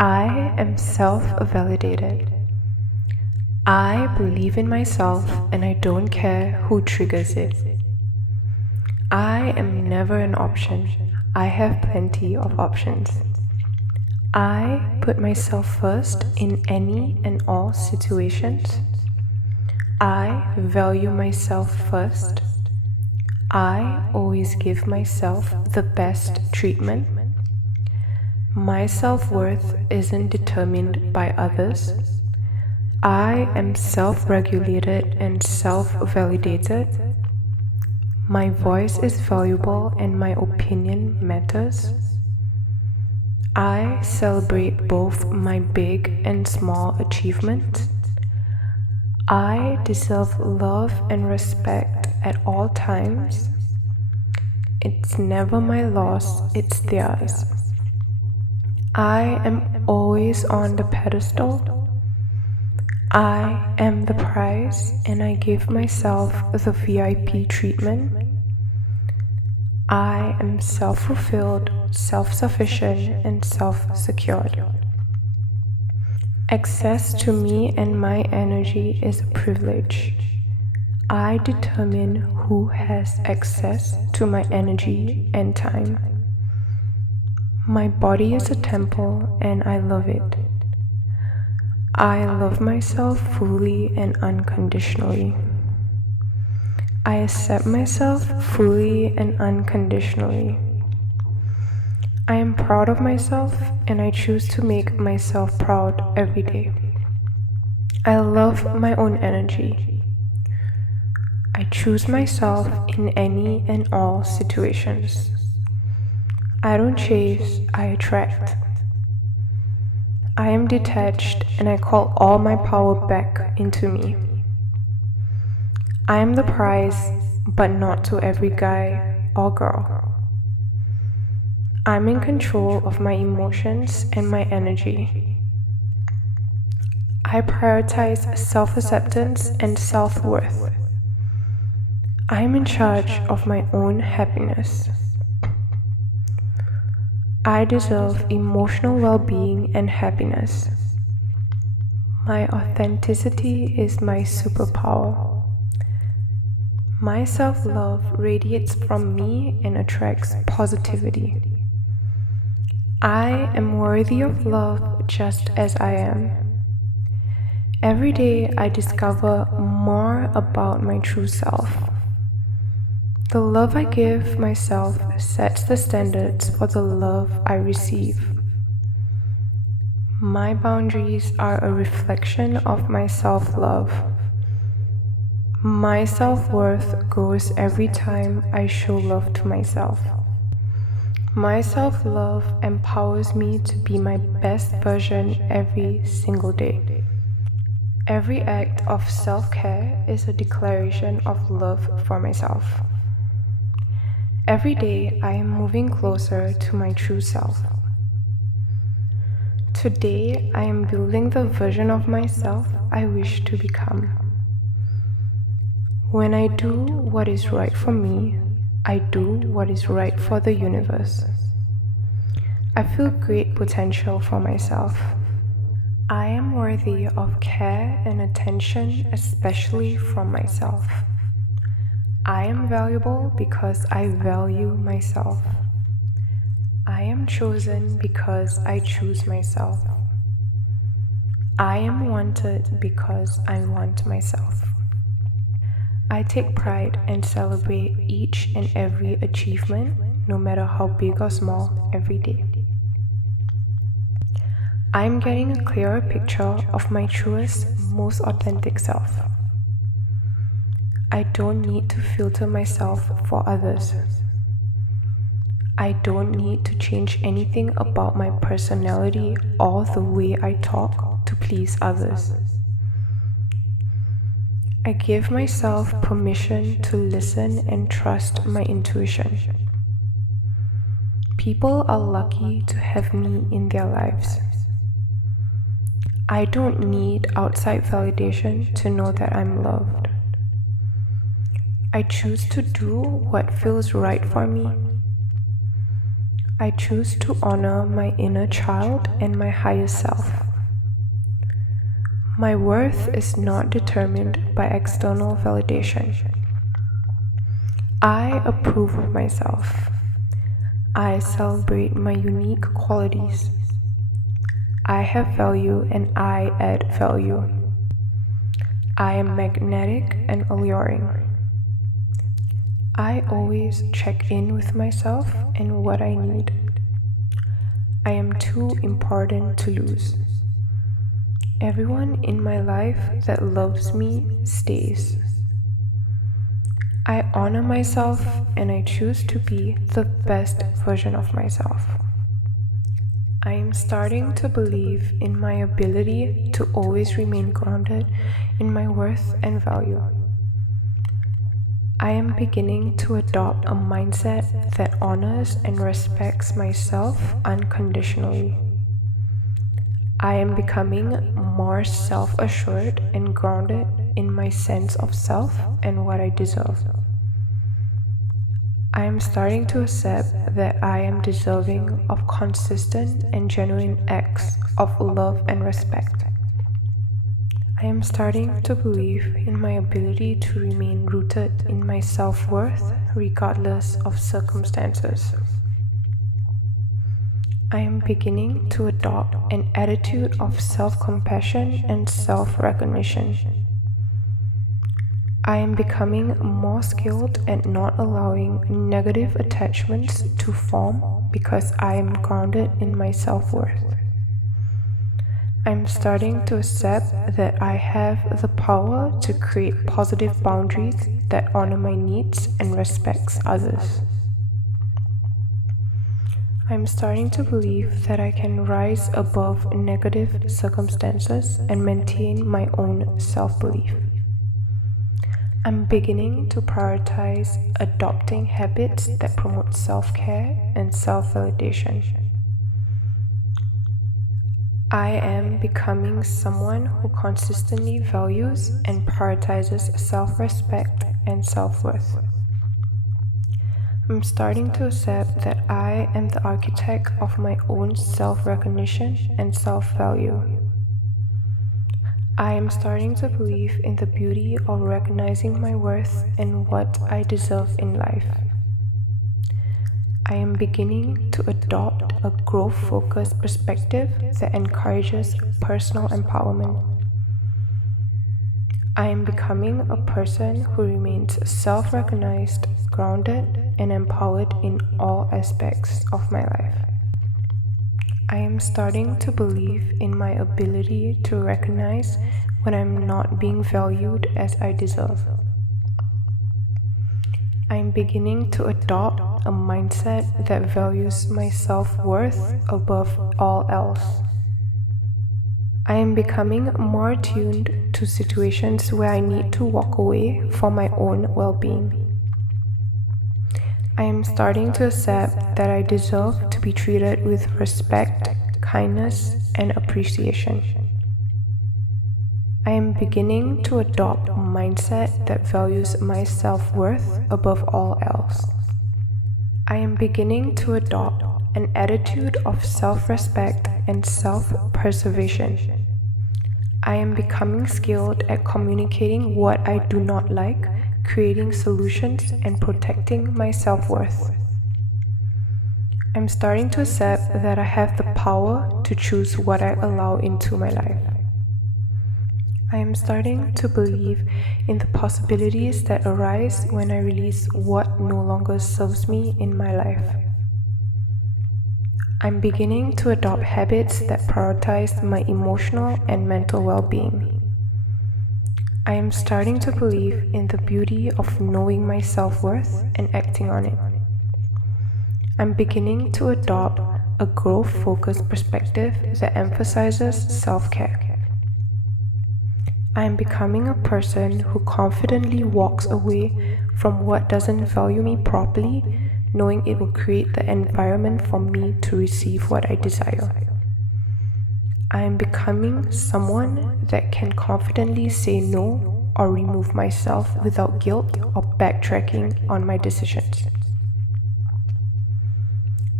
I am self-validated. I believe in myself and I don't care who triggers it. I am never an option. I have plenty of options. I put myself first in any and all situations. I value myself first. I always give myself the best treatment. My self-worth isn't determined by others. I am self-regulated and self-validated. My voice is valuable and my opinion matters. I celebrate both my big and small achievements. I deserve love and respect at all times. It's never my loss, it's theirs. I am always on the pedestal. I am the prize and I give myself the VIP treatment. I am self-fulfilled, self-sufficient, and self-secured. Access to me and my energy is a privilege. I determine who has access to my energy and time. My body is a temple and I love it. I love myself fully and unconditionally. I accept myself fully and unconditionally. I am proud of myself and I choose to make myself proud every day. I love my own energy. I choose myself in any and all situations. I don't chase, I attract. I am detached and I call all my power back into me. I am the prize, but not to every guy or girl. I'm in control of my emotions and my energy. I prioritize self-acceptance and self-worth. I am in charge of my own happiness. I deserve emotional well-being and happiness. My authenticity is my superpower. My self-love radiates from me and attracts positivity. I am worthy of love just as I am. Every day I discover more about my true self. The love I give myself sets the standards for the love I receive. My boundaries are a reflection of my self-love. My self-worth grows every time I show love to myself. My self-love empowers me to be my best version every single day. Every act of self-care is a declaration of love for myself. Every day I am moving closer to my true self. Today I am building the version of myself I wish to become. When I do what is right for me, I do what is right for the universe. I feel great potential for myself. I am worthy of care and attention, especially from myself. I am valuable because I value myself. I am chosen because I choose myself. I am wanted because I want myself. I take pride and celebrate each and every achievement, no matter how big or small, every day. I am getting a clearer picture of my truest, most authentic self. I don't need to filter myself for others. I don't need to change anything about my personality or the way I talk to please others. I give myself permission to listen and trust my intuition. People are lucky to have me in their lives. I don't need outside validation to know that I'm loved. I choose to do what feels right for me. I choose to honor my inner child and my higher self. My worth is not determined by external validation. I approve of myself. I celebrate my unique qualities. I have value and I add value. I am magnetic and alluring. I always check in with myself and what I need. I am too important to lose. Everyone in my life that loves me stays. I honor myself and I choose to be the best version of myself. I am starting to believe in my ability to always remain grounded in my worth and value. I am beginning to adopt a mindset that honors and respects myself unconditionally. I am becoming more self-assured and grounded in my sense of self and what I deserve. I am starting to accept that I am deserving of consistent and genuine acts of love and respect. I am starting to believe in my ability to remain rooted in my self-worth regardless of circumstances. I am beginning to adopt an attitude of self-compassion and self-recognition. I am becoming more skilled at not allowing negative attachments to form because I am grounded in my self-worth. I am starting to accept that I have the power to create positive boundaries that honor my needs and respects others. I'm starting to believe that I can rise above negative circumstances and maintain my own self-belief. I'm beginning to prioritize adopting habits that promote self-care and self-validation. I am becoming someone who consistently values and prioritizes self-respect and self-worth. I'm starting to accept that I am the architect of my own self-recognition and self-value. I am starting to believe in the beauty of recognizing my worth and what I deserve in life. I am beginning to adopt a growth-focused perspective that encourages personal empowerment. I am becoming a person who remains self-recognized, grounded, and empowered in all aspects of my life. I am starting to believe in my ability to recognize when I'm not being valued as I deserve. I am beginning to adopt a mindset that values my self-worth above all else. I am becoming more attuned to situations where I need to walk away for my own well-being. I am starting to accept that I deserve to be treated with respect, kindness, and appreciation. I am beginning to adopt a mindset that values my self-worth above all else. I am beginning to adopt an attitude of self-respect and self-preservation. I am becoming skilled at communicating what I do not like, creating solutions, and protecting my self-worth. I'm starting to accept that I have the power to choose what I allow into my life. I am starting to believe in the possibilities that arise when I release what no longer serves me in my life. I'm beginning to adopt habits that prioritize my emotional and mental well-being. I am starting to believe in the beauty of knowing my self-worth and acting on it. I'm beginning to adopt a growth-focused perspective that emphasizes self-care. I am becoming a person who confidently walks away from what doesn't value me properly, knowing it will create the environment for me to receive what I desire. I am becoming someone that can confidently say no or remove myself without guilt or backtracking on my decisions.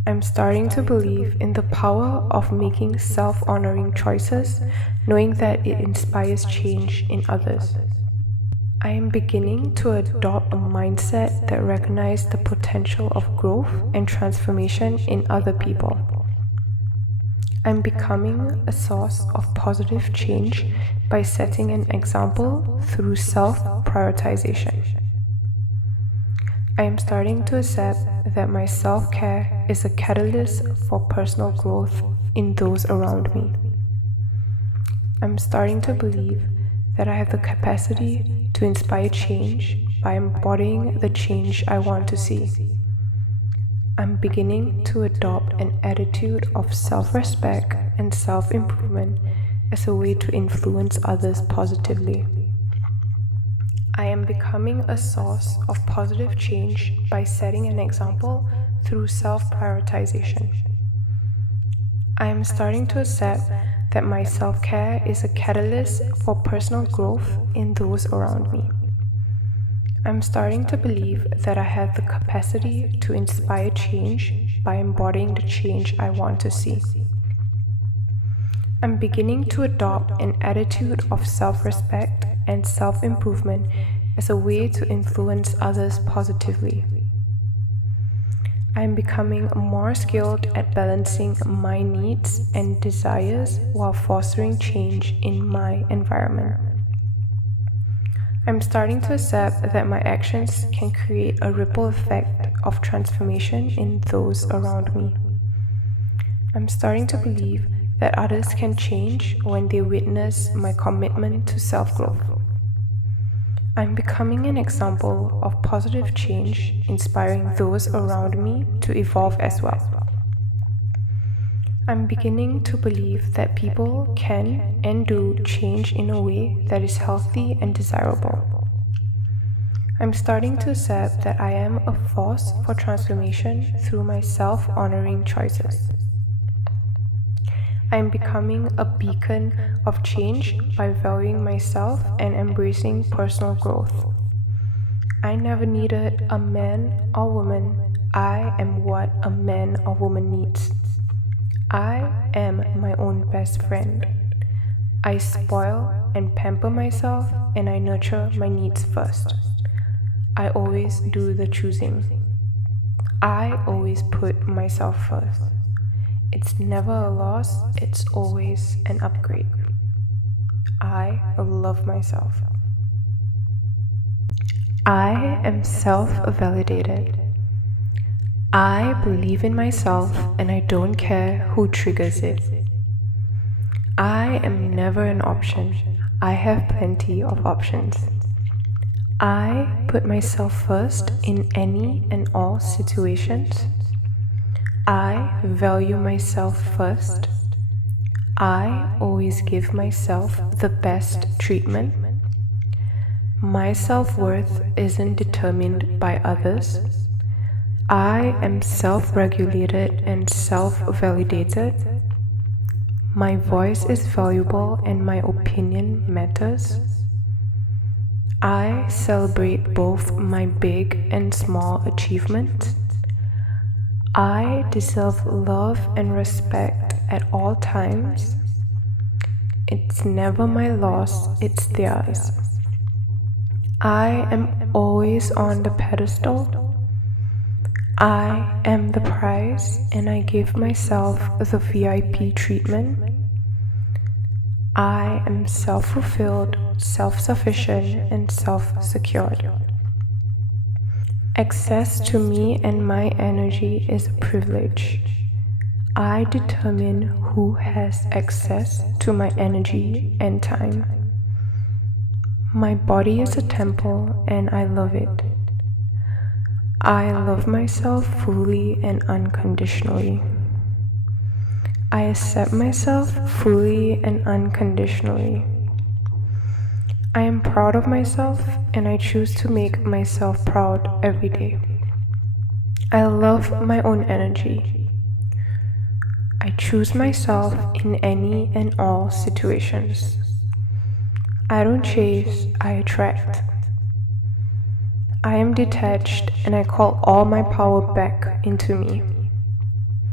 I'm starting to believe in the power of making self-honoring choices, knowing that it inspires change in others. I am beginning to adopt a mindset that recognizes the potential of growth and transformation in other people. I'm becoming a source of positive change by setting an example through self-prioritization. I am starting to accept that my self-care is a catalyst for personal growth in those around me. I'm starting to believe that I have the capacity to inspire change by embodying the change I want to see. I'm beginning to adopt an attitude of self-respect and self-improvement as a way to influence others positively. I am becoming a source of positive change by setting an example through self-prioritization. I am starting to accept that my self-care is a catalyst for personal growth in those around me. I'm starting to believe that I have the capacity to inspire change by embodying the change I want to see. I'm beginning to adopt an attitude of self-respect and self-improvement as a way to influence others positively. I am becoming more skilled at balancing my needs and desires while fostering change in my environment. I'm starting to accept that my actions can create a ripple effect of transformation in those around me. I'm starting to believe that others can change when they witness my commitment to self-growth. I'm becoming an example of positive change, inspiring those around me to evolve as well. I'm beginning to believe that people can and do change in a way that is healthy and desirable. I'm starting to accept that I am a force for transformation through my self-honoring choices. I am becoming a beacon of change by valuing myself and embracing personal growth. I never needed a man or woman. I am what a man or woman needs. I am my own best friend. I spoil and pamper myself, and I nurture my needs first. I always do the choosing. I always put myself first. It's never a loss, it's always an upgrade. I love myself. I am self-validated. I believe in myself and I don't care who triggers it. I am never an option. I have plenty of options. I put myself first in any and all situations. I value myself first. I always give myself the best treatment. My self-worth isn't determined by others. I am self-regulated and self-validated. My voice is valuable and my opinion matters. I celebrate both my big and small achievements. I deserve love and respect at all times. It's never my loss, it's theirs. I am always on the pedestal. I am the prize and I give myself the VIP treatment. I am self-fulfilled, self-sufficient, and self-secured. Access to me and my energy is a privilege. I determine who has access to my energy and time. My body is a temple and I love it. I love myself fully and unconditionally. I accept myself fully and unconditionally. I am proud of myself and I choose to make myself proud every day. I love my own energy. I choose myself in any and all situations. I don't chase, I attract. I am detached and I call all my power back into me.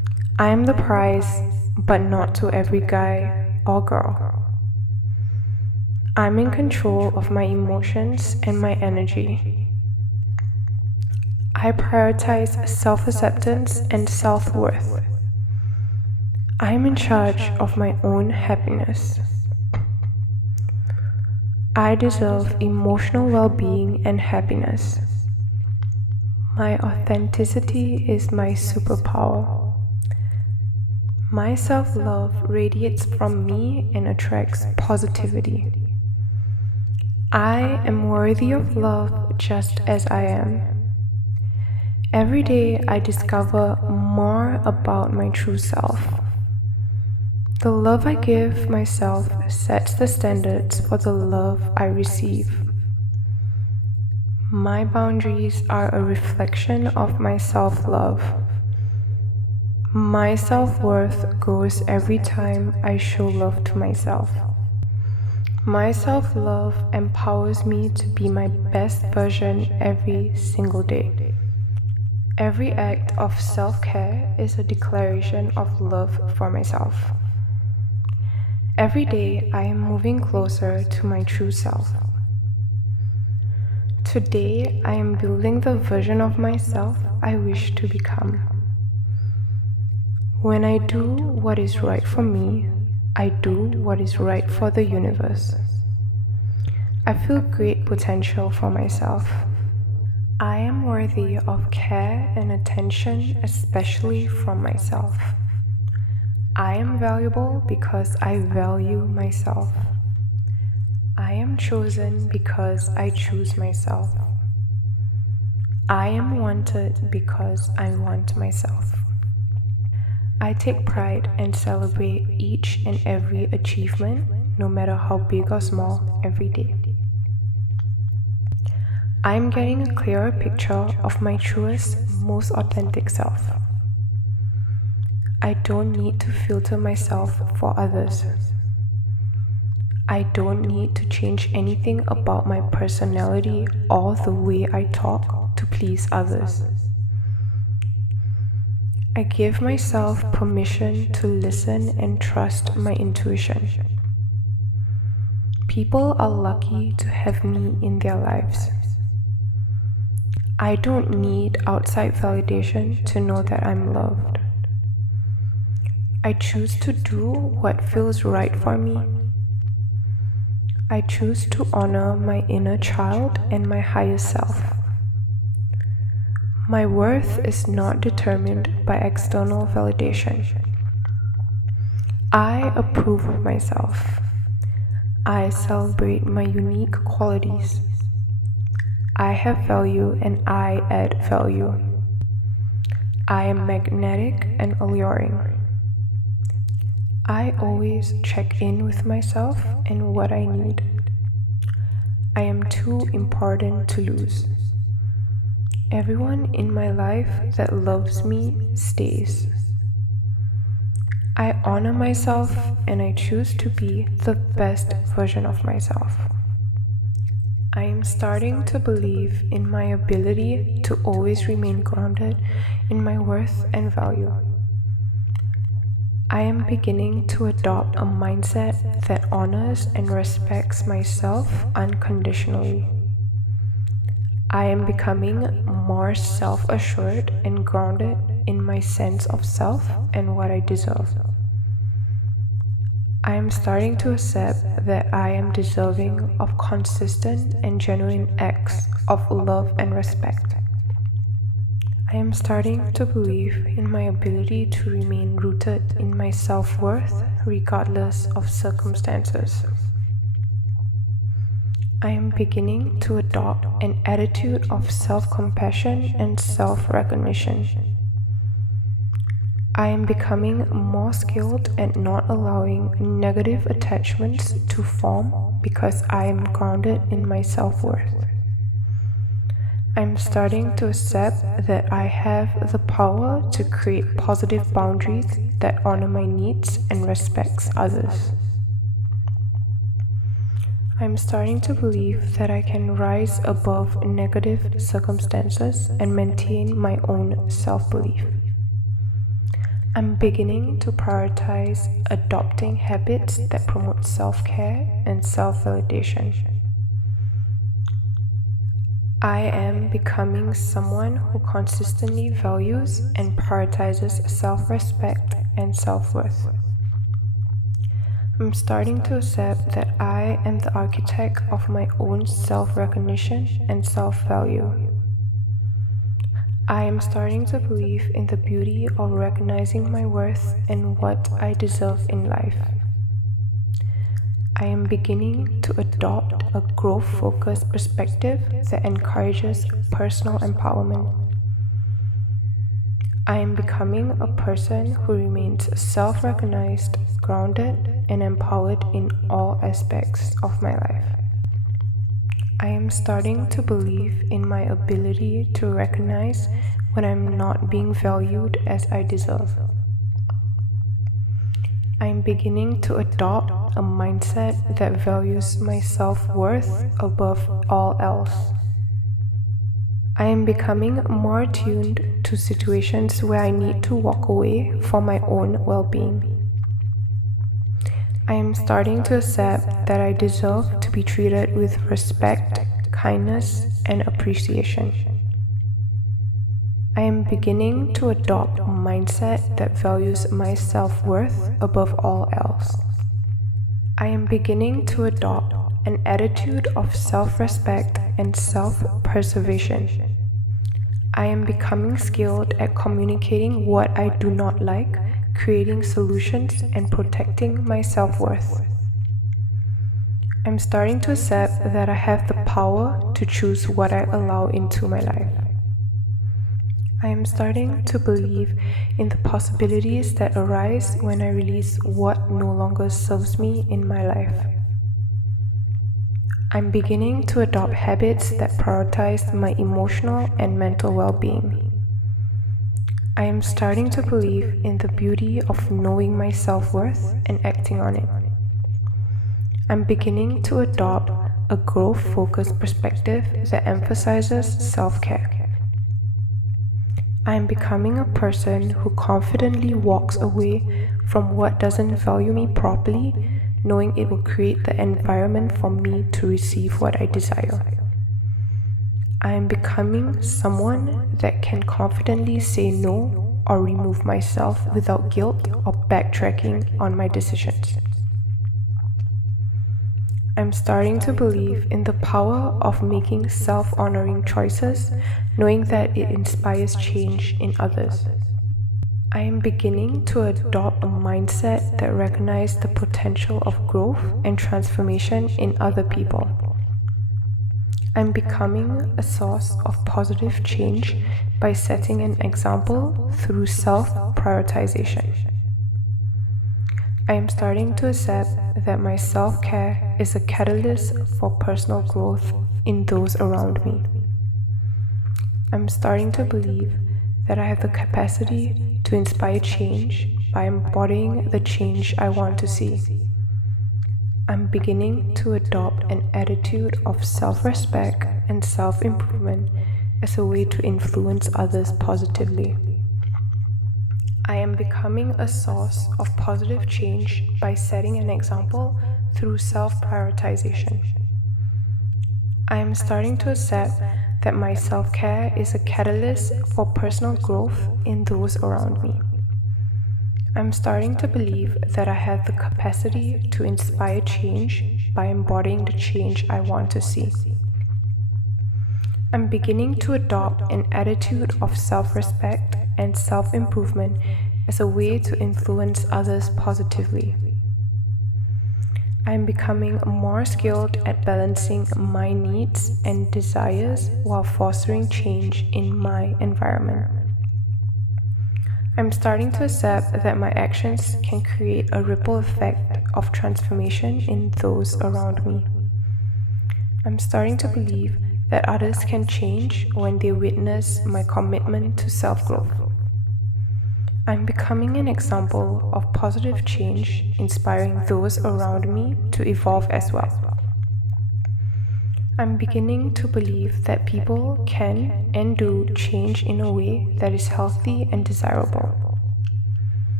I am the prize, but not to every guy or girl. I'm in control of my emotions and my energy. I prioritize self-acceptance and self-worth. I'm in charge of my own happiness. I deserve emotional well-being and happiness. My authenticity is my superpower. My self-love radiates from me and attracts positivity. I am worthy of love just as I am. Every day I discover more about my true self. The love I give myself sets the standards for the love I receive. My boundaries are a reflection of my self-love. My self-worth grows every time I show love to myself. My self-love empowers me to be my best version every single day. Every act of self-care is a declaration of love for myself. Every day I am moving closer to my true self. Today I am building the version of myself I wish to become. When I do what is right for me, I do what is right for the universe. I feel great potential for myself. I am worthy of care and attention, especially from myself. I am valuable because I value myself. I am chosen because I choose myself. I am wanted because I want myself. I take pride and celebrate each and every achievement, no matter how big or small, every day. I am getting a clearer picture of my truest, most authentic self. I don't need to filter myself for others. I don't need to change anything about my personality or the way I talk to please others. I give myself permission to listen and trust my intuition. People are lucky to have me in their lives. I don't need outside validation to know that I'm loved. I choose to do what feels right for me. I choose to honor my inner child and my higher self. My worth is not determined by external validation. I approve of myself. I celebrate my unique qualities. I have value and I add value. I am magnetic and alluring. I always check in with myself and what I need. I am too important to lose. Everyone in my life that loves me stays. I honor myself and I choose to be the best version of myself. I am starting to believe in my ability to always remain grounded in my worth and value. I am beginning to adopt a mindset that honors and respects myself unconditionally. I am becoming more self-assured and grounded in my sense of self and what I deserve. I am starting to accept that I am deserving of consistent and genuine acts of love and respect. I am starting to believe in my ability to remain rooted in my self-worth regardless of circumstances. I am beginning to adopt an attitude of self-compassion and self-recognition. I am becoming more skilled at not allowing negative attachments to form because I am grounded in my self-worth. I'm starting to accept that I have the power to create positive boundaries that honor my needs and respects others. I'm starting to believe that I can rise above negative circumstances and maintain my own self-belief. I'm beginning to prioritize adopting habits that promote self-care and self-validation. I am becoming someone who consistently values and prioritizes self-respect and self-worth. I'm starting to accept that I am the architect of my own self-recognition and self-value. I am starting to believe in the beauty of recognizing my worth and what I deserve in life. I am beginning to adopt a growth-focused perspective that encourages personal empowerment. I am becoming a person who remains self-recognized, grounded, and empowered in all aspects of my life. I am starting to believe in my ability to recognize when I'm not being valued as I deserve. I am beginning to adopt a mindset that values my self-worth above all else. I am becoming more attuned to situations where I need to walk away for my own well-being. I am starting to accept that I deserve to be treated with respect, kindness, and appreciation. I am beginning to adopt a mindset that values my self-worth above all else. I am beginning to adopt an attitude of self-respect and self-preservation. I am becoming skilled at communicating what I do not like, creating solutions, and protecting my self-worth. I'm starting to accept that I have the power to choose what I allow into my life. I am starting to believe in the possibilities that arise when I release what no longer serves me in my life. I'm beginning to adopt habits that prioritize my emotional and mental well-being. I am starting to believe in the beauty of knowing my self-worth and acting on it. I'm beginning to adopt a growth-focused perspective that emphasizes self-care. I am becoming a person who confidently walks away from what doesn't value me properly, knowing it will create the environment for me to receive what I desire. I am becoming someone that can confidently say no or remove myself without guilt or backtracking on my decisions. I'm starting to believe in the power of making self-honoring choices, knowing that it inspires change in others. I am beginning to adopt a mindset that recognizes the potential of growth and transformation in other people. I'm becoming a source of positive change by setting an example through self-prioritization. I am starting to accept that my self-care is a catalyst for personal growth in those around me. I'm starting to believe that I have the capacity to inspire change by embodying the change I want to see. I'm beginning to adopt an attitude of self-respect and self-improvement as a way to influence others positively. I am becoming a source of positive change by setting an example through self-prioritization. I am starting to accept that my self-care is a catalyst for personal growth in those around me. I'm starting to believe that I have the capacity to inspire change by embodying the change I want to see. I'm beginning to adopt an attitude of self-respect and self-improvement as a way to influence others positively. I am becoming more skilled at balancing my needs and desires while fostering change in my environment. I'm starting to accept that my actions can create a ripple effect of transformation in those around me. I'm starting to believe that others can change when they witness my commitment to self-growth. I'm becoming an example of positive change, inspiring those around me to evolve as well. I'm beginning to believe that people can and do change in a way that is healthy and desirable.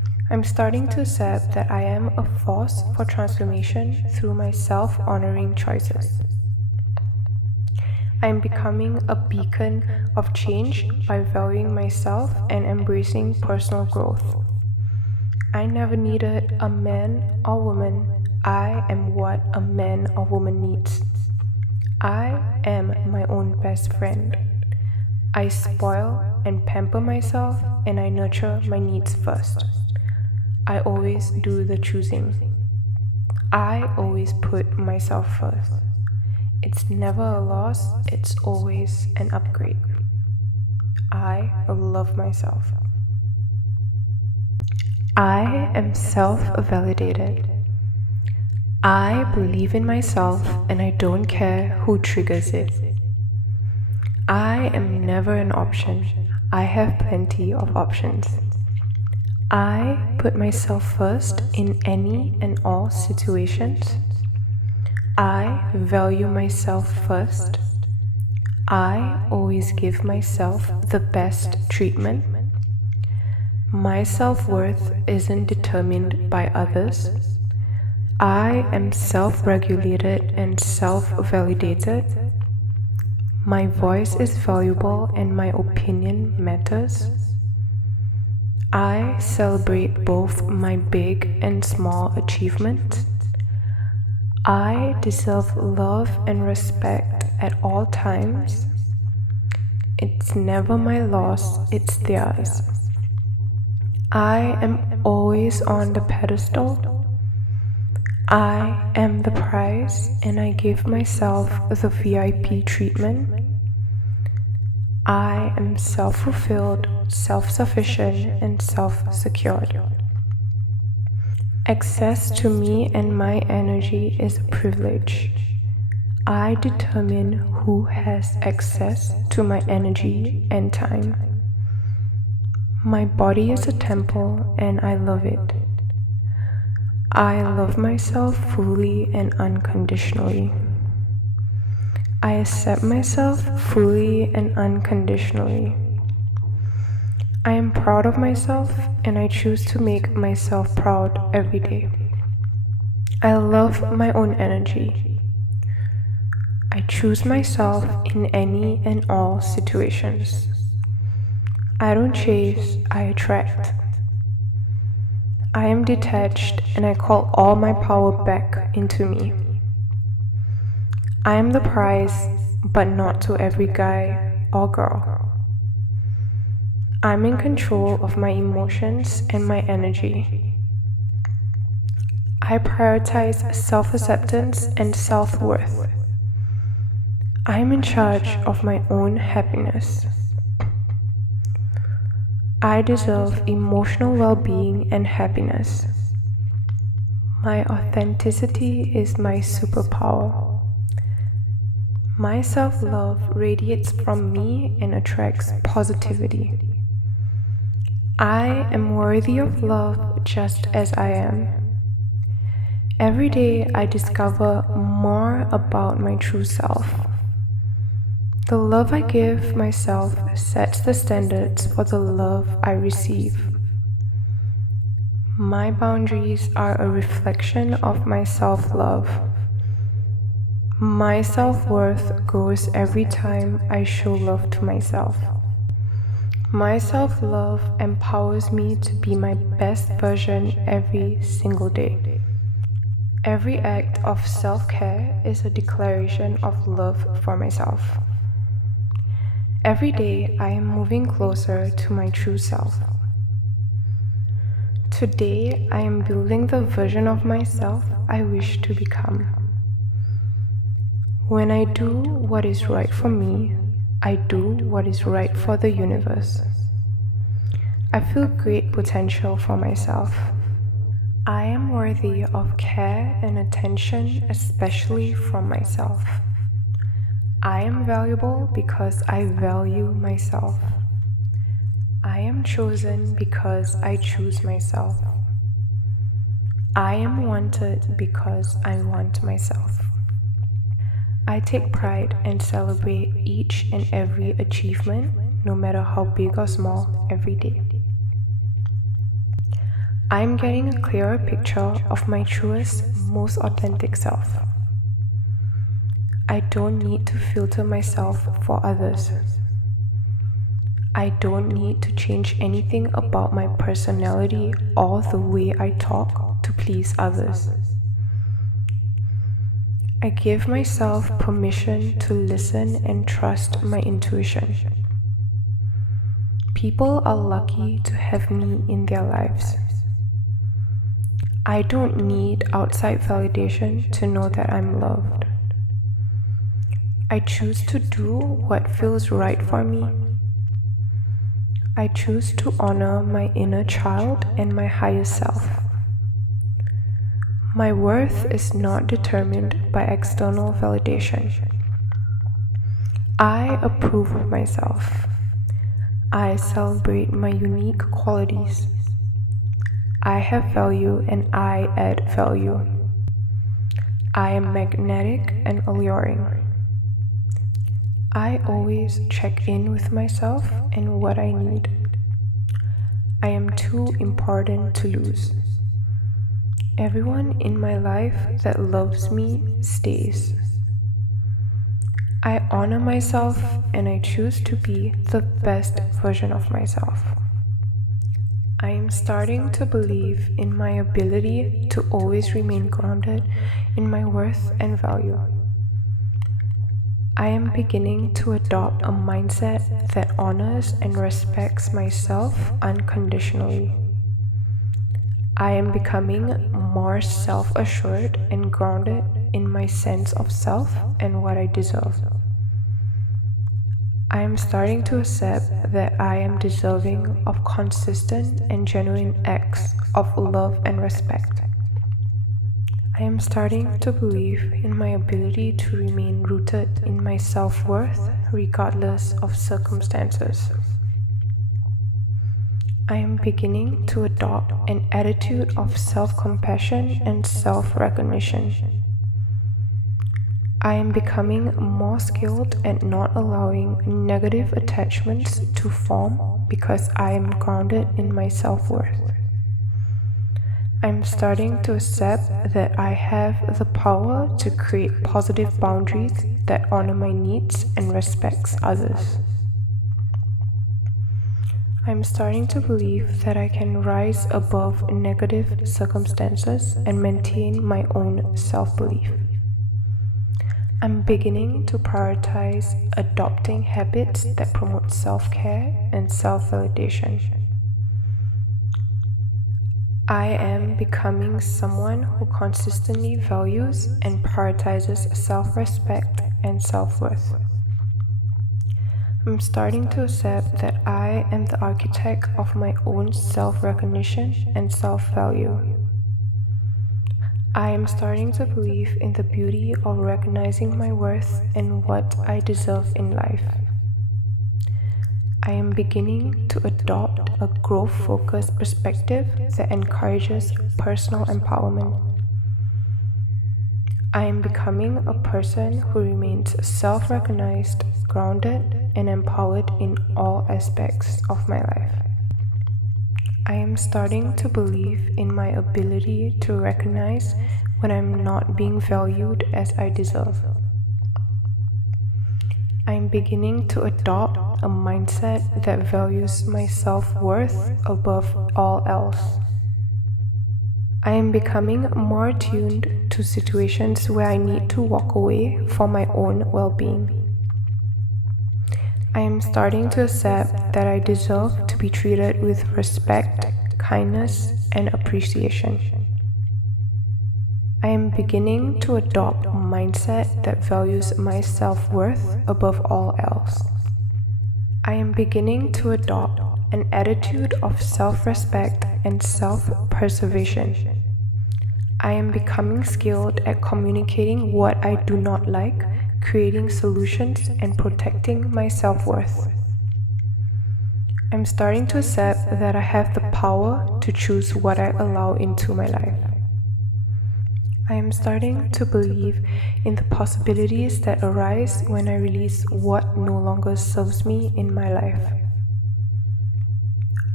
I'm starting to accept that I am a force for transformation through my self honoring choices. I am becoming a beacon of change by valuing myself and embracing personal growth. I never needed a man or woman. I am what a man or woman needs. I am my own best friend. I spoil and pamper myself and I nurture my needs first. I always do the choosing. I always put myself first. It's never a loss, it's always an upgrade. I love myself. I am self-validated. I believe in myself and I don't care who triggers it. I am never an option. I have plenty of options. I put myself first in any and all situations. I value myself first. I always give myself the best treatment. My self-worth isn't determined by others. I am self-regulated and self-validated. My voice is valuable and my opinion matters. I celebrate both my big and small achievements. I deserve love and respect at all times. It's never my loss, it's theirs. I am always on the pedestal. I am the prize and I give myself the VIP treatment. I am self-fulfilled, self-sufficient, and self-secured. Access to me and my energy is a privilege. I determine who has access to my energy and time. My body is a temple and I love it. I love myself fully and unconditionally. I accept myself fully and unconditionally. I am proud of myself and I choose to make myself proud every day. I love my own energy. I choose myself in any and all situations. I don't chase, I attract. I am detached and I call all my power back into me. I am the prize, but not to every guy or girl. I'm in control of my emotions and my energy. I prioritize self-acceptance and self-worth. I am in charge of my own happiness. I deserve emotional well-being and happiness. My authenticity is my superpower. My self-love radiates from me and attracts positivity. I am worthy of love just as I am. Every day I discover more about my true self. The love I give myself sets the standards for the love I receive. My boundaries are a reflection of my self-love. My self-worth grows every time I show love to myself. My self-love empowers me to be my best version every single day. Every act of self-care is a declaration of love for myself. Every day I am moving closer to my true self. Today I am building the version of myself I wish to become. When I do what is right for me, I do what is right for the universe. I feel great potential for myself. I am worthy of care and attention, especially from myself. I am valuable because I value myself. I am chosen because I choose myself. I am wanted because I want myself. I take pride and celebrate each and every achievement, no matter how big or small, every day. I'm getting a clearer picture of my truest, most authentic self. I don't need to filter myself for others. I don't need to change anything about my personality or the way I talk to please others. I give myself permission to listen and trust my intuition. People are lucky to have me in their lives. I don't need outside validation to know that I'm loved. I choose to do what feels right for me. I choose to honor my inner child and my higher self. My worth is not determined by external validation. I approve of myself. I celebrate my unique qualities. I have value and I add value. I am magnetic and alluring. I always check in with myself and what I need. I am too important to lose. Everyone in my life that loves me stays. I honor myself and I choose to be the best version of myself. I am starting to believe in my ability to always remain grounded in my worth and value. I am beginning to adopt a mindset that honors and respects myself unconditionally. I am becoming more self-assured and grounded in my sense of self and what I deserve. I am starting to accept that I am deserving of consistent and genuine acts of love and respect. I am starting to believe in my ability to remain rooted in my self-worth regardless of circumstances. I am beginning to adopt an attitude of self-compassion and self-recognition. I am becoming more skilled at not allowing negative attachments to form because I am grounded in my self-worth. I'm starting to accept that I have the power to create positive boundaries that honor my needs and respects others. I'm starting to believe that I can rise above negative circumstances and maintain my own self-belief. I'm beginning to prioritize adopting habits that promote self-care and self-validation. I am becoming someone who consistently values and prioritizes self-respect and self-worth. I'm starting to accept that I am the architect of my own self-recognition and self-value. I am starting to believe in the beauty of recognizing my worth and what I deserve in life. I am beginning to adopt a growth-focused perspective that encourages personal empowerment. I am becoming a person who remains self-recognized, grounded, and empowered in all aspects of my life. I am starting to believe in my ability to recognize when I'm not being valued as I deserve. I am beginning to adopt a mindset that values my self-worth above all else. I am becoming more attuned to situations where I need to walk away for my own well-being. I am starting to accept that I deserve to be treated with respect, kindness, and appreciation. I am beginning to adopt a mindset that values my self-worth above all else. I am beginning to adopt an attitude of self-respect and self-preservation. I am becoming skilled at communicating what I do not like, creating solutions, and protecting my self-worth. I'm starting to accept that I have the power to choose what I allow into my life. I am starting to believe in the possibilities that arise when I release what no longer serves me in my life.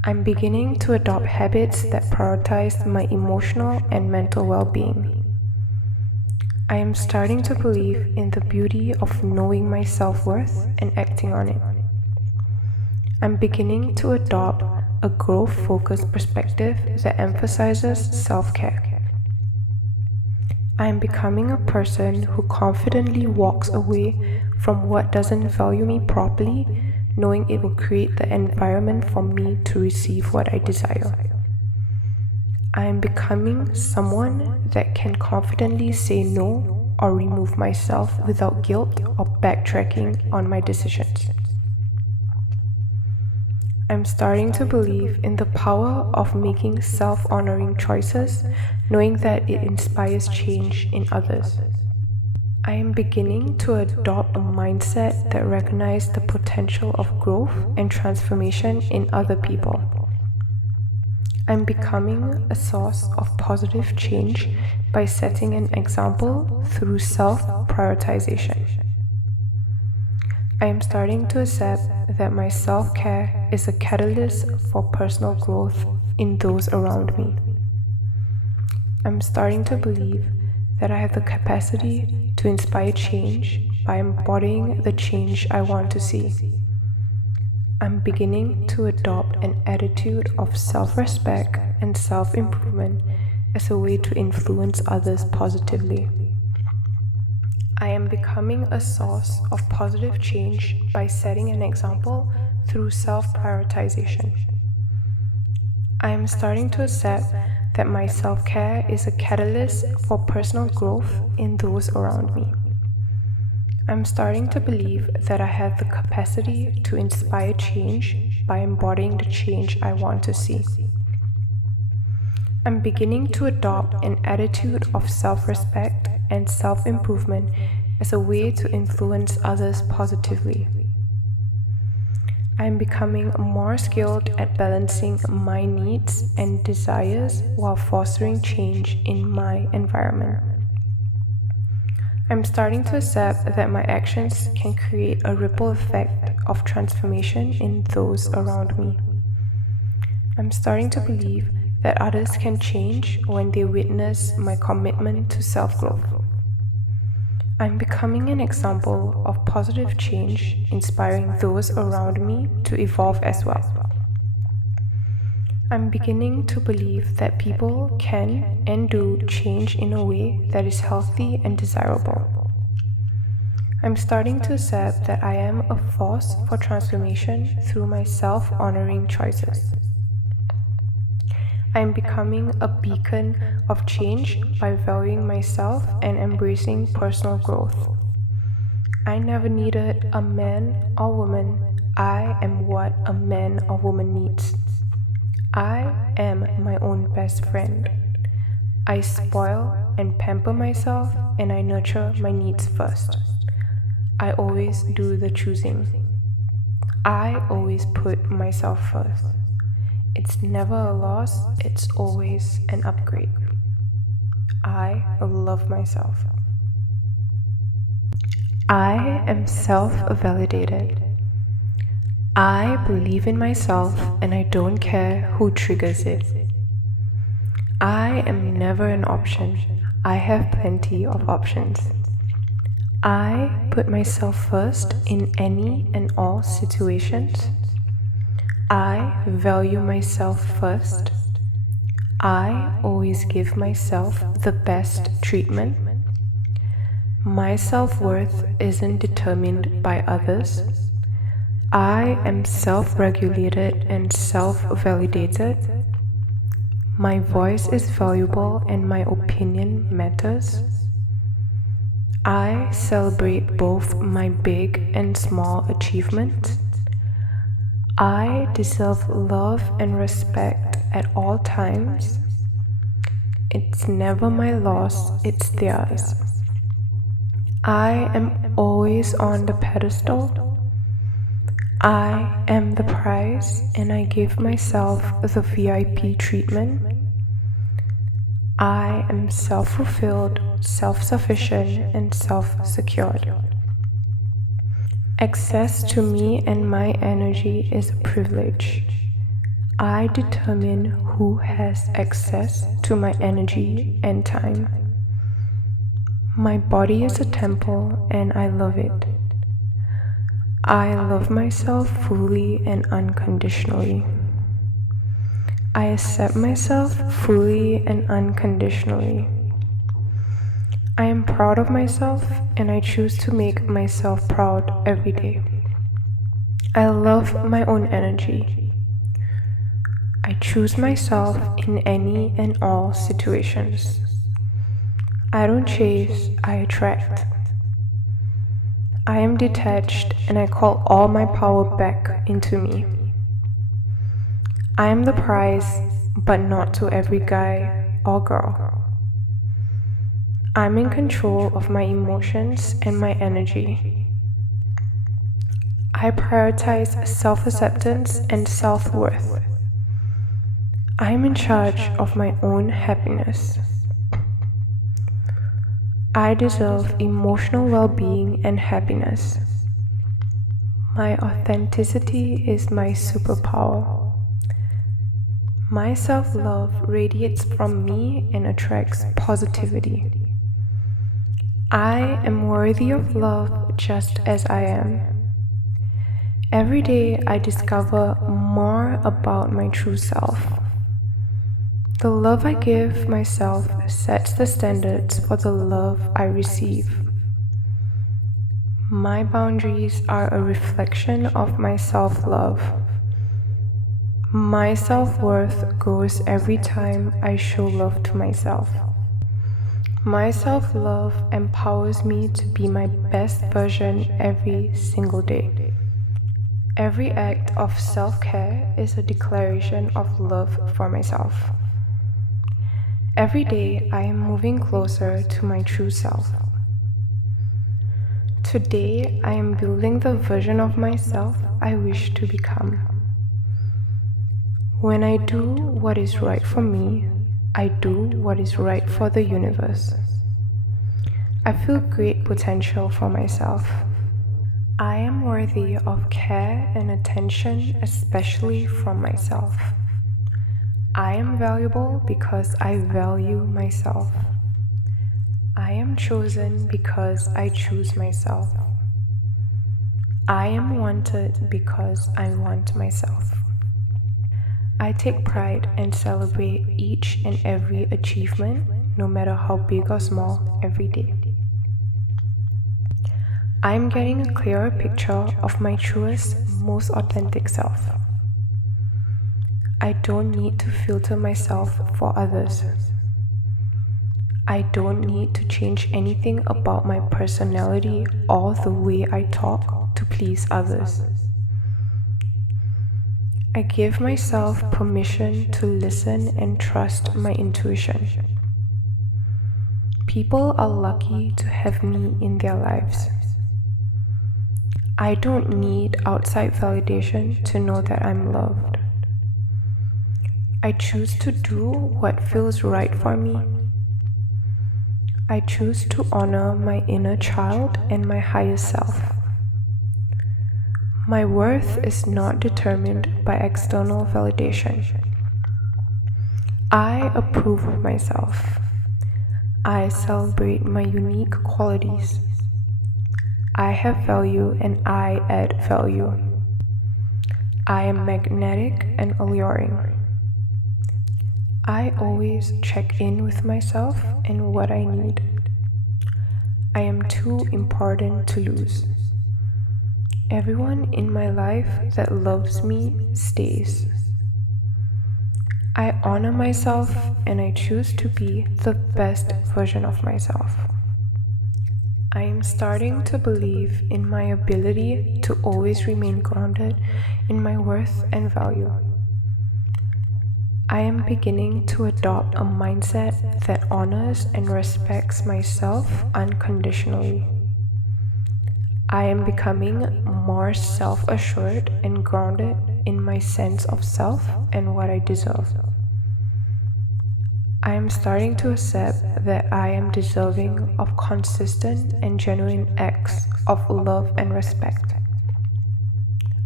I'm beginning to adopt habits that prioritize my emotional and mental well-being. I am starting to believe in the beauty of knowing my self-worth and acting on it. I'm beginning to adopt a growth-focused perspective that emphasizes self-care. I am becoming a person who confidently walks away from what doesn't value me properly, knowing it will create the environment for me to receive what I desire. I am becoming someone that can confidently say no or remove myself without guilt or backtracking on my decisions. I'm starting to believe in the power of making self-honoring choices, knowing that it inspires change in others. I am beginning to adopt a mindset that recognizes the potential of growth and transformation in other people. I'm becoming a source of positive change by setting an example through self-prioritization. I am starting to accept that my self-care is a catalyst for personal growth in those around me. I'm starting to believe that I have the capacity to inspire change by embodying the change I want to see. I'm beginning to adopt an attitude of self-respect and self-improvement as a way to influence others positively. I am becoming a source of positive change by setting an example through self-prioritization. I am starting to accept that my self-care is a catalyst for personal growth in those around me. I'm starting to believe that I have the capacity to inspire change by embodying the change I want to see. I'm beginning to adopt an attitude of self-respect and self-improvement as a way to influence others positively. I am becoming more skilled at balancing my needs and desires while fostering change in my environment. I'm starting to accept that my actions can create a ripple effect of transformation in those around me. I'm starting to believe that others can change when they witness my commitment to self-growth. I'm becoming an example of positive change, inspiring those around me to evolve as well. I'm beginning to believe that people can and do change in a way that is healthy and desirable. I'm starting to accept that I am a force for transformation through my self-honoring choices. I am becoming a beacon of change by valuing myself and embracing personal growth. I never needed a man or woman. I am what a man or woman needs. I am my own best friend. I spoil and pamper myself, and I nurture my needs first. I always do the choosing. I always put myself first. It's never a loss, it's always an upgrade. I love myself. I am self-validated. I believe in myself and I don't care who triggers it. I am never an option. I have plenty of options. I put myself first in any and all situations. I value myself first. I always give myself the best treatment. My self-worth isn't determined by others. I am self-regulated and self-validated. My voice is valuable and my opinion matters. I celebrate both my big and small achievements. I deserve love and respect at all times. It's never my loss, it's theirs. I am always on the pedestal. I am the prize and I give myself the VIP treatment. I am self-fulfilled, self-sufficient, and self-secured. Access to me and my energy is a privilege. I determine who has access to my energy and time. My body is a temple and I love it. I love myself fully and unconditionally. I accept myself fully and unconditionally. I am proud of myself and I choose to make myself proud every day. I love my own energy. I choose myself in any and all situations. I don't chase, I attract. I am detached and I call all my power back into me. I am the prize, but not to every guy or girl. I'm in control of my emotions and my energy. I prioritize self-acceptance and self-worth. I am in charge of my own happiness. I deserve emotional well-being and happiness. My authenticity is my superpower. My self-love radiates from me and attracts positivity. I am worthy of love just as I am. Every day I discover more about my true self. The love I give myself sets the standards for the love I receive. My boundaries are a reflection of my self-love. My self-worth grows every time I show love to myself. My self-love empowers me to be my best version every single day. Every act of self-care is a declaration of love for myself. Every day I am moving closer to my true self. Today I am building the version of myself I wish to become. When I do what is right for me, I do what is right for the universe. I feel great potential for myself. I am worthy of care and attention, especially from myself. I am valuable because I value myself. I am chosen because I choose myself. I am wanted because I want myself. I take pride and celebrate each and every achievement, no matter how big or small, every day. I am getting a clearer picture of my truest, most authentic self. I don't need to filter myself for others. I don't need to change anything about my personality or the way I talk to please others. I give myself permission to listen and trust my intuition. People are lucky to have me in their lives. I don't need outside validation to know that I'm loved. I choose to do what feels right for me. I choose to honor my inner child and my higher self. My worth is not determined by external validation. I approve of myself. I celebrate my unique qualities. I have value and I add value. I am magnetic and alluring. I always check in with myself and what I need. I am too important to lose. Everyone in my life that loves me stays. I honor myself and I choose to be the best version of myself. I am starting to believe in my ability to always remain grounded in my worth and value. I am beginning to adopt a mindset that honors and respects myself unconditionally. I am becoming more self-assured and grounded in my sense of self and what I deserve. I am starting to accept that I am deserving of consistent and genuine acts of love and respect.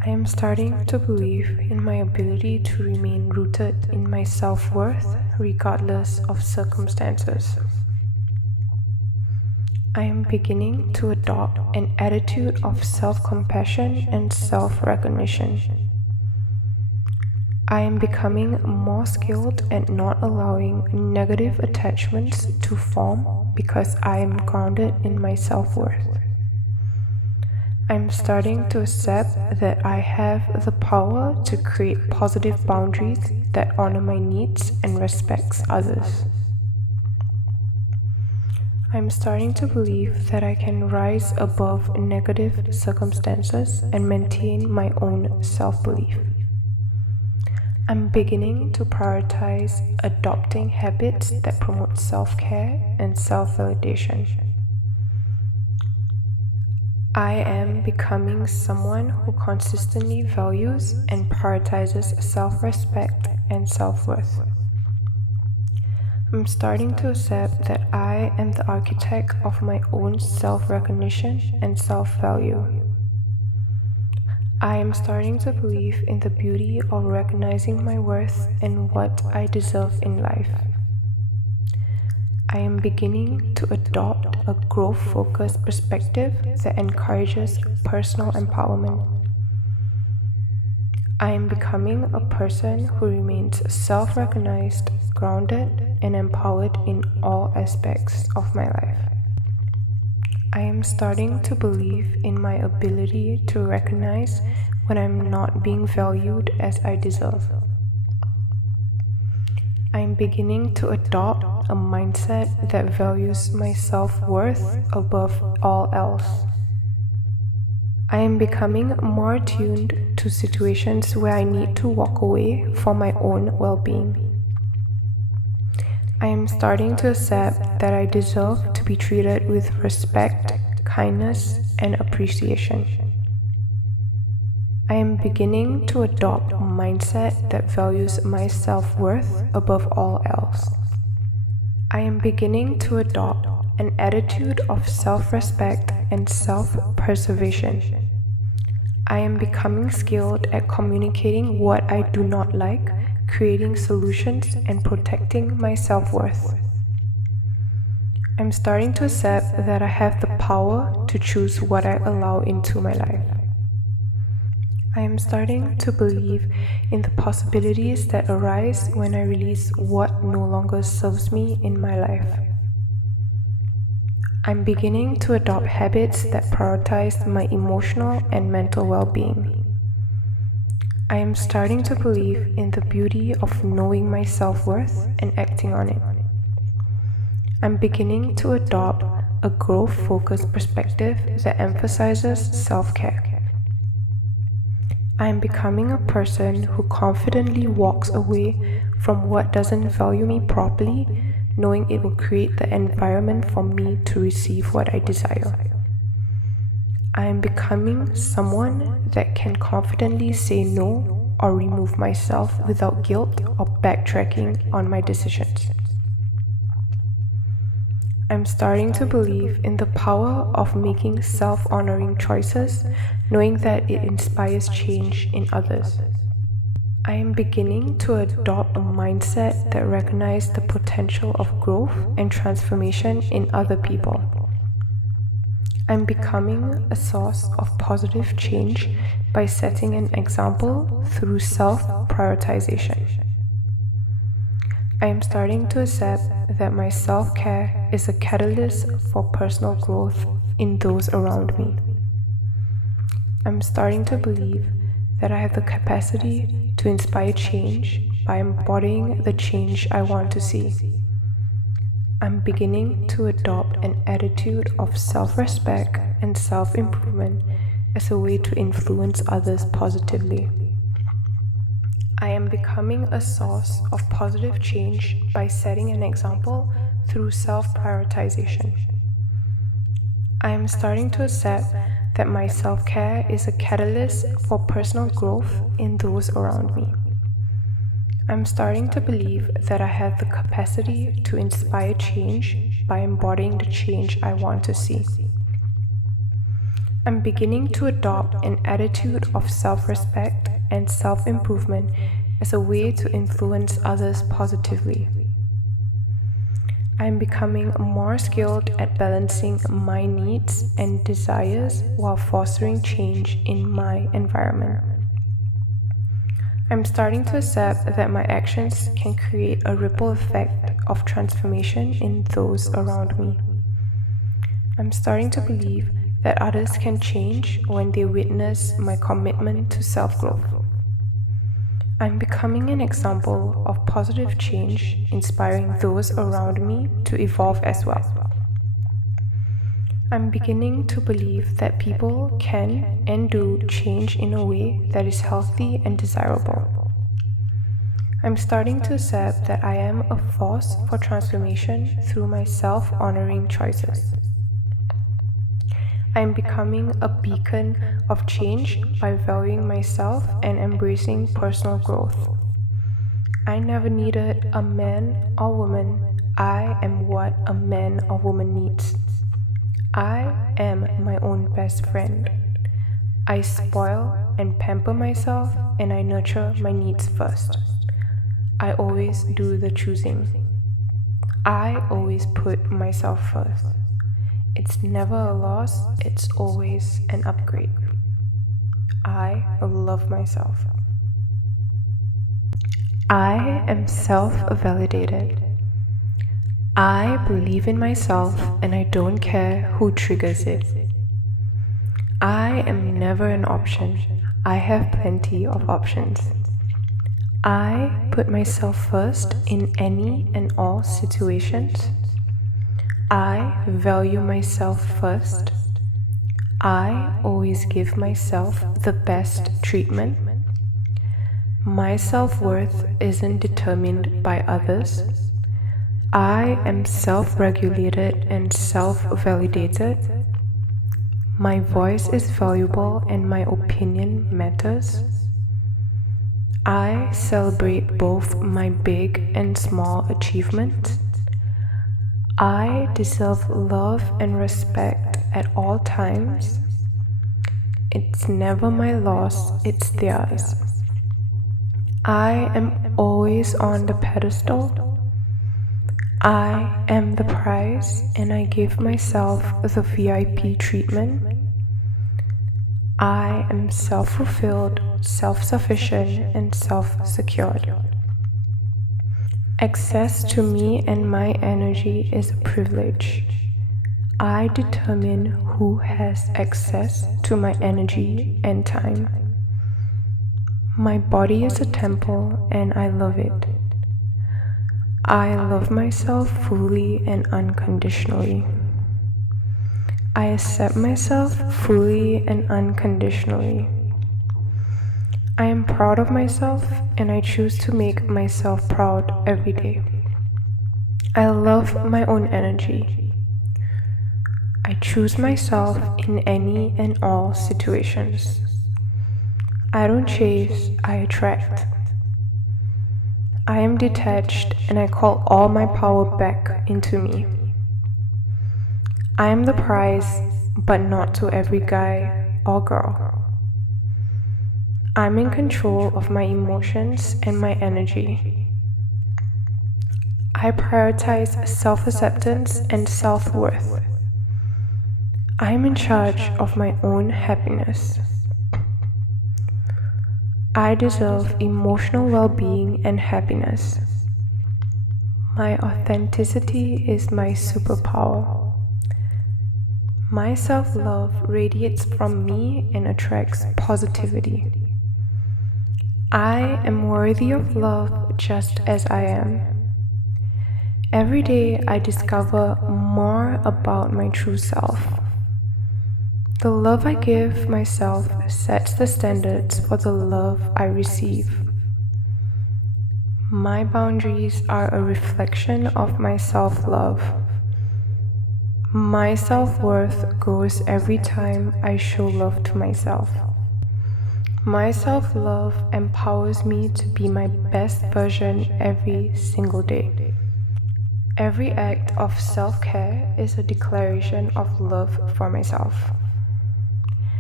I am starting to believe in my ability to remain rooted in my self-worth regardless of circumstances. I am beginning to adopt an attitude of self-compassion and self-recognition. I am becoming more skilled at not allowing negative attachments to form because I am grounded in my self-worth. I'm starting to accept that I have the power to create positive boundaries that honor my needs and respects others. I'm starting to believe that I can rise above negative circumstances and maintain my own self-belief. I'm beginning to prioritize adopting habits that promote self-care and self-validation. I am becoming someone who consistently values and prioritizes self-respect and self-worth. I'm starting to accept that I am the architect of my own self-recognition and self-value. I am starting to believe in the beauty of recognizing my worth and what I deserve in life. I am beginning to adopt a growth-focused perspective that encourages personal empowerment. I am becoming a person who remains self-recognized, grounded, and empowered in all aspects of my life. I am starting to believe in my ability to recognize when I'm not being valued as I deserve. I am beginning to adopt a mindset that values my self-worth above all else. I am becoming more attuned to situations where I need to walk away for my own well-being. I am starting to accept that I deserve to be treated with respect, kindness, and appreciation. I am beginning to adopt a mindset that values my self-worth above all else. I am beginning to adopt an attitude of self-respect and self-preservation. I am becoming skilled at communicating what I do not like, creating solutions, and protecting my self-worth. I'm starting to accept that I have the power to choose what I allow into my life. I am starting to believe in the possibilities that arise when I release what no longer serves me in my life. I'm beginning to adopt habits that prioritize my emotional and mental well-being. I am starting to believe in the beauty of knowing my self-worth and acting on it. I'm beginning to adopt a growth-focused perspective that emphasizes self-care. I am becoming a person who confidently walks away from what doesn't value me properly, knowing it will create the environment for me to receive what I desire. I am becoming someone that can confidently say no or remove myself without guilt or backtracking on my decisions. I'm starting to believe in the power of making self-honoring choices, knowing that it inspires change in others. I am beginning to adopt a mindset that recognizes the potential of growth and transformation in other people. I'm becoming a source of positive change by setting an example through self-prioritization. I am starting to accept that my self-care is a catalyst for personal growth in those around me. I'm starting to believe that I have the capacity to inspire change by embodying the change I want to see. I'm beginning to adopt an attitude of self-respect and self-improvement as a way to influence others positively. I am becoming a source of positive change by setting an example through self-prioritization. I am starting to accept that my self-care is a catalyst for personal growth in those around me. I'm starting to believe that I have the capacity to inspire change by embodying the change I want to see. I'm beginning to adopt an attitude of self-respect and self-improvement as a way to influence others positively. I'm becoming more skilled at balancing my needs and desires while fostering change in my environment. I'm starting to accept that my actions can create a ripple effect of transformation in those around me. I'm starting to believe that others can change when they witness my commitment to self-growth. I'm becoming an example of positive change, inspiring those around me to evolve as well. I'm beginning to believe that people can and do change in a way that is healthy and desirable. I'm starting to accept that I am a force for transformation through my self-honoring choices. I am becoming a beacon of change by valuing myself and embracing personal growth. I never needed a man or woman. I am what a man or woman needs. I am my own best friend. I spoil and pamper myself, and I nurture my needs first. I always do the choosing. I always put myself first. It's never a loss, it's always an upgrade. I love myself. I am self-validated. I believe in myself and I don't care who triggers it. I am never an option. I have plenty of options. I put myself first in any and all situations. I value myself first. I always give myself the best treatment. My self-worth isn't determined by others. I am self-regulated and self-validated. My voice is valuable and my opinion matters. I celebrate both my big and small achievements. I deserve love and respect at all times. It's never my loss, it's theirs. I am always on the pedestal. I am the prize and I give myself the VIP treatment. I am self-fulfilled, self-sufficient, and self-secured. Access to me and my energy is a privilege. I determine who has access to my energy and time. My body is a temple and I love it. I love myself fully and unconditionally. I accept myself fully and unconditionally. I am proud of myself and I choose to make myself proud every day. I love my own energy. I choose myself in any and all situations. I don't chase, I attract. I am detached and I call all my power back into me. I am the prize, but not to every guy or girl. I'm in control of my emotions and my energy. I prioritize self-acceptance and self-worth. I'm in charge of my own happiness. I deserve emotional well-being and happiness. My authenticity is my superpower. My self-love radiates from me and attracts positivity. I am worthy of love just as I am. Every day I discover more about my true self. The love I give myself sets the standards for the love I receive. My boundaries are a reflection of my self-love. My self-worth grows every time I show love to myself. My self-love empowers me to be my best version every single day. Every act of self-care is a declaration of love for myself.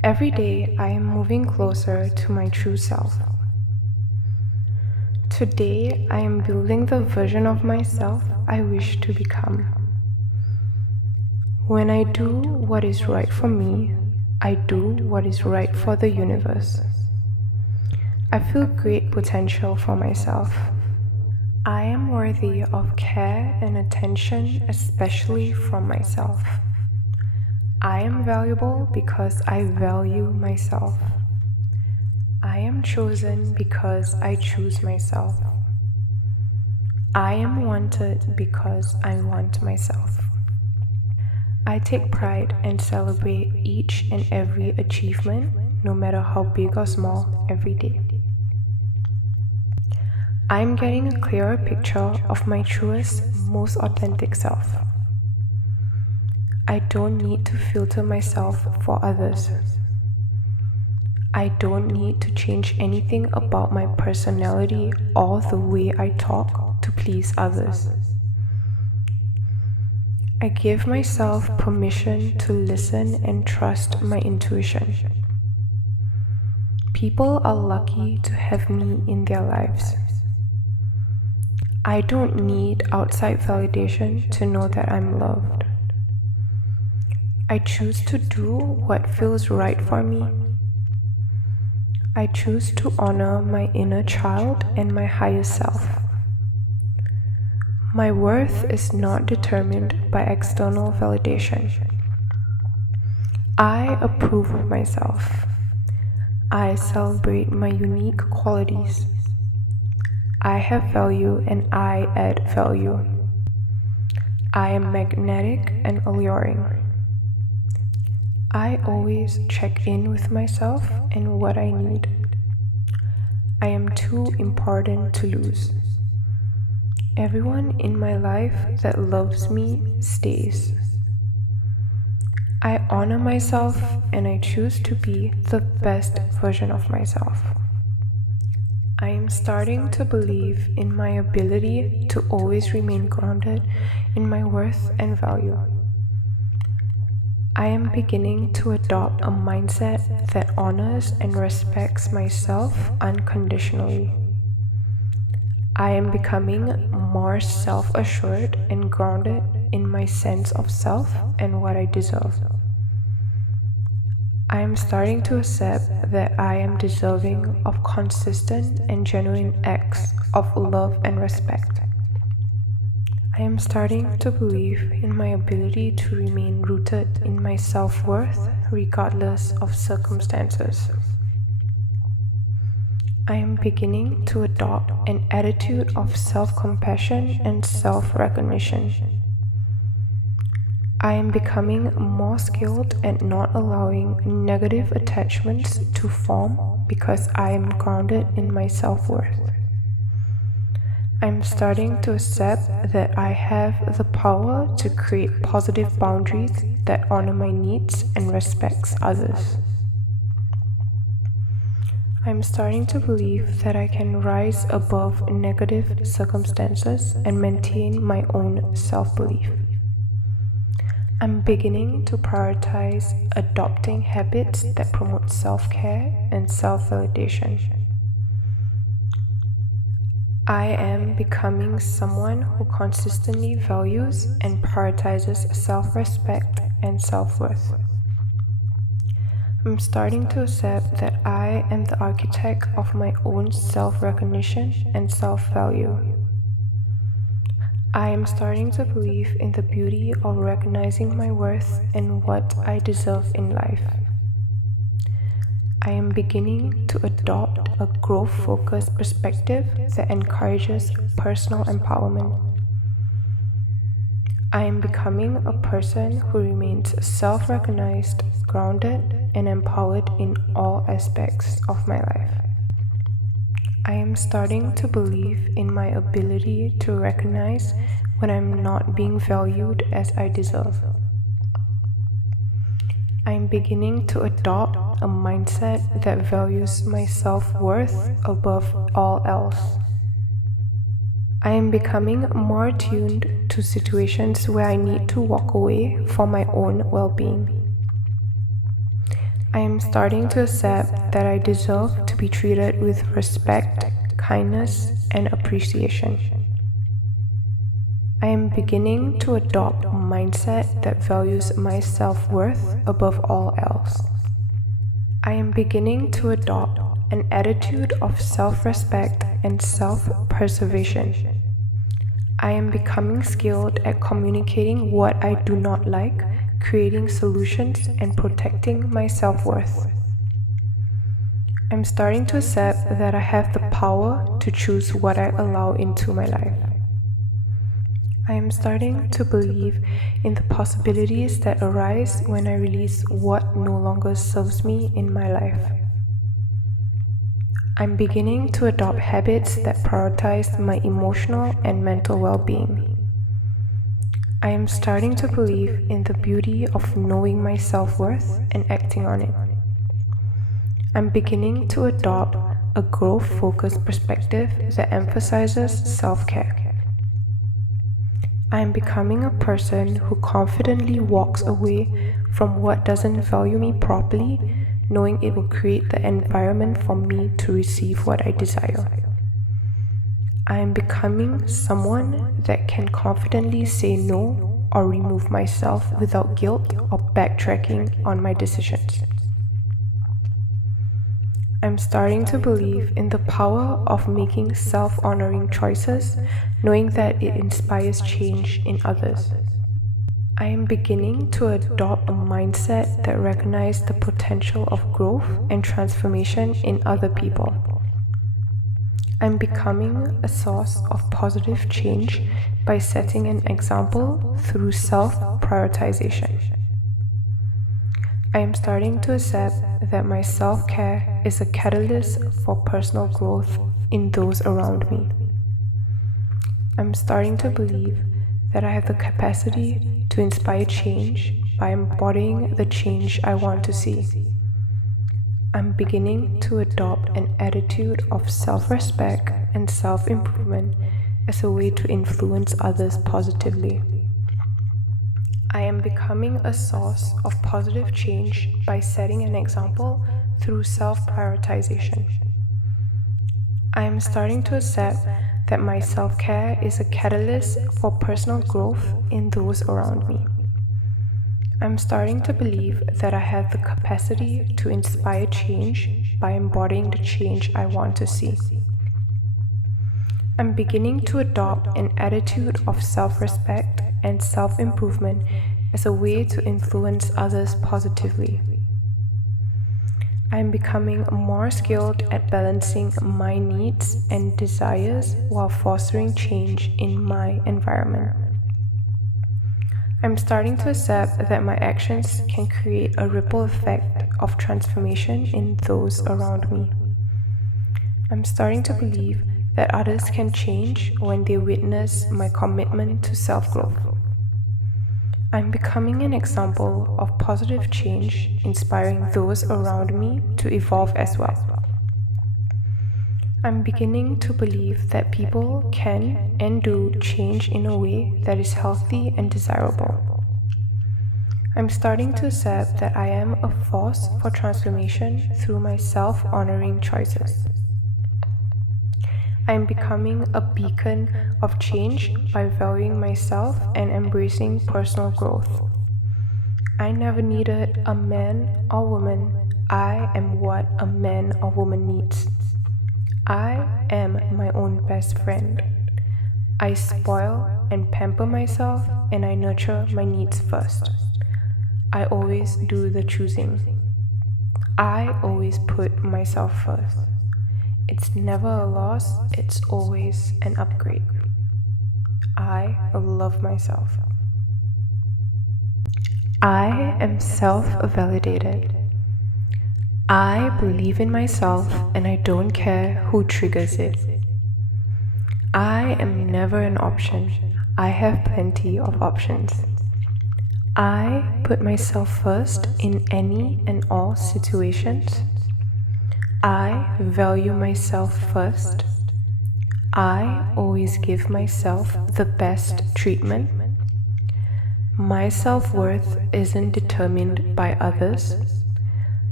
Every day, I am moving closer to my true self. Today, I am building the version of myself I wish to become. When I do what is right for me, I do what is right for the universe. I feel great potential for myself. I am worthy of care and attention, especially from myself. I am valuable because I value myself. I am chosen because I choose myself. I am wanted because I want myself. I take pride and celebrate each and every achievement, no matter how big or small, every day. I'm getting a clearer picture of my truest, most authentic self. I don't need to filter myself for others. I don't need to change anything about my personality or the way I talk to please others. I give myself permission to listen and trust my intuition. People are lucky to have me in their lives. I don't need outside validation to know that I'm loved. I choose to do what feels right for me. I choose to honor my inner child and my higher self. My worth is not determined by external validation. I approve of myself. I celebrate my unique qualities. I have value and I add value. I am magnetic and alluring. I always check in with myself and what I need. I am too important to lose. Everyone in my life that loves me stays. I honor myself and I choose to be the best version of myself. I am starting to believe in my ability to always remain grounded in my worth and value. I am beginning to adopt a mindset that honors and respects myself unconditionally. I am becoming more self-assured and grounded in my sense of self and what I deserve. I am starting to accept that I am deserving of consistent and genuine acts of love and respect. I am starting to believe in my ability to remain rooted in my self-worth regardless of circumstances. I am beginning to adopt an attitude of self-compassion and self-recognition. I am becoming more skilled at not allowing negative attachments to form because I am grounded in my self-worth. I am starting to accept that I have the power to create positive boundaries that honor my needs and respects others. I am starting to believe that I can rise above negative circumstances and maintain my own self-belief. I'm beginning to prioritize adopting habits that promote self-care and self-validation. I am becoming someone who consistently values and prioritizes self-respect and self-worth. I'm starting to accept that I am the architect of my own self-recognition and self-value. I am starting to believe in the beauty of recognizing my worth and what I deserve in life. I am beginning to adopt a growth-focused perspective that encourages personal empowerment. I am becoming a person who remains self-recognized, grounded, and empowered in all aspects of my life. I am starting to believe in my ability to recognize when I'm not being valued as I deserve. I am beginning to adopt a mindset that values my self-worth above all else. I am becoming more attuned to situations where I need to walk away for my own well-being. I am starting to accept that I deserve to be treated with respect, kindness, and appreciation. I am beginning to adopt a mindset that values my self-worth above all else. I am beginning to adopt an attitude of self-respect and self-preservation. I am becoming skilled at communicating what I do not like, creating solutions, and protecting my self-worth. I'm starting to accept that I have the power to choose what I allow into my life. I am starting to believe in the possibilities that arise when I release what no longer serves me in my life. I'm beginning to adopt habits that prioritize my emotional and mental well-being. I am starting to believe in the beauty of knowing my self-worth and acting on it. I'm beginning to adopt a growth-focused perspective that emphasizes self-care. I am becoming a person who confidently walks away from what doesn't value me properly, knowing it will create the environment for me to receive what I desire. I am becoming someone that can confidently say no or remove myself without guilt or backtracking on my decisions. I'm starting to believe in the power of making self-honoring choices, knowing that it inspires change in others. I am beginning to adopt a mindset that recognizes the potential of growth and transformation in other people. I'm becoming a source of positive change by setting an example through self-prioritization. I am starting to accept that my self-care is a catalyst for personal growth in those around me. I'm starting to believe that I have the capacity to inspire change by embodying the change I want to see. I'm beginning to adopt an attitude of self-respect and self-improvement as a way to influence others positively. I am becoming a source of positive change by setting an example through self-prioritization. I am starting to accept that my self-care is a catalyst for personal growth in those around me. I'm starting to believe that I have the capacity to inspire change by embodying the change I want to see. I'm beginning to adopt an attitude of self-respect and self-improvement as a way to influence others positively. I am becoming more skilled at balancing my needs and desires while fostering change in my environment. I'm starting to accept that my actions can create a ripple effect of transformation in those around me. I'm starting to believe that others can change when they witness my commitment to self-growth. I'm becoming an example of positive change, inspiring those around me to evolve as well. I'm beginning to believe that people can and do change in a way that is healthy and desirable. I'm starting to accept that I am a force for transformation through my self-honoring choices. I am becoming a beacon of change by valuing myself and embracing personal growth. I never needed a man or woman. I am what a man or woman needs. I am my own best friend. I spoil and pamper myself, and I nurture my needs first. I always do the choosing. I always put myself first. It's never a loss, it's always an upgrade. I love myself. I am self-validated. I believe in myself and I don't care who triggers it. I am never an option. I have plenty of options. I put myself first in any and all situations. I value myself first. I always give myself the best treatment. My self-worth isn't determined by others.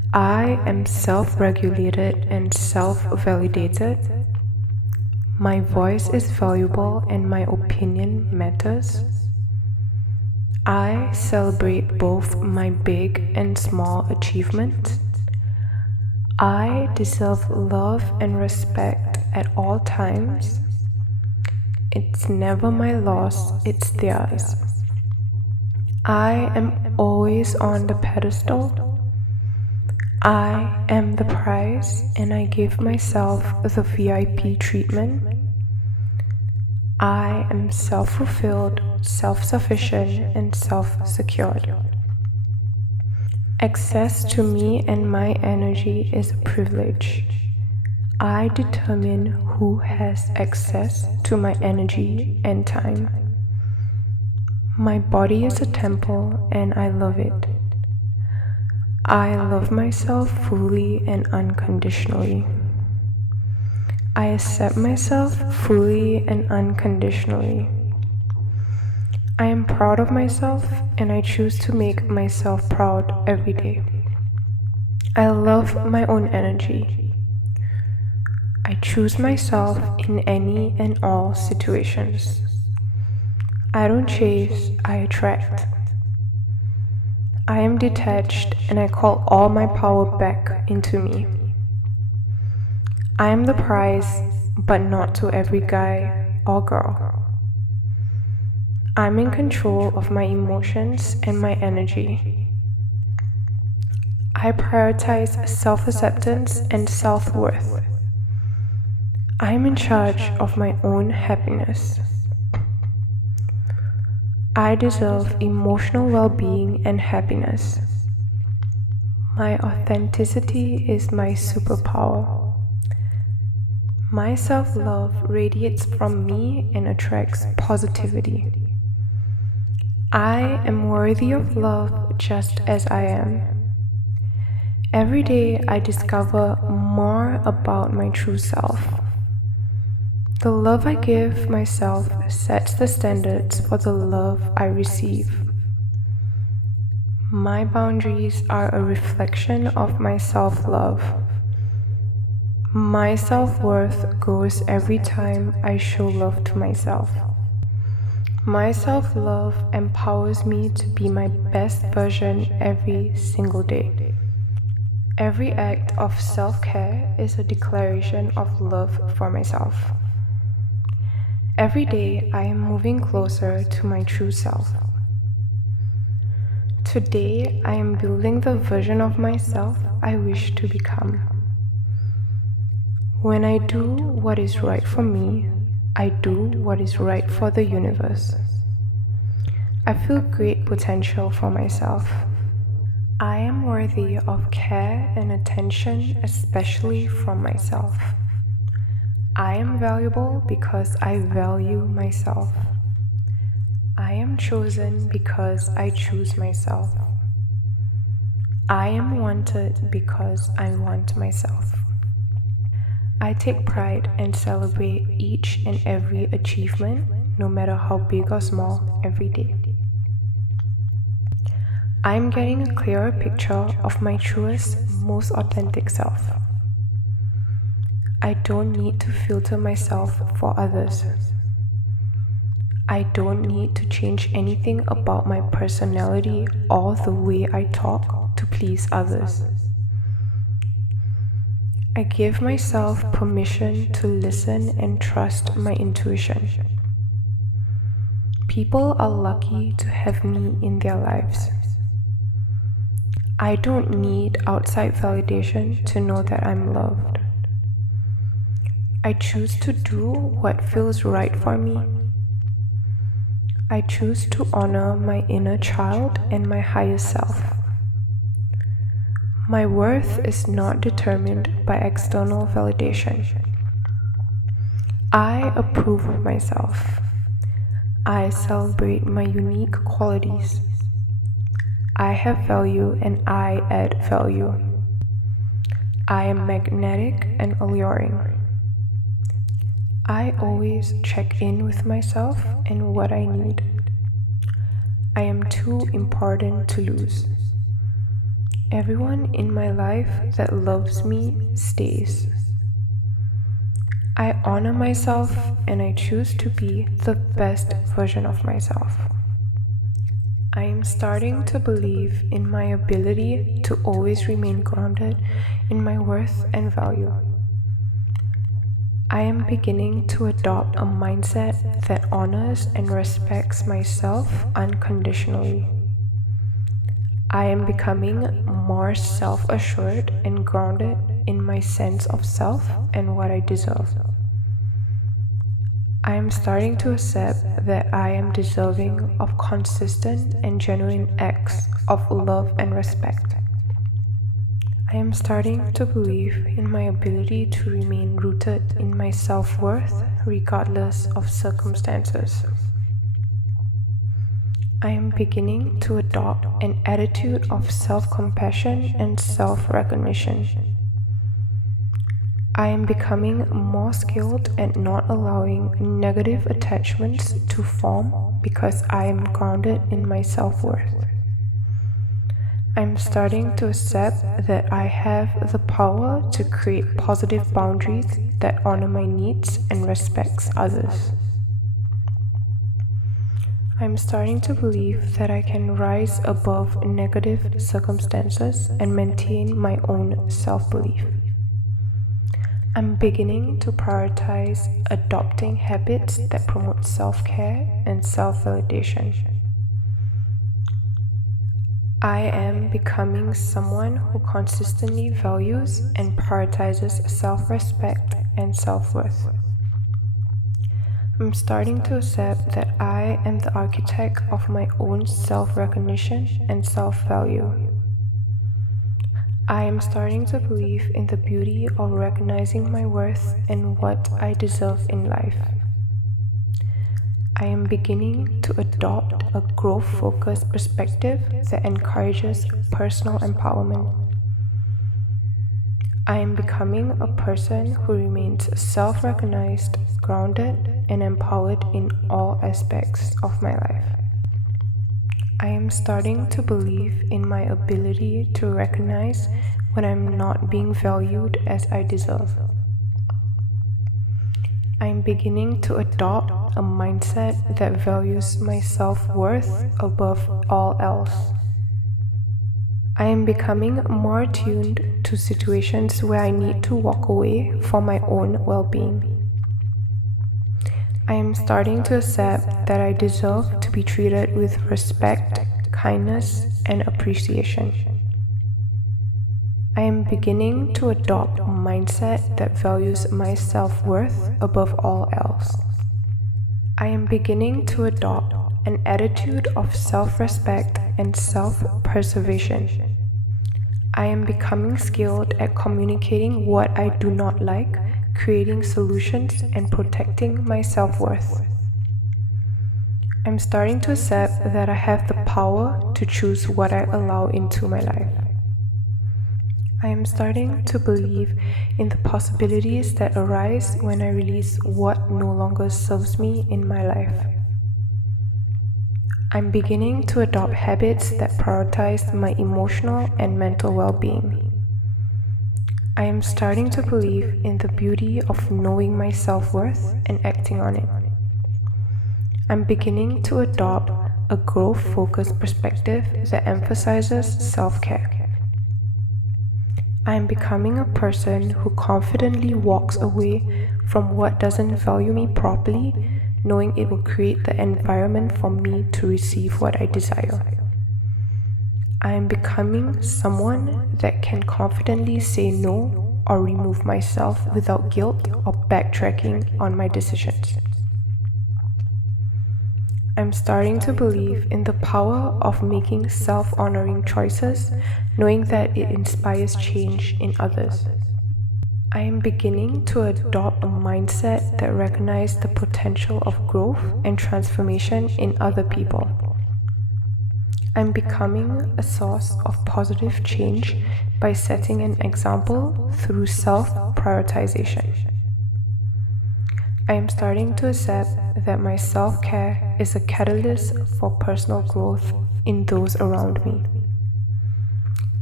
I am self-regulated and self-validated. My voice is valuable and my opinion matters. I celebrate both my big and small achievements. I deserve love and respect at all times. It's never my loss, it's theirs. I am always on the pedestal. I am the prize and I give myself the VIP treatment. I am self-fulfilled, self-sufficient, and self-secured. Access to me and my energy is a privilege. I determine who has access to my energy and time. My body is a temple and I love it. I love myself fully and unconditionally. I accept myself fully and unconditionally. I am proud of myself and I choose to make myself proud every day. I love my own energy. I choose myself in any and all situations. I don't chase, I attract. I am detached and I call all my power back into me. I am the prize, but not to every guy or girl. I'm in control of my emotions and my energy. I prioritize self-acceptance and self-worth. I am in charge of my own happiness. I deserve emotional well-being and happiness. My authenticity is my superpower. My self-love radiates from me and attracts positivity. I am worthy of love just as I am. Every day I discover more about my true self. The love I give myself sets the standards for the love I receive. My boundaries are a reflection of my self-love. My self-worth grows every time I show love to myself. My self-love empowers me to be my best version every single day. Every act of self-care is a declaration of love for myself. Every day I am moving closer to my true self. Today I am building the version of myself I wish to become. When I do what is right for me, I do what is right for the universe. I feel great potential for myself. I am worthy of care and attention, especially from myself. I am valuable because I value myself. I am chosen because I choose myself. I am wanted because I want myself. I take pride and celebrate each and every achievement, no matter how big or small, every day. I'm getting a clearer picture of my truest, most authentic self. I don't need to filter myself for others. I don't need to change anything about my personality or the way I talk to please others. I give myself permission to listen and trust my intuition. People are lucky to have me in their lives. I don't need outside validation to know that I'm loved. I choose to do what feels right for me. I choose to honor my inner child and my higher self. My worth is not determined by external validation. I approve of myself. I celebrate my unique qualities. I have value and I add value. I am magnetic and alluring. I always check in with myself and what I need. I am too important to lose. Everyone in my life that loves me stays. I honor myself and I choose to be the best version of myself. I am starting to believe in my ability to always remain grounded in my worth and value. I am beginning to adopt a mindset that honors and respects myself unconditionally. I am becoming more self-assured and grounded in my sense of self and what I deserve. I am starting to accept that I am deserving of consistent and genuine acts of love and respect. I am starting to believe in my ability to remain rooted in my self-worth regardless of circumstances. I am beginning to adopt an attitude of self-compassion and self-recognition. I am becoming more skilled at not allowing negative attachments to form because I am grounded in my self-worth. I'm starting to accept that I have the power to create positive boundaries that honor my needs and respects others. I'm starting to believe that I can rise above negative circumstances and maintain my own self-belief. I'm beginning to prioritize adopting habits that promote self-care and self-validation. I am becoming someone who consistently values and prioritizes self-respect and self-worth. I'm starting to accept that I am the architect of my own self-recognition and self-value. I am starting to believe in the beauty of recognizing my worth and what I deserve in life. I am beginning to adopt a growth-focused perspective that encourages personal empowerment. I am becoming a person who remains self-recognized, grounded, and empowered in all aspects of my life. I am starting to believe in my ability to recognize when I'm not being valued as I deserve. I am beginning to adopt a mindset that values my self-worth above all else. I am becoming more attuned to situations where I need to walk away for my own well-being. I am starting to accept that I deserve to be treated with respect, kindness, and appreciation. I am beginning to adopt a mindset that values my self-worth above all else. I am beginning to adopt an attitude of self-respect and self-preservation. I am becoming skilled at communicating what I do not like, creating solutions, and protecting my self-worth. I'm starting to accept that I have the power to choose what I allow into my life. I am starting to believe in the possibilities that arise when I release what no longer serves me in my life. I'm beginning to adopt habits that prioritize my emotional and mental well-being. I am starting to believe in the beauty of knowing my self-worth and acting on it. I'm beginning to adopt a growth-focused perspective that emphasizes self-care. I am becoming a person who confidently walks away from what doesn't value me properly, knowing it will create the environment for me to receive what I desire. I am becoming someone that can confidently say no or remove myself without guilt or backtracking on my decisions. I'm starting to believe in the power of making self-honoring choices, knowing that it inspires change in others. I am beginning to adopt a mindset that recognizes the potential of growth and transformation in other people. I'm becoming a source of positive change by setting an example through self-prioritization. I am starting to accept that my self-care is a catalyst for personal growth in those around me.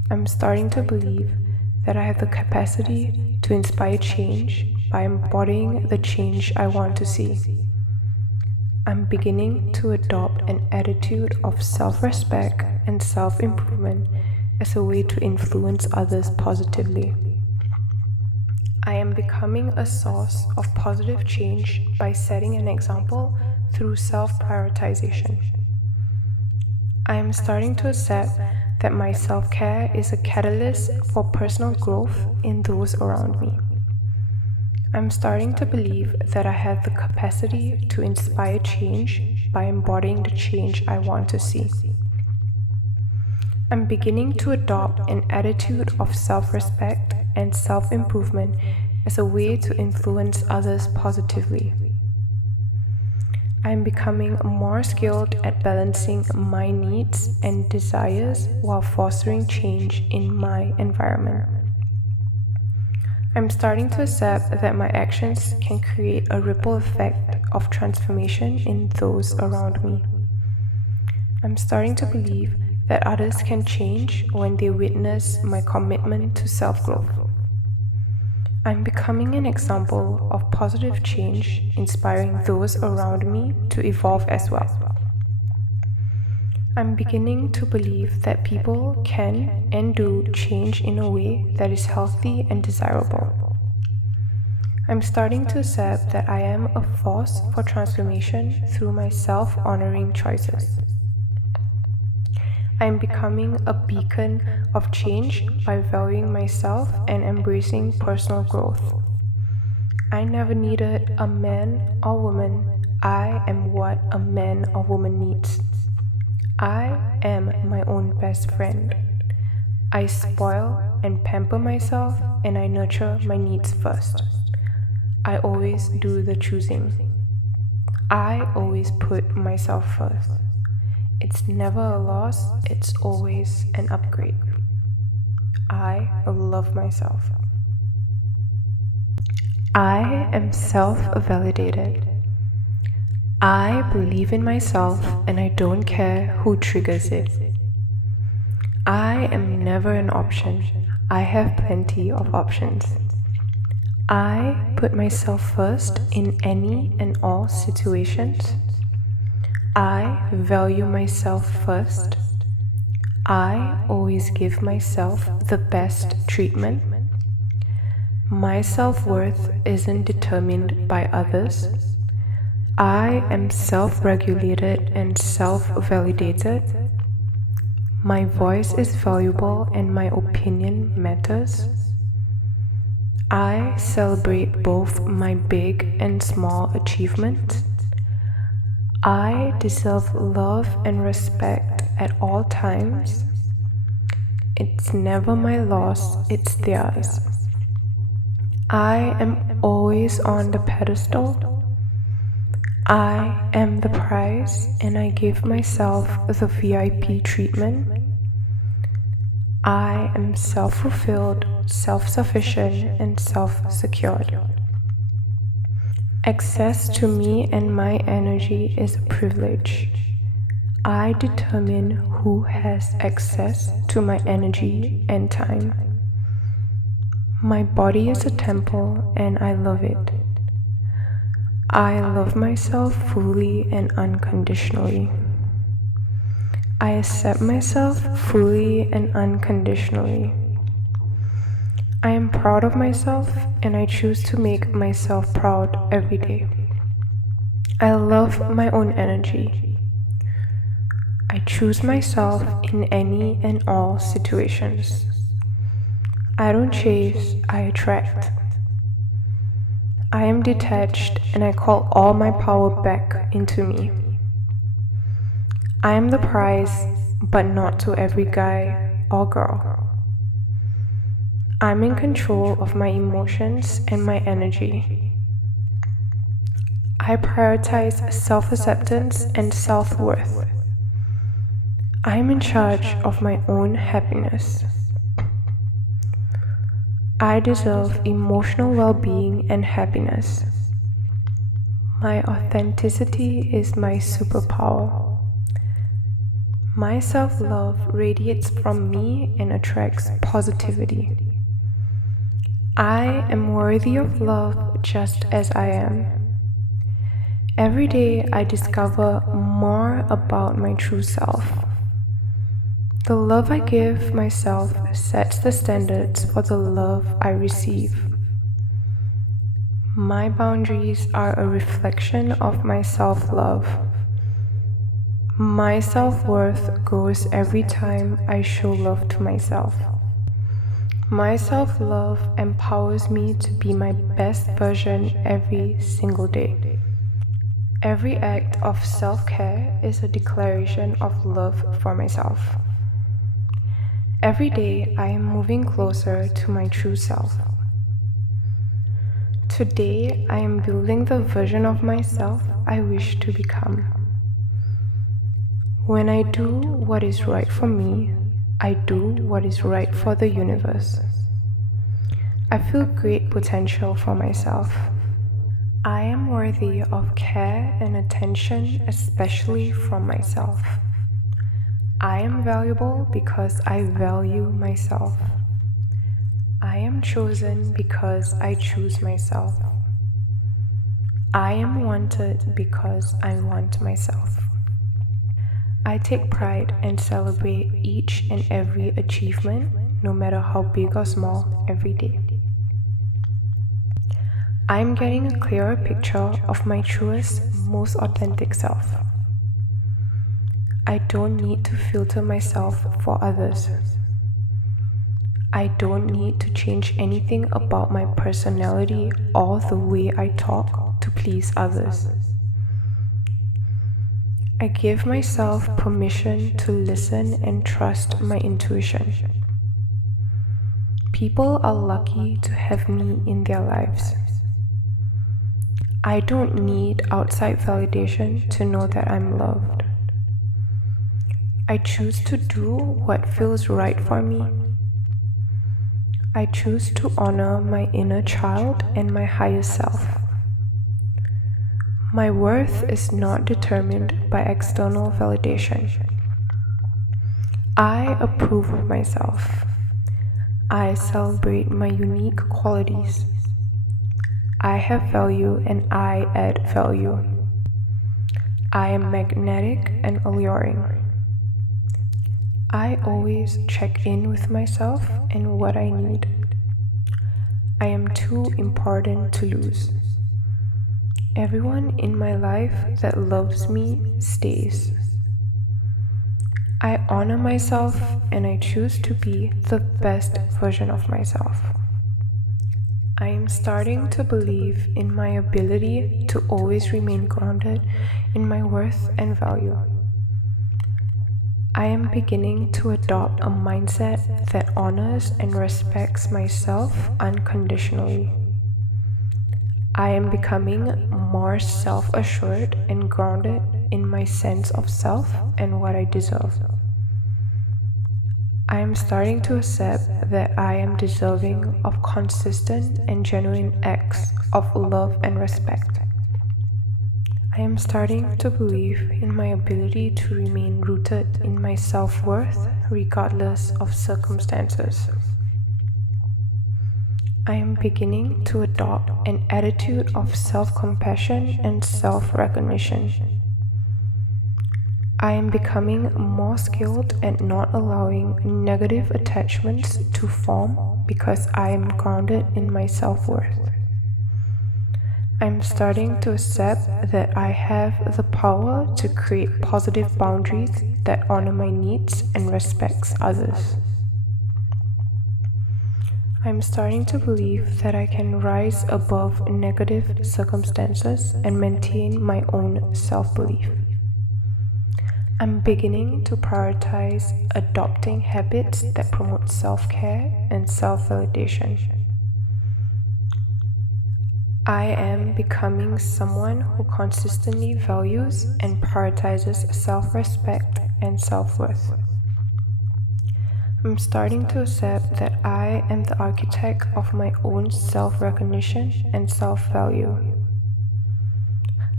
I'm starting to believe that I have the capacity to inspire change by embodying the change I want to see. I'm beginning to adopt an attitude of self-respect and self-improvement as a way to influence others positively. I am becoming a source of positive change by setting an example through self-prioritization. I am starting to accept that my self-care is a catalyst for personal growth in those around me. I'm starting to believe that I have the capacity to inspire change by embodying the change I want to see. I'm beginning to adopt an attitude of self-respect and self-improvement as a way to influence others positively. I am becoming more skilled at balancing my needs and desires while fostering change in my environment. I'm starting to accept that my actions can create a ripple effect of transformation in those around me. I'm starting to believe that others can change when they witness my commitment to self-growth. I'm becoming an example of positive change, inspiring those around me to evolve as well. I'm beginning to believe that people can and do change in a way that is healthy and desirable. I'm starting to accept that I am a force for transformation through my self-honoring choices. I am becoming a beacon of change by valuing myself and embracing personal growth. I never needed a man or woman. I am what a man or woman needs. I am my own best friend. I spoil and pamper myself, and I nurture my needs first. I always do the choosing. I always put myself first. It's never a loss, it's always an upgrade. I love myself. I am self-validated. I believe in myself and I don't care who triggers it. I am never an option. I have plenty of options. I put myself first in any and all situations. I value myself first. I always give myself the best treatment. My self-worth isn't determined by others. I am self-regulated and self-validated. My voice is valuable and my opinion matters. I celebrate both my big and small achievements. I deserve love and respect at all times. It's never my loss, it's theirs. I am always on the pedestal. I am the prize and I give myself the VIP treatment. I am self-fulfilled, self-sufficient, and self-secured. Access to me and my energy is a privilege. I determine who has access to my energy and time. My body is a temple and I love it. I love myself fully and unconditionally. I accept myself fully and unconditionally. I am proud of myself and I choose to make myself proud every day. I love my own energy. I choose myself in any and all situations. I don't chase, I attract. I am detached and I call all my power back into me. I am the prize, but not to every guy or girl. I'm in control of my emotions and my energy. I prioritize self-acceptance and self-worth. I am in charge of my own happiness. I deserve emotional well-being and happiness. My authenticity is my superpower. My self-love radiates from me and attracts positivity. I am worthy of love just as I am. Every day I discover more about my true self. The love I give myself sets the standards for the love I receive. My boundaries are a reflection of my self-love. My self-worth grows every time I show love to myself. My self-love empowers me to be my best version every single day. Every act of self-care is a declaration of love for myself. Every day I am moving closer to my true self. Today I am building the version of myself I wish to become. When I do what is right for me, I do what is right for the universe. I feel great potential for myself. I am worthy of care and attention, especially from myself. I am valuable because I value myself. I am chosen because I choose myself. I am wanted because I want myself. I take pride and celebrate each and every achievement, no matter how big or small, every day. I am getting a clearer picture of my truest, most authentic self. I don't need to filter myself for others. I don't need to change anything about my personality or the way I talk to please others. I give myself permission to listen and trust my intuition. People are lucky to have me in their lives. I don't need outside validation to know that I'm loved. I choose to do what feels right for me. I choose to honor my inner child and my higher self. My worth is not determined by external validation. I approve of myself. I celebrate my unique qualities. I have value and I add value. I am magnetic and alluring. I always check in with myself and what I need. I am too important to lose. Everyone in my life that loves me stays. I honor myself and I choose to be the best version of myself. I am starting to believe in my ability to always remain grounded in my worth and value. I am beginning to adopt a mindset that honors and respects myself unconditionally. I am becoming more self-assured and grounded in my sense of self and what I deserve. I am starting to accept that I am deserving of consistent and genuine acts of love and respect. I am starting to believe in my ability to remain rooted in my self-worth regardless of circumstances. I am beginning to adopt an attitude of self-compassion and self-recognition. I am becoming more skilled at not allowing negative attachments to form because I am grounded in my self-worth. I am starting to accept that I have the power to create positive boundaries that honor my needs and respects others. I'm starting to believe that I can rise above negative circumstances and maintain my own self-belief. I'm beginning to prioritize adopting habits that promote self-care and self-validation. I am becoming someone who consistently values and prioritizes self-respect and self-worth. I'm starting to accept that I am the architect of my own self-recognition and self-value.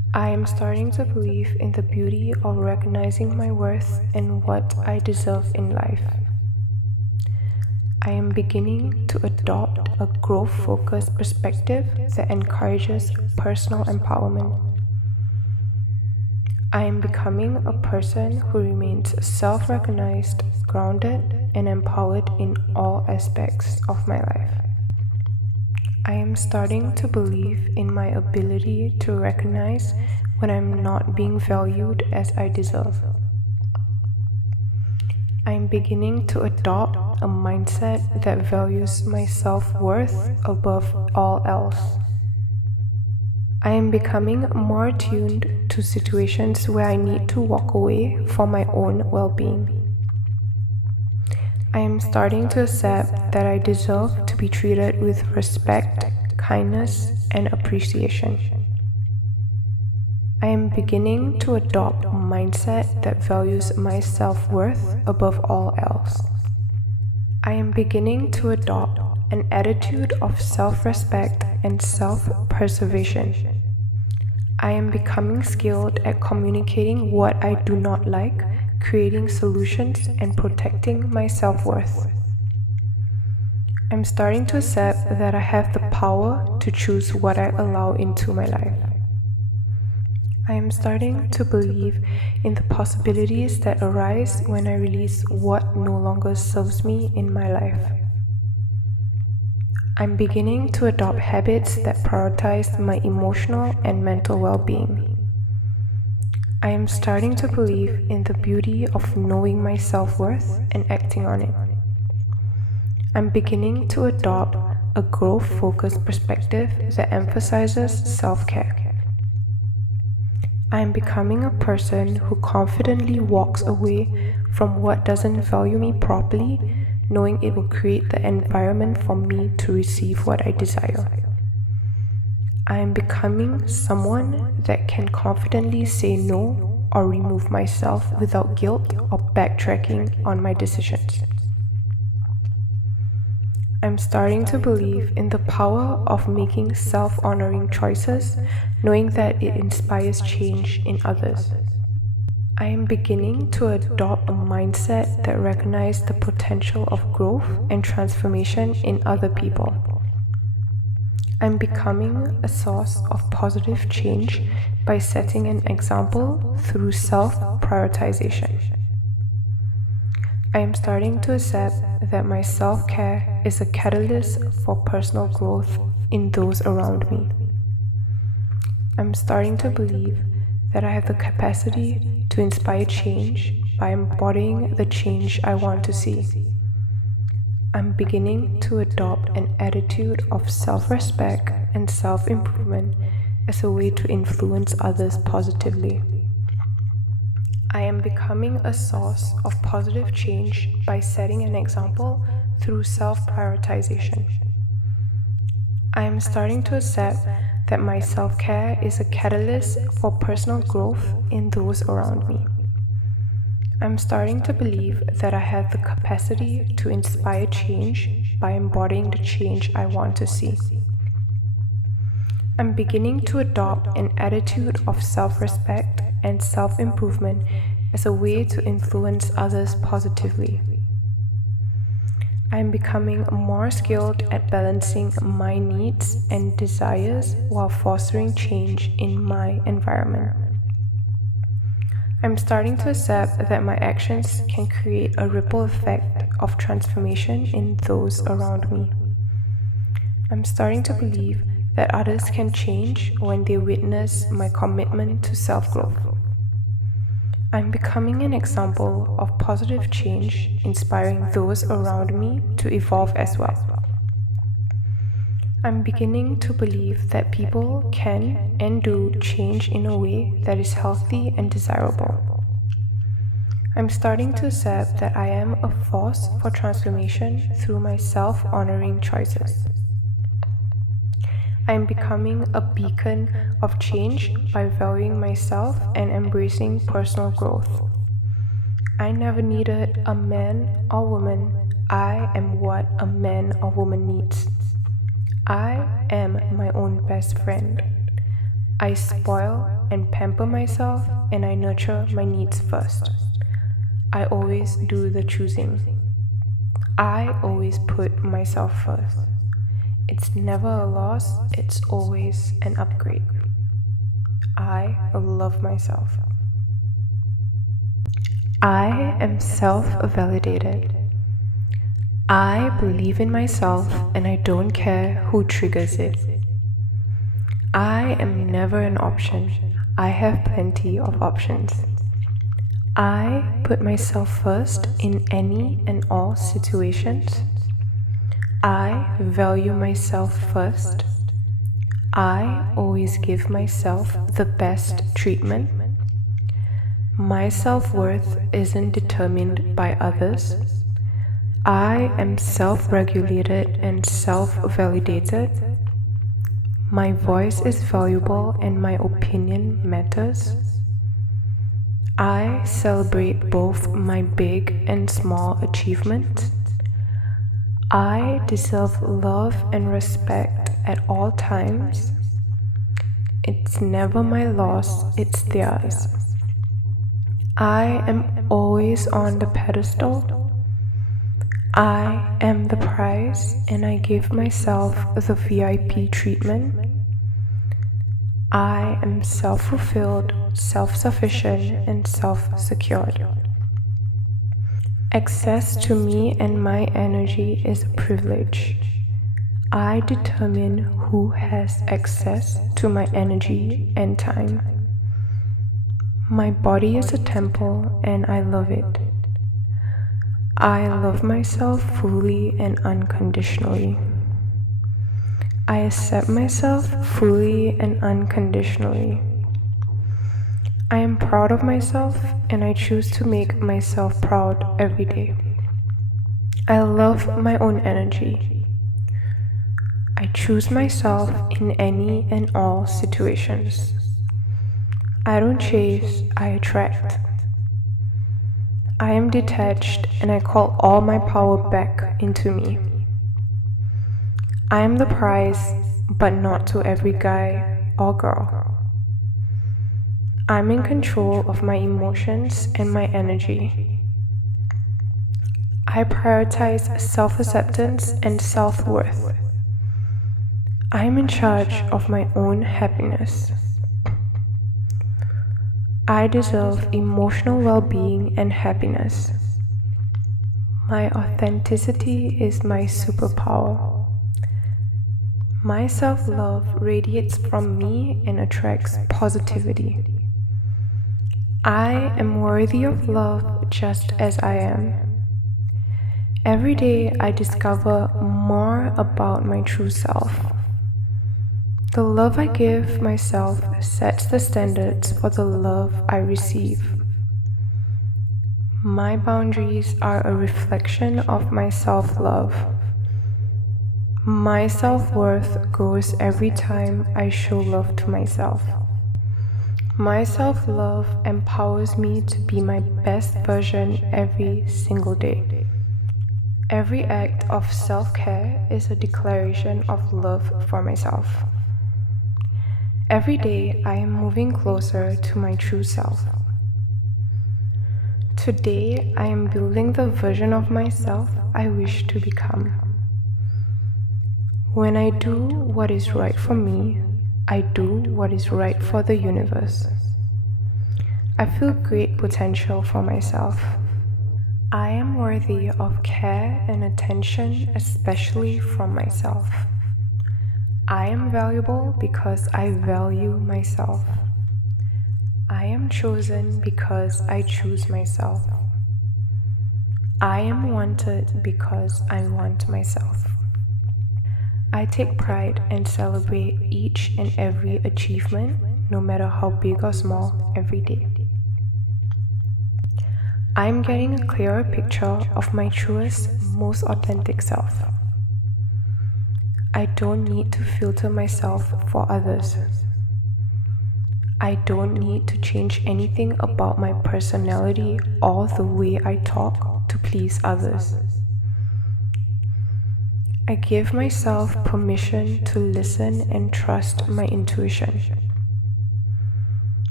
I am starting to believe in the beauty of recognizing my worth and what I deserve in life. I am beginning to adopt a growth-focused perspective that encourages personal empowerment. I am becoming a person who remains self-recognized, grounded, and empowered in all aspects of my life. I am starting to believe in my ability to recognize when I'm not being valued as I deserve. I am beginning to adopt a mindset that values my self-worth above all else. I am becoming more attuned to situations where I need to walk away for my own well-being. I am starting to accept that I deserve to be treated with respect, kindness, and appreciation. I am beginning to adopt a mindset that values my self-worth above all else. I am beginning to adopt an attitude of self-respect and self-preservation. I am becoming skilled at communicating what I do not like, creating solutions, and protecting my self-worth. I'm starting to accept that I have the power to choose what I allow into my life. I am starting to believe in the possibilities that arise when I release what no longer serves me in my life. I'm beginning to adopt habits that prioritize my emotional and mental well-being. I am starting to believe in the beauty of knowing my self-worth and acting on it. I'm beginning to adopt a growth-focused perspective that emphasizes self-care. I am becoming a person who confidently walks away from what doesn't value me properly, knowing it will create the environment for me to receive what I desire. I am becoming someone that can confidently say no or remove myself without guilt or backtracking on my decisions. I'm starting to believe in the power of making self-honoring choices, knowing that it inspires change in others. I am beginning to adopt a mindset that recognizes the potential of growth and transformation in other people. I'm becoming a source of positive change by setting an example through self-prioritization. I am starting to accept that my self-care is a catalyst for personal growth in those around me. I'm starting to believe that I have the capacity to inspire change by embodying the change I want to see. I'm beginning to adopt an attitude of self-respect and self-improvement as a way to influence others positively. I am becoming a source of positive change by setting an example through self-prioritization. I am starting to accept that my self-care is a catalyst for personal growth in those around me. I'm starting to believe that I have the capacity to inspire change by embodying the change I want to see. I'm beginning to adopt an attitude of self-respect and self-improvement as a way to influence others positively. I am becoming more skilled at balancing my needs and desires while fostering change in my environment. I'm starting to accept that my actions can create a ripple effect of transformation in those around me. I'm starting to believe that others can change when they witness my commitment to self-growth. I'm becoming an example of positive change, inspiring those around me to evolve as well. I'm beginning to believe that people can and do change in a way that is healthy and desirable. I'm starting to accept that I am a force for transformation through my self-honoring choices. I am becoming a beacon of change by valuing myself and embracing personal growth. I never needed a man or woman. I am what a man or woman needs. I am my own best friend. I spoil and pamper myself, and I nurture my needs first. I always do the choosing. I always put myself first. It's never a loss, it's always an upgrade. I love myself. I am self-validated. I believe in myself and I don't care who triggers it. I am never an option. I have plenty of options. I put myself first in any and all situations. I value myself first. I always give myself the best treatment. My self-worth isn't determined by others. I am self-regulated and self-validated. My voice is valuable and my opinion matters. I celebrate both my big and small achievements. I deserve love and respect at all times. It's never my loss, it's theirs. I am always on the pedestal. I am the prize and I give myself the VIP treatment. I am self-fulfilled, self-sufficient, and self-secured. Access to me and my energy is a privilege. I determine who has access to my energy and time. My body is a temple and I love it. I love myself fully and unconditionally. I accept myself fully and unconditionally. I am proud of myself and I choose to make myself proud every day. I love my own energy. I choose myself in any and all situations. I don't chase, I attract. I am detached and I call all my power back into me. I am the prize, but not to every guy or girl. I'm in control of my emotions and my energy. I prioritize self-acceptance and self-worth. I am in charge of my own happiness. I deserve emotional well-being and happiness. My authenticity is my superpower. My self-love radiates from me and attracts positivity. I am worthy of love just as I am. Every day I discover more about my true self. The love I give myself sets the standards for the love I receive. My boundaries are a reflection of my self-love. My self-worth grows every time I show love to myself. My self-love empowers me to be my best version every single day. Every act of self-care is a declaration of love for myself. Every day I am moving closer to my true self. Today I am building the version of myself I wish to become. When I do what is right for me, I do what is right for the universe. I feel great potential for myself. I am worthy of care and attention, especially from myself. I am valuable because I value myself. I am chosen because I choose myself. I am wanted because I want myself. I take pride and celebrate each and every achievement, no matter how big or small, every day. I am getting a clearer picture of my truest, most authentic self. I don't need to filter myself for others. I don't need to change anything about my personality or the way I talk to please others. I give myself permission to listen and trust my intuition.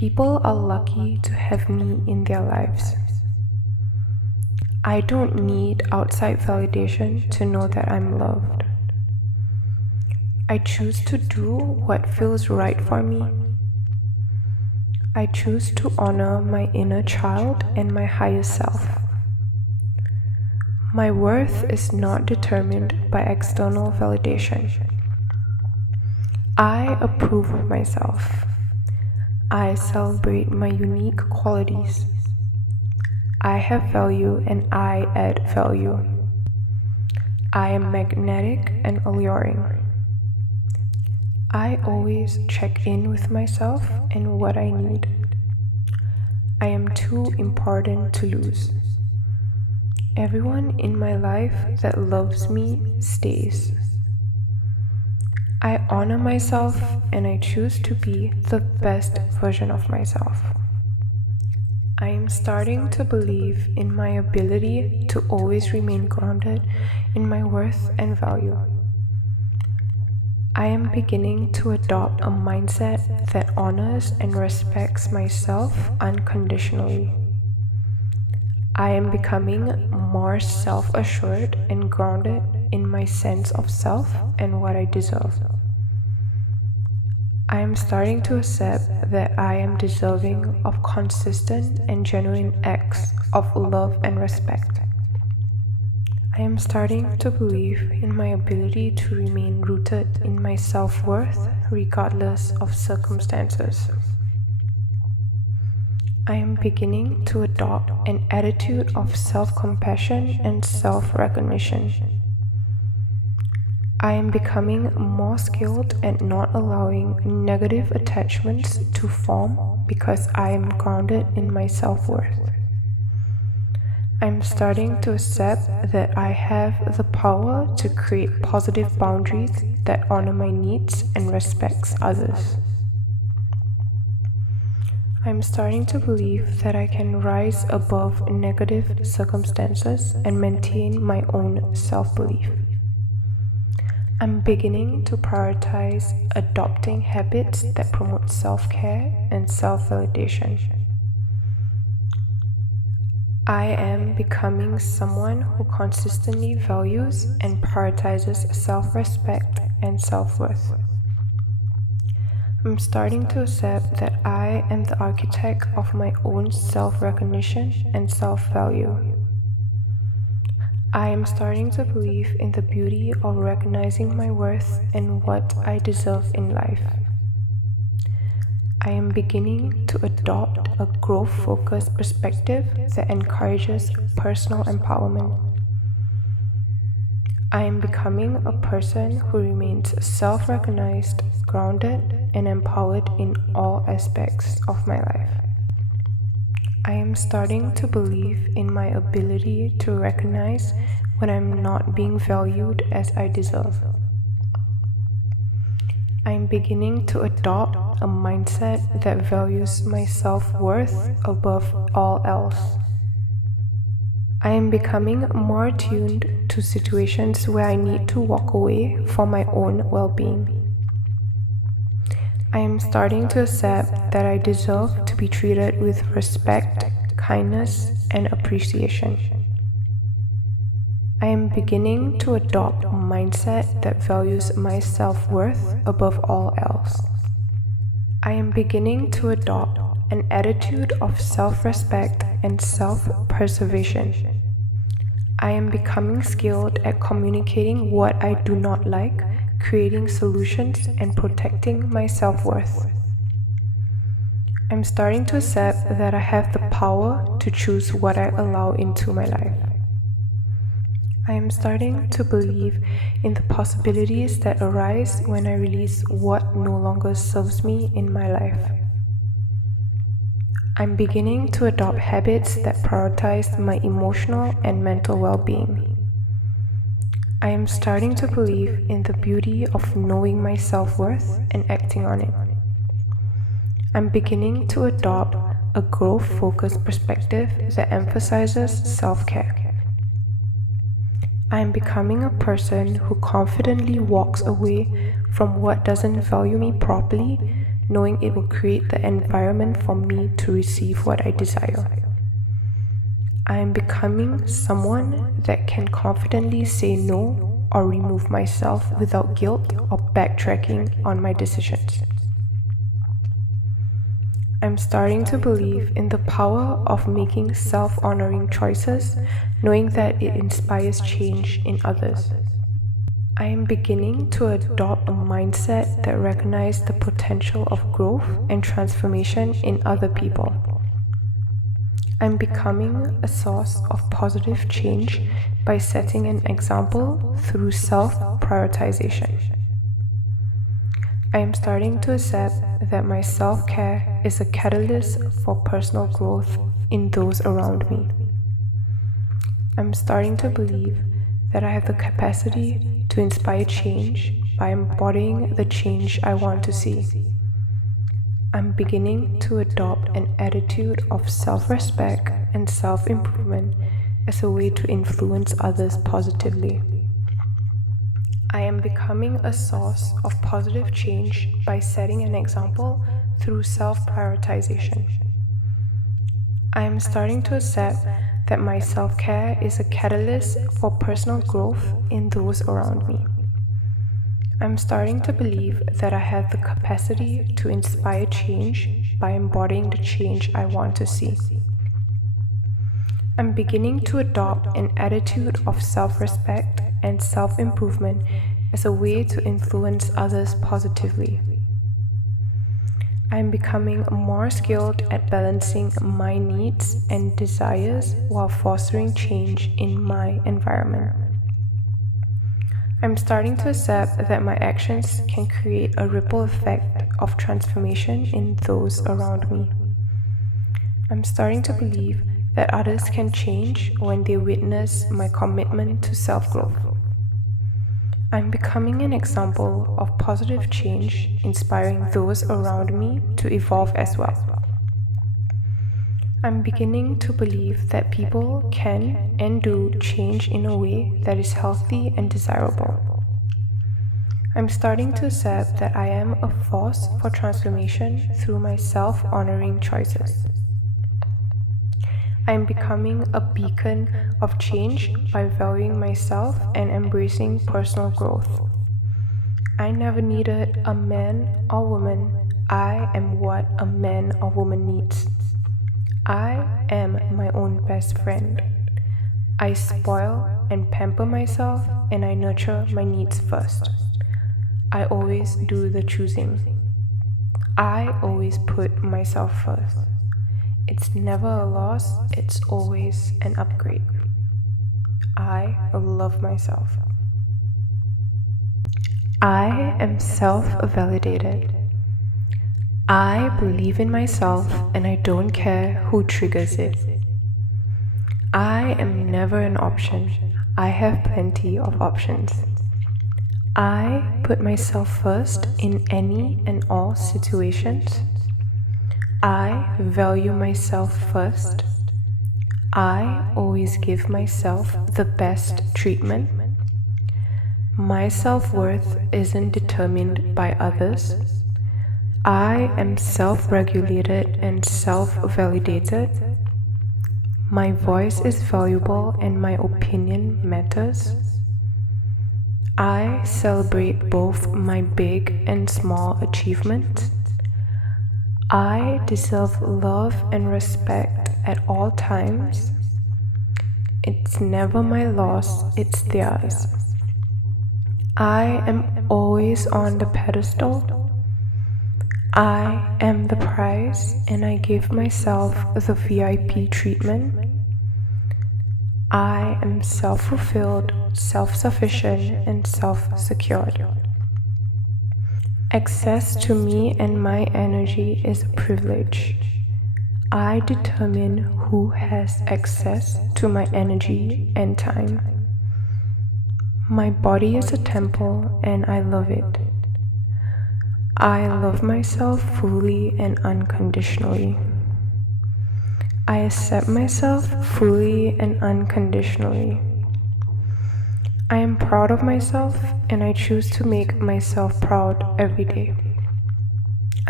People are lucky to have me in their lives. I don't need outside validation to know that I'm loved. I choose to do what feels right for me. I choose to honor my inner child and my higher self. My worth is not determined by external validation. I approve of myself. I celebrate my unique qualities. I have value and I add value. I am magnetic and alluring. I always check in with myself and what I need. I am too important to lose. Everyone in my life that loves me stays. I honor myself and I choose to be the best version of myself. I am starting to believe in my ability to always remain grounded in my worth and value. I am beginning to adopt a mindset that honors and respects myself unconditionally. I am becoming more self-assured and grounded in my sense of self and what I deserve. I am starting to accept that I am deserving of consistent and genuine acts of love and respect. I am starting to believe in my ability to remain rooted in my self-worth regardless of circumstances. I am beginning to adopt an attitude of self-compassion and self-recognition. I am becoming more skilled at not allowing negative attachments to form because I am grounded in my self-worth. I am starting to accept that I have the power to create positive boundaries that honor my needs and respects others. I am starting to believe that I can rise above negative circumstances and maintain my own self-belief. I'm beginning to prioritize adopting habits that promote self-care and self-validation. I am becoming someone who consistently values and prioritizes self-respect and self-worth. I'm starting to accept that I am the architect of my own self-recognition and self-value. I am starting to believe in the beauty of recognizing my worth and what I deserve in life. I am beginning to adopt a growth-focused perspective that encourages personal empowerment. I am becoming a person who remains self-recognized, grounded, and empowered in all aspects of my life. I am starting to believe in my ability to recognize when I'm not being valued as I deserve. I am beginning to adopt a mindset that values my self-worth above all else. I am becoming more attuned to situations where I need to walk away for my own well-being. I am starting to accept that I deserve to be treated with respect, kindness, and appreciation. I am beginning to adopt a mindset that values my self-worth above all else. I am beginning to adopt an attitude of self-respect and self-preservation. I am becoming skilled at communicating what I do not like, creating solutions, and protecting my self-worth. I'm starting to accept that I have the power to choose what I allow into my life. I am starting to believe in the possibilities that arise when I release what no longer serves me in my life. I'm beginning to adopt habits that prioritize my emotional and mental well-being. I am starting to believe in the beauty of knowing my self-worth and acting on it. I'm beginning to adopt a growth-focused perspective that emphasizes self-care. I am becoming a person who confidently walks away from what doesn't value me properly, knowing it will create the environment for me to receive what I desire. I am becoming someone that can confidently say no or remove myself without guilt or backtracking on my decisions. I'm starting to believe in the power of making self-honoring choices, knowing that it inspires change in others. I am beginning to adopt a mindset that recognizes the potential of growth and transformation in other people. I'm becoming a source of positive change by setting an example through self-prioritization. I am starting to accept that my self-care is a catalyst for personal growth in those around me. I'm starting to believe that I have the capacity to inspire change by embodying the change I want to see. I'm beginning to adopt an attitude of self-respect and self-improvement as a way to influence others positively. I am becoming a source of positive change by setting an example through self-prioritization. I am starting to accept that my self-care is a catalyst for personal growth in those around me. I'm starting to believe that I have the capacity to inspire change by embodying the change I want to see. I'm beginning to adopt an attitude of self-respect and self-improvement as a way to influence others positively. I am becoming more skilled at balancing my needs and desires while fostering change in my environment. I'm starting to accept that my actions can create a ripple effect of transformation in those around me. I'm starting to believe that others can change when they witness my commitment to self-growth. I'm becoming an example of positive change, inspiring those around me to evolve as well. I'm beginning to believe that people can and do change in a way that is healthy and desirable. I'm starting to accept that I am a force for transformation through my self-honoring choices. I am becoming a beacon of change by valuing myself and embracing personal growth. I never needed a man or woman. I am what a man or woman needs. I am my own best friend. I spoil and pamper myself, and I nurture my needs first. I always do the choosing. I always put myself first. It's never a loss, it's always an upgrade. I love myself. I am self-validated. I believe in myself and I don't care who triggers it. I am never an option. I have plenty of options. I put myself first in any and all situations. I value myself first. I always give myself the best treatment. My self-worth isn't determined by others. I am self-regulated and self-validated. My voice is valuable and my opinion matters. I celebrate both my big and small achievements. I deserve love and respect at all times. It's never my loss, it's theirs. I am always on the pedestal. I am the prize and I give myself the VIP treatment. I am self-fulfilled, self-sufficient, and self-secured. Access to me and my energy is a privilege. I determine who has access to my energy and time. My body is a temple and I love it. I love myself fully and unconditionally. I accept myself fully and unconditionally. I am proud of myself and I choose to make myself proud every day.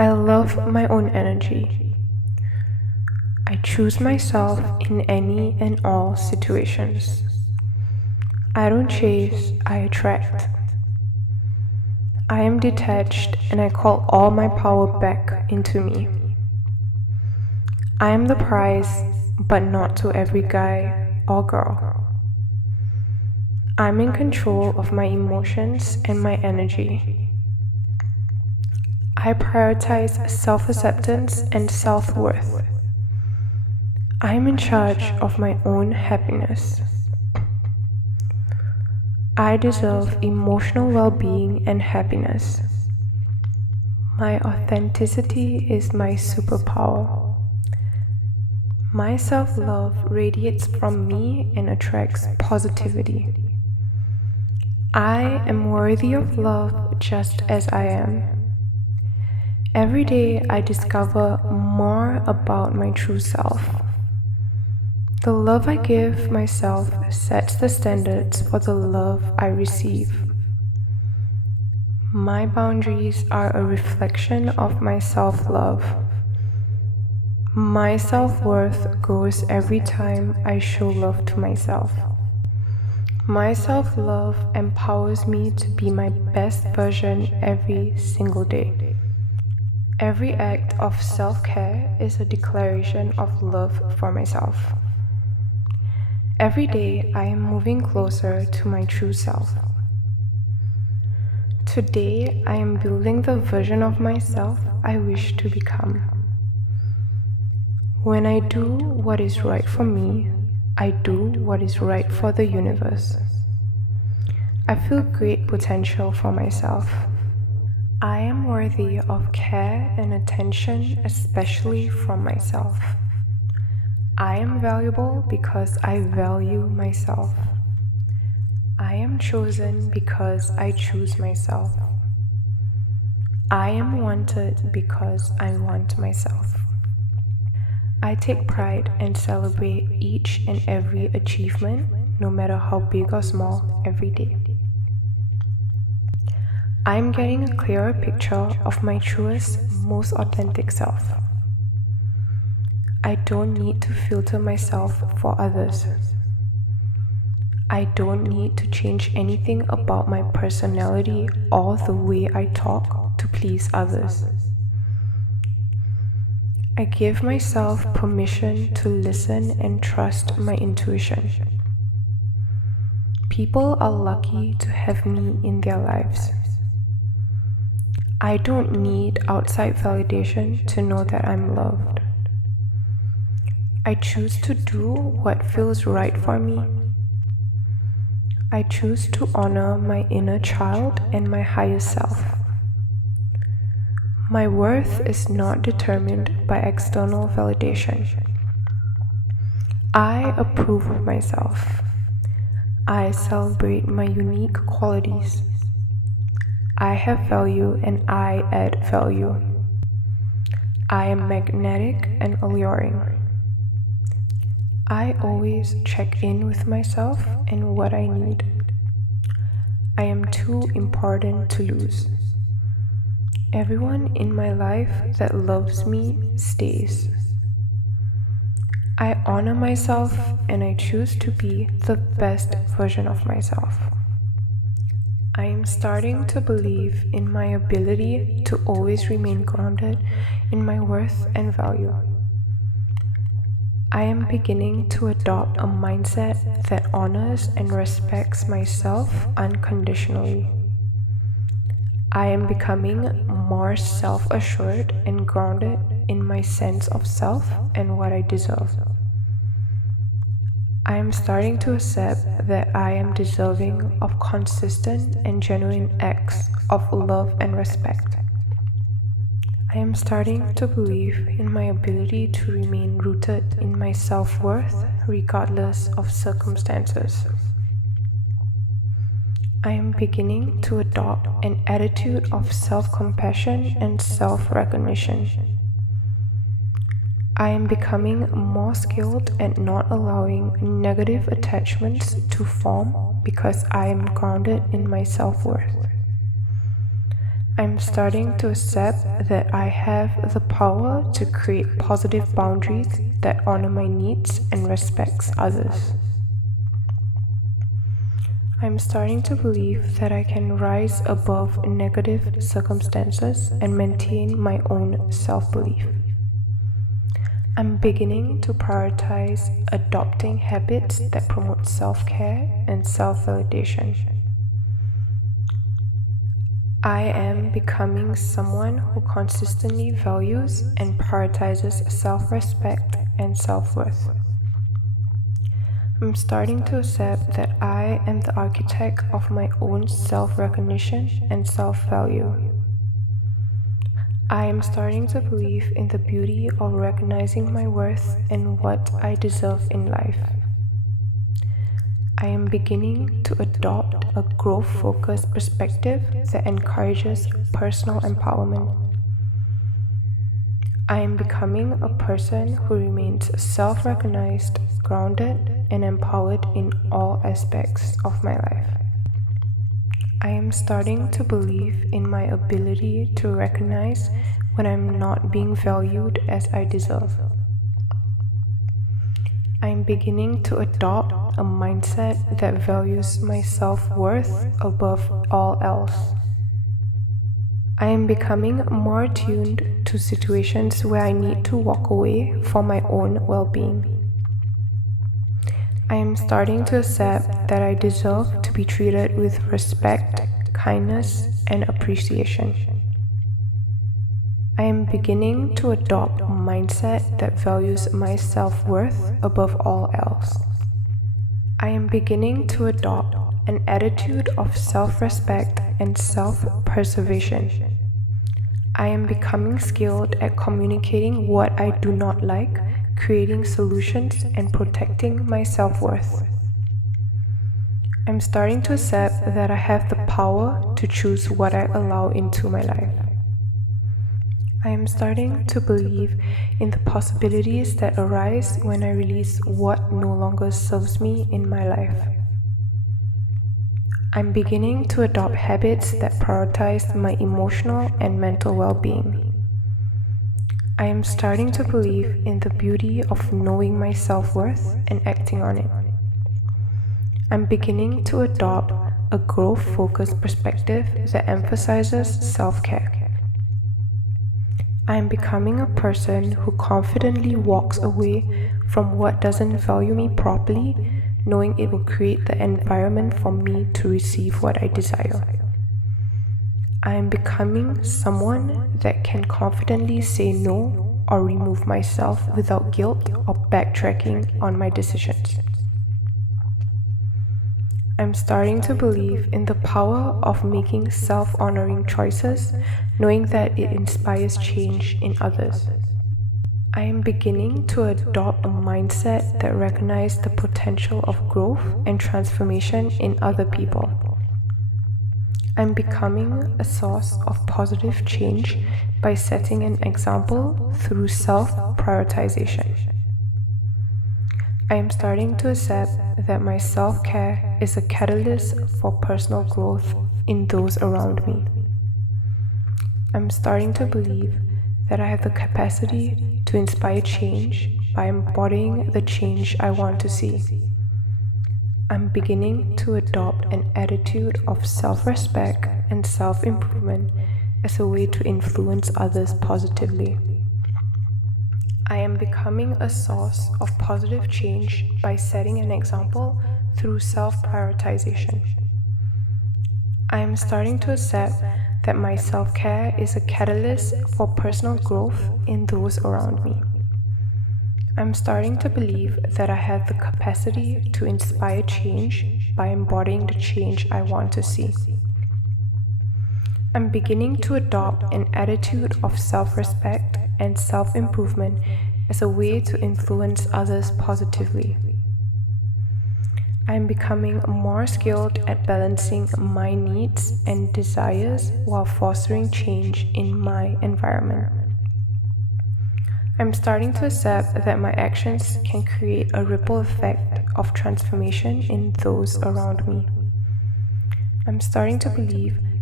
I love my own energy. I choose myself in any and all situations. I don't chase, I attract. I am detached and I call all my power back into me. I am the prize, but not to every guy or girl. I'm in control of my emotions and my energy. I prioritize self-acceptance and self-worth. I am in charge of my own happiness. I deserve emotional well-being and happiness. My authenticity is my superpower. My self-love radiates from me and attracts positivity. I am worthy of love just as I am. Every day I discover more about my true self. The love I give myself sets the standards for the love I receive. My boundaries are a reflection of my self-love. My self-worth grows every time I show love to myself. My self-love empowers me to be my best version every single day. Every act of self-care is a declaration of love for myself. Every day I am moving closer to my true self. Today I am building the version of myself I wish to become. When I do what is right for me, I do what is right for the universe. I feel great potential for myself. I am worthy of care and attention, especially from myself. I am valuable because I value myself. I am chosen because I choose myself. I am wanted because I want myself. I take pride and celebrate each and every achievement, no matter how big or small, every day. I am getting a clearer picture of my truest, most authentic self. I don't need to filter myself for others. I don't need to change anything about my personality or the way I talk to please others. I give myself permission to listen and trust my intuition. People are lucky to have me in their lives. I don't need outside validation to know that I'm loved. I choose to do what feels right for me. I choose to honor my inner child and my higher self. My worth is not determined by external validation. I approve of myself. I celebrate my unique qualities. I have value and I add value. I am magnetic and alluring. I always check in with myself and what I need. I am too important to lose. Everyone in my life that loves me stays. I honor myself and I choose to be the best version of myself. I am starting to believe in my ability to always remain grounded in my worth and value. I am beginning to adopt a mindset that honors and respects myself unconditionally. I am becoming more self-assured and grounded in my sense of self and what I deserve. I am starting to accept that I am deserving of consistent and genuine acts of love and respect. I am starting to believe in my ability to remain rooted in my self-worth regardless of circumstances. I am beginning to adopt an attitude of self-compassion and self-recognition. I am becoming more skilled at not allowing negative attachments to form because I am grounded in my self-worth. I'm starting to accept that I have the power to create positive boundaries that honor my needs and respects others. I'm starting to believe that I can rise above negative circumstances and maintain my own self-belief. I'm beginning to prioritize adopting habits that promote self-care and self-validation. I am becoming someone who consistently values and prioritizes self-respect and self-worth. I'm starting to accept that I am the architect of my own self-recognition and self-value. I am starting to believe in the beauty of recognizing my worth and what I deserve in life. I am beginning to adopt a growth-focused perspective that encourages personal empowerment. I am becoming a person who remains self-recognized, grounded, and empowered in all aspects of my life. I am starting to believe in my ability to recognize when I'm not being valued as I deserve. I am beginning to adopt a mindset that values my self-worth above all else. I am becoming more attuned to situations where I need to walk away for my own well-being. I am starting to accept that I deserve to be treated with respect, kindness, and appreciation. I am beginning to adopt a mindset that values my self-worth above all else. I am beginning to adopt an attitude of self-respect and self-preservation. I am becoming skilled at communicating what I do not like, creating solutions, and protecting my self-worth. I'm starting to accept that I have the power to choose what I allow into my life. I am starting to believe in the possibilities that arise when I release what no longer serves me in my life. I'm beginning to adopt habits that prioritize my emotional and mental well-being. I am starting to believe in the beauty of knowing my self-worth and acting on it. I'm beginning to adopt a growth-focused perspective that emphasizes self-care. I am becoming a person who confidently walks away from what doesn't value me properly, knowing it will create the environment for me to receive what I desire. I am becoming someone that can confidently say no or remove myself without guilt or backtracking on my decisions. I'm starting to believe in the power of making self-honoring choices, knowing that it inspires change in others. I am beginning to adopt a mindset that recognizes the potential of growth and transformation in other people. I'm becoming a source of positive change by setting an example through self-prioritization. I am starting to accept that my self-care is a catalyst for personal growth in those around me. I'm starting to believe that I have the capacity to inspire change by embodying the change I want to see. I'm beginning to adopt an attitude of self-respect and self-improvement as a way to influence others positively. I am becoming a source of positive change by setting an example through self-prioritization. I am starting to accept that my self-care is a catalyst for personal growth in those around me. I'm starting to believe that I have the capacity to inspire change by embodying the change I want to see. I'm beginning to adopt an attitude of self-respect and self-improvement as a way to influence others positively. I am becoming more skilled at balancing my needs and desires while fostering change in my environment. I'm starting to accept that my actions can create a ripple effect of transformation in those around me. I'm starting to believe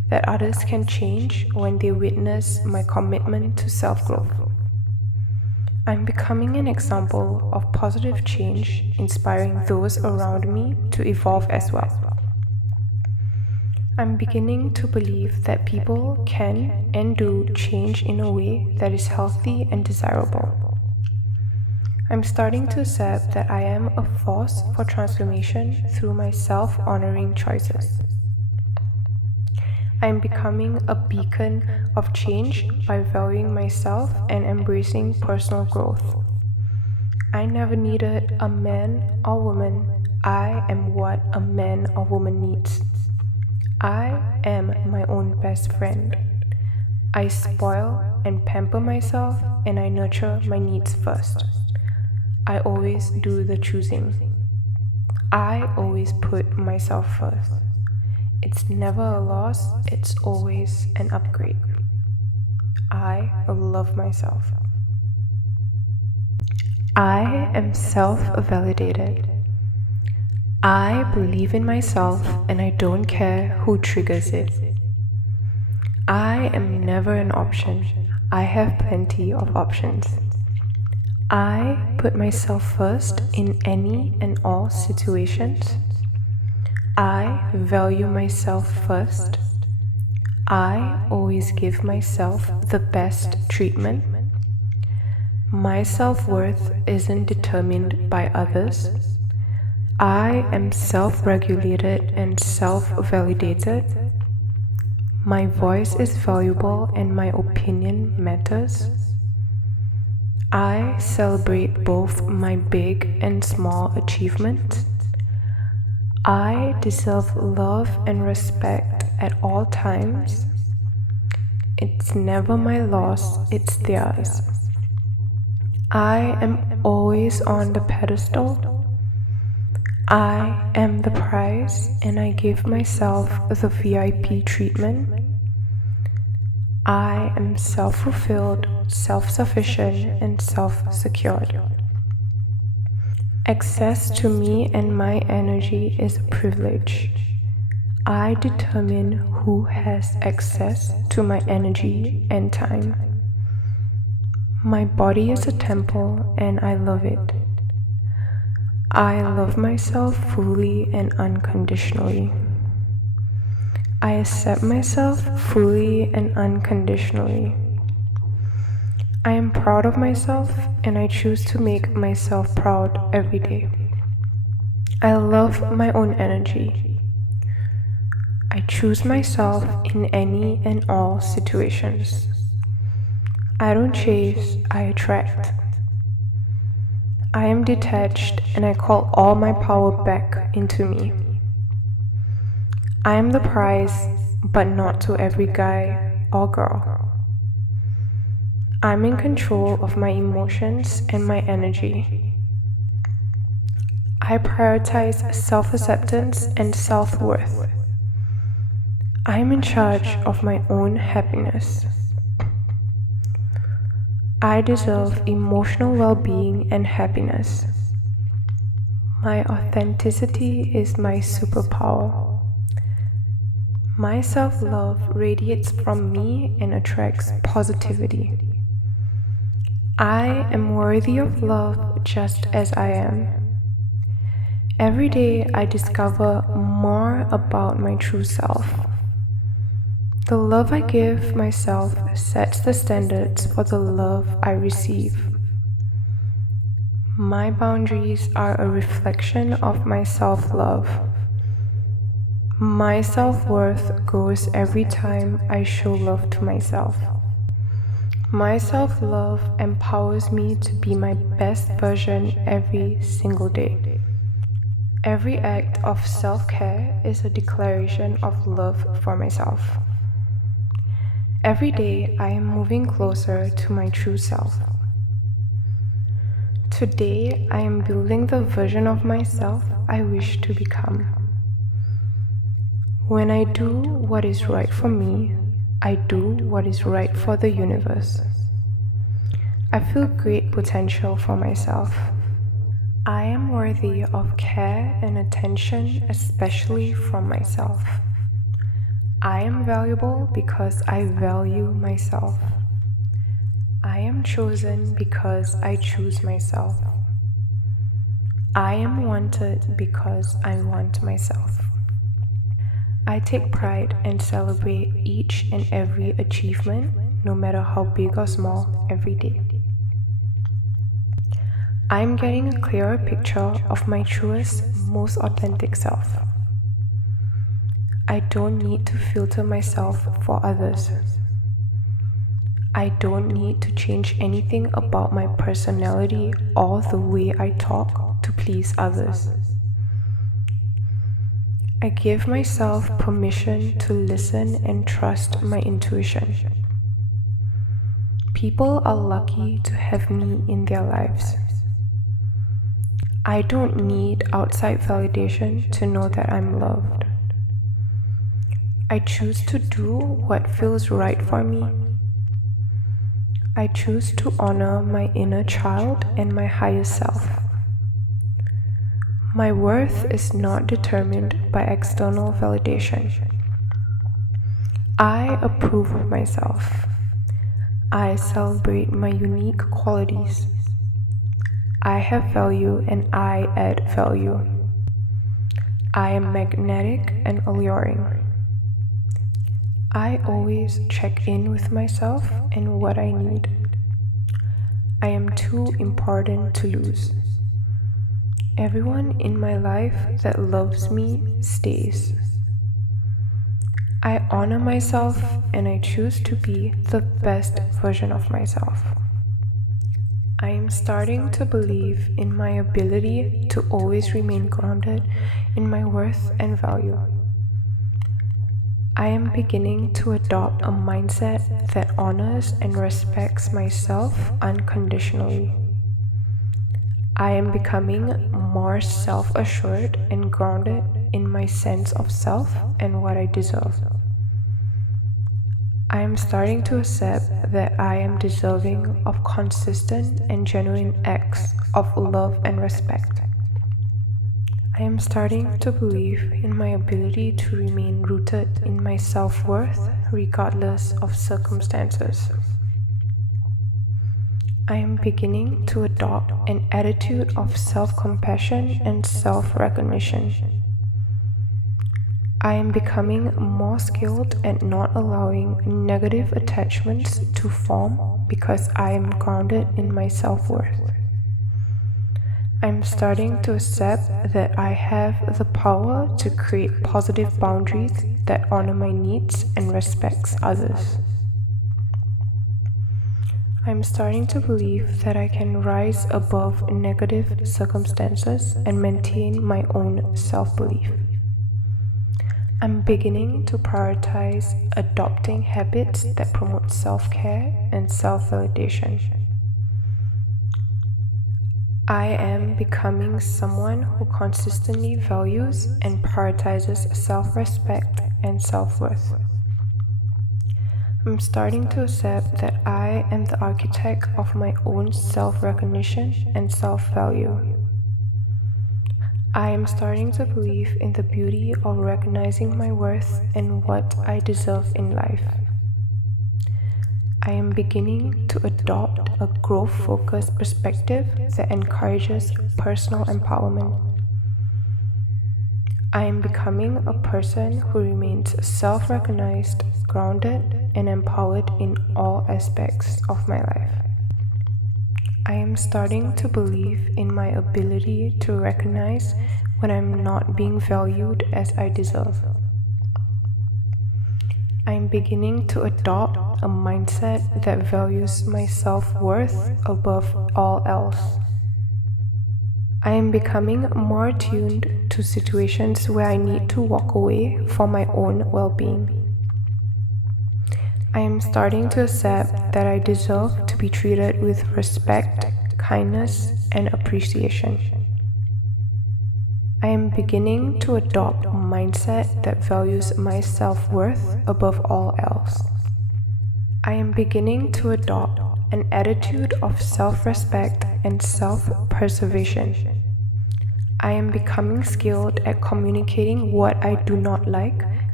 that others can change when they witness my commitment to self-growth. I'm becoming an example of positive change, inspiring those around me to evolve as well. I'm beginning to believe that people can and do change in a way that is healthy and desirable. I'm starting to accept that I am a force for transformation through my self-honoring choices. I am becoming a beacon of change by valuing myself and embracing personal growth. I never needed a man or woman. I am what a man or woman needs. I am my own best friend. I spoil and pamper myself, and I nurture my needs first. I always do the choosing. I always put myself first. It's never a loss, it's always an upgrade. I love myself. I am self-validated. I believe in myself and I don't care who triggers it. I am never an option. I have plenty of options. I put myself first in any and all situations. I value myself first. I always give myself the best treatment. My self-worth isn't determined by others. I am self-regulated and self-validated. My voice is valuable and my opinion matters. I celebrate both my big and small achievements. I deserve love and respect at all times. It's never my loss, it's theirs. I am always on the pedestal. I am the prize and I give myself the VIP treatment. I am self-fulfilled, self-sufficient, and self-secured. Access to me and my energy is a privilege. I determine who has access to my energy and time. My body is a temple and I love it. I love myself fully and unconditionally. I accept myself fully and unconditionally. I am proud of myself and I choose to make myself proud every day. I love my own energy. I choose myself in any and all situations. I don't chase, I attract. I am detached and I call all my power back into me. I am the prize, but not to every guy or girl. I'm in control of my emotions and my energy. I prioritize self-acceptance and self-worth. I am in charge of my own happiness. I deserve emotional well-being and happiness. My authenticity is my superpower. My self-love radiates from me and attracts positivity. I am worthy of love just as I am. Every day I discover more about my true self. The love I give myself sets the standards for the love I receive. My boundaries are a reflection of my self-love. My self-worth grows every time I show love to myself. My self-love empowers me to be my best version every single day. Every act of self-care is a declaration of love for myself. Every day I am moving closer to my true self. Today I am building the version of myself I wish to become. When I do what is right for me, I do what is right for the universe. I feel great potential for myself. I am worthy of care and attention, especially from myself. I am valuable because I value myself. I am chosen because I choose myself. I am wanted because I want myself. I take pride and celebrate each and every achievement, no matter how big or small, every day. I'm getting a clearer picture of my truest, most authentic self. I don't need to filter myself for others. I don't need to change anything about my personality or the way I talk to please others. I give myself permission to listen and trust my intuition. People are lucky to have me in their lives. I don't need outside validation to know that I'm loved. I choose to do what feels right for me. I choose to honor my inner child and my higher self. My worth is not determined by external validation. I approve of myself. I celebrate my unique qualities. I have value and I add value. I am magnetic and alluring. I always check in with myself and what I need. I am too important to lose. Everyone in my life that loves me stays. I honor myself and I choose to be the best version of myself. I am starting to believe in my ability to always remain grounded in my worth and value. I am beginning to adopt a mindset that honors and respects myself unconditionally. I am becoming more self-assured and grounded in my sense of self and what I deserve. I am starting to accept that I am deserving of consistent and genuine acts of love and respect. I am starting to believe in my ability to remain rooted in my self-worth regardless of circumstances. I am beginning to adopt an attitude of self-compassion and self-recognition. I am becoming more skilled at not allowing negative attachments to form because I am grounded in my self-worth. I am starting to accept that I have the power to create positive boundaries that honor my needs and respects others. I'm starting to believe that I can rise above negative circumstances and maintain my own self-belief. I'm beginning to prioritize adopting habits that promote self-care and self-validation. I am becoming someone who consistently values and prioritizes self-respect and self-worth. I'm starting to accept that I am the architect of my own self-recognition and self-value. I am starting to believe in the beauty of recognizing my worth and what I deserve in life. I am beginning to adopt a growth-focused perspective that encourages personal empowerment. I am becoming a person who remains self-recognized, grounded, and empowered in all aspects of my life. I am starting to believe in my ability to recognize when I'm not being valued as I deserve. I am beginning to adopt a mindset that values my self-worth above all else. I am becoming more attuned to situations where I need to walk away for my own well-being. I am starting to accept that I deserve to be treated with respect, kindness, and appreciation. I am beginning to adopt a mindset that values my self-worth above all else. I am beginning to adopt an attitude of self-respect and self-preservation. I am becoming skilled at communicating what I do not like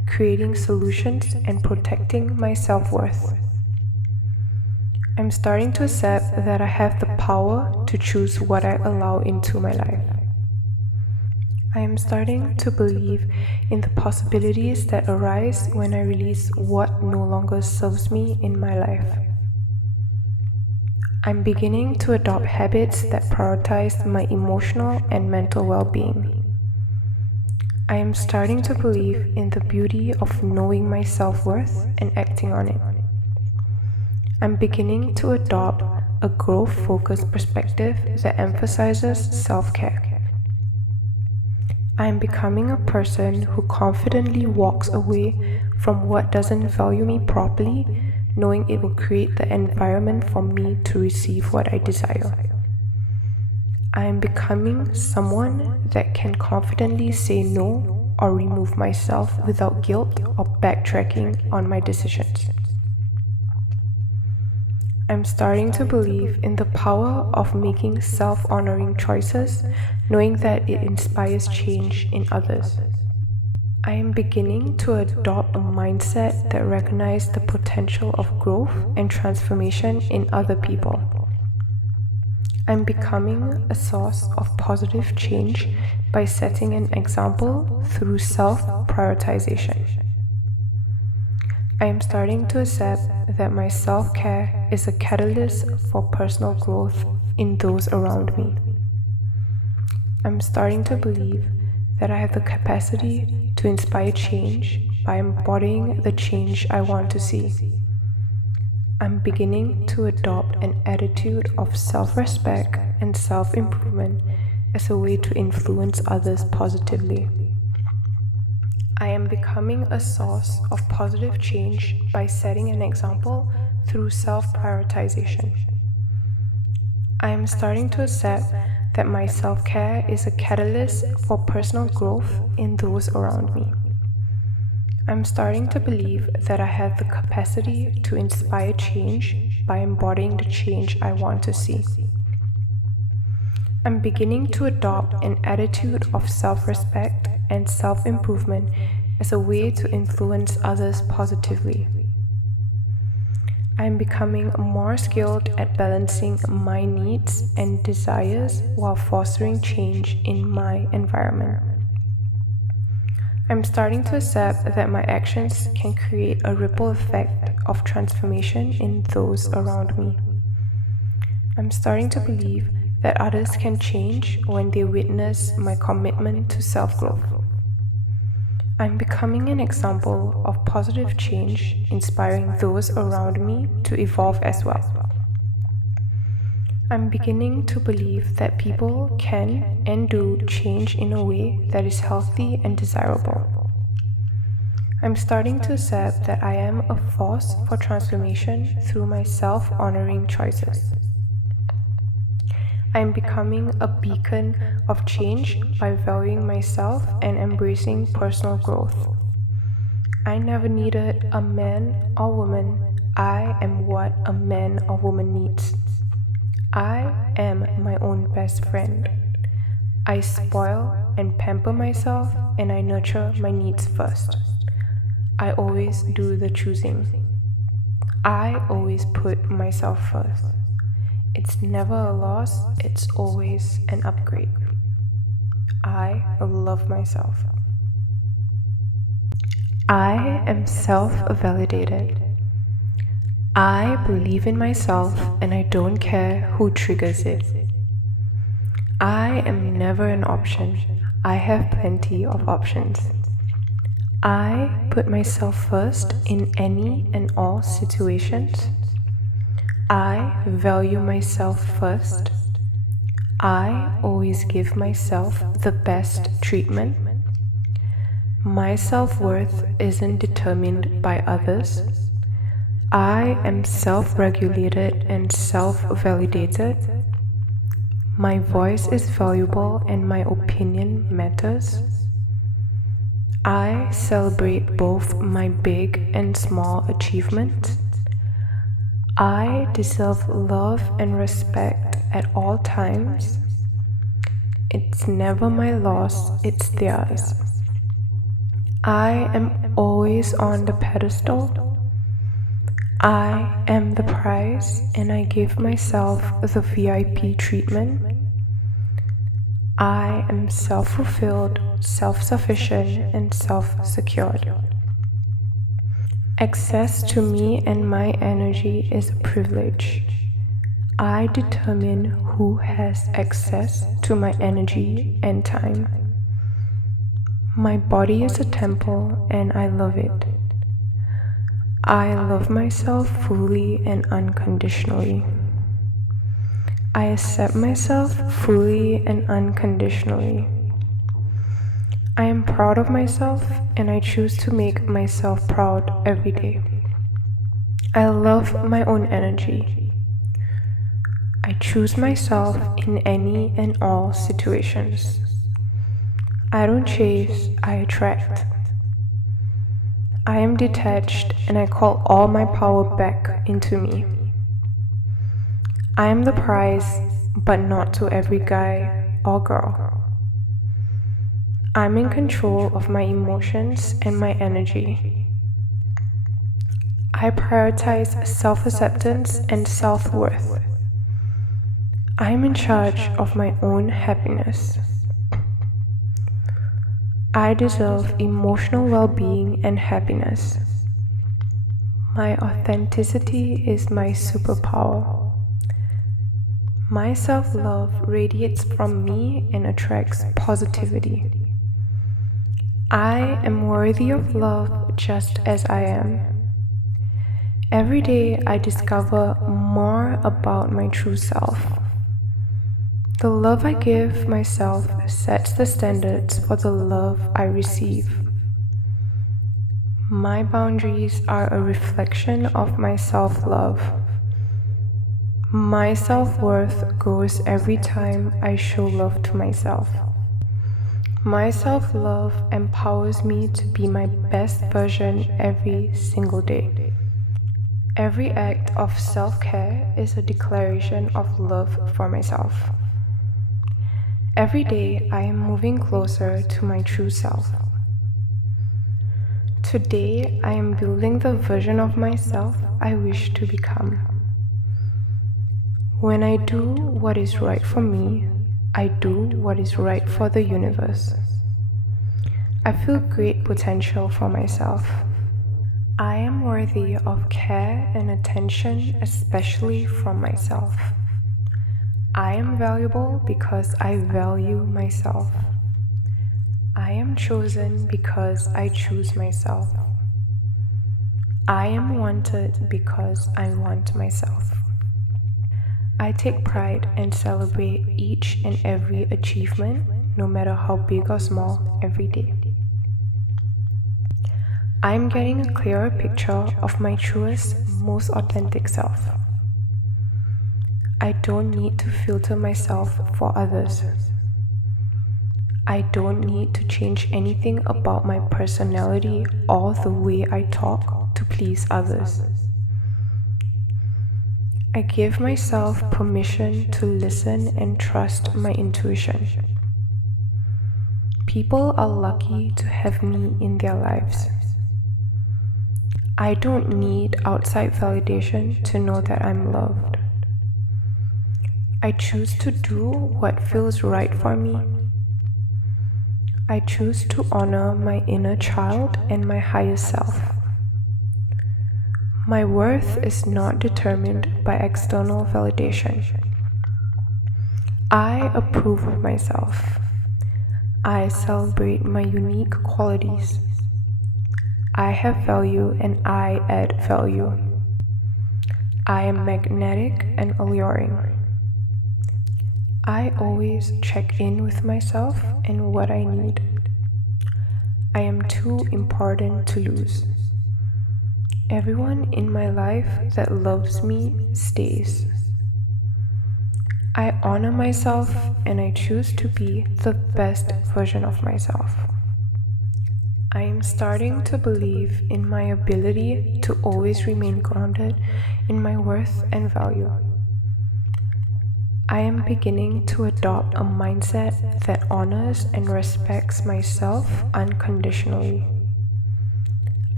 creating solutions, and protecting my self-worth. I'm starting to accept that I have the power to choose what I allow into my life. I am starting to believe in the possibilities that arise when I release what no longer serves me in my life. I'm beginning to adopt habits that prioritize my emotional and mental well-being. I am starting to believe in the beauty of knowing my self-worth and acting on it. I'm beginning to adopt a growth-focused perspective that emphasizes self-care. I am becoming a person who confidently walks away from what doesn't value me properly, knowing it will create the environment for me to receive what I desire. I am becoming someone that can confidently say no or remove myself without guilt or backtracking on my decisions. I'm starting to believe in the power of making self-honoring choices, knowing that it inspires change in others. I am beginning to adopt a mindset that recognizes the potential of growth and transformation in other people. I'm becoming a source of positive change by setting an example through self-prioritization. I am starting to accept that my self-care is a catalyst for personal growth in those around me. I'm starting to believe that I have the capacity to inspire change by embodying the change I want to see. I'm beginning to adopt an attitude of self-respect and self-improvement as a way to influence others positively. I am becoming a source of positive change by setting an example through self-prioritization. I am starting to accept that my self-care is a catalyst for personal growth in those around me. I'm starting to believe that I have the capacity to inspire change by embodying the change I want to see. I'm beginning to adopt an attitude of self-respect and self-improvement as a way to influence others positively. I am becoming more skilled at balancing my needs and desires while fostering change in my environment. I'm starting to accept that my actions can create a ripple effect of transformation in those around me. I'm starting to believe that others can change when they witness my commitment to self-growth. I'm becoming an example of positive change, inspiring those around me to evolve as well. I'm beginning to believe that people can and do change in a way that is healthy and desirable. I'm starting to accept that I am a force for transformation through my self-honoring choices. I am becoming a beacon of change by valuing myself and embracing personal growth. I never needed a man or woman. I am what a man or woman needs. I am my own best friend. I spoil and pamper myself, and I nurture my needs first. I always do the choosing. I always put myself first. It's never a loss, it's always an upgrade. I love myself. I am self-validated. I believe in myself and I don't care who triggers it. I am never an option. I have plenty of options. I put myself first in any and all situations. I value myself first. I always give myself the best treatment. My self-worth isn't determined by others. I am self-regulated and self-validated. My voice is valuable and my opinion matters. I celebrate both my big and small achievements. I deserve love and respect at all times. It's never my loss, it's theirs. I am always on the pedestal. I am the prize and I give myself the VIP treatment. I am self-fulfilled, self-sufficient, and self-secured. Access to me and my energy is a privilege. I determine who has access to my energy and time. My body is a temple and I love it. I love myself fully and unconditionally. I accept myself fully and unconditionally. I am proud of myself and I choose to make myself proud every day. I love my own energy. I choose myself in any and all situations. I don't chase, I attract. I am detached and I call all my power back into me. I am the prize, but not to every guy or girl. I'm in control of my emotions and my energy. I prioritize self-acceptance and self-worth. I'm in charge of my own happiness. I deserve emotional well-being and happiness. My authenticity is my superpower. My self-love radiates from me and attracts positivity. I am worthy of love just as I am. Every day I discover more about my true self. The love I give myself sets the standards for the love I receive. My boundaries are a reflection of my self-love. My self-worth grows every time I show love to myself. My self-love empowers me to be my best version every single day. Every act of self-care is a declaration of love for myself. Every day I am moving closer to my true self. Today I am building the version of myself I wish to become. When I do what is right for me, I do what is right for the universe. I feel great potential for myself. I am worthy of care and attention, especially from myself. I am valuable because I value myself. I am chosen because I choose myself. I am wanted because I want myself. I take pride and celebrate each and every achievement, no matter how big or small, every day. I am getting a clearer picture of my truest, most authentic self. I don't need to filter myself for others. I don't need to change anything about my personality or the way I talk to please others. I give myself permission to listen and trust my intuition. People are lucky to have me in their lives. I don't need outside validation to know that I'm loved. I choose to do what feels right for me. I choose to honor my inner child and my higher self. My worth is not determined by external validation. I approve of myself. I celebrate my unique qualities. I have value and I add value. I am magnetic and alluring. I always check in with myself and what I need. I am too important to lose. Everyone in my life that loves me stays. I honor myself and I choose to be the best version of myself. I am starting to believe in my ability to always remain grounded in my worth and value. I am beginning to adopt a mindset that honors and respects myself unconditionally.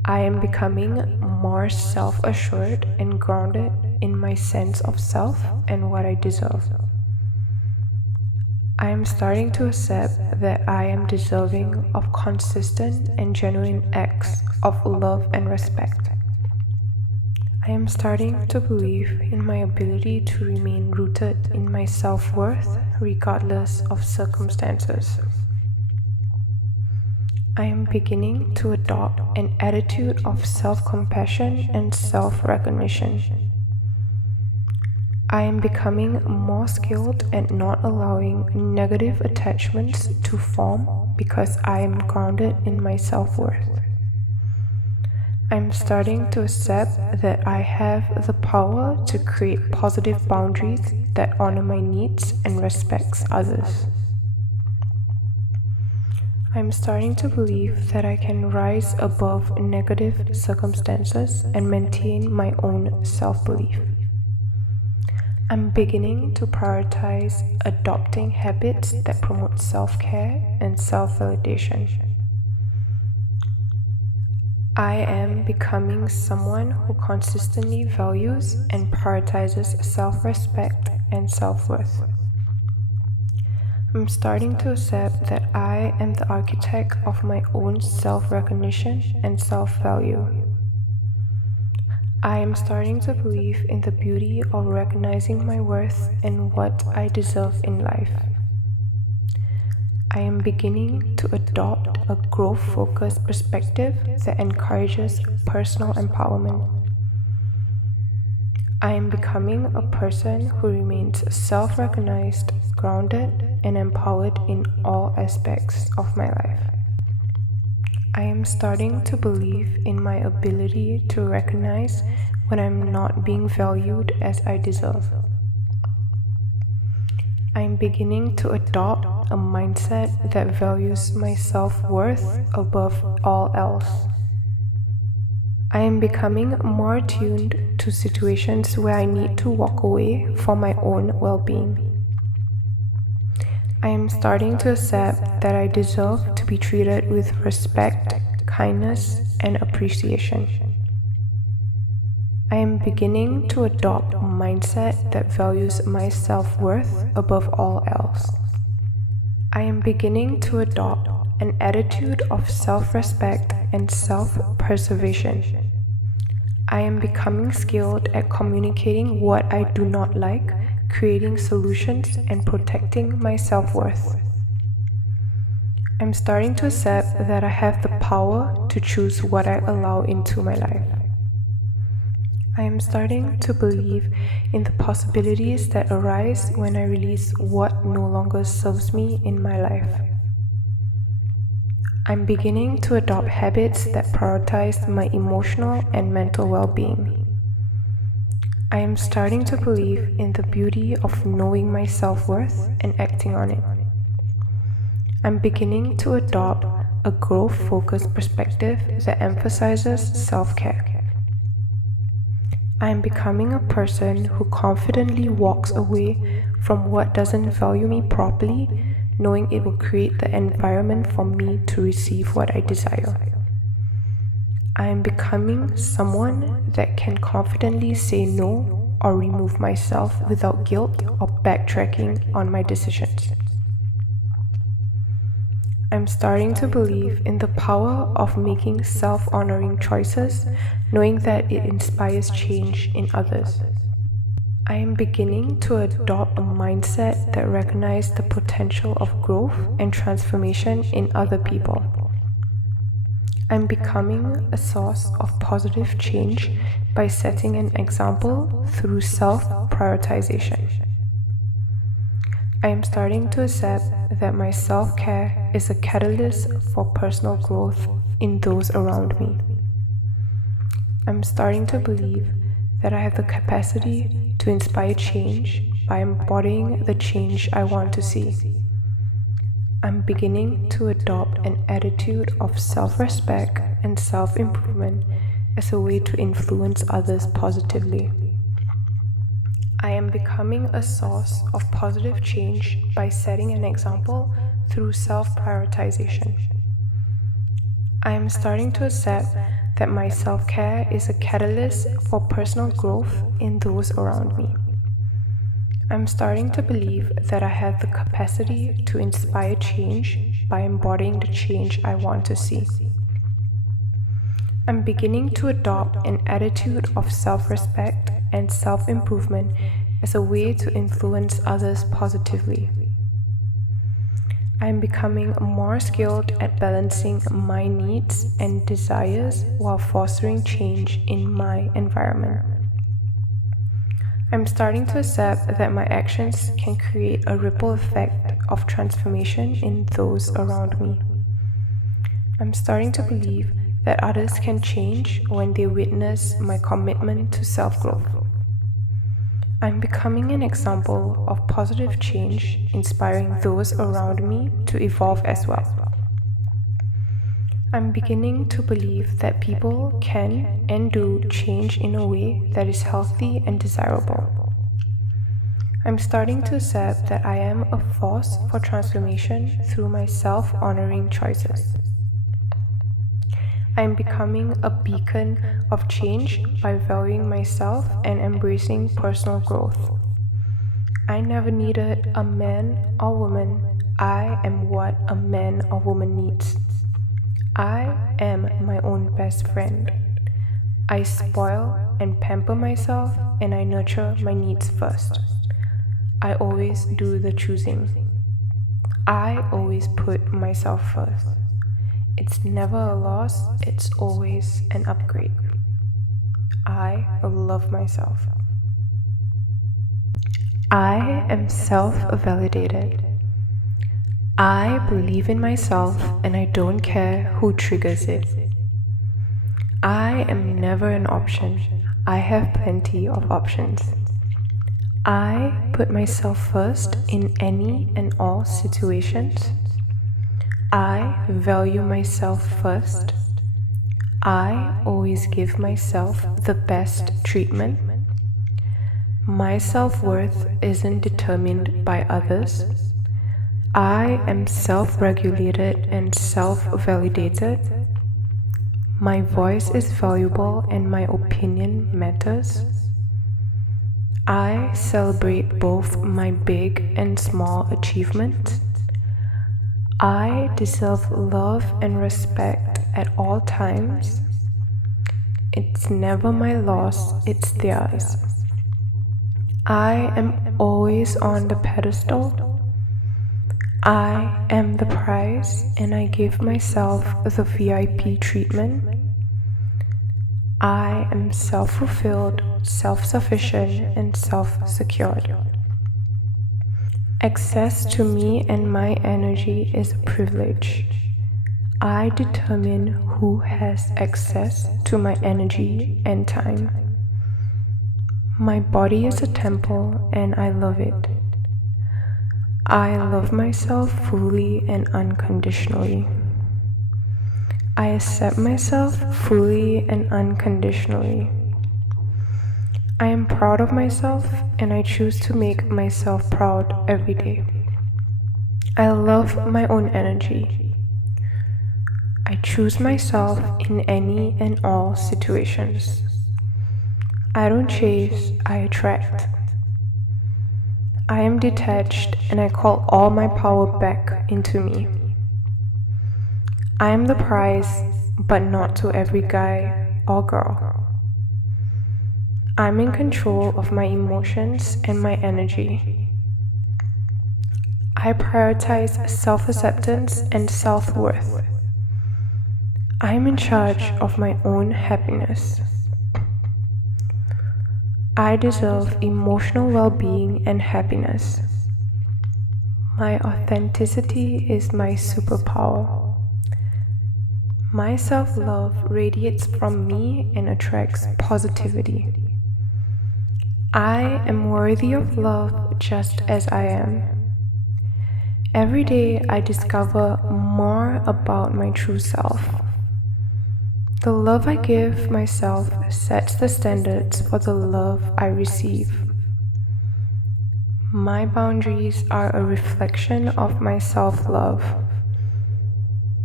I am becoming more self-assured and grounded in my sense of self and what I deserve. I am starting to accept that I am deserving of consistent and genuine acts of love and respect. I am starting to believe in my ability to remain rooted in my self-worth regardless of circumstances. I am beginning to adopt an attitude of self-compassion and self-recognition. I am becoming more skilled at not allowing negative attachments to form because I am grounded in my self-worth. I'm starting to accept that I have the power to create positive boundaries that honor my needs and respects others. I'm starting to believe that I can rise above negative circumstances and maintain my own self-belief. I'm beginning to prioritize adopting habits that promote self-care and self-validation. I am becoming someone who consistently values and prioritizes self-respect and self-worth. I'm starting to accept that I am the architect of my own self-recognition and self-value. I am starting to believe in the beauty of recognizing my worth and what I deserve in life. I am beginning to adopt a growth-focused perspective that encourages personal empowerment. I am becoming a person who remains self-recognized, grounded, and empowered in all aspects of my life. I am starting to believe in my ability to recognize when I'm not being valued as I deserve. I am beginning to adopt a mindset that values my self-worth above all else. I am becoming more attuned to situations where I need to walk away for my own well-being. I am starting to accept that I deserve to be treated with respect, kindness, and appreciation. I am beginning to adopt a mindset that values my self-worth above all else. I am beginning to adopt an attitude of self-respect and self-preservation. I am becoming skilled at communicating what I do not like, creating solutions, and protecting my self-worth. I'm starting to accept that I have the power to choose what I allow into my life. I am starting to believe in the possibilities that arise when I release what no longer serves me in my life. I'm beginning to adopt habits that prioritize my emotional and mental well-being. I am starting to believe in the beauty of knowing my self-worth and acting on it. I'm beginning to adopt a growth-focused perspective that emphasizes self-care. I am becoming a person who confidently walks away from what doesn't value me properly, knowing it will create the environment for me to receive what I desire. I am becoming someone that can confidently say no or remove myself without guilt or backtracking on my decisions. I'm starting to believe in the power of making self-honoring choices, knowing that it inspires change in others. I am beginning to adopt a mindset that recognizes the potential of growth and transformation in other people. I'm becoming a source of positive change by setting an example through self-prioritization. I am starting to accept that my self-care is a catalyst for personal growth in those around me. I'm starting to believe that I have the capacity to inspire change by embodying the change I want to see. I'm beginning to adopt an attitude of self-respect and self-improvement as a way to influence others positively. I am becoming a source of positive change by setting an example through self-prioritization. I am starting to accept that my self-care is a catalyst for personal growth in those around me. I'm starting to believe that I have the capacity to inspire change by embodying the change I want to see. I'm beginning to adopt an attitude of self-respect and self-improvement as a way to influence others positively. I'm becoming more skilled at balancing my needs and desires while fostering change in my environment. I'm starting to accept that my actions can create a ripple effect of transformation in those around me. I'm starting to believe that others can change when they witness my commitment to self-growth. I'm becoming an example of positive change, inspiring those around me to evolve as well. I'm beginning to believe that people can and do change in a way that is healthy and desirable. I'm starting to accept that I am a force for transformation through my self-honoring choices. I am becoming a beacon of change by valuing myself and embracing personal growth. I never needed a man or woman. I am what a man or woman needs. I am my own best friend. I spoil and pamper myself, and I nurture my needs first. I always do the choosing. I always put myself first. It's never a loss, it's always an upgrade. I love myself. I am self-validated. I believe in myself and I don't care who triggers it. I am never an option. I have plenty of options. I put myself first in any and all situations. I value myself first. I always give myself the best treatment. My self-worth isn't determined by others. I am self-regulated and self-validated. My voice is valuable and my opinion matters. I celebrate both my big and small achievements. I deserve love and respect at all times. It's never my loss, it's theirs. I am always on the pedestal. I am the prize and I give myself the VIP treatment. I am self-fulfilled, self-sufficient, and self-secured. Access to me and my energy is a privilege. I determine who has access to my energy and time. My body is a temple and I love it. I love myself fully and unconditionally. I accept myself fully and unconditionally. I am proud of myself and I choose to make myself proud every day. I love my own energy. I choose myself in any and all situations. I don't chase, I attract. I am detached and I call all my power back into me. I am the prize, but not to every guy or girl. I'm in control of my emotions and my energy. I prioritize self-acceptance and self-worth. I am in charge of my own happiness. I deserve emotional well-being and happiness. My authenticity is my superpower. My self-love radiates from me and attracts positivity. I am worthy of love just as I am. Every day I discover more about my true self. The love I give myself sets the standards for the love I receive. My boundaries are a reflection of my self-love.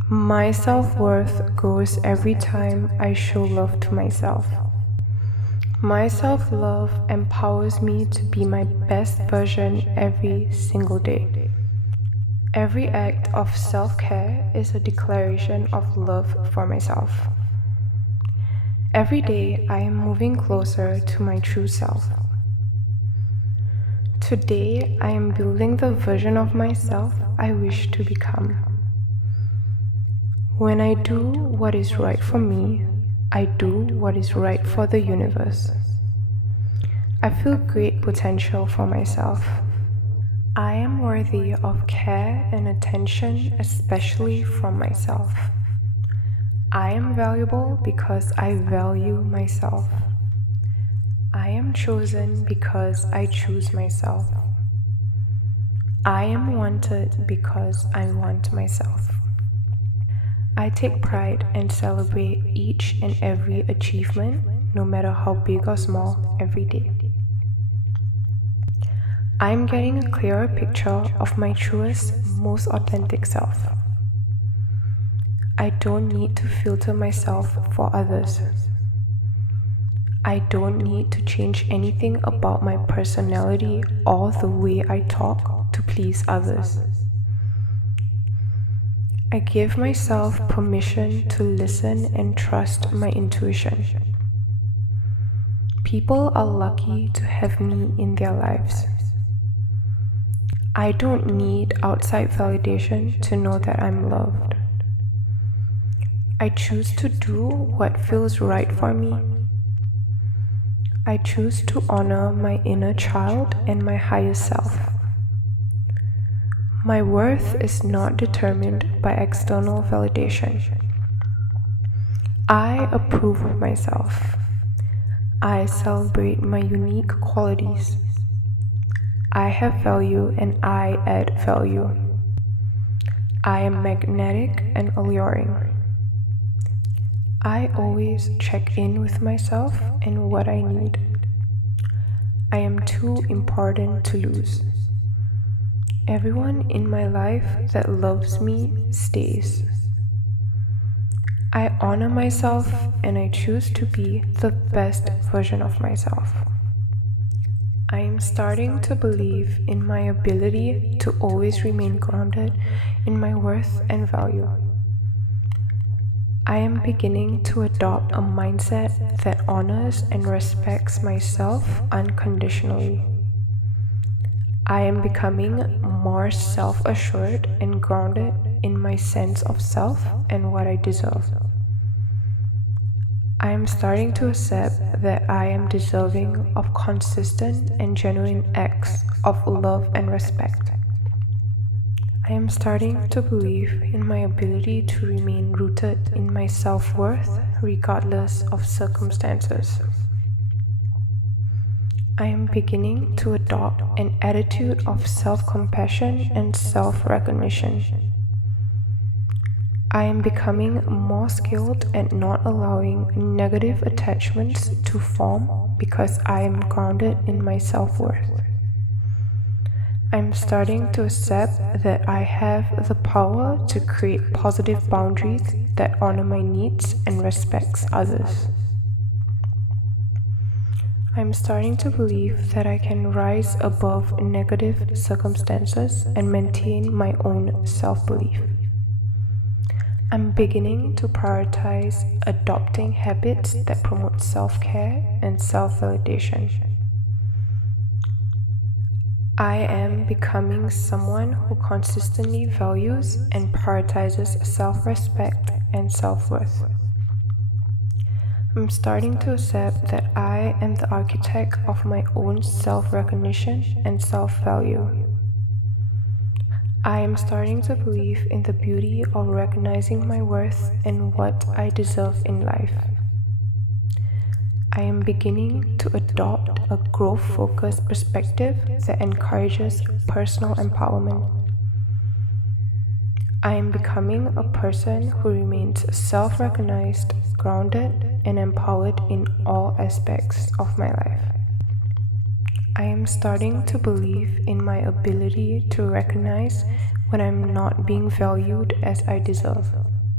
My self-worth grows every time I show love to myself. My self-love empowers me to be my best version every single day. Every act of self-care is a declaration of love for myself. Every day I am moving closer to my true self. Today I am building the version of myself I wish to become. When I do what is right for me, I do what is right for the universe. I feel great potential for myself. I am worthy of care and attention, especially from myself. I am valuable because I value myself. I am chosen because I choose myself. I am wanted because I want myself. I take pride and celebrate each and every achievement, no matter how big or small, every day. I'm getting a clearer picture of my truest, most authentic self. I don't need to filter myself for others. I don't need to change anything about my personality or the way I talk to please others. I give myself permission to listen and trust my intuition. People are lucky to have me in their lives. I don't need outside validation to know that I'm loved. I choose to do what feels right for me. I choose to honor my inner child and my higher self. My worth is not determined by external validation. I approve of myself. I celebrate my unique qualities. I have value and I add value. I am magnetic and alluring. I always check in with myself and what I need. I am too important to lose. Everyone in my life that loves me stays. I honor myself and I choose to be the best version of myself. I am starting to believe in my ability to always remain grounded in my worth and value. I am beginning to adopt a mindset that honors and respects myself unconditionally. I am becoming more self-assured and grounded in my sense of self and what I deserve. I am starting to accept that I am deserving of consistent and genuine acts of love and respect. I am starting to believe in my ability to remain rooted in my self-worth regardless of circumstances. I am beginning to adopt an attitude of self-compassion and self-recognition. I am becoming more skilled at not allowing negative attachments to form because I am grounded in my self-worth. I'm starting to accept that I have the power to create positive boundaries that honor my needs and respects others. I'm starting to believe that I can rise above negative circumstances and maintain my own self-belief. I'm beginning to prioritize adopting habits that promote self-care and self-validation. I am becoming someone who consistently values and prioritizes self-respect and self-worth. I'm starting to accept that I am the architect of my own self-recognition and self-value. I am starting to believe in the beauty of recognizing my worth and what I deserve in life. I am beginning to adopt a growth-focused perspective that encourages personal empowerment. I am becoming a person who remains self-recognized, grounded, and empowered in all aspects of my life. I am starting to believe in my ability to recognize when I'm not being valued as I deserve.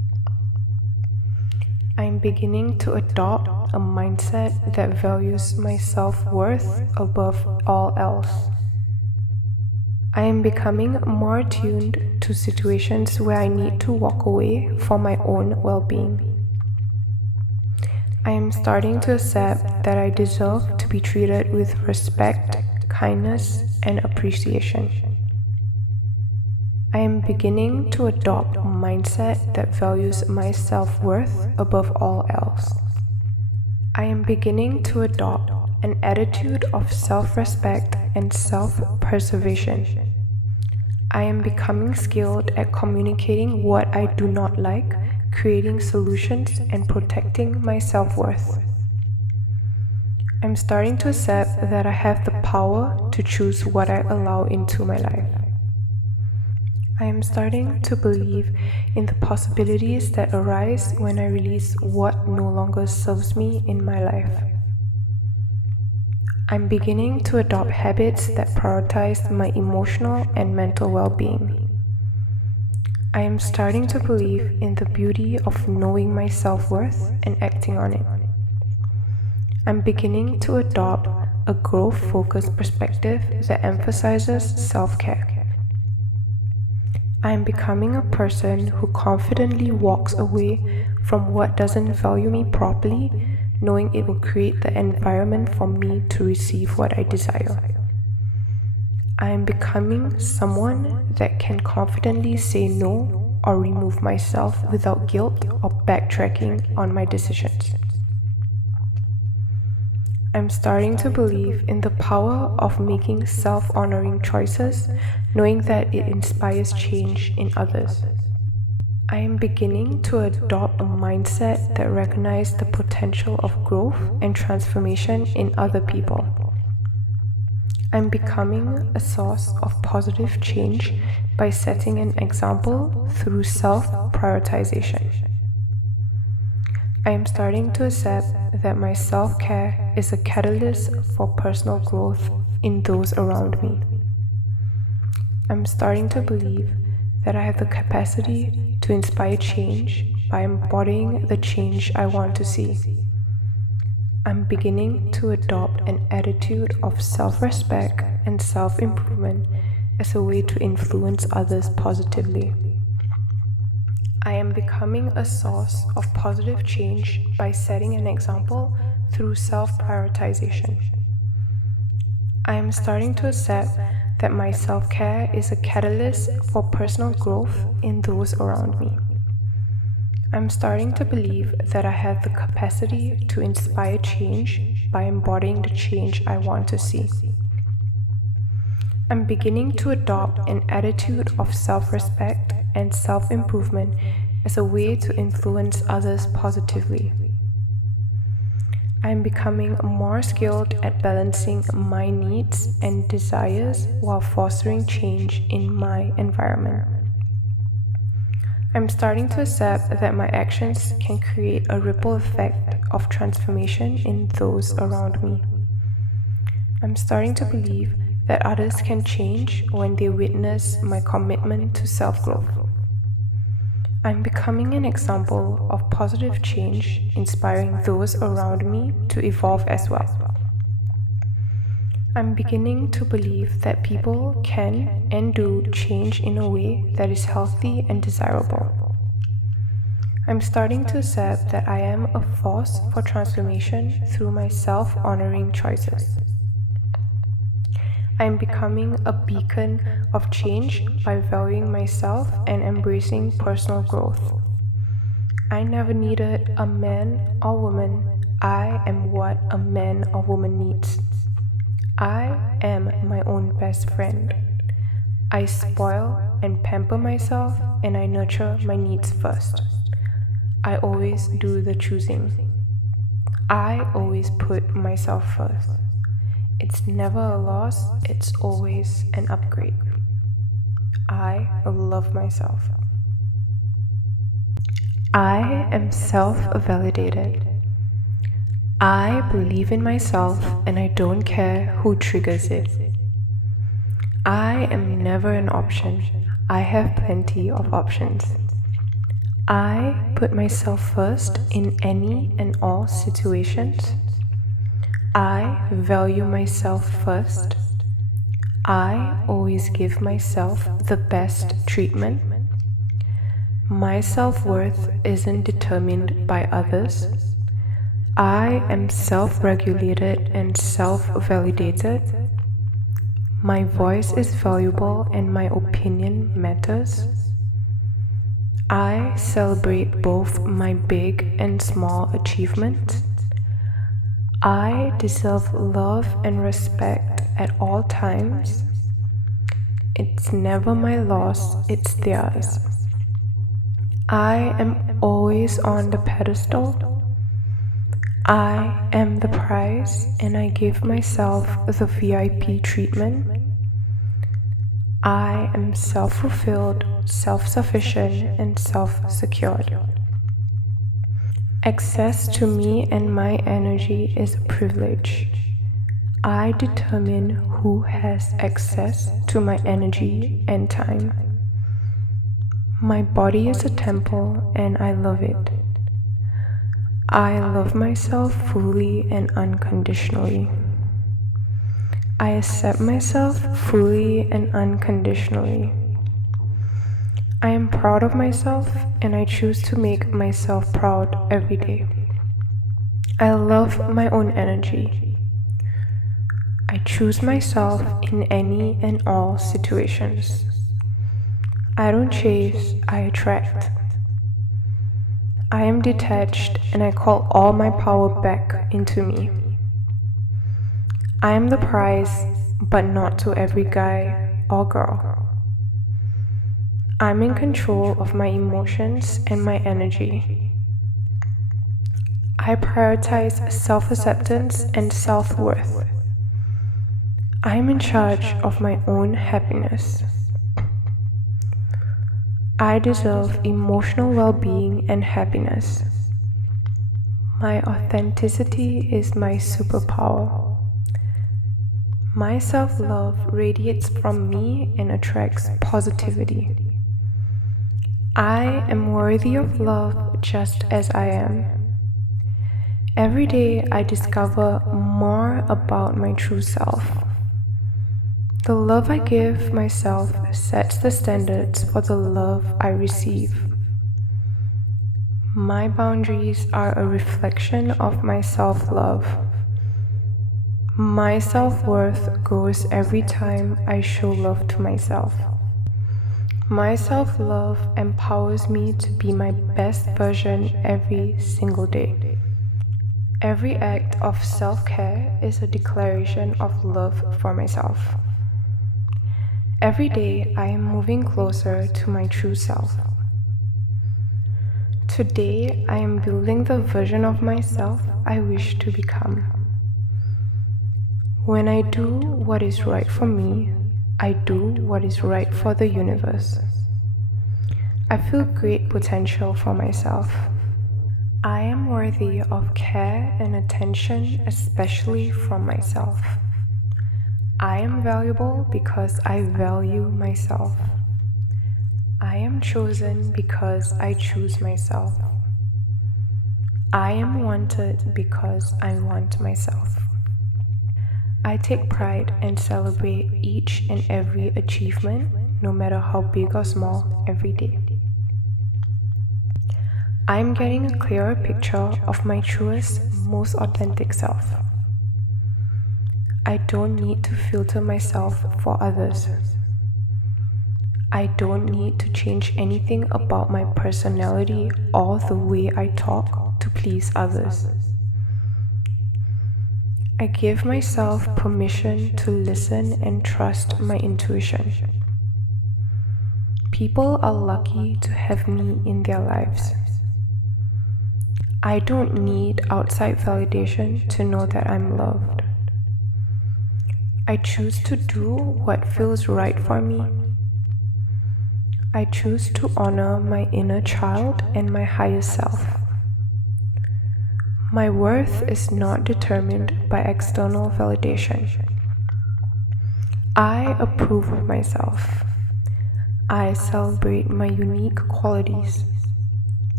I am beginning to adopt a mindset that values my self-worth above all else. I am becoming more attuned to situations where I need to walk away for my own well-being. I am starting to accept that I deserve to be treated with respect, kindness, and appreciation. I am beginning to adopt a mindset that values my self-worth above all else. I am beginning to adopt an attitude of self-respect and self-preservation. I am becoming skilled at communicating what I do not like, creating solutions, and protecting my self-worth. I'm starting to accept that I have the power to choose what I allow into my life. I am starting to believe in the possibilities that arise when I release what no longer serves me in my life. I'm beginning to adopt habits that prioritize my emotional and mental well-being. I am starting to believe in the beauty of knowing my self-worth and acting on it. I'm beginning to adopt a growth-focused perspective that emphasizes self-care. I am becoming a person who confidently walks away from what doesn't value me properly, knowing it will create the environment for me to receive what I desire. I am becoming someone that can confidently say no or remove myself without guilt or backtracking on my decisions. I'm starting to believe in the power of making self-honoring choices, knowing that it inspires change in others. I am beginning to adopt a mindset that recognizes the potential of growth and transformation in other people. I'm becoming a source of positive change by setting an example through self-prioritization. I am starting to accept that my self-care is a catalyst for personal growth in those around me. I'm starting to believe that I have the capacity to inspire change by embodying the change I want to see. I'm beginning to adopt an attitude of self-respect and self-improvement as a way to influence others positively. I am becoming a source of positive change by setting an example through self-prioritization. I am starting to accept that my self-care is a catalyst for personal growth in those around me. I'm starting to believe that I have the capacity to inspire change by embodying the change I want to see. I'm beginning to adopt an attitude of self-respect and self-improvement as a way to influence others positively. I am becoming more skilled at balancing my needs and desires while fostering change in my environment. I'm starting to accept that my actions can create a ripple effect of transformation in those around me. I'm starting to believe that others can change when they witness my commitment to self-growth. I'm becoming an example of positive change, inspiring those around me to evolve as well. I'm beginning to believe that people can and do change in a way that is healthy and desirable. I'm starting to accept that I am a force for transformation through my self-honoring choices. I am becoming a beacon of change by valuing myself and embracing personal growth. I never needed a man or woman. I am what a man or woman needs. I am my own best friend. I spoil and pamper myself, and I nurture my needs first. I always do the choosing. I always put myself first. It's never a loss, it's always an upgrade. I love myself. I am self-validated. I believe in myself and I don't care who triggers it. I am never an option. I have plenty of options. I put myself first in any and all situations. I value myself first. I always give myself the best treatment. My self-worth isn't determined by others. I am self-regulated and self-validated. My voice is valuable and my opinion matters. I celebrate both my big and small achievements. I deserve love and respect at all times. It's never my loss, it's theirs. I am always on the pedestal. I am the prize and I give myself the VIP treatment. I am self-fulfilled, self-sufficient, and self-secured. Access to me and my energy is a privilege. I determine who has access to my energy and time. My body is a temple and I love it. I love myself fully and unconditionally. I accept myself fully and unconditionally. I am proud of myself and I choose to make myself proud every day. I love my own energy. I choose myself in any and all situations. I don't chase, I attract. I am detached and I call all my power back into me. I am the prize, but not to every guy or girl. I'm in control of my emotions and my energy. I prioritize self-acceptance and self-worth. I am in charge of my own happiness. I deserve emotional well-being and happiness. My authenticity is my superpower. My self-love radiates from me and attracts positivity. I am worthy of love just as I am. Every day I discover more about my true self. The love I give myself sets the standards for the love I receive. My boundaries are a reflection of my self-love. My self-worth grows every time I show love to myself. My self-love empowers me to be my best version every single day. Every act of self-care is a declaration of love for myself. Every day I am moving closer to my true self. Today I am building the version of myself I wish to become. When I do what is right for me, I do what is right for the universe. I feel great potential for myself. I am worthy of care and attention, especially from myself. I am valuable because I value myself. I am chosen because I choose myself. I am wanted because I want myself. I take pride and celebrate each and every achievement, no matter how big or small, every day. I am getting a clearer picture of my truest, most authentic self. I don't need to filter myself for others. I don't need to change anything about my personality or the way I talk to please others. I give myself permission to listen and trust my intuition. People are lucky to have me in their lives. I don't need outside validation to know that I'm loved. I choose to do what feels right for me. I choose to honor my inner child and my higher self. My worth is not determined by external validation. I approve of myself. I celebrate my unique qualities.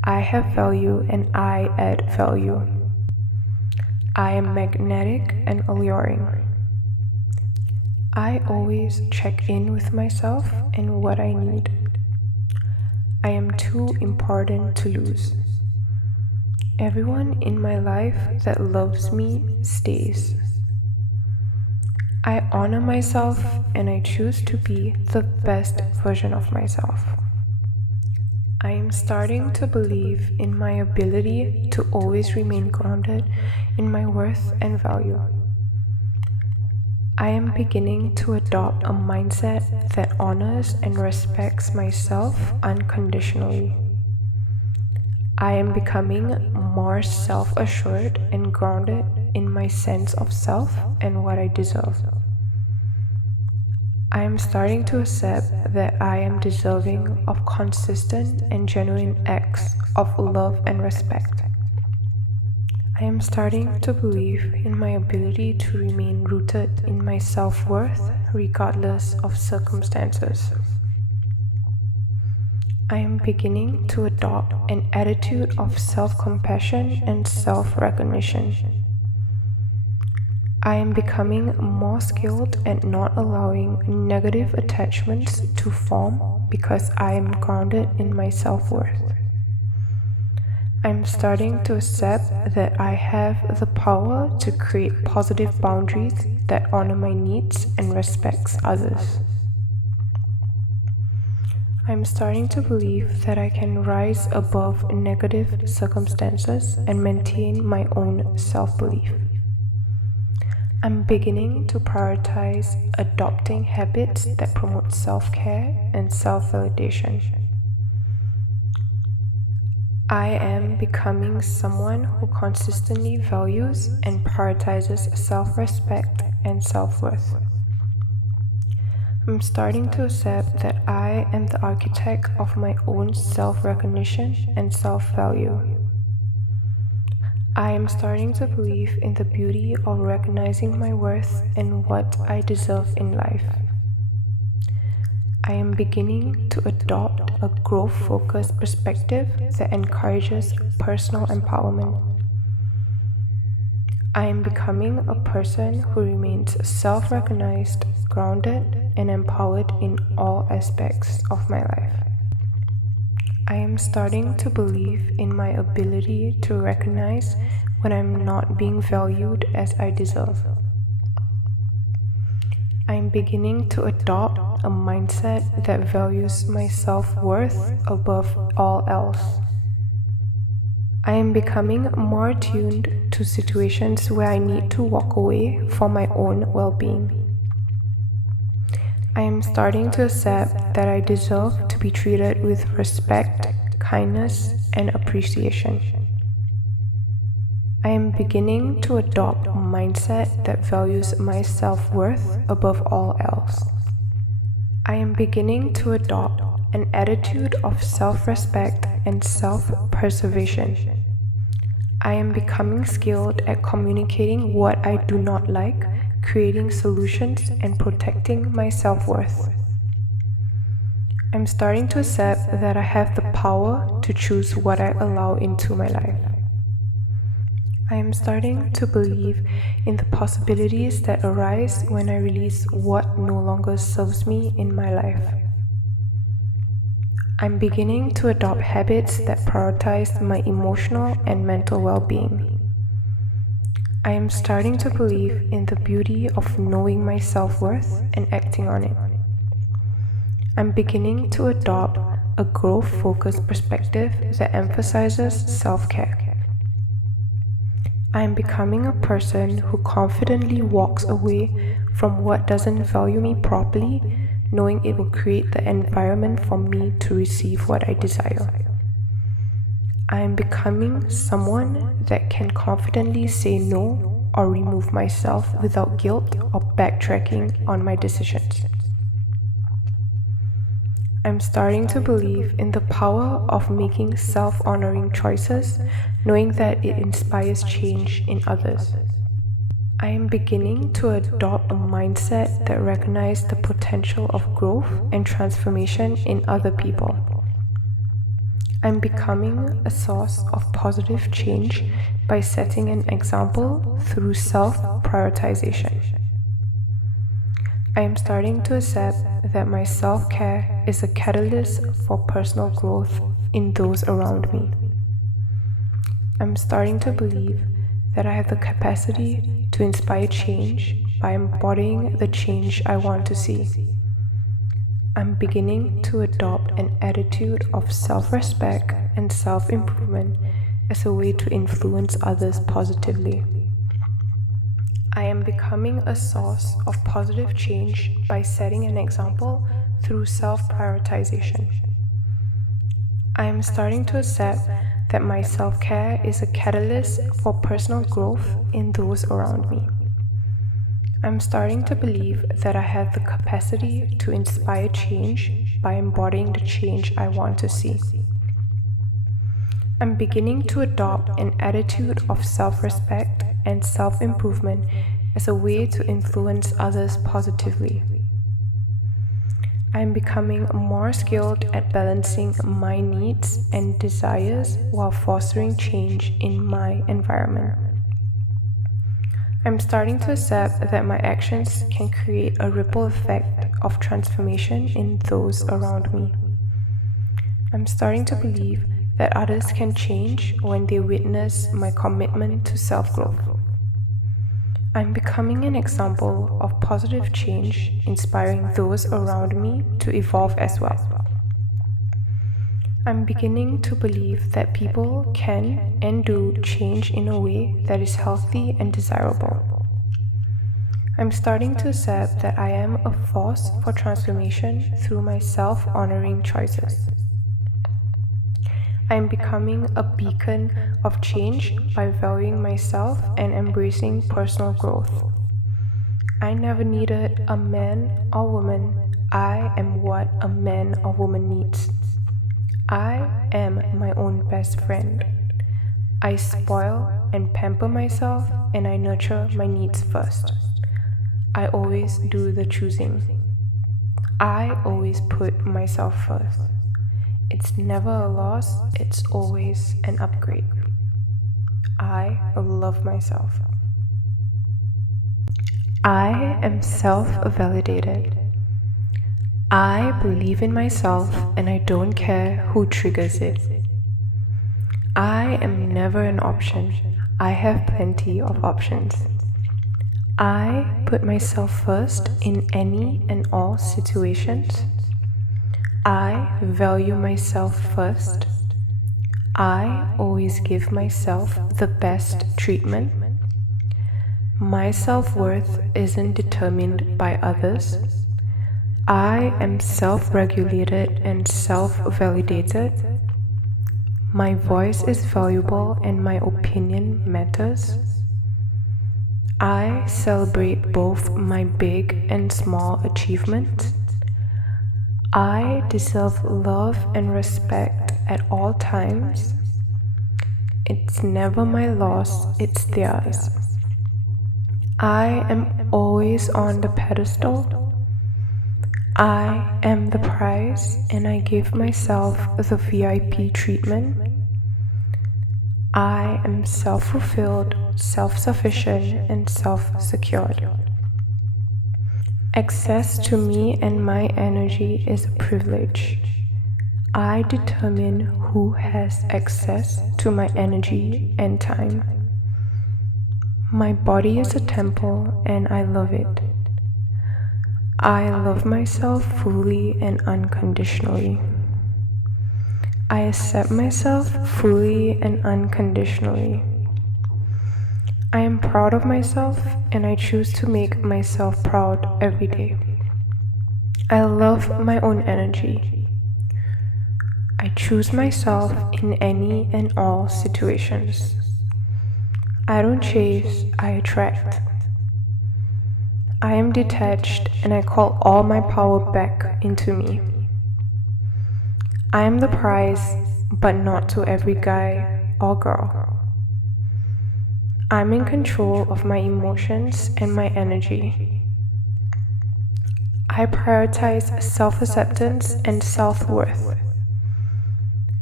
I have value and I add value. I am magnetic and alluring. I always check in with myself and what I need. I am too important to lose. Everyone in my life that loves me stays. I honor myself and I choose to be the best version of myself. I am starting to believe in my ability to always remain grounded in my worth and value. I am beginning to adopt a mindset that honors and respects myself unconditionally. I am becoming more self-assured and grounded in my sense of self and what I deserve. I am starting to accept that I am deserving of consistent and genuine acts of love and respect. I am starting to believe in my ability to remain rooted in my self-worth regardless of circumstances. I am beginning to adopt an attitude of self-compassion and self-recognition. I am becoming more skilled at not allowing negative attachments to form because I am grounded in my self-worth. I'm starting to accept that I have the power to create positive boundaries that honor my needs and respects others. I'm starting to believe that I can rise above negative circumstances and maintain my own self-belief. I'm beginning to prioritize adopting habits that promote self-care and self-validation. I am becoming someone who consistently values and prioritizes self-respect and self-worth. I'm starting to accept that I am the architect of my own self-recognition and self-value. I am starting to believe in the beauty of recognizing my worth and what I deserve in life. I am beginning to adopt a growth-focused perspective that encourages personal empowerment. I am becoming a person who remains self-recognized, grounded, and empowered in all aspects of my life. I am starting to believe in my ability to recognize when I'm not being valued as I deserve. I am beginning to adopt a mindset that values my self-worth above all else. I am becoming more attuned to situations where I need to walk away for my own well-being. I am starting to accept that I deserve to be treated with respect, kindness, and appreciation. I am beginning to adopt a mindset that values my self-worth above all else. I am beginning to adopt an attitude of self-respect and self-preservation. I am becoming skilled at communicating what I do not like, creating solutions, and protecting my self-worth. I'm starting to accept that I have the power to choose what I allow into my life. I am starting to believe in the possibilities that arise when I release what no longer serves me in my life. I'm beginning to adopt habits that prioritize my emotional and mental well-being. I am starting to believe in the beauty of knowing my self-worth and acting on it. I'm beginning to adopt a growth-focused perspective that emphasizes self-care. I am becoming a person who confidently walks away from what doesn't value me properly, knowing it will create the environment for me to receive what I desire. I am becoming someone that can confidently say no or remove myself without guilt or backtracking on my decisions. I'm starting to believe in the power of making self-honoring choices, knowing that it inspires change in others. I am beginning to adopt a mindset that recognizes the potential of growth and transformation in other people. I'm becoming a source of positive change by setting an example through self-prioritization. I am starting to accept that my self-care is a catalyst for personal growth in those around me. I'm starting to believe that I have the capacity to inspire change by embodying the change I want to see. I'm beginning to adopt an attitude of self-respect and self-improvement as a way to influence others positively. I am becoming a source of positive change by setting an example through self-prioritization. I am starting to accept that my self-care is a catalyst for personal growth in those around me. I'm starting to believe that I have the capacity to inspire change by embodying the change I want to see. I'm beginning to adopt an attitude of self-respect and self-improvement as a way to influence others positively. I am becoming more skilled at balancing my needs and desires while fostering change in my environment. I'm starting to accept that my actions can create a ripple effect of transformation in those around me. I'm starting to believe that others can change when they witness my commitment to self-growth. I'm becoming an example of positive change, inspiring those around me to evolve as well. I'm beginning to believe that people can and do change in a way that is healthy and desirable. I'm starting to accept that I am a force for transformation through my self-honoring choices. I am becoming a beacon of change by valuing myself and embracing personal growth. I never needed a man or woman. I am what a man or woman needs. I am my own best friend. I spoil and pamper myself, and I nurture my needs first. I always do the choosing. I always put myself first. It's never a loss, it's always an upgrade. I love myself. I am self-validated. I believe in myself and I don't care who triggers it. I am never an option. I have plenty of options. I put myself first in any and all situations. I value myself first. I always give myself the best treatment. My self-worth isn't determined by others. I am self-regulated and self-validated. My voice is valuable and my opinion matters. I celebrate both my big and small achievements. I deserve love and respect at all times. It's never my loss, it's theirs. I am always on the pedestal. I am the prize and I give myself the VIP treatment. I am self-fulfilled, self-sufficient, and self-secured. Access to me and my energy is a privilege. I determine who has access to my energy and time. My body is a temple and I love it. I love myself fully and unconditionally. I accept myself fully and unconditionally. I am proud of myself and I choose to make myself proud every day. I love my own energy. I choose myself in any and all situations. I don't chase, I attract. I am detached and I call all my power back into me. I am the prize, but not to every guy or girl. I'm in control of my emotions and my energy. I prioritize self-acceptance and self-worth.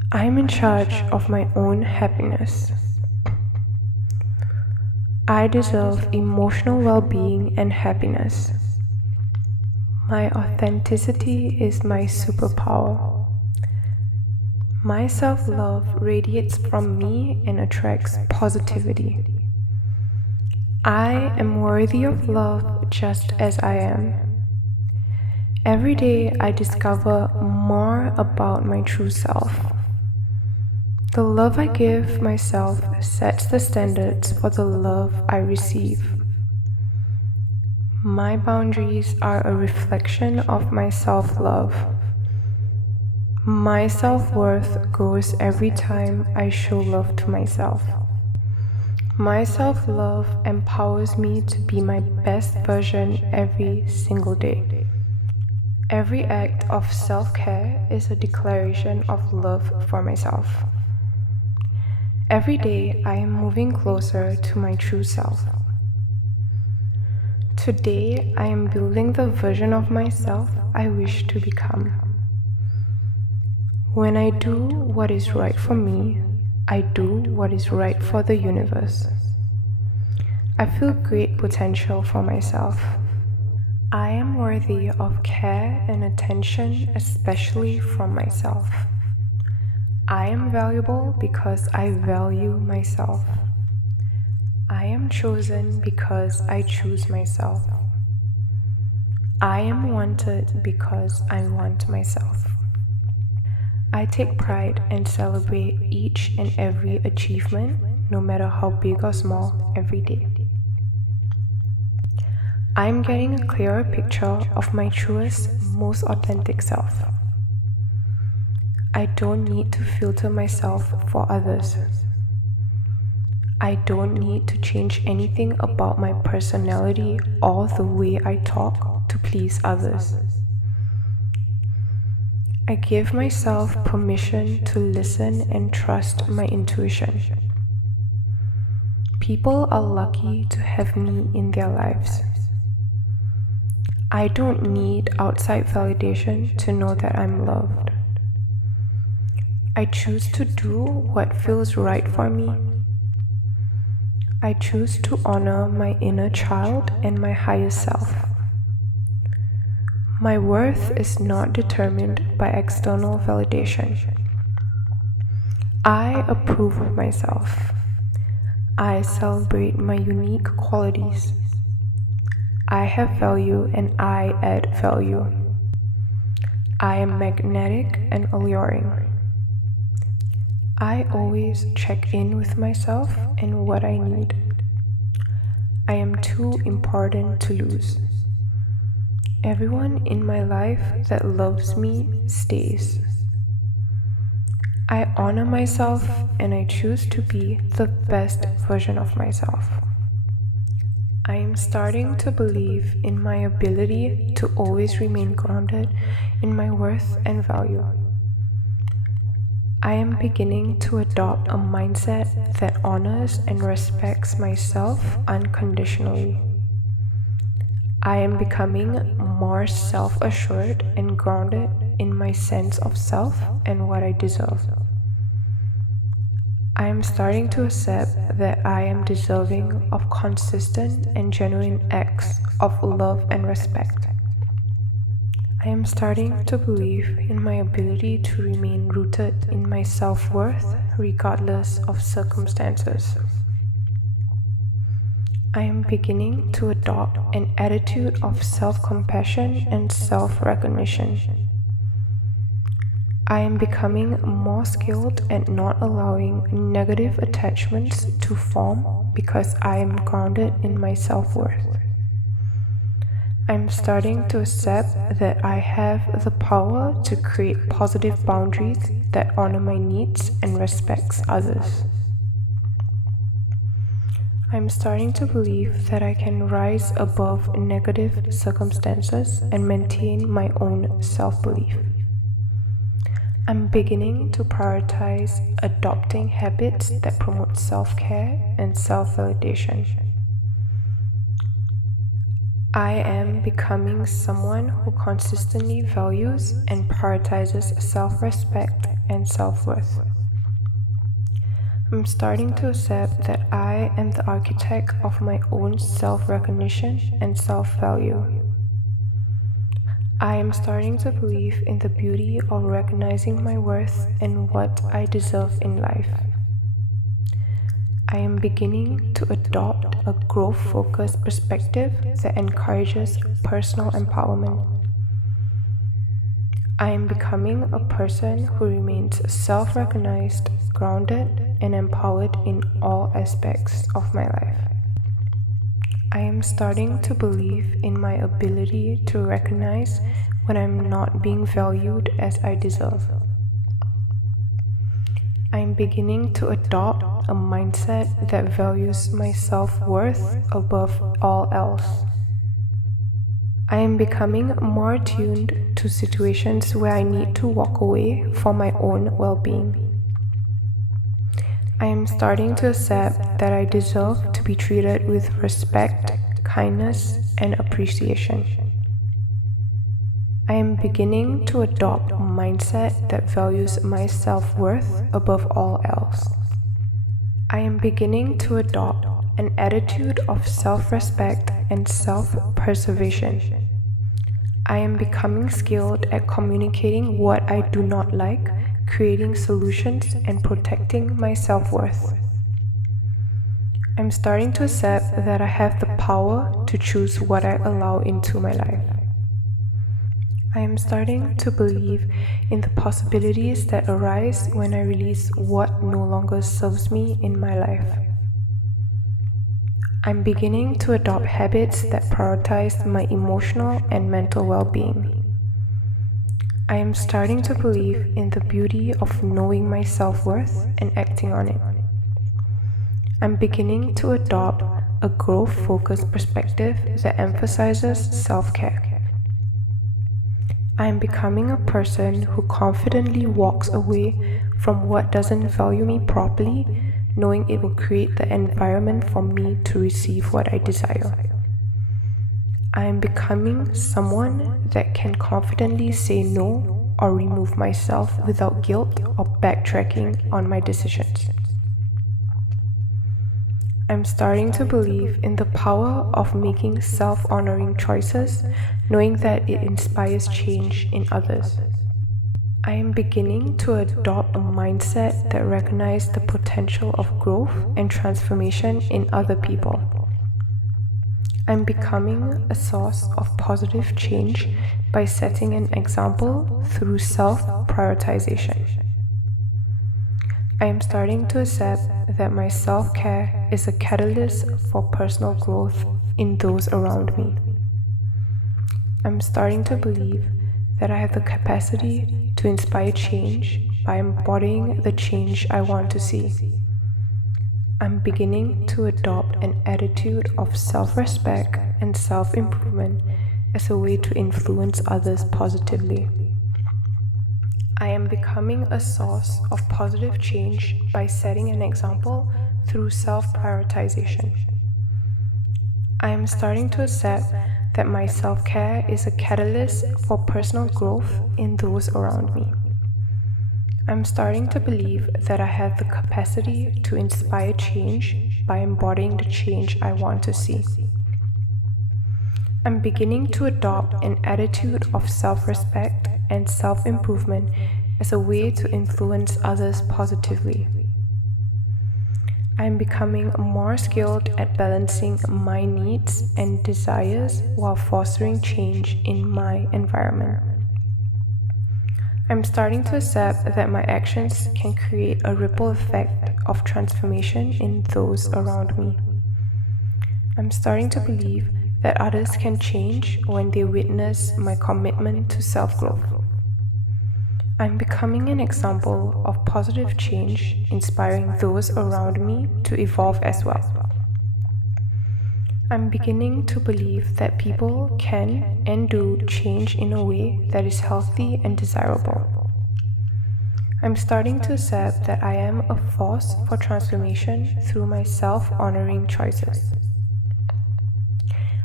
I'm in charge of my own happiness. I deserve emotional well being and happiness. My authenticity is my superpower. My self love radiates from me and attracts positivity. I am worthy of love just as I am. Every day I discover more about my true self. The love I give myself sets the standards for the love I receive. My boundaries are a reflection of my self-love. My self-worth grows every time I show love to myself. My self-love empowers me to be my best version every single day. Every act of self-care is a declaration of love for myself. Every day I am moving closer to my true self. Today I am building the version of myself I wish to become. When I do what is right for me, I do what is right for the universe. I feel great potential for myself. I am worthy of care and attention, especially from myself. I am valuable because I value myself. I am chosen because I choose myself. I am wanted because I want myself. I take pride and celebrate each and every achievement, no matter how big or small, every day. I am getting a clearer picture of my truest, most authentic self. I don't need to filter myself for others. I don't need to change anything about my personality or the way I talk to please others. I give myself permission to listen and trust my intuition. People are lucky to have me in their lives. I don't need outside validation to know that I'm loved. I choose to do what feels right for me. I choose to honor my inner child and my higher self. My worth is not determined by external validation. I approve of myself. I celebrate my unique qualities. I have value and I add value. I am magnetic and alluring. I always check in with myself and what I need. I am too important to lose. Everyone in my life that loves me stays. I honor myself and I choose to be the best version of myself. I am starting to believe in my ability to always remain grounded in my worth and value. I am beginning to adopt a mindset that honors and respects myself unconditionally. I am becoming more self-assured and grounded in my sense of self and what I deserve. I am starting to accept that I am deserving of consistent and genuine acts of love and respect. I am starting to believe in my ability to remain rooted in my self-worth regardless of circumstances. I am beginning to adopt an attitude of self-compassion and self-recognition. I am becoming more skilled at not allowing negative attachments to form because I am grounded in my self-worth. I'm starting to accept that I have the power to create positive boundaries that honor my needs and respects others. I'm starting to believe that I can rise above negative circumstances and maintain my own self-belief. I'm beginning to prioritize adopting habits that promote self-care and self-validation. I am becoming someone who consistently values and prioritizes self-respect and self-worth. I'm starting to accept that I am the architect of my own self-recognition and self-value. I am starting to believe in the beauty of recognizing my worth and what I deserve in life. I am beginning to adopt a growth-focused perspective that encourages personal empowerment. I am becoming a person who remains self-recognized, grounded, and empowered in all aspects of my life. I am starting to believe in my ability to recognize when I'm not being valued as I deserve. I am beginning to adopt a mindset that values my self-worth above all else. I am becoming more attuned to situations where I need to walk away for my own well-being. I am starting to accept that I deserve to be treated with respect, kindness, and appreciation. I am beginning to adopt a mindset that values my self-worth above all else. I am beginning to adopt an attitude of self-respect and self-preservation. I am becoming skilled at communicating what I do not like, creating solutions, and protecting my self-worth. I'm starting to accept that I have the power to choose what I allow into my life. I am starting to believe in the possibilities that arise when I release what no longer serves me in my life. I'm beginning to adopt habits that prioritize my emotional and mental well-being. I am starting to believe in the beauty of knowing my self-worth and acting on it. I'm beginning to adopt a growth-focused perspective that emphasizes self-care. I am becoming a person who confidently walks away from what doesn't value me properly, knowing it will create the environment for me to receive what I desire. I am becoming someone that can confidently say no or remove myself without guilt or backtracking on my decisions. I'm starting to believe in the power of making self-honoring choices, knowing that it inspires change in others. I am beginning to adopt a mindset that recognizes the potential of growth and transformation in other people. I'm becoming a source of positive change by setting an example through self-prioritization. I am starting to accept that my self-care is a catalyst for personal growth in those around me. I'm starting to believe that I have the capacity to inspire change by embodying the change I want to see. I'm beginning to adopt an attitude of self-respect and self-improvement as a way to influence others positively. I am becoming a source of positive change by setting an example through self-prioritization. I am starting to accept that my self-care is a catalyst for personal growth in those around me. I'm starting to believe that I have the capacity to inspire change by embodying the change I want to see. I'm beginning to adopt an attitude of self-respect and self-improvement as a way to influence others positively. I am becoming more skilled at balancing my needs and desires while fostering change in my environment. I'm starting to accept that my actions can create a ripple effect of transformation in those around me. I'm starting to believe that others can change when they witness my commitment to self-growth. I'm becoming an example of positive change, inspiring those around me to evolve as well. I'm beginning to believe that people can and do change in a way that is healthy and desirable. I'm starting to accept that I am a force for transformation through my self-honoring choices.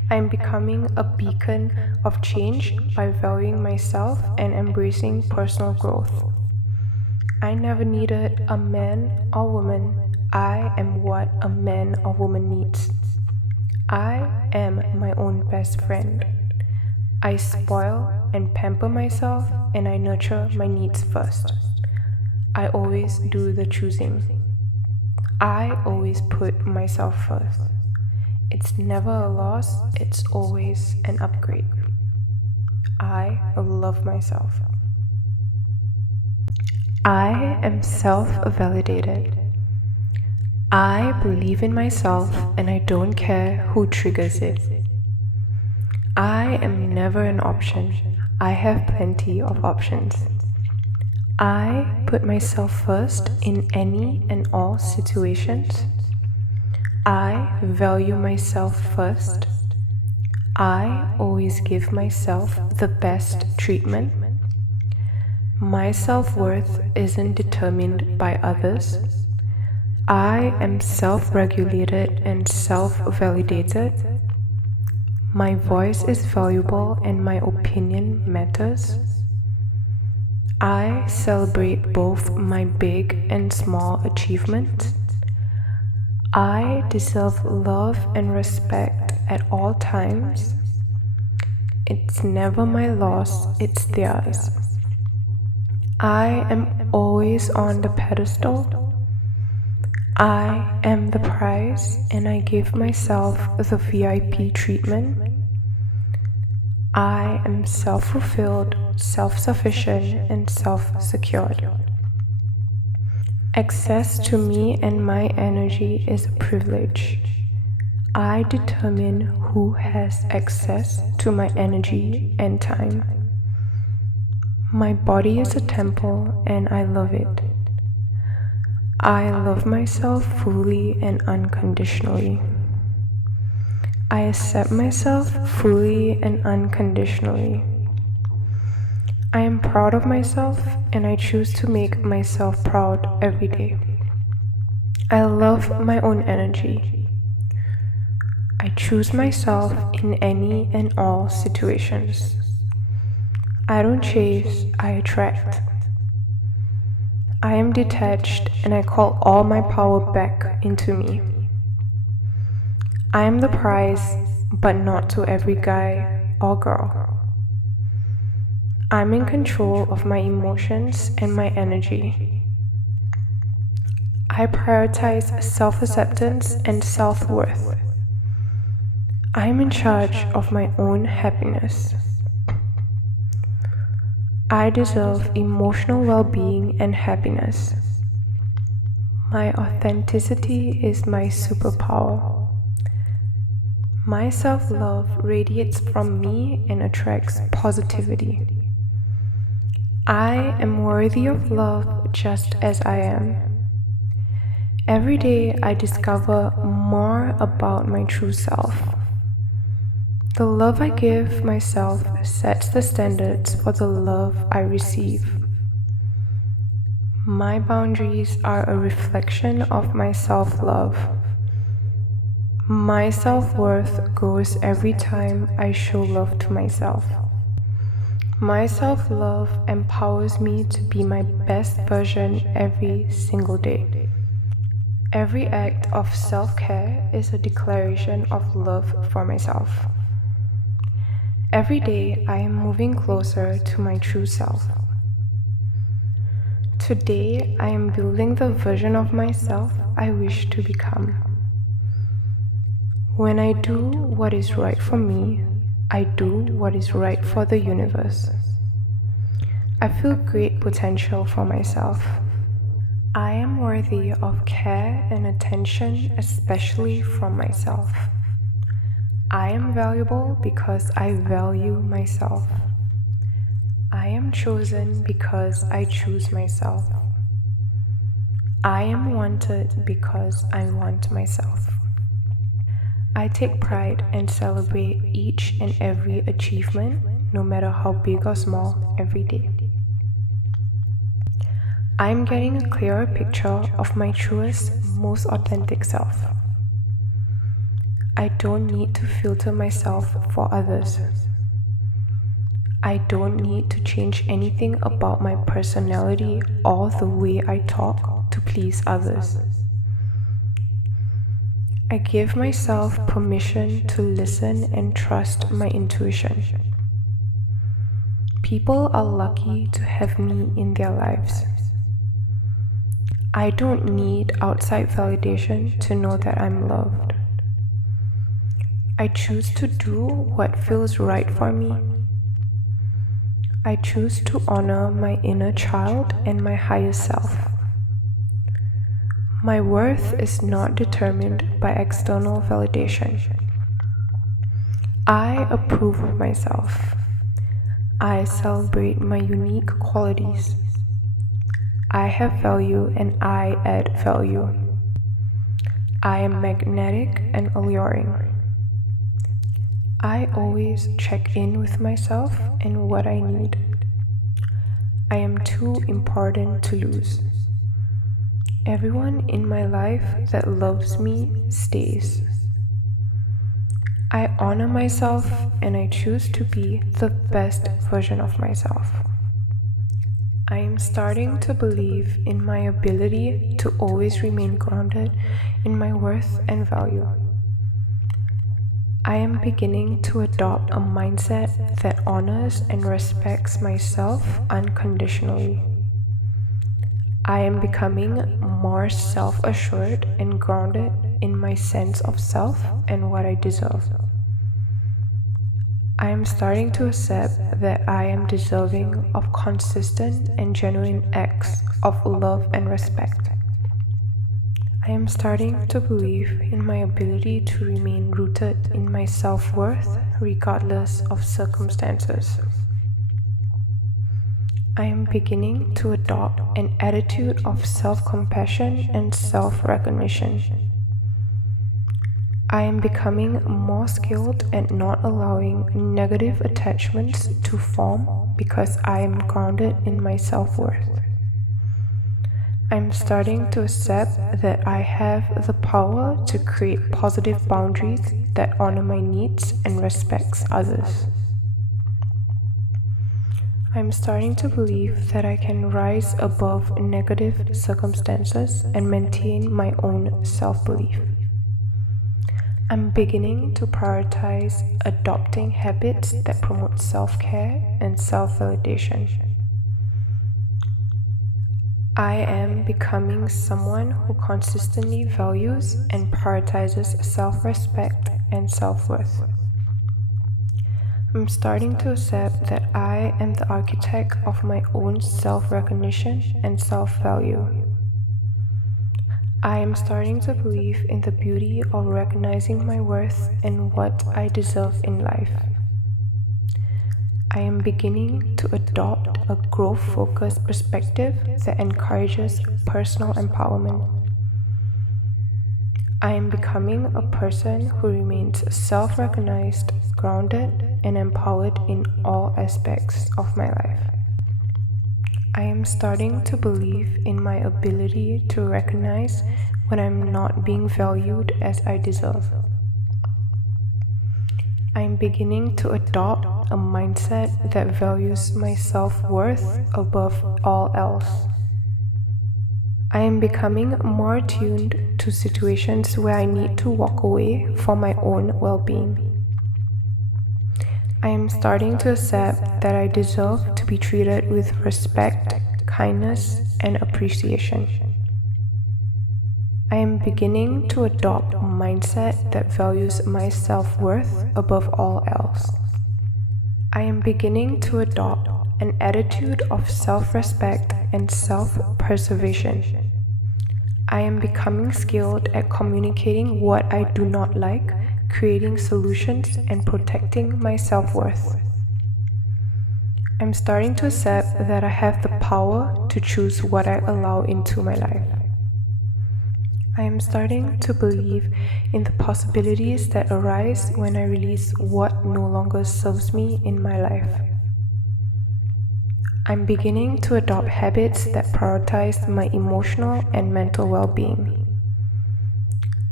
I'm becoming a beacon of change by valuing myself and embracing personal growth. I never needed a man or woman. I am what a man or woman needs. I am my own best friend. I spoil and pamper myself and I nurture my needs first. I always do the choosing. I always put myself first. It's never a loss, it's always an upgrade. I love myself. I am self validated. I believe in myself and I don't care who triggers it. I am never an option. I have plenty of options. I put myself first in any and all situations. I value myself first. I always give myself the best treatment. My self-worth isn't determined by others. I am self-regulated and self-validated. My voice is valuable and my opinion matters. I celebrate both my big and small achievements. I deserve love and respect at all times. It's never my loss, it's theirs. I am always on the pedestal. I am the prize and I give myself the VIP treatment. I am self-fulfilled, self-sufficient, and self-secured. Access to me and my energy is a privilege. I determine who has access to my energy and time. My body is a temple and I love it. I love myself fully and unconditionally. I accept myself fully and unconditionally. I am proud of myself and I choose to make myself proud every day. I love my own energy. I choose myself in any and all situations. I don't chase, I attract. I am detached and I call all my power back into me. I am the prize, but not to every guy or girl. I'm in control of my emotions and my energy. I prioritize self-acceptance and self-worth. I am in charge of my own happiness. I deserve emotional well-being and happiness. My authenticity is my superpower. My self-love radiates from me and attracts positivity. I am worthy of love just as I am. Every day I discover more about my true self. The love I give myself sets the standards for the love I receive. My boundaries are a reflection of my self-love. My self-worth grows every time I show love to myself. My self-love empowers me to be my best version every single day. Every act of self-care is a declaration of love for myself. Every day I am moving closer to my true self. Today I am building the version of myself I wish to become. When I do what is right for me, I do what is right for the universe. I feel great potential for myself. I am worthy of care and attention, especially from myself. I am valuable because I value myself. I am chosen because I choose myself. I am wanted because I want myself. I take pride and celebrate each and every achievement, no matter how big or small, every day. I am getting a clearer picture of my truest, most authentic self. I don't need to filter myself for others. I don't need to change anything about my personality or the way I talk to please others. I give myself permission to listen and trust my intuition. People are lucky to have me in their lives. I don't need outside validation to know that I'm loved. I choose to do what feels right for me. I choose to honor my inner child and my higher self. My worth is not determined by external validation. I approve of myself. I celebrate my unique qualities. I have value and I add value. I am magnetic and alluring. I always check in with myself and what I need. I am too important to lose. Everyone in my life that loves me stays. I honor myself and I choose to be the best version of myself. I am starting to believe in my ability to always remain grounded in my worth and value. I am beginning to adopt a mindset that honors and respects myself unconditionally. I am becoming more self-assured and grounded in my sense of self and what I deserve. I am starting to accept that I am deserving of consistent and genuine acts of love and respect. I am starting to believe in my ability to remain rooted in my self-worth regardless of circumstances. I am beginning to adopt an attitude of self-compassion and self-recognition. I am becoming more skilled at not allowing negative attachments to form because I am grounded in my self-worth. I'm starting to accept that I have the power to create positive boundaries that honor my needs and respects others. I'm starting to believe that I can rise above negative circumstances and maintain my own self-belief. I'm beginning to prioritize adopting habits that promote self-care and self-validation. I am becoming someone who consistently values and prioritizes self-respect and self-worth. I'm starting to accept that I am the architect of my own self-recognition and self-value. I am starting to believe in the beauty of recognizing my worth and what I deserve in life. I am beginning to adopt a growth-focused perspective that encourages personal empowerment. I am becoming a person who remains self-recognized, grounded, and empowered in all aspects of my life. I am starting to believe in my ability to recognize when I'm not being valued as I deserve. I am beginning to adopt a mindset that values my self-worth above all else. I am becoming more attuned to situations where I need to walk away for my own well-being. I am starting to accept that I deserve to be treated with respect, kindness, and appreciation. I am beginning to adopt a mindset that values my self-worth above all else. I am beginning to adopt an attitude of self-respect and self-preservation. I am becoming skilled at communicating what I do not like, creating solutions, and protecting my self-worth. I'm starting to accept that I have the power to choose what I allow into my life. I am starting to believe in the possibilities that arise when I release what no longer serves me in my life. I'm beginning to adopt habits that prioritize my emotional and mental well-being.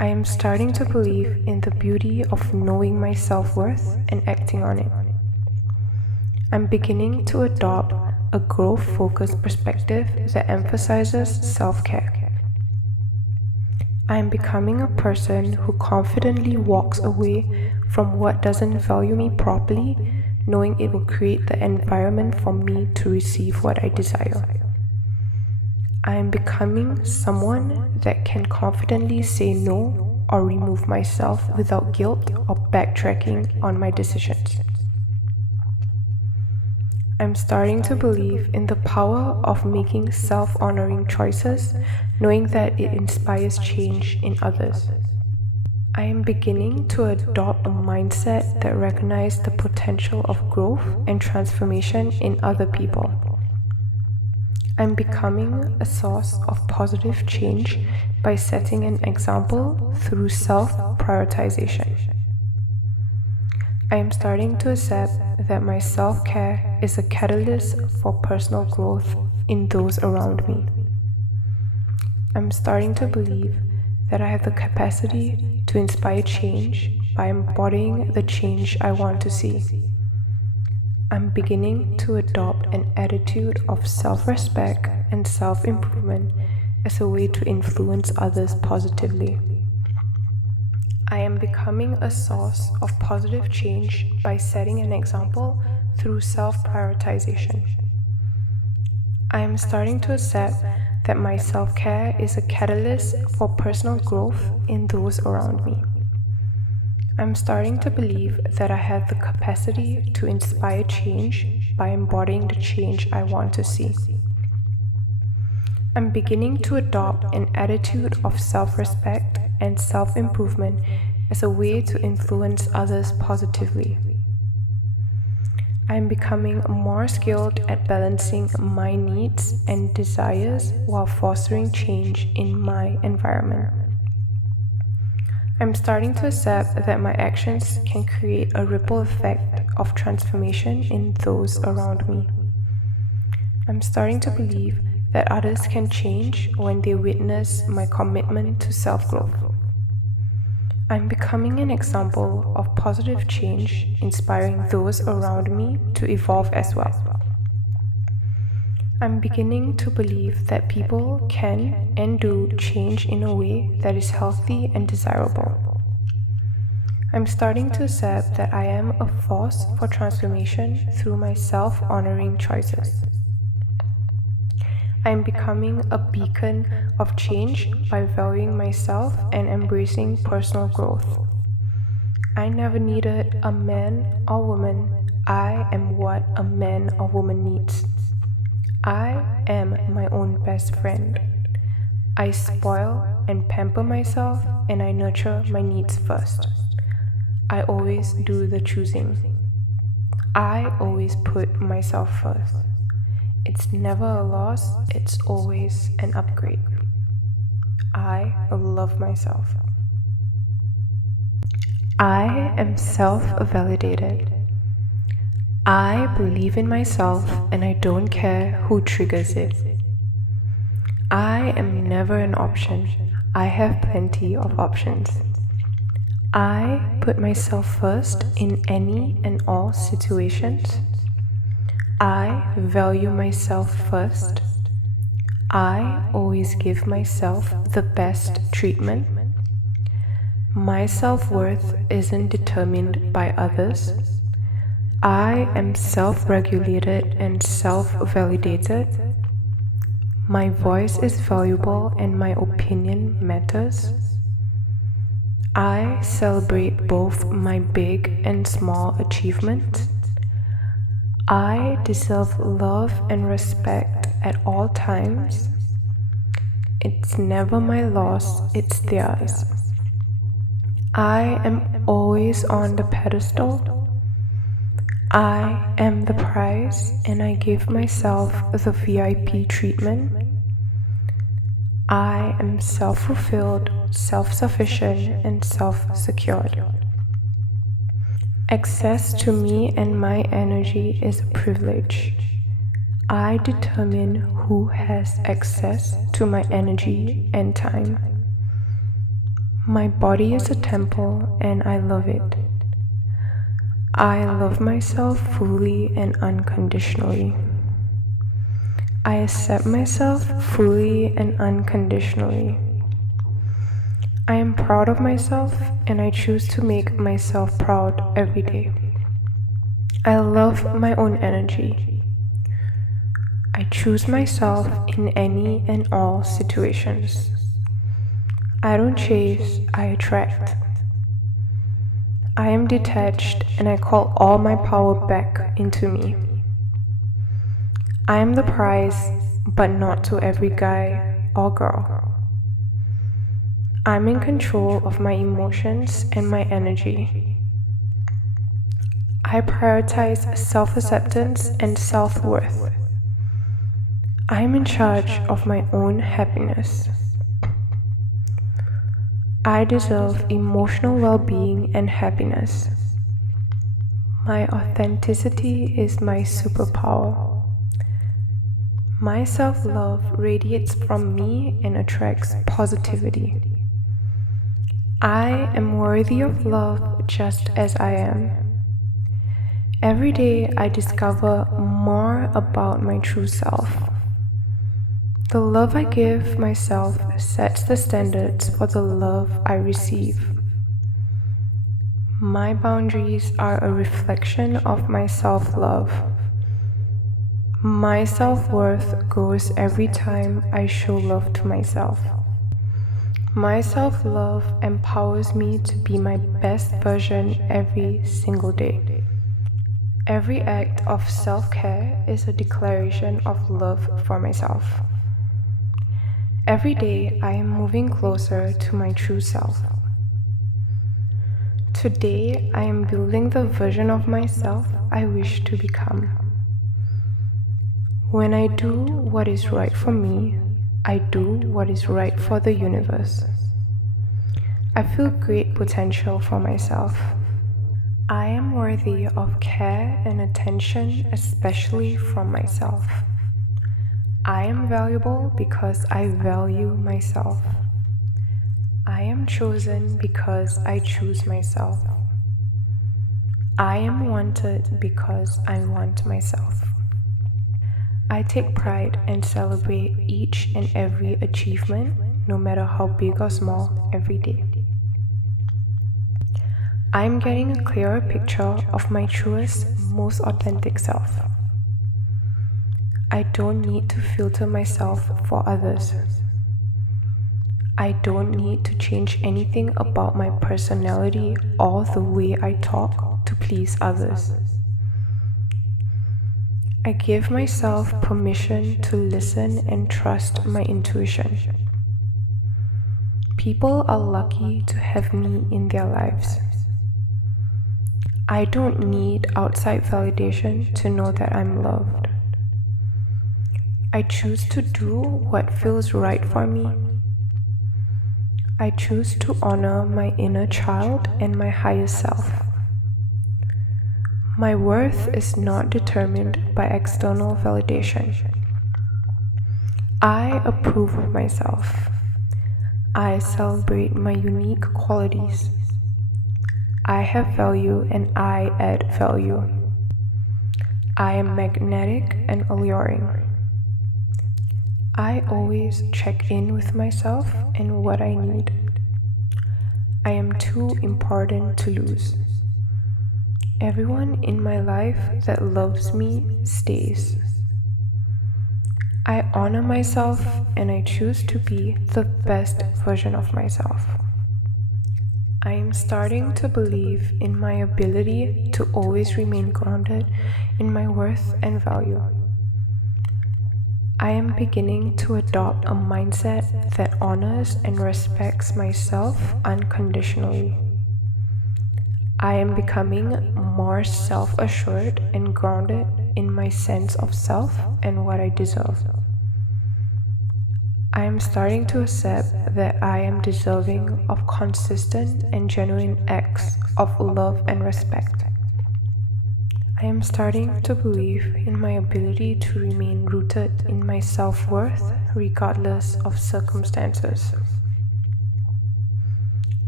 I am starting to believe in the beauty of knowing my self-worth and acting on it. I'm beginning to adopt a growth-focused perspective that emphasizes self-care. I am becoming a person who confidently walks away from what doesn't value me properly, knowing it will create the environment for me to receive what I desire. I am becoming someone that can confidently say no or remove myself without guilt or backtracking on my decisions. I'm starting to believe in the power of making self-honoring choices, knowing that it inspires change in others. I am beginning to adopt a mindset that recognizes the potential of growth and transformation in other people. I'm becoming a source of positive change by setting an example through self-prioritization. I am starting to accept that my self-care is a catalyst for personal growth in those around me. I'm starting to believe that I have the capacity to inspire change by embodying the change I want to see. I'm beginning to adopt an attitude of self-respect and self-improvement as a way to influence others positively. I am becoming a source of positive change by setting an example through self-prioritization. I am starting to accept that my self-care is a catalyst for personal growth in those around me. I'm starting to believe that I have the capacity to inspire change by embodying the change I want to see. I'm beginning to adopt an attitude of self-respect and self-improvement as a way to influence others positively. I am becoming more skilled at balancing my needs and desires while fostering change in my environment. I'm starting to accept that my actions can create a ripple effect of transformation in those around me. I'm starting to believe that others can change when they witness my commitment to self-growth. I'm becoming an example of positive change, inspiring those around me to evolve as well. I'm beginning to believe that people can and do change in a way that is healthy and desirable. I'm starting to accept that I am a force for transformation through my self-honoring choices. I am becoming a beacon of change by valuing myself and embracing personal growth. I never needed a man or woman. I am what a man or woman needs. I am my own best friend. I spoil and pamper myself, and I nurture my needs first. I always do the choosing. I always put myself first. It's never a loss, it's always an upgrade. I love myself. I am self-validated. I believe in myself and I don't care who triggers it. I am never an option. I have plenty of options. I put myself first in any and all situations. I value myself first. I always give myself the best treatment. My self-worth isn't determined by others. I am self-regulated and self-validated. My voice is valuable and my opinion matters. I celebrate both my big and small achievements. I deserve love and respect at all times. It's never my loss, it's theirs. I am always on the pedestal. I am the prize and I give myself the VIP treatment. I am self-fulfilled, self-sufficient, and self-secured. Access to me and my energy is a privilege. I determine who has access to my energy and time. My body is a temple and I love it. I love myself fully and unconditionally. I accept myself fully and unconditionally. I am proud of myself and I choose to make myself proud every day. I love my own energy. I choose myself in any and all situations. I don't chase, I attract. I am detached and I call all my power back into me. I am the prize, but not to every guy or girl. I'm in control of my emotions and my energy. I prioritize self-acceptance and self-worth. I'm in charge of my own happiness. I deserve emotional well-being and happiness. My authenticity is my superpower. My self-love radiates from me and attracts positivity. I am worthy of love just as I am. Every day I discover more about my true self. The love I give myself sets the standards for the love I receive. My boundaries are a reflection of my self-love. My self-worth grows every time I show love to myself. My self-love empowers me to be my best version every single day. Every act of self-care is a declaration of love for myself. Every day I am moving closer to my true self. Today I am building the version of myself I wish to become. When I do what is right for me, I do what is right for the universe. I feel great potential for myself. I am worthy of care and attention, especially from myself. I am valuable because I value myself. I am chosen because I choose myself. I am wanted because I want myself. I take pride and celebrate each and every achievement, no matter how big or small, every day. I'm getting a clearer picture of my truest, most authentic self. I don't need to filter myself for others. I don't need to change anything about my personality or the way I talk to please others. I give myself permission to listen and trust my intuition. People are lucky to have me in their lives. I don't need outside validation to know that I'm loved. I choose to do what feels right for me. I choose to honor my inner child and my higher self. My worth is not determined by external validation. I approve of myself. I celebrate my unique qualities. I have value and I add value. I am magnetic and alluring. I always check in with myself and what I need. I am too important to lose. Everyone in my life that loves me stays. I honor myself and I choose to be the best version of myself. I am starting to believe in my ability to always remain grounded in my worth and value. I am beginning to adopt a mindset that honors and respects myself unconditionally. I am becoming more self-assured and grounded in my sense of self and what I deserve. I am starting to accept that I am deserving of consistent and genuine acts of love and respect. I am starting to believe in my ability to remain rooted in my self-worth regardless of circumstances.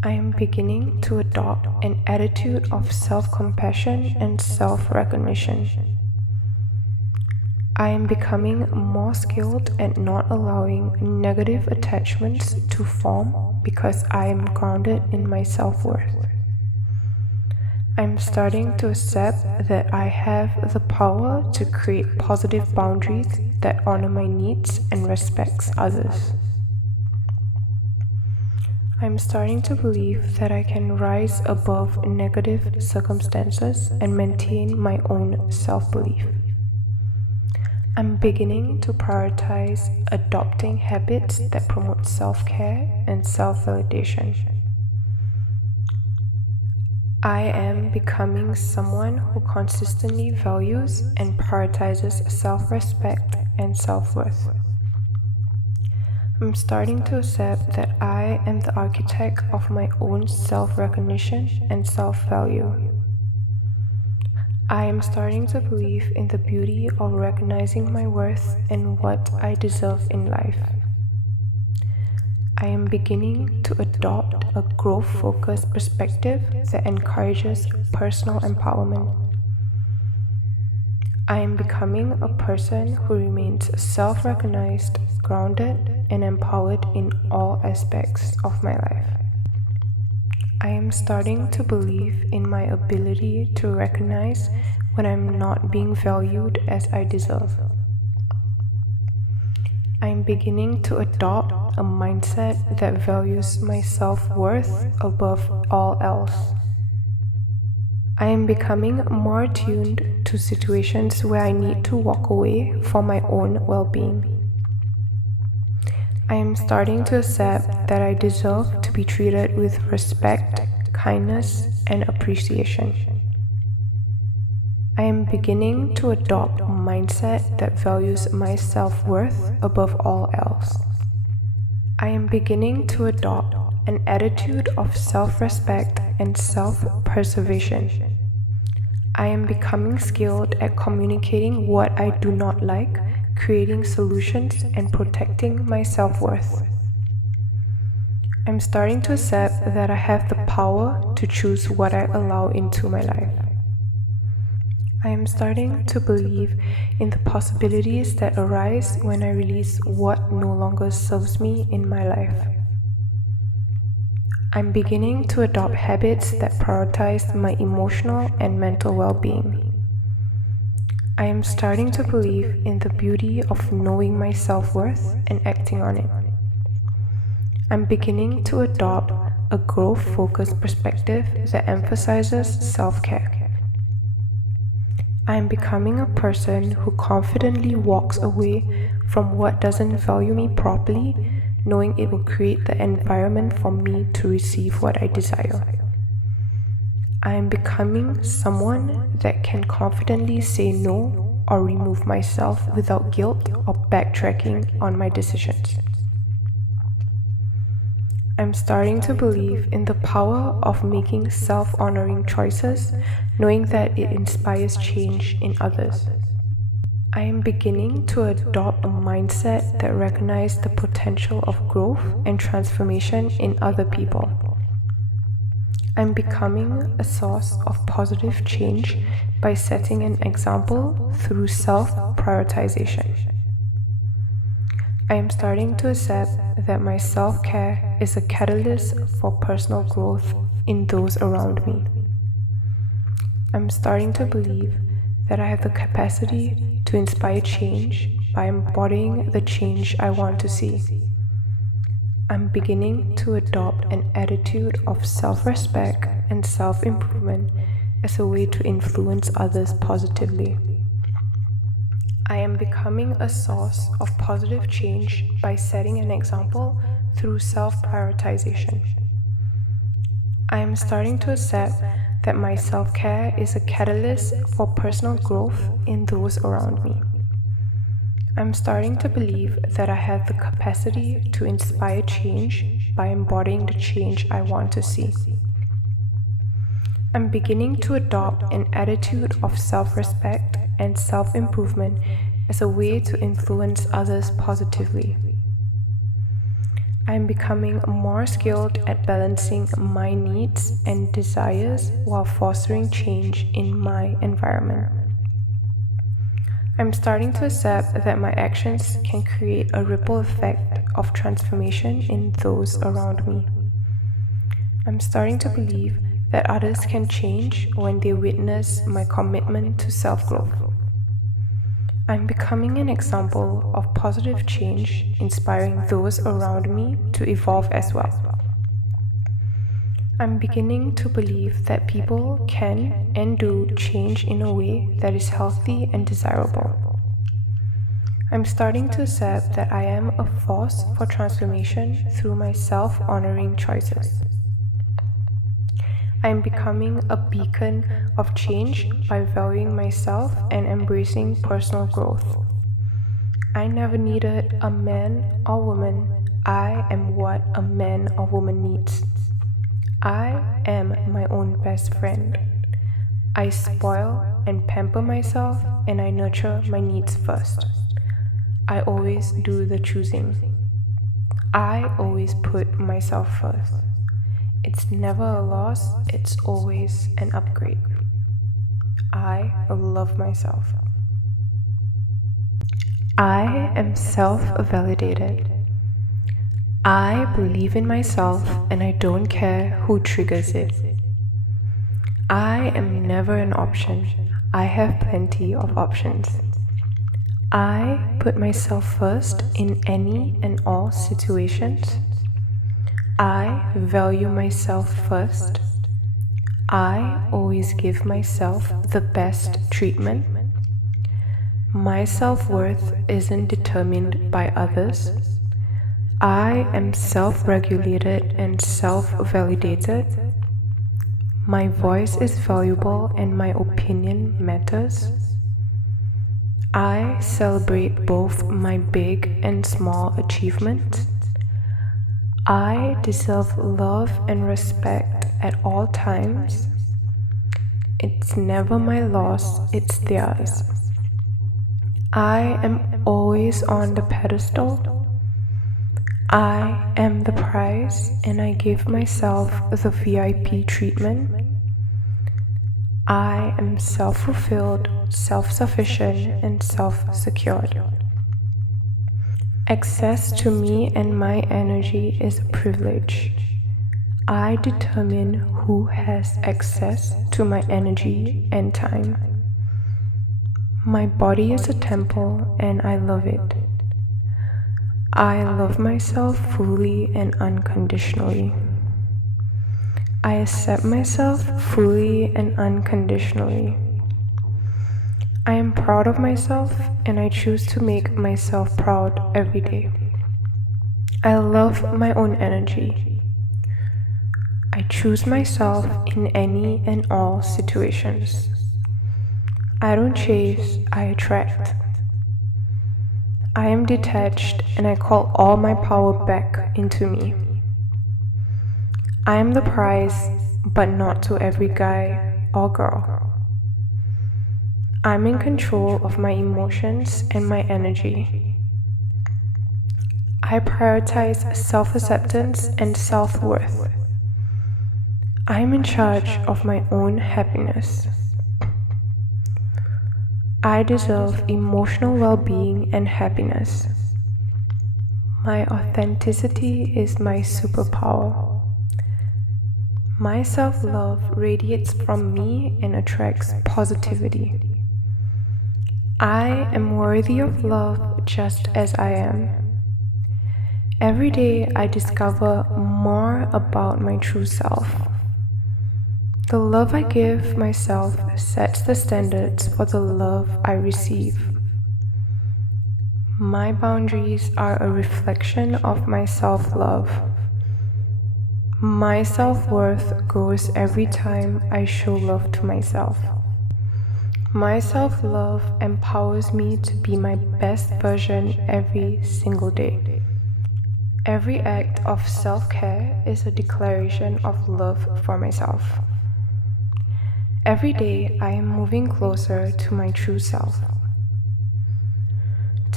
I am beginning to adopt an attitude of self-compassion and self-recognition. I am becoming more skilled at not allowing negative attachments to form because I am grounded in my self-worth. I'm starting to accept that I have the power to create positive boundaries that honor my needs and respects others. I'm starting to believe that I can rise above negative circumstances and maintain my own self-belief. I'm beginning to prioritize adopting habits that promote self-care and self-validation. I am becoming someone who consistently values and prioritizes self-respect and self-worth. I'm starting to accept that I am the architect of my own self-recognition and self-value. I am starting to believe in the beauty of recognizing my worth and what I deserve in life. I am beginning to adopt a growth-focused perspective that encourages personal empowerment. I am becoming a person who remains self-recognized, grounded, and empowered in all aspects of my life. I am starting to believe in my ability to recognize when I'm not being valued as I deserve. I am beginning to adopt a mindset that values my self-worth above all else. I am becoming more attuned to situations where I need to walk away for my own well-being. I am starting to accept that I deserve to be treated with respect, kindness, and appreciation. I am beginning to adopt a mindset that values my self-worth above all else. I am beginning to adopt an attitude of self-respect and self-preservation. I am becoming skilled at communicating what I do not like, creating solutions, and protecting my self-worth. I'm starting to accept that I have the power to choose what I allow into my life. I am starting to believe in the possibilities that arise when I release what no longer serves me in my life. I'm beginning to adopt habits that prioritize my emotional and mental well-being. I am starting to believe in the beauty of knowing my self-worth and acting on it. I'm beginning to adopt a growth-focused perspective that emphasizes self-care. I am becoming a person who confidently walks away from what doesn't value me properly, knowing it will create the environment for me to receive what I desire. I am becoming someone that can confidently say no or remove myself without guilt or backtracking on my decisions. I'm starting to believe in the power of making self-honoring choices, knowing that it inspires change in others. I am beginning to adopt a mindset that recognizes the potential of growth and transformation in other people. I'm becoming a source of positive change by setting an example through self-prioritization. I am starting to accept that my self-care is a catalyst for personal growth in those around me. I'm starting to believe that I have the capacity to inspire change by embodying the change I want to see. I'm beginning to adopt an attitude of self-respect and self-improvement as a way to influence others positively. I am becoming a source of positive change by setting an example through self-prioritization. I am starting to accept that my self-care is a catalyst for personal growth in those around me. I'm starting to believe that I have the capacity to inspire change by embodying the change I want to see. I'm beginning to adopt an attitude of self-respect and self-improvement as a way to influence others positively. I'm becoming more skilled at balancing my needs and desires while fostering change in my environment. I'm starting to accept that my actions can create a ripple effect of transformation in those around me. I'm starting to believe that others can change when they witness my commitment to self-growth. I'm becoming an example of positive change, inspiring those around me to evolve as well. I'm beginning to believe that people can and do change in a way that is healthy and desirable. I'm starting to accept that I am a force for transformation through my self-honoring choices. I am becoming a beacon of change by valuing myself and embracing personal growth. I never needed a man or woman. I am what a man or woman needs. I am my own best friend. I spoil and pamper myself, and I nurture my needs first. I always do the choosing. I always put myself first. It's never a loss, it's always an upgrade. I love myself. I am self-validated. I believe in myself and I don't care who triggers it. I am never an option. I have plenty of options. I put myself first in any and all situations. I value myself first. I always give myself the best treatment. My self-worth isn't determined by others. I am self-regulated and self-validated. My voice is valuable and my opinion matters. I celebrate both my big and small achievements. I deserve love and respect at all times. It's never my loss, it's theirs. I am always on the pedestal. I am the prize and I give myself the VIP treatment. I am self-fulfilled, self-sufficient, and self-secured. Access to me and my energy is a privilege. I determine who has access to my energy and time. My body is a temple and I love it. I love myself fully and unconditionally. I accept myself fully and unconditionally. I am proud of myself and I choose to make myself proud every day. I love my own energy. I choose myself in any and all situations. I don't chase, I attract. I am detached and I call all my power back into me. I am the prize, but not to every guy or girl. I'm in control of my emotions and my energy. I prioritize self-acceptance and self-worth. I am in charge of my own happiness. I deserve emotional well-being and happiness. My authenticity is my superpower. My self-love radiates from me and attracts positivity. I am worthy of love just as I am. Every day I discover more about my true self. The love I give myself sets the standards for the love I receive. My boundaries are a reflection of my self-love. My self-worth grows every time I show love to myself. My self-love empowers me to be my best version every single day. Every act of self-care is a declaration of love for myself. Every day I am moving closer to my true self.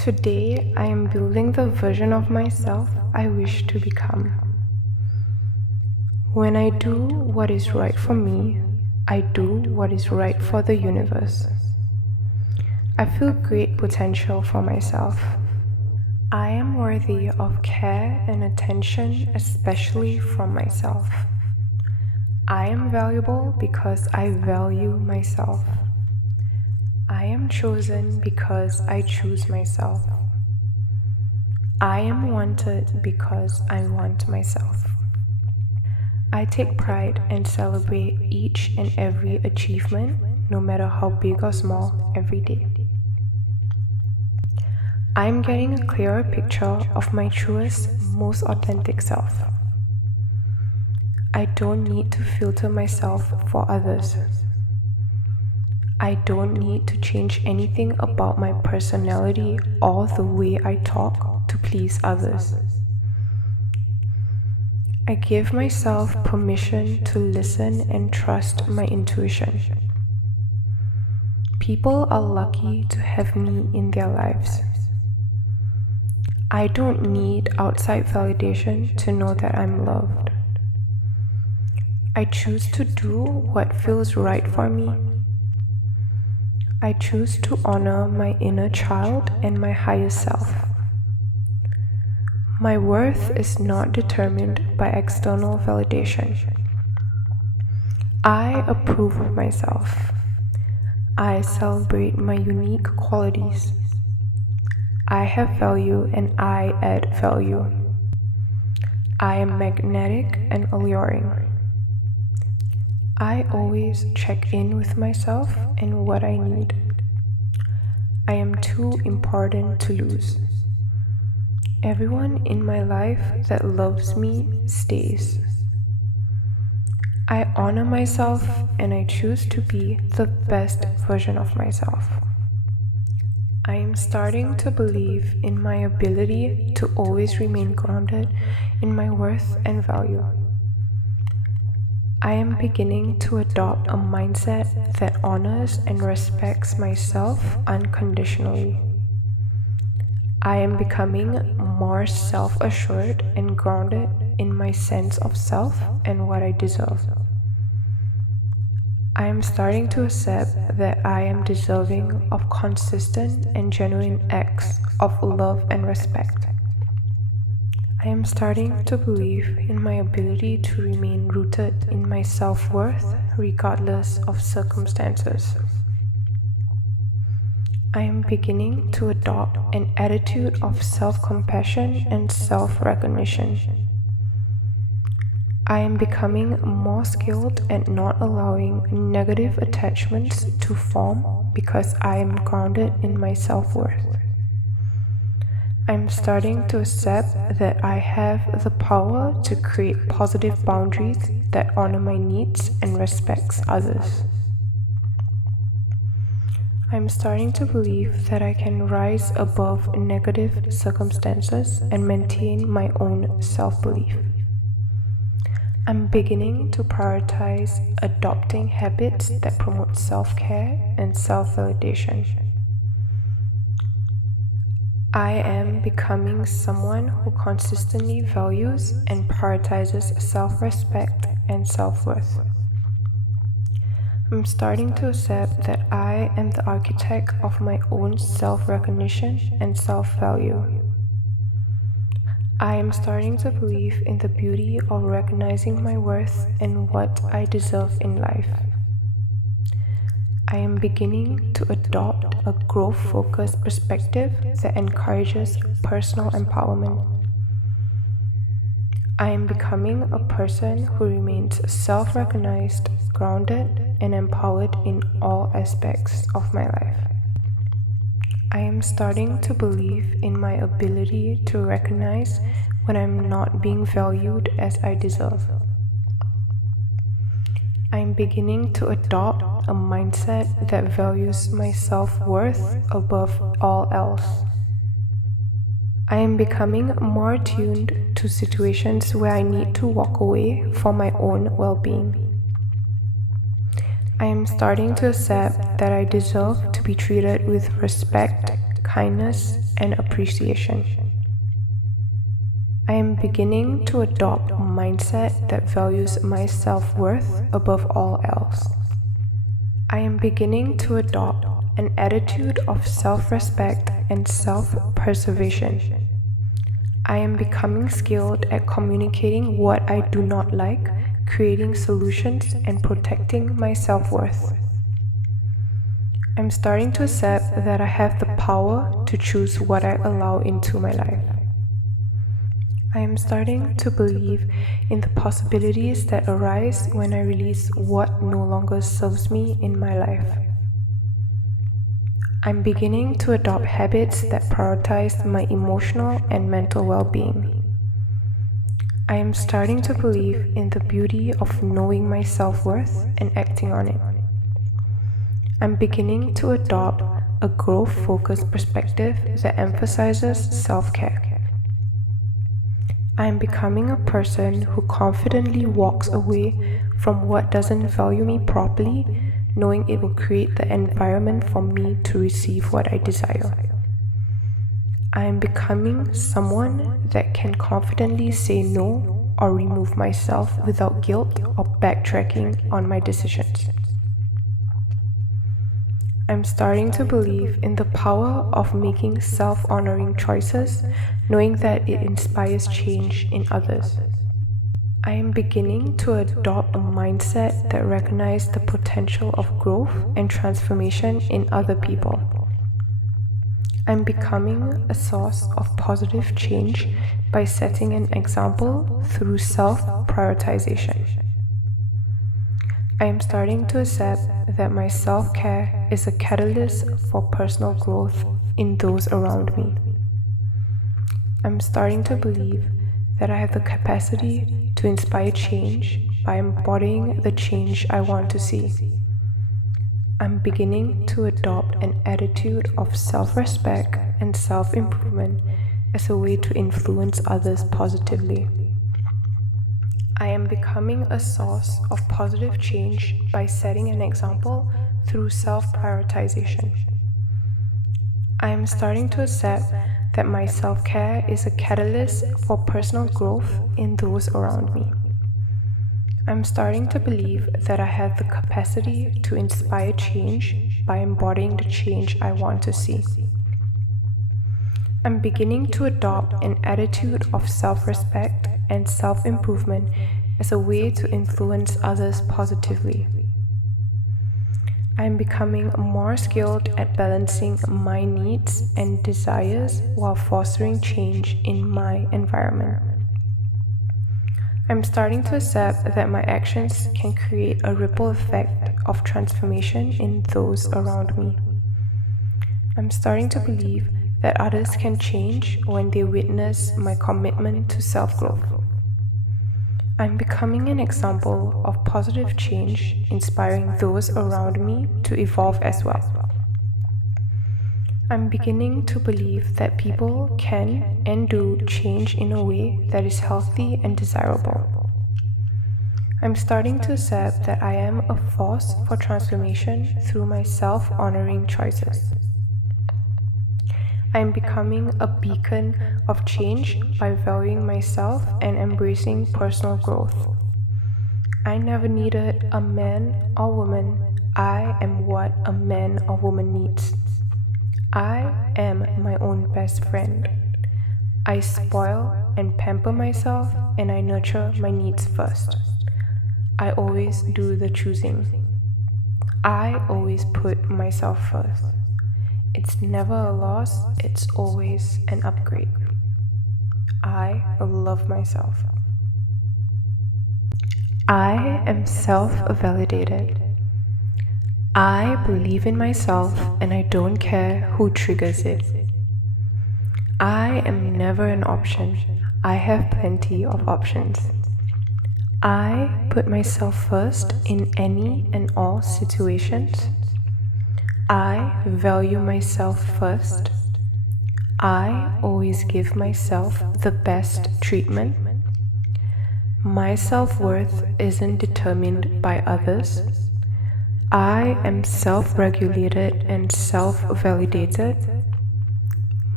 Today, I am building the version of myself I wish to become. When I do what is right for me, I do what is right for the universe. I feel great potential for myself. I am worthy of care and attention, especially from myself. I am valuable because I value myself. I am chosen because I choose myself. I am wanted because I want myself. I take pride and celebrate each and every achievement, no matter how big or small, every day. I am getting a clearer picture of my truest, most authentic self. I don't need to filter myself for others. I don't need to change anything about my personality or the way I talk to please others. I give myself permission to listen and trust my intuition. People are lucky to have me in their lives. I don't need outside validation to know that I'm loved. I choose to do what feels right for me. I choose to honor my inner child and my higher self. My worth is not determined by external validation. I approve of myself. I celebrate my unique qualities. I have value and I add value. I am magnetic and alluring. I always check in with myself and what I need. I am too important to lose. Everyone in my life that loves me stays. I honor myself and I choose to be the best version of myself. I am starting to believe in my ability to always remain grounded in my worth and value. I am beginning to adopt a mindset that honors and respects myself unconditionally. I am becoming more self-assured and grounded in my sense of self and what I deserve. I am starting to accept that I am deserving of consistent and genuine acts of love and respect. I am starting to believe in my ability to remain rooted in my self-worth regardless of circumstances. I am beginning to adopt an attitude of self-compassion and self-recognition. I am becoming more skilled at not allowing negative attachments to form because I am grounded in my self-worth. I'm starting to accept that I have the power to create positive boundaries that honor my needs and respects others. I'm starting to believe that I can rise above negative circumstances and maintain my own self-belief. I'm beginning to prioritize adopting habits that promote self-care and self-validation. I am becoming someone who consistently values and prioritizes self-respect and self-worth. I'm starting to accept that I am the architect of my own self-recognition and self-value. I am starting to believe in the beauty of recognizing my worth and what I deserve in life. I am beginning to adopt a growth-focused perspective that encourages personal empowerment. I am becoming a person who remains self-recognized, grounded, and empowered in all aspects of my life. I am starting to believe in my ability to recognize when I'm not being valued as I deserve. I am beginning to adopt a mindset that values my self-worth above all else. I am becoming more attuned to situations where I need to walk away for my own well-being. I am starting to accept that I deserve to be treated with respect, kindness, and appreciation. I am beginning to adopt a mindset that values my self-worth above all else. I am beginning to adopt an attitude of self-respect and self-preservation. I am becoming skilled at communicating what I do not like, creating solutions, and protecting my self-worth. I'm starting to accept that I have the power to choose what I allow into my life. I am starting to believe in the possibilities that arise when I release what no longer serves me in my life. I'm beginning to adopt habits that prioritize my emotional and mental well-being. I am starting to believe in the beauty of knowing my self-worth and acting on it. I'm beginning to adopt a growth-focused perspective that emphasizes self-care. I am becoming a person who confidently walks away from what doesn't value me properly, knowing it will create the environment for me to receive what I desire. I am becoming someone that can confidently say no or remove myself without guilt or backtracking on my decisions. I'm starting to believe in the power of making self-honoring choices, knowing that it inspires change in others. I am beginning to adopt a mindset that recognizes the potential of growth and transformation in other people. I'm becoming a source of positive change by setting an example through self-prioritization. I am starting to accept that my self-care is a catalyst for personal growth in those around me. I'm starting to believe that I have the capacity to inspire change by embodying the change I want to see. I'm beginning to adopt an attitude of self-respect and self-improvement as a way to influence others positively. I am becoming a source of positive change by setting an example through self-prioritization. I am starting to accept that my self-care is a catalyst for personal growth in those around me. I'm starting to believe that I have the capacity to inspire change by embodying the change I want to see. I'm beginning to adopt an attitude of self-respect and self-improvement as a way to influence others positively. I am becoming more skilled at balancing my needs and desires while fostering change in my environment. I'm starting to accept that my actions can create a ripple effect of transformation in those around me. I'm starting to believe that others can change when they witness my commitment to self-growth. I'm becoming an example of positive change, inspiring those around me to evolve as well. I'm beginning to believe that people can and do change in a way that is healthy and desirable. I'm starting to accept that I am a force for transformation through my self-honoring choices. I am becoming a beacon of change by valuing myself and embracing personal growth. I never needed a man or woman. I am what a man or woman needs. I am my own best friend. I spoil and pamper myself, and I nurture my needs first. I always do the choosing. I always put myself first. It's never a loss, it's always an upgrade. I love myself. I am self-validated. I believe in myself and I don't care who triggers it. I am never an option. I have plenty of options. I put myself first in any and all situations. I value myself first. I always give myself the best treatment. My self-worth isn't determined by others. I am self-regulated and self-validated.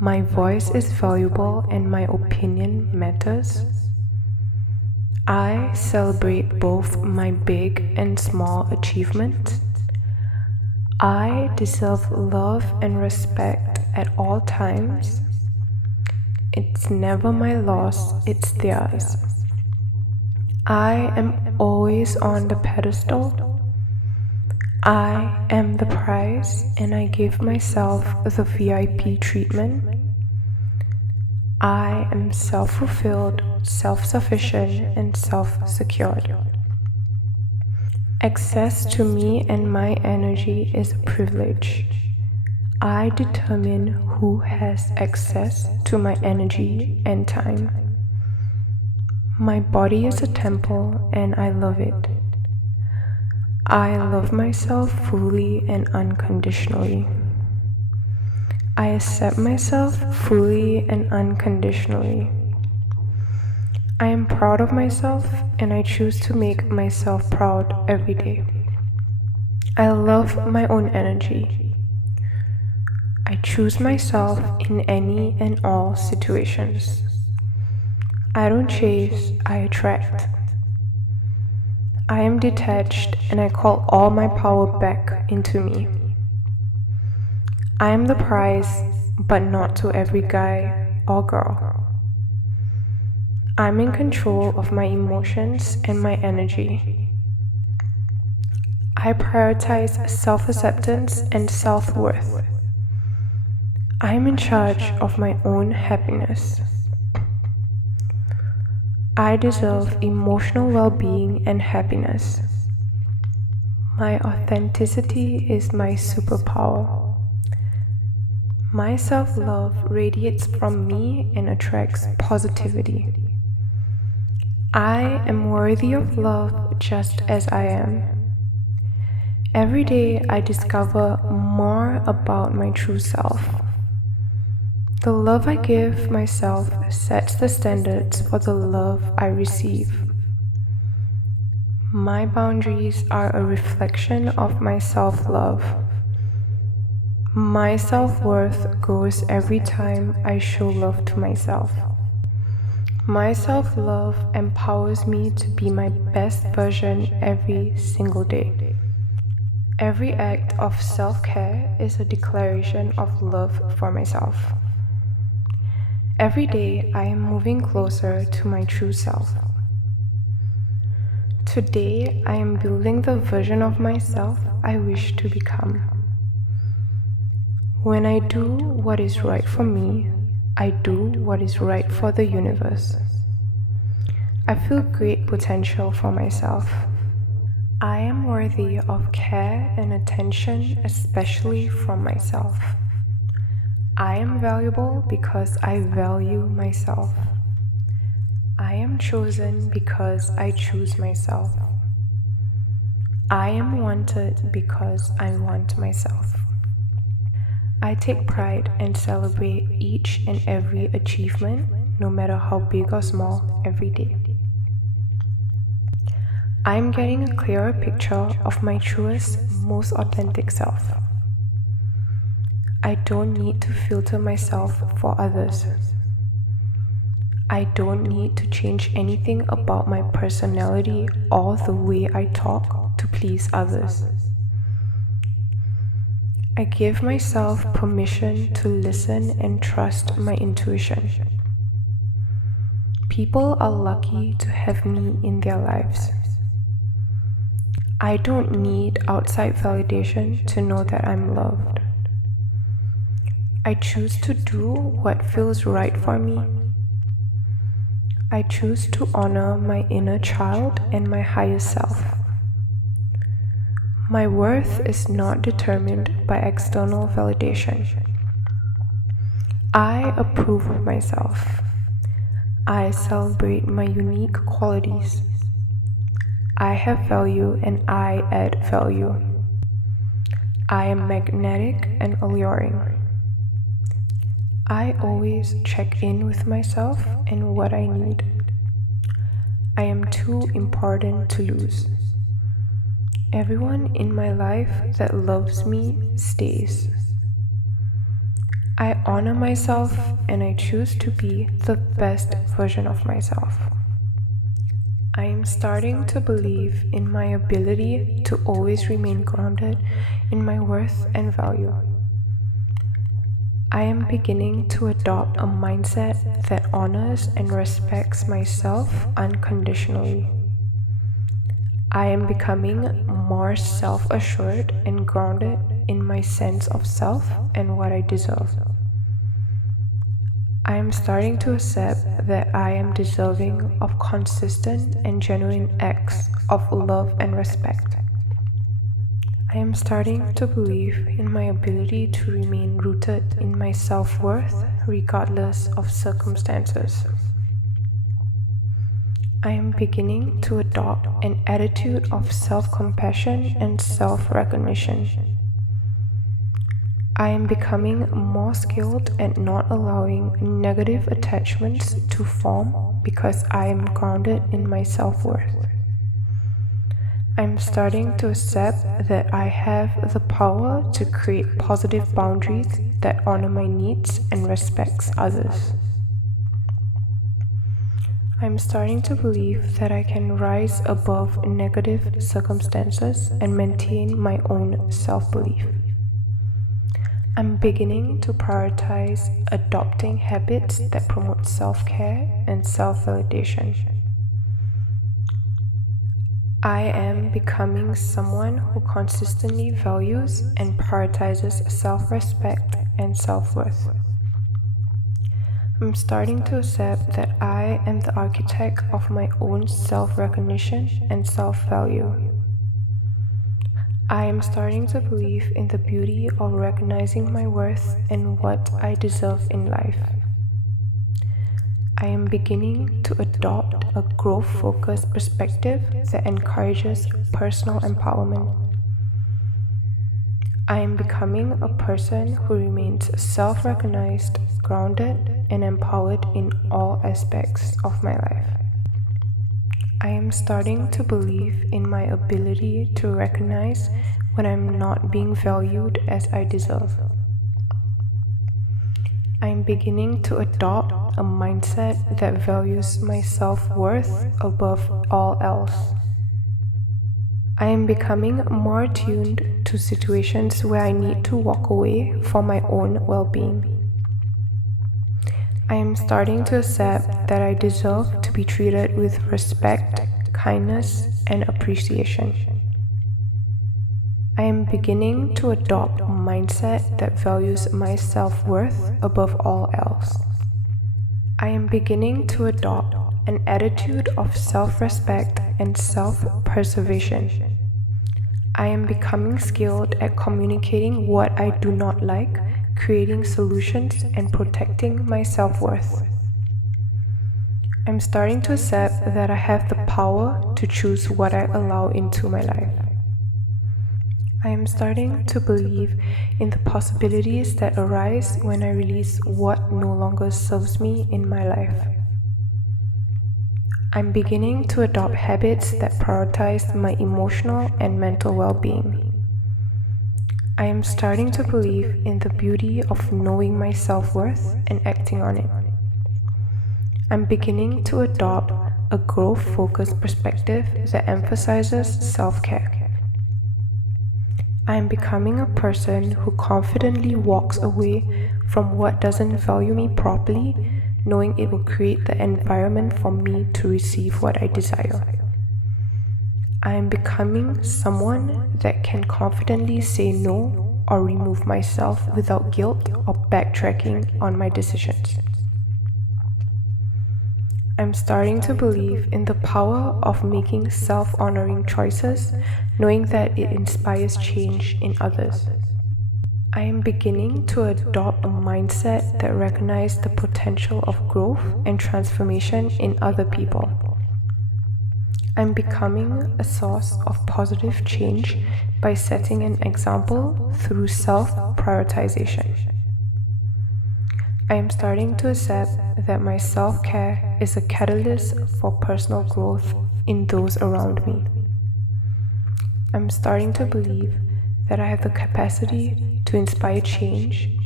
My voice is valuable and my opinion matters. I celebrate both my big and small achievements. I deserve love and respect at all times. It's never my loss, it's theirs. I am always on the pedestal. I am the prize and I give myself the VIP treatment. I am self-fulfilled, self-sufficient, and self-secured. Access to me and my energy is a privilege. I determine who has access to my energy and time. My body is a temple and I love it. I love myself fully and unconditionally. I accept myself fully and unconditionally. I am proud of myself and I choose to make myself proud every day. I love my own energy. I choose myself in any and all situations. I don't chase, I attract. I am detached and I call all my power back into me. I am the prize, but not to every guy or girl. I'm in control of my emotions and my energy. I prioritize self-acceptance and self-worth. I am in charge of my own happiness. I deserve emotional well-being and happiness. My authenticity is my superpower. My self-love radiates from me and attracts positivity. I am worthy of love just as I am. Every day I discover more about my true self. The love I give myself sets the standards for the love I receive. My boundaries are a reflection of my self-love. My self-worth grows every time I show love to myself. My self-love empowers me to be my best version every single day. Every act of self-care is a declaration of love for myself. Every day I am moving closer to my true self. Today I am building the version of myself I wish to become. When I do what is right for me, I do what is right for the universe. I feel great potential for myself. I am worthy of care and attention, especially from myself. I am valuable because I value myself. I am chosen because I choose myself. I am wanted because I want myself. I take pride and celebrate each and every achievement, no matter how big or small, every day. I am getting a clearer picture of my truest, most authentic self. I don't need to filter myself for others. I don't need to change anything about my personality or the way I talk to please others. I give myself permission to listen and trust my intuition. People are lucky to have me in their lives. I don't need outside validation to know that I'm loved. I choose to do what feels right for me. I choose to honor my inner child and my higher self. My worth is not determined by external validation. I approve of myself. I celebrate my unique qualities. I have value and I add value. I am magnetic and alluring. I always check in with myself and what I need. I am too important to lose. Everyone in my life that loves me stays. I honor myself and I choose to be the best version of myself. I am starting to believe in my ability to always remain grounded in my worth and value. I am beginning to adopt a mindset that honors and respects myself unconditionally. I am becoming more self-assured and grounded in my sense of self and what I deserve. I am starting to accept that I am deserving of consistent and genuine acts of love and respect. I am starting to believe in my ability to remain rooted in my self-worth regardless of circumstances. I am beginning to adopt an attitude of self-compassion and self-recognition. I am becoming more skilled at not allowing negative attachments to form because I am grounded in my self-worth. I'm starting to accept that I have the power to create positive boundaries that honor my needs and respects others. I'm starting to believe that I can rise above negative circumstances and maintain my own self-belief. I'm beginning to prioritize adopting habits that promote self-care and self-validation. I am becoming someone who consistently values and prioritizes self-respect and self-worth. I'm starting to accept that I am the architect of my own self-recognition and self-value. I am starting to believe in the beauty of recognizing my worth and what I deserve in life. I am beginning to adopt a growth-focused perspective that encourages personal empowerment. I am becoming a person who remains self-recognized, grounded, and empowered in all aspects of my life. I am starting to believe in my ability to recognize when I'm not being valued as I deserve. I am beginning to adopt a mindset that values my self-worth above all else. I am becoming more attuned to situations where I need to walk away for my own well-being. I am starting to accept that I deserve to be treated with respect, kindness, and appreciation. I am beginning to adopt a mindset that values my self-worth above all else. I am beginning to adopt an attitude of self-respect and self-preservation. I am becoming skilled at communicating what I do not like, creating solutions, and protecting my self-worth. I'm starting to accept that I have the power to choose what I allow into my life. I am starting to believe in the possibilities that arise when I release what no longer serves me in my life. I'm beginning to adopt habits that prioritize my emotional and mental well-being. I am starting to believe in the beauty of knowing my self-worth and acting on it. I'm beginning to adopt a growth-focused perspective that emphasizes self-care. I am becoming a person who confidently walks away from what doesn't value me properly, knowing it will create the environment for me to receive what I desire. I am becoming someone that can confidently say no or remove myself without guilt or backtracking on my decisions. I'm starting to believe in the power of making self-honoring choices, knowing that it inspires change in others. I am beginning to adopt a mindset that recognizes the potential of growth and transformation in other people. I'm becoming a source of positive change by setting an example through self-prioritization. I am starting to accept that my self-care is a catalyst for personal growth in those around me. I'm starting to believe that I have the capacity to inspire change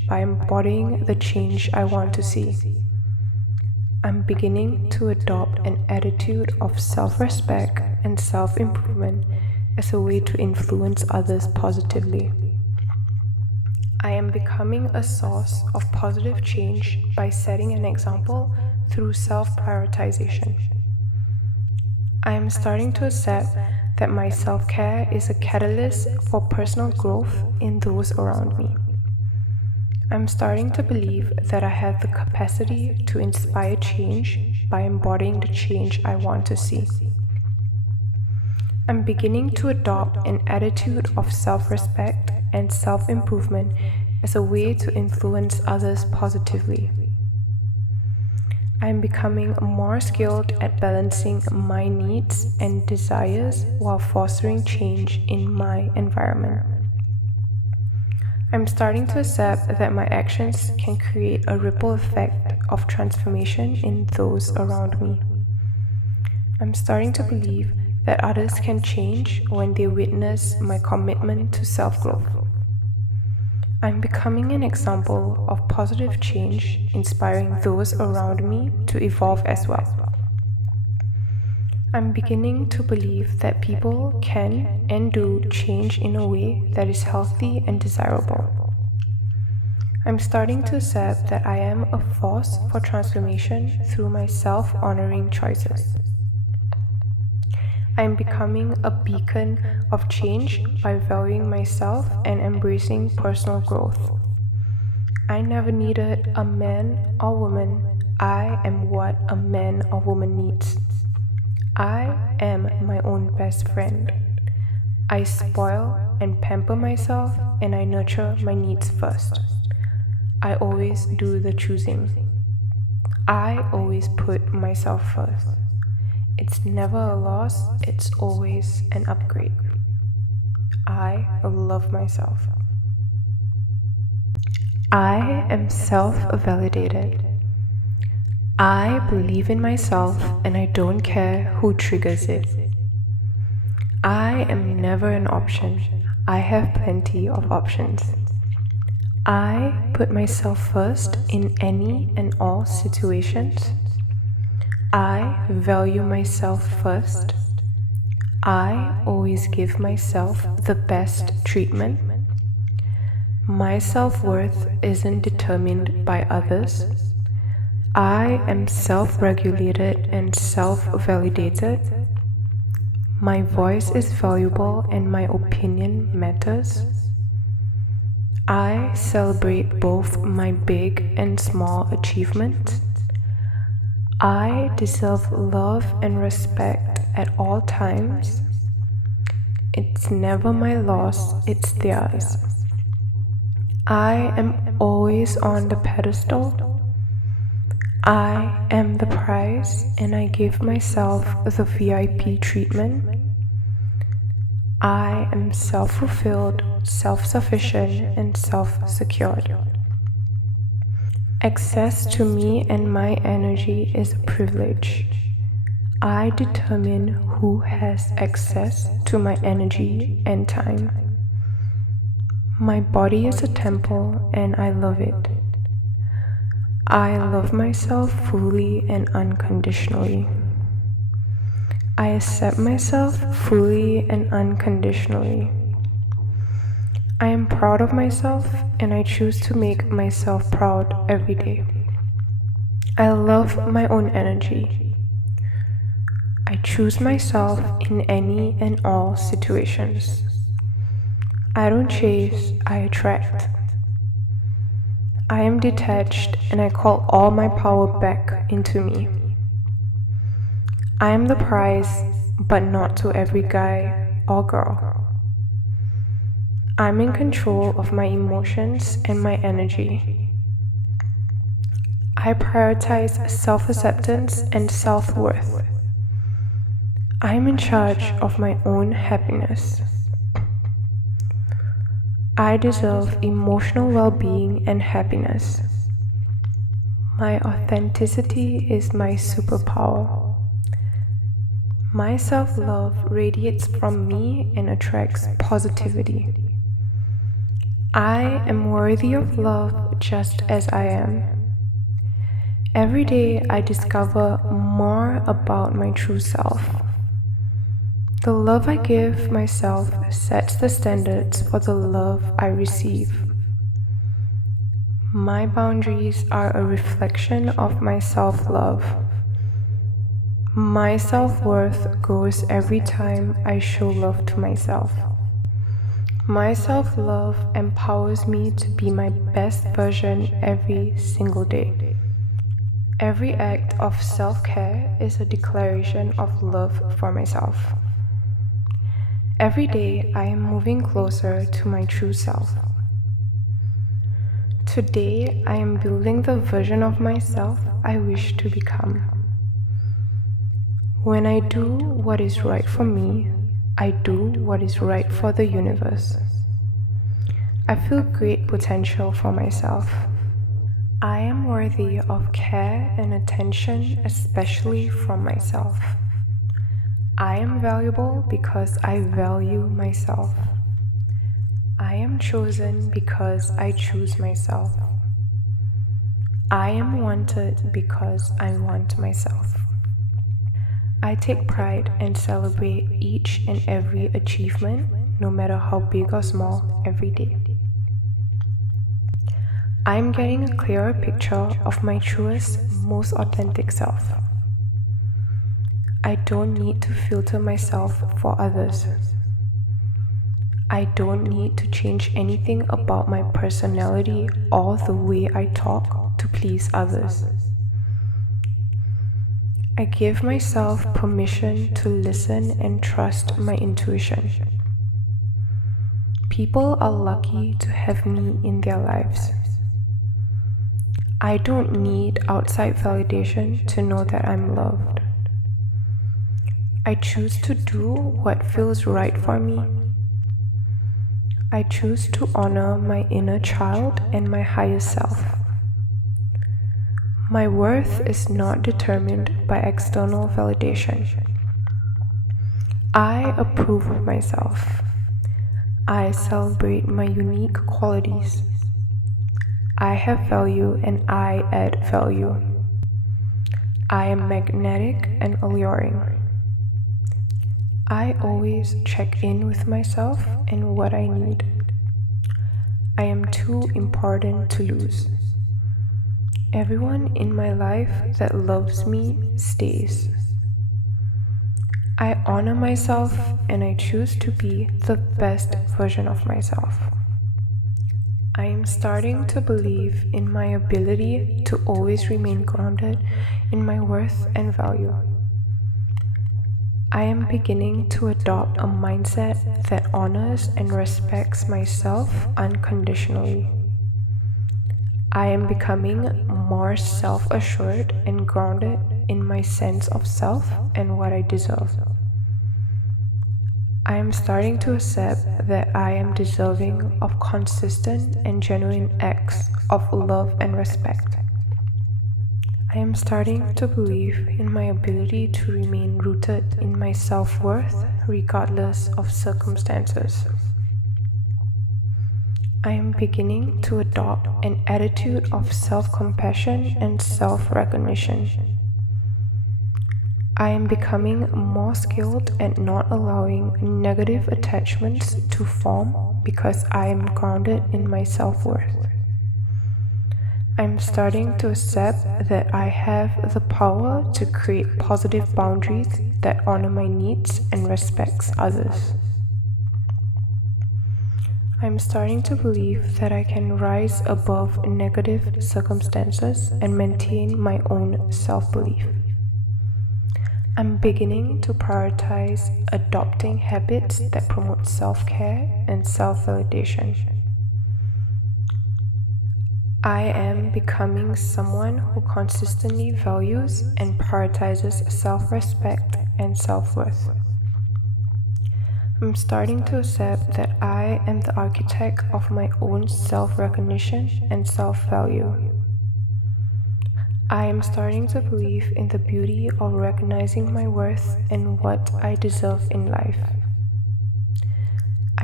by embodying the change I want to see. I'm beginning to adopt an attitude of self-respect and self-improvement as a way to influence others positively. I am becoming a source of positive change by setting an example through self-prioritization. I am starting to accept that my self-care is a catalyst for personal growth in those around me. I'm starting to believe that I have the capacity to inspire change by embodying the change I want to see. I'm beginning to adopt an attitude of self-respect and self-improvement as a way to influence others positively. I'm becoming more skilled at balancing my needs and desires while fostering change in my environment. I'm starting to accept that my actions can create a ripple effect of transformation in those around me. I'm starting to believe that others can change when they witness my commitment to self-growth. I'm becoming an example of positive change, inspiring those around me to evolve as well. I'm beginning to believe that people can and do change in a way that is healthy and desirable. I'm starting to accept that I am a force for transformation through my self-honoring choices. I am becoming a beacon of change by valuing myself and embracing personal growth. I never needed a man or woman. I am what a man or woman needs. I am my own best friend. I spoil and pamper myself, and I nurture my needs first. I always do the choosing. I always put myself first. It's never a loss, it's always an upgrade. I love myself. I am self-validated. I believe in myself and I don't care who triggers it. I am never an option. I have plenty of options. I put myself first in any and all situations. I value myself first. I always give myself the best treatment. My self-worth isn't determined by others. I am self-regulated and self-validated. My voice is valuable and my opinion matters. I celebrate both my big and small achievements. I deserve love and respect at all times. It's never my loss, it's theirs. I am always on the pedestal. I am the prize and I give myself the VIP treatment. I am self-fulfilled, self-sufficient, and self-secured. Access to me and my energy is a privilege. I determine who has access to my energy and time. My body is a temple and I love it. I love myself fully and unconditionally. I accept myself fully and unconditionally. I am proud of myself and I choose to make myself proud every day. I love my own energy. I choose myself in any and all situations. I don't chase, I attract. I am detached and I call all my power back into me. I am the prize, but not to every guy or girl. I'm in control of my emotions and my energy. I prioritize self-acceptance and self-worth. I'm in charge of my own happiness. I deserve emotional well-being and happiness. My authenticity is my superpower. My self-love radiates from me and attracts positivity. I am worthy of love just as I am. Every day I discover more about my true self. The love I give myself sets the standards for the love I receive. My boundaries are a reflection of my self-love. My self-worth grows every time I show love to myself. My self-love empowers me to be my best version every single day. Every act of self-care is a declaration of love for myself. Every day I am moving closer to my true self. Today I am building the version of myself I wish to become. When I do what is right for me, I do what is right for the universe. I feel great potential for myself. I am worthy of care and attention, especially from myself. I am valuable because I value myself. I am chosen because I choose myself. I am wanted because I want myself. I take pride and celebrate each and every achievement, no matter how big or small, every day. I'm getting a clearer picture of my truest, most authentic self. I don't need to filter myself for others. I don't need to change anything about my personality or the way I talk to please others. I give myself permission to listen and trust my intuition. People are lucky to have me in their lives. I don't need outside validation to know that I'm loved. I choose to do what feels right for me. I choose to honor my inner child and my higher self. My worth is not determined by external validation. I approve of myself. I celebrate my unique qualities. I have value and I add value. I am magnetic and alluring. I always check in with myself and what I need. I am too important to lose. Everyone in my life that loves me stays. I honor myself and I choose to be the best version of myself. I am starting to believe in my ability to always remain grounded in my worth and value. I am beginning to adopt a mindset that honors and respects myself unconditionally. I am becoming more self-assured and grounded in my sense of self and what I deserve. I am starting to accept that I am deserving of consistent and genuine acts of love and respect. I am starting to believe in my ability to remain rooted in my self-worth regardless of circumstances. I am beginning to adopt an attitude of self-compassion and self-recognition. I am becoming more skilled at not allowing negative attachments to form because I am grounded in my self-worth. I am starting to accept that I have the power to create positive boundaries that honor my needs and respects others. I am starting to believe that I can rise above negative circumstances and maintain my own self-belief. I'm beginning to prioritize adopting habits that promote self-care and self-validation. I am becoming someone who consistently values and prioritizes self-respect and self-worth. I'm starting to accept that I am the architect of my own self-recognition and self-value. I am starting to believe in the beauty of recognizing my worth and what I deserve in life.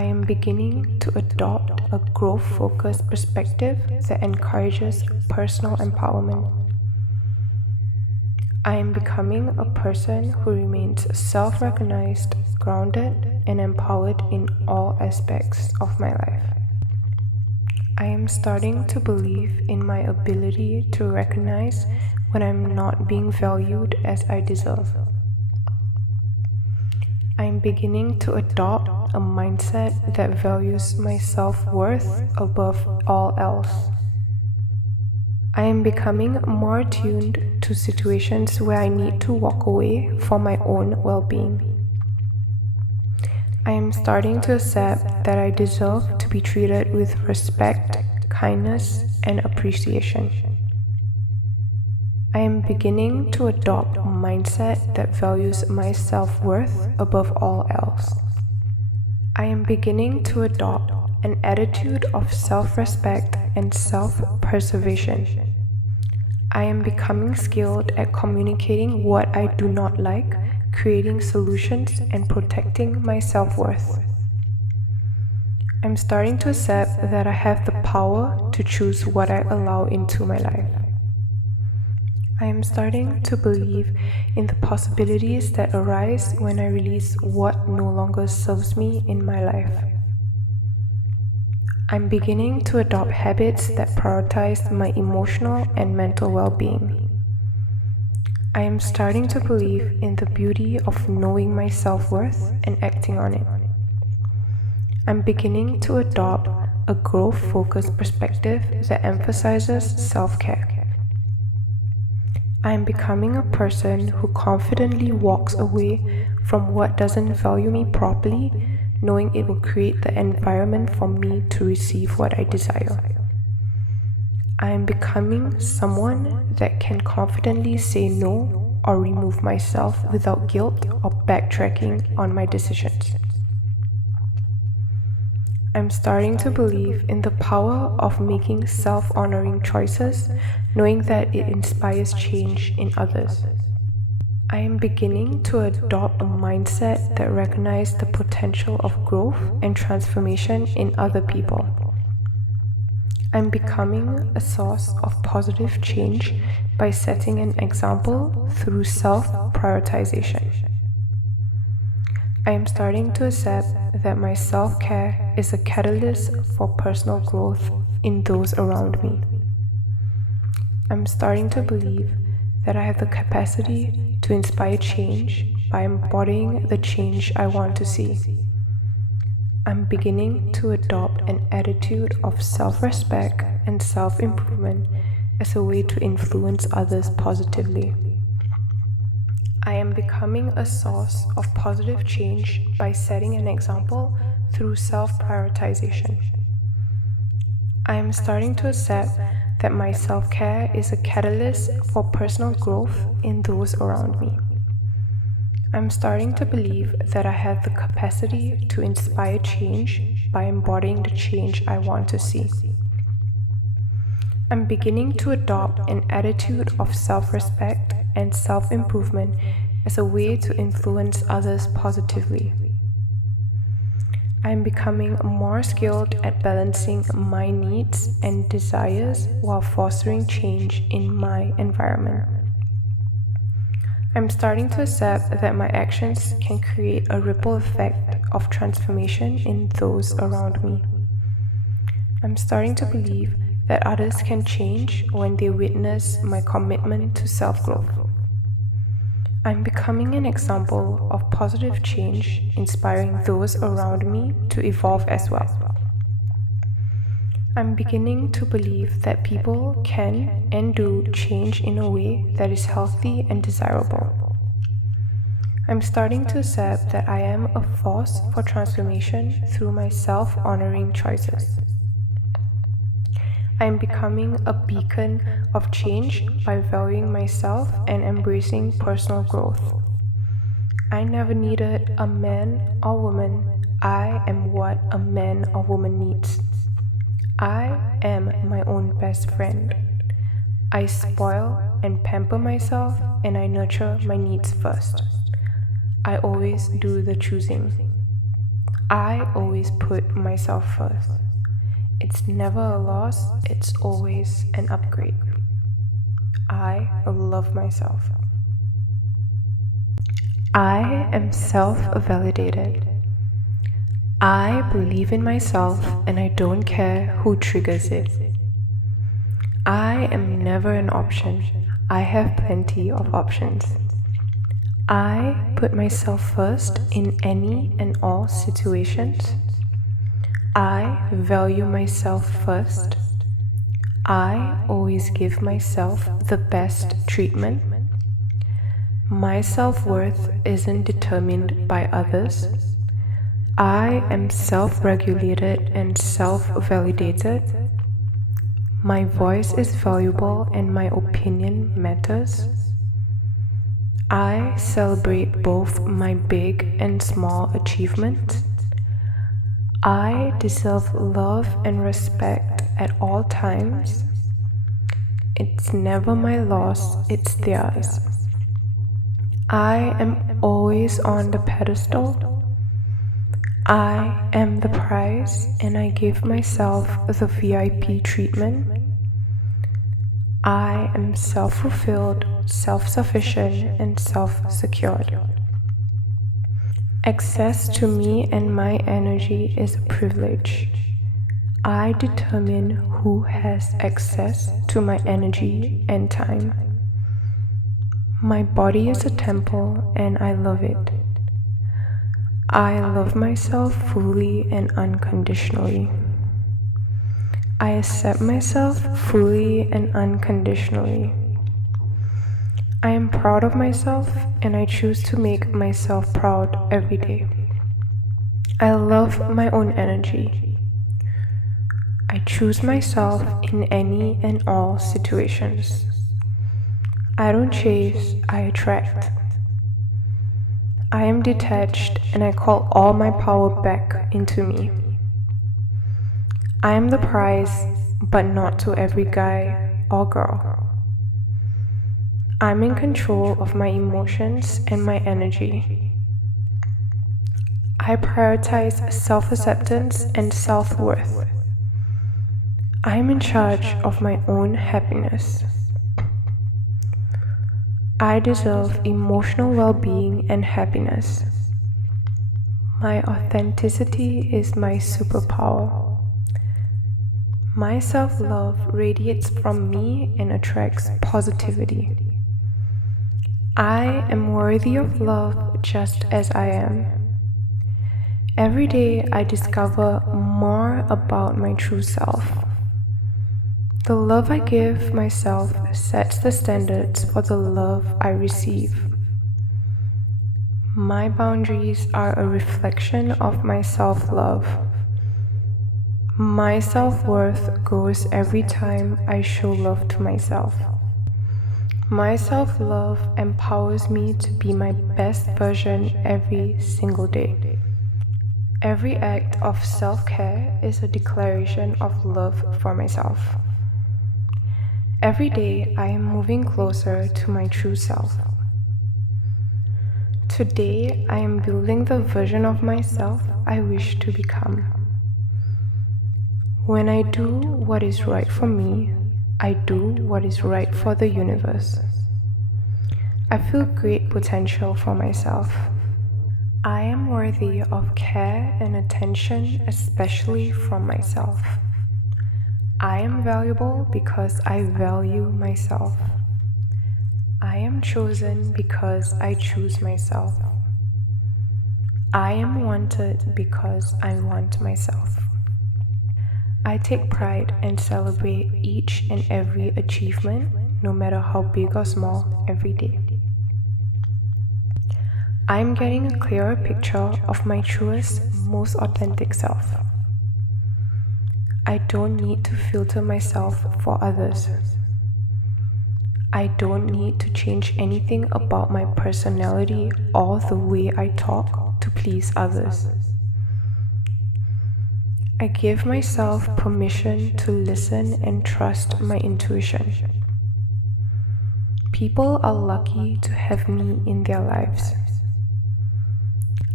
I am beginning to adopt a growth-focused perspective that encourages personal empowerment. I am becoming a person who remains self-recognized, grounded, and empowered in all aspects of my life. I am starting to believe in my ability to recognize when I'm not being valued as I deserve. I am beginning to adopt a mindset that values my self-worth above all else. I am becoming more attuned to situations where I need to walk away for my own well-being. I am starting to accept that I deserve to be treated with respect, kindness, and appreciation. I am beginning to adopt a mindset that values my self-worth above all else. I am beginning to adopt an attitude of self-respect and self-preservation. I am becoming skilled at communicating what I do not like, creating solutions, and protecting my self-worth. I'm starting to accept that I have the power to choose what I allow into my life. I am starting to believe in the possibilities that arise when I release what no longer serves me in my life. I'm beginning to adopt habits that prioritize my emotional and mental well-being. I am starting to believe in the beauty of knowing my self-worth and acting on it. I'm beginning to adopt a growth-focused perspective that emphasizes self-care. I am becoming a person who confidently walks away from what doesn't value me properly, knowing it will create the environment for me to receive what I desire. I am becoming someone that can confidently say no or remove myself without guilt or backtracking on my decisions. I'm starting to believe in the power of making self-honoring choices, knowing that it inspires change in others. I am beginning to adopt a mindset that recognizes the potential of growth and transformation in other people. I'm becoming a source of positive change by setting an example through self-prioritization. I am starting to accept that my self-care is a catalyst for personal growth in those around me. I'm starting to believe that I have the capacity to inspire change by embodying the change I want to see. I'm beginning to adopt an attitude of self-respect and self-improvement as a way to influence others positively. I am becoming a source of positive change by setting an example through self-prioritization. I am starting to accept that my self-care is a catalyst for personal growth in those around me. I'm starting to believe that I have the capacity to inspire change by embodying the change I want to see. I'm beginning to adopt an attitude of self-respect and self-improvement as a way to influence others positively. I am becoming more skilled at balancing my needs and desires while fostering change in my environment. I'm starting to accept that my actions can create a ripple effect of transformation in those around me. I'm starting to believe that others can change when they witness my commitment to self-growth. I'm becoming an example of positive change, inspiring those around me to evolve as well. I'm beginning to believe that people can and do change in a way that is healthy and desirable. I'm starting to accept that I am a force for transformation through my self-honoring choices. I am becoming a beacon of change by valuing myself and embracing personal growth. I never needed a man or woman. I am what a man or woman needs. I am my own best friend. I spoil and pamper myself, and I nurture my needs first. I always do the choosing. I always put myself first. It's never a loss, it's always an upgrade. I love myself. I am self-validated. I believe in myself and I don't care who triggers it. I am never an option. I have plenty of options. I put myself first in any and all situations. I value myself first. I always give myself the best treatment. My self-worth isn't determined by others. I am self-regulated and self-validated. My voice is valuable and my opinion matters. I celebrate both my big and small achievements. I deserve love and respect at all times. It's never my loss, it's theirs. I am always on the pedestal. I am the prize and I give myself the VIP treatment. I am self-fulfilled, self-sufficient, and self-secured. Access to me and my energy is a privilege. I determine who has access to my energy and time. My body is a temple and I love it. I love myself fully and unconditionally. I accept myself fully and unconditionally. I am proud of myself and I choose to make myself proud every day. I love my own energy. I choose myself in any and all situations. I don't chase, I attract. I am detached and I call all my power back into me. I am the prize, but not to every guy or girl. I'm in control of my emotions and my energy. I prioritize self-acceptance and self-worth. I am in charge of my own happiness. I deserve emotional well-being and happiness. My authenticity is my superpower. My self-love radiates from me and attracts positivity. I am worthy of love just as I am. Every day I discover more about my true self. The love I give myself sets the standards for the love I receive. My boundaries are a reflection of my self-love. My self-worth grows every time I show love to myself. My self-love empowers me to be my best version every single day. Every act of self-care is a declaration of love for myself. Every day I am moving closer to my true self. Today I am building the version of myself I wish to become. When I do what is right for me, I do what is right for the universe. I feel great potential for myself. I am worthy of care and attention, especially from myself. I am valuable because I value myself. I am chosen because I choose myself. I am wanted because I want myself. I take pride and celebrate each and every achievement, no matter how big or small, every day. I am getting a clearer picture of my truest, most authentic self. I don't need to filter myself for others. I don't need to change anything about my personality or the way I talk to please others. I give myself permission to listen and trust my intuition. People are lucky to have me in their lives.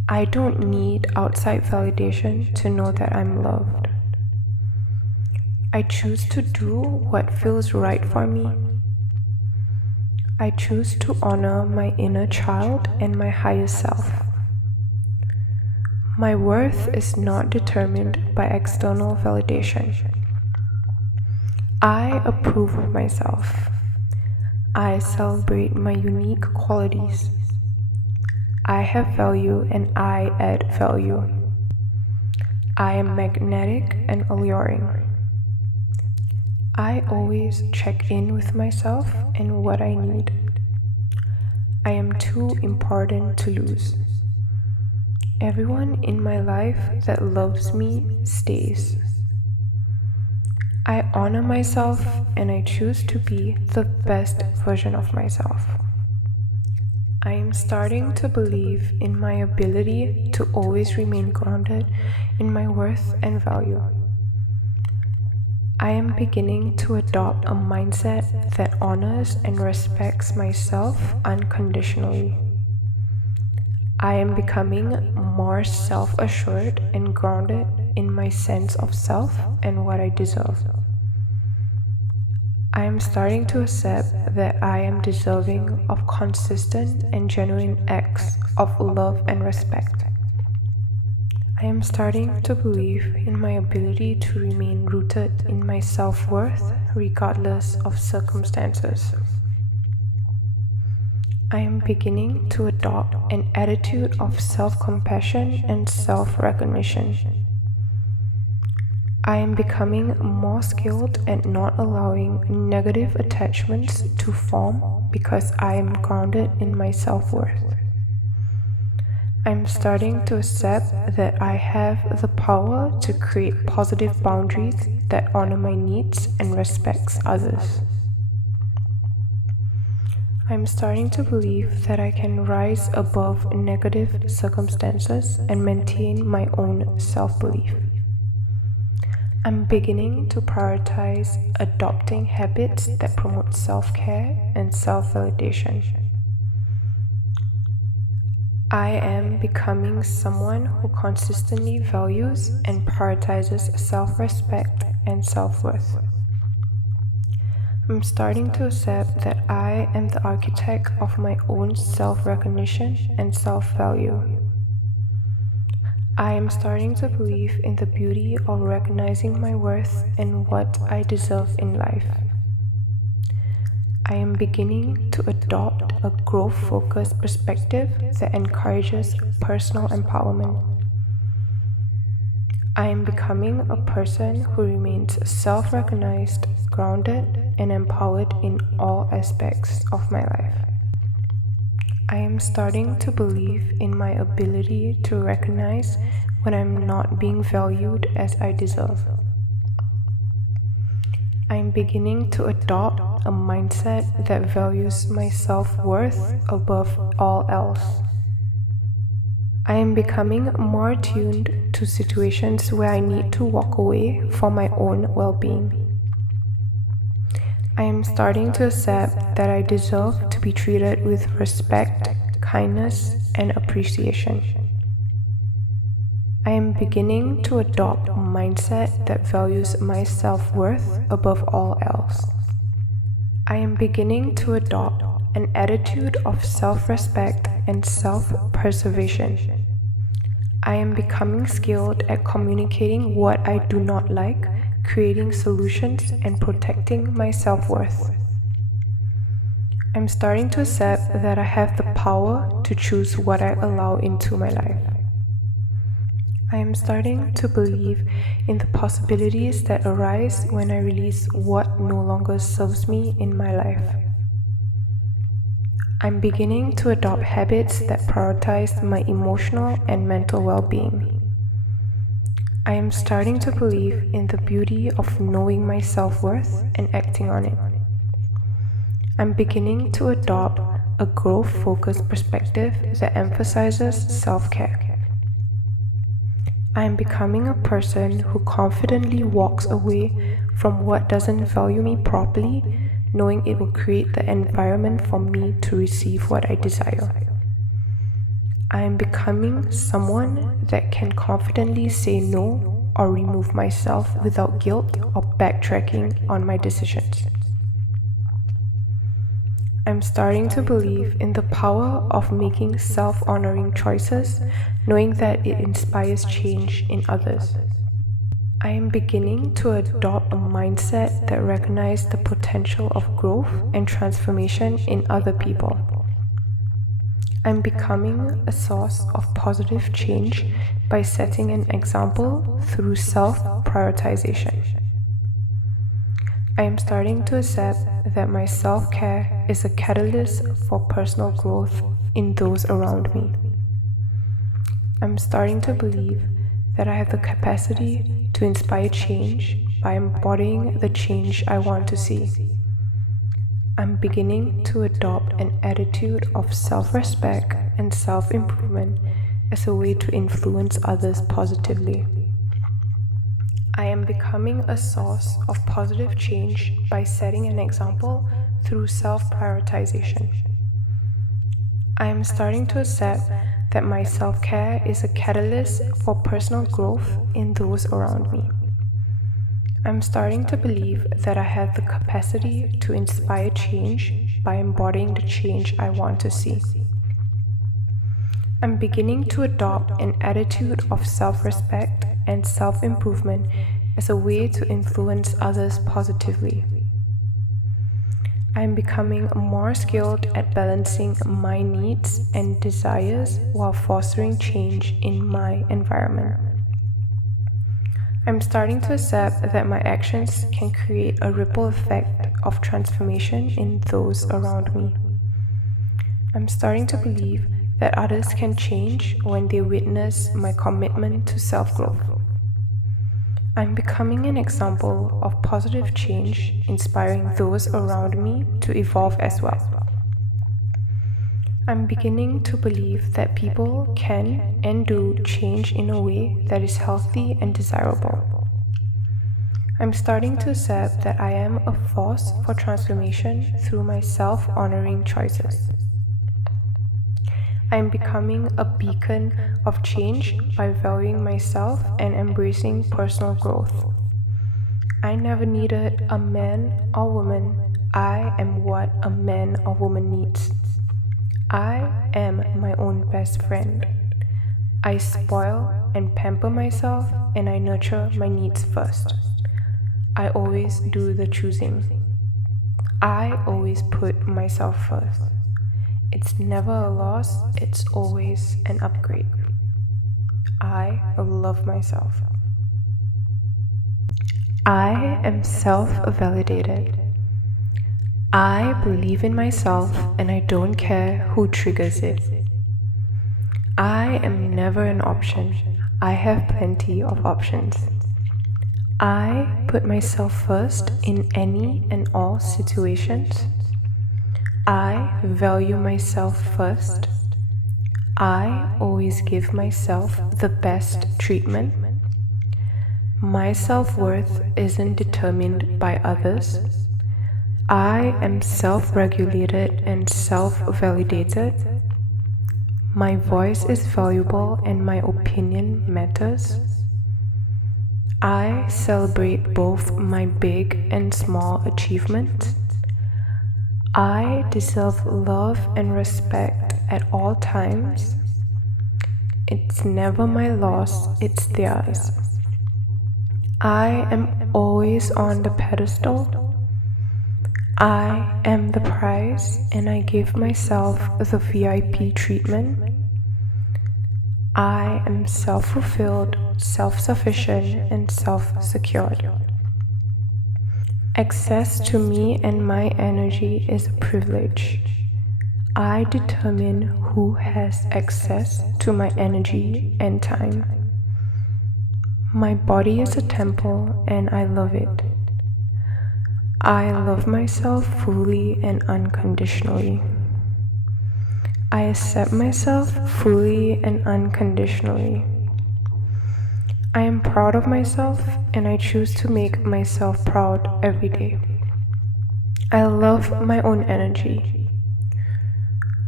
I don't need outside validation to know that I'm loved. I choose to do what feels right for me. I choose to honor my inner child and my higher self. My worth is not determined by external validation. I approve of myself. I celebrate my unique qualities. I have value and I add value. I am magnetic and alluring. I always check in with myself and what I need. I am too important to lose. Everyone in my life that loves me stays. I honor myself and I choose to be the best version of myself. I am starting to believe in my ability to always remain grounded in my worth and value. I am beginning to adopt a mindset that honors and respects myself unconditionally. I am becoming more self-assured and grounded in my sense of self and what I deserve. I am starting to accept that I am deserving of consistent and genuine acts of love and respect. I am starting to believe in my ability to remain rooted in my self-worth regardless of circumstances. I am beginning to adopt an attitude of self-compassion and self-recognition. I am becoming more skilled at not allowing negative attachments to form because I am grounded in my self-worth. I am starting to accept that I have the power to create positive boundaries that honor my needs and respects others. I am starting to believe that I can rise above negative circumstances and maintain my own self-belief. I'm beginning to prioritize adopting habits that promote self-care and self-validation. I am becoming someone who consistently values and prioritizes self-respect and self-worth. I'm starting to accept that I am the architect of my own self-recognition and self-value. I am starting to believe in the beauty of recognizing my worth and what I deserve in life. I am beginning to adopt a growth-focused perspective that encourages personal empowerment. I am becoming a person who remains self-recognized, grounded, and empowered in all aspects of my life. I am starting to believe in my ability to recognize when I'm not being valued as I deserve. I am beginning to adopt a mindset that values my self-worth above all else. I am becoming more attuned to situations where I need to walk away for my own well-being. I am starting to accept that I deserve to be treated with respect, kindness, and appreciation. I am beginning to adopt a mindset that values my self-worth above all else. I am beginning to adopt an attitude of self-respect and self-preservation. I am becoming skilled at communicating what I do not like, creating solutions, and protecting my self-worth. I'm starting to accept that I have the power to choose what I allow into my life. I am starting to believe in the possibilities that arise when I release what no longer serves me in my life. I'm beginning to adopt habits that prioritize my emotional and mental well-being. I am starting to believe in the beauty of knowing my self-worth and acting on it. I'm beginning to adopt a growth-focused perspective that emphasizes self-care. I am becoming a person who confidently walks away from what doesn't value me properly, knowing it will create the environment for me to receive what I desire. I am becoming someone that can confidently say no or remove myself without guilt or backtracking on my decisions. I'm starting to believe in the power of making self-honoring choices, knowing that it inspires change in others. I am beginning to adopt a mindset that recognizes the potential of growth and transformation in other people. I'm becoming a source of positive change by setting an example through self-prioritization. I am starting to accept that my self-care is a catalyst for personal growth in those around me. I'm starting to believe that I have the capacity to inspire change by embodying the change I want to see. I'm beginning to adopt an attitude of self-respect and self-improvement as a way to influence others positively. I am becoming a source of positive change by setting an example through self-prioritization. I am starting to accept that my self-care is a catalyst for personal growth in those around me. I'm starting to believe that I have the capacity to inspire change by embodying the change I want to see. I'm beginning to adopt an attitude of self-respect and self-improvement as a way to influence others positively. I am becoming more skilled at balancing my needs and desires while fostering change in my environment. I'm starting to accept that my actions can create a ripple effect of transformation in those around me. I'm starting to believe that others can change when they witness my commitment to self-growth. I'm becoming an example of positive change, inspiring those around me to evolve as well. I'm beginning to believe that people can and do change in a way that is healthy and desirable. I'm starting to accept that I am a force for transformation through my self-honoring choices. I am becoming a beacon of change by valuing myself and embracing personal growth. I never needed a man or woman. I am what a man or woman needs. I am my own best friend. I spoil and pamper myself, and I nurture my needs first. I always do the choosing. I always put myself first. It's never a loss, it's always an upgrade. I love myself. I am self-validated. I believe in myself and I don't care who triggers it. I am never an option. I have plenty of options. I put myself first in any and all situations. I value myself first. I always give myself the best treatment. My self-worth isn't determined by others. I am self-regulated and self-validated. My voice is valuable and my opinion matters. I celebrate both my big and small achievements. I deserve love and respect at all times. It's never my loss, it's theirs. I am always on the pedestal. I am the prize and I give myself the VIP treatment. I am self-fulfilled, self-sufficient, and self-secured. Access to me and my energy is a privilege. I determine who has access to my energy and time. My body is a temple and I love it. I love myself fully and unconditionally. I accept myself fully and unconditionally. I am proud of myself and I choose to make myself proud every day. I love my own energy.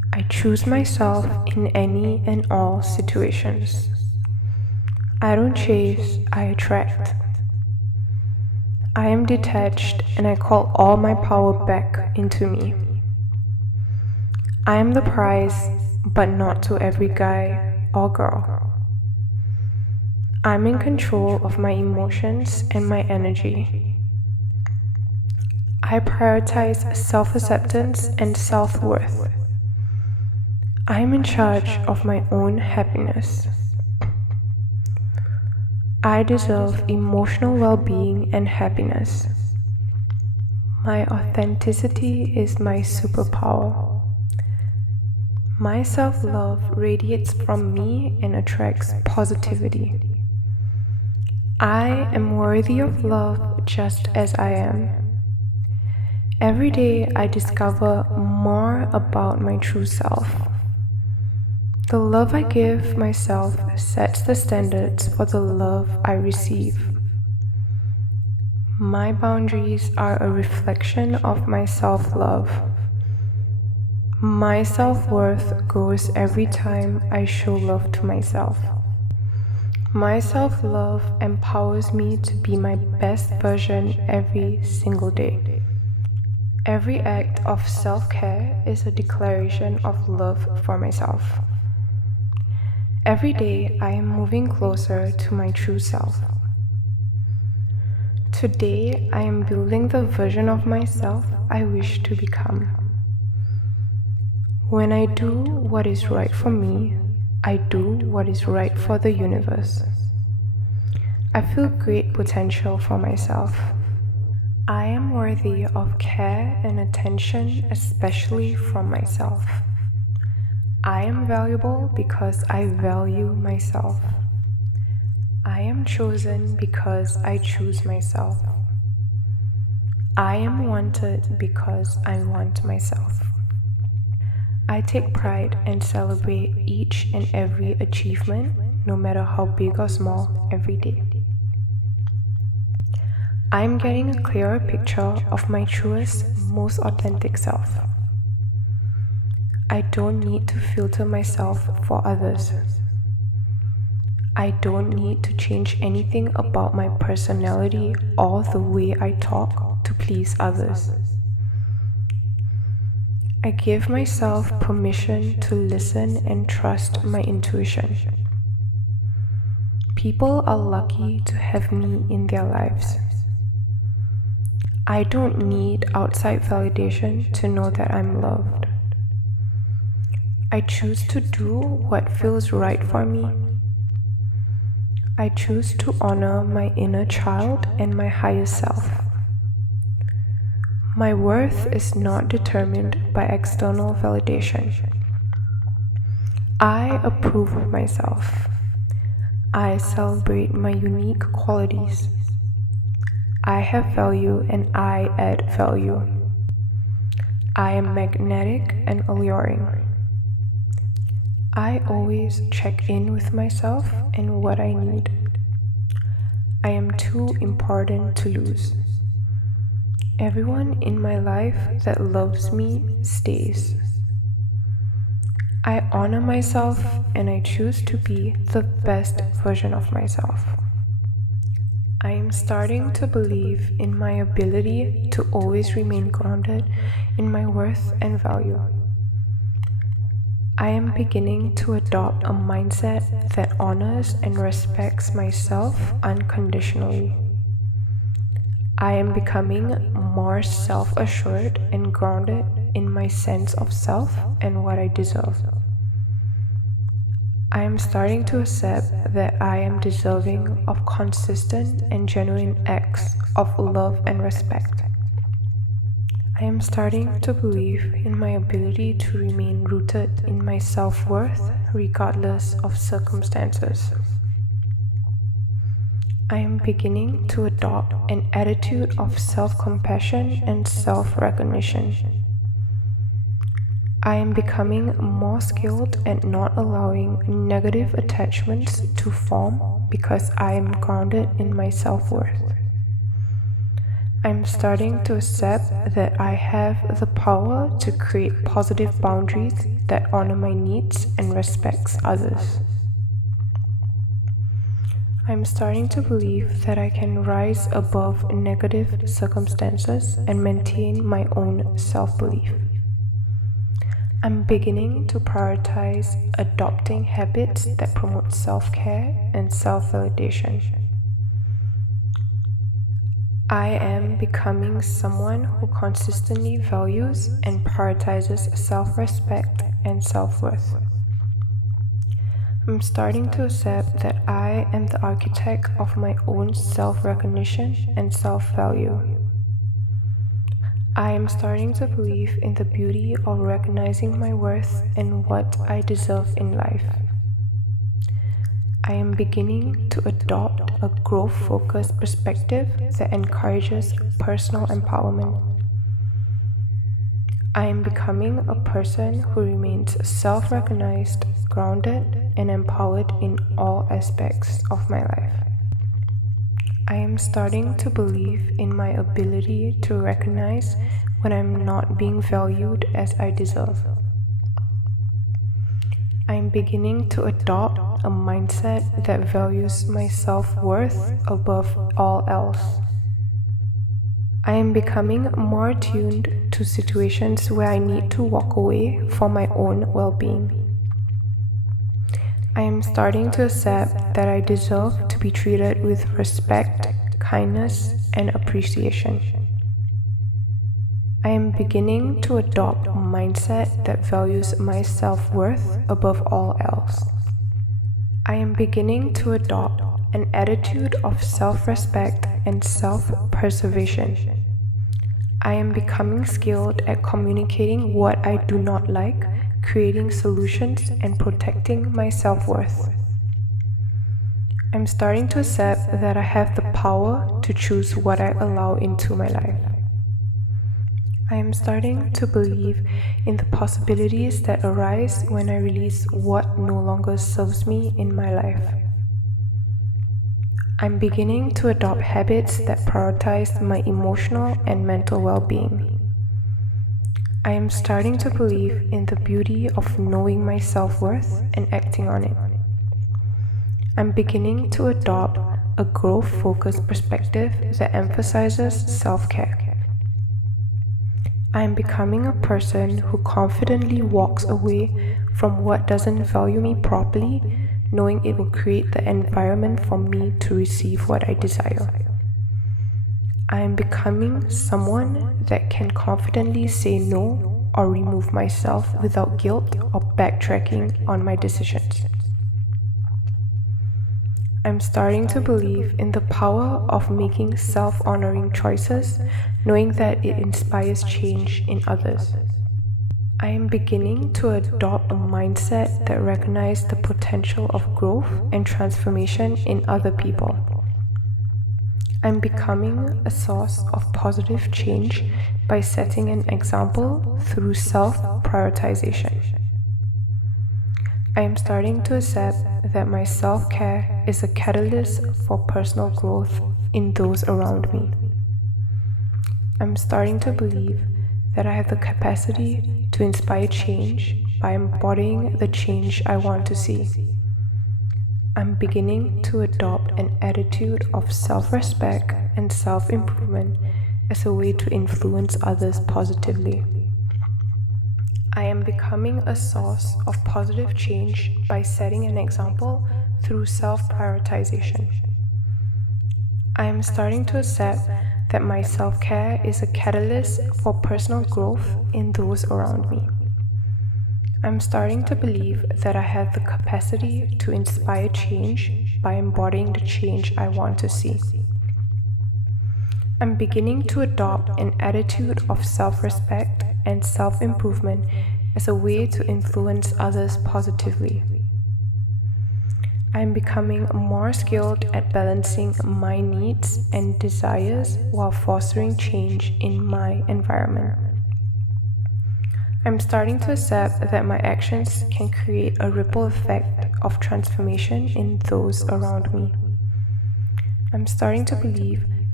I choose myself in any and all situations. I don't chase, I attract. I am detached and I call all my power back into me. I am the prize, but not to every guy or girl. I'm in control of my emotions and my energy. I prioritize self-acceptance and self-worth. I am in charge of my own happiness. I deserve emotional well-being and happiness. My authenticity is my superpower. My self-love radiates from me and attracts positivity. I am worthy of love just as I am. Every day I discover more about my true self. The love I give myself sets the standards for the love I receive. My boundaries are a reflection of my self-love. My self-worth grows every time I show love to myself. My self-love empowers me to be my best version every single day. Every act of self-care is a declaration of love for myself. Every day I am moving closer to my true self. Today I am building the version of myself I wish to become. When I do what is right for me, I do what is right for the universe. I feel great potential for myself. I am worthy of care and attention, especially from myself. I am valuable because I value myself. I am chosen because I choose myself. I am wanted because I want myself. I take pride and celebrate each and every achievement, no matter how big or small, every day. I am getting a clearer picture of my truest, most authentic self. I don't need to filter myself for others. I don't need to change anything about my personality or the way I talk to please others. I give myself permission to listen and trust my intuition. People are lucky to have me in their lives. I don't need outside validation to know that I'm loved. I choose to do what feels right for me. I choose to honor my inner child and my higher self. My worth is not determined by external validation. I approve of myself. I celebrate my unique qualities. I have value and I add value. I am magnetic and alluring. I always check in with myself and what I need. I am too important to lose. Everyone in my life that loves me stays. I honor myself and I choose to be the best version of myself. I am starting to believe in my ability to always remain grounded in my worth and value. I am beginning to adopt a mindset that honors and respects myself unconditionally. I am becoming more self-assured and grounded in my sense of self and what I deserve. I am starting to accept that I am deserving of consistent and genuine acts of love and respect. I am starting to believe in my ability to remain rooted in my self-worth regardless of circumstances. I am beginning to adopt an attitude of self-compassion and self-recognition. I am becoming more skilled at not allowing negative attachments to form because I am grounded in my self-worth. I'm starting to accept that I have the power to create positive boundaries that honor my needs and respects others. I'm starting to believe that I can rise above negative circumstances and maintain my own self-belief. I'm beginning to prioritize adopting habits that promote self-care and self-validation. I am becoming someone who consistently values and prioritizes self-respect and self-worth. I'm starting to accept that I am the architect of my own self-recognition and self-value. I am starting to believe in the beauty of recognizing my worth and what I deserve in life. I am beginning to adopt a growth-focused perspective that encourages personal empowerment. I am becoming a person who remains self-recognized, grounded, and empowered in all aspects of my life. I am starting to believe in my ability to recognize when I'm not being valued as I deserve. I am beginning to adopt a mindset that values my self-worth above all else. I am becoming more attuned to situations where I need to walk away for my own well-being. I am starting to accept that I deserve to be treated with respect, kindness, and appreciation. I am beginning to adopt a mindset that values my self-worth above all else. I am beginning to adopt an attitude of self-respect and self-preservation. I am becoming skilled at communicating what I do not like, creating solutions, and protecting my self-worth. I'm starting to accept that I have the power to choose what I allow into my life. I am starting to believe in the possibilities that arise when I release what no longer serves me in my life. I'm beginning to adopt habits that prioritize my emotional and mental well-being. I am starting to believe in the beauty of knowing my self-worth and acting on it. I'm beginning to adopt a growth-focused perspective that emphasizes self-care. I am becoming a person who confidently walks away from what doesn't value me properly, knowing it will create the environment for me to receive what I desire. I am becoming someone that can confidently say no or remove myself without guilt or backtracking on my decisions. I'm starting to believe in the power of making self-honoring choices, knowing that it inspires change in others. I am beginning to adopt a mindset that recognizes the potential of growth and transformation in other people. I'm becoming a source of positive change by setting an example through self-prioritization. I am starting to accept that my self-care is a catalyst for personal growth in those around me. I'm starting to believe that I have the capacity to inspire change by embodying the change I want to see. I'm beginning to adopt an attitude of self-respect and self-improvement as a way to influence others positively. I am becoming a source of positive change by setting an example through self-prioritization. I am starting to accept that my self-care is a catalyst for personal growth in those around me. I'm starting to believe that I have the capacity to inspire change by embodying the change I want to see. I'm beginning to adopt an attitude of self-respect and self-improvement as a way to influence others positively. I am becoming more skilled at balancing my needs and desires while fostering change in my environment. I'm starting to accept that my actions can create a ripple effect of transformation in those around me. I'm starting to believe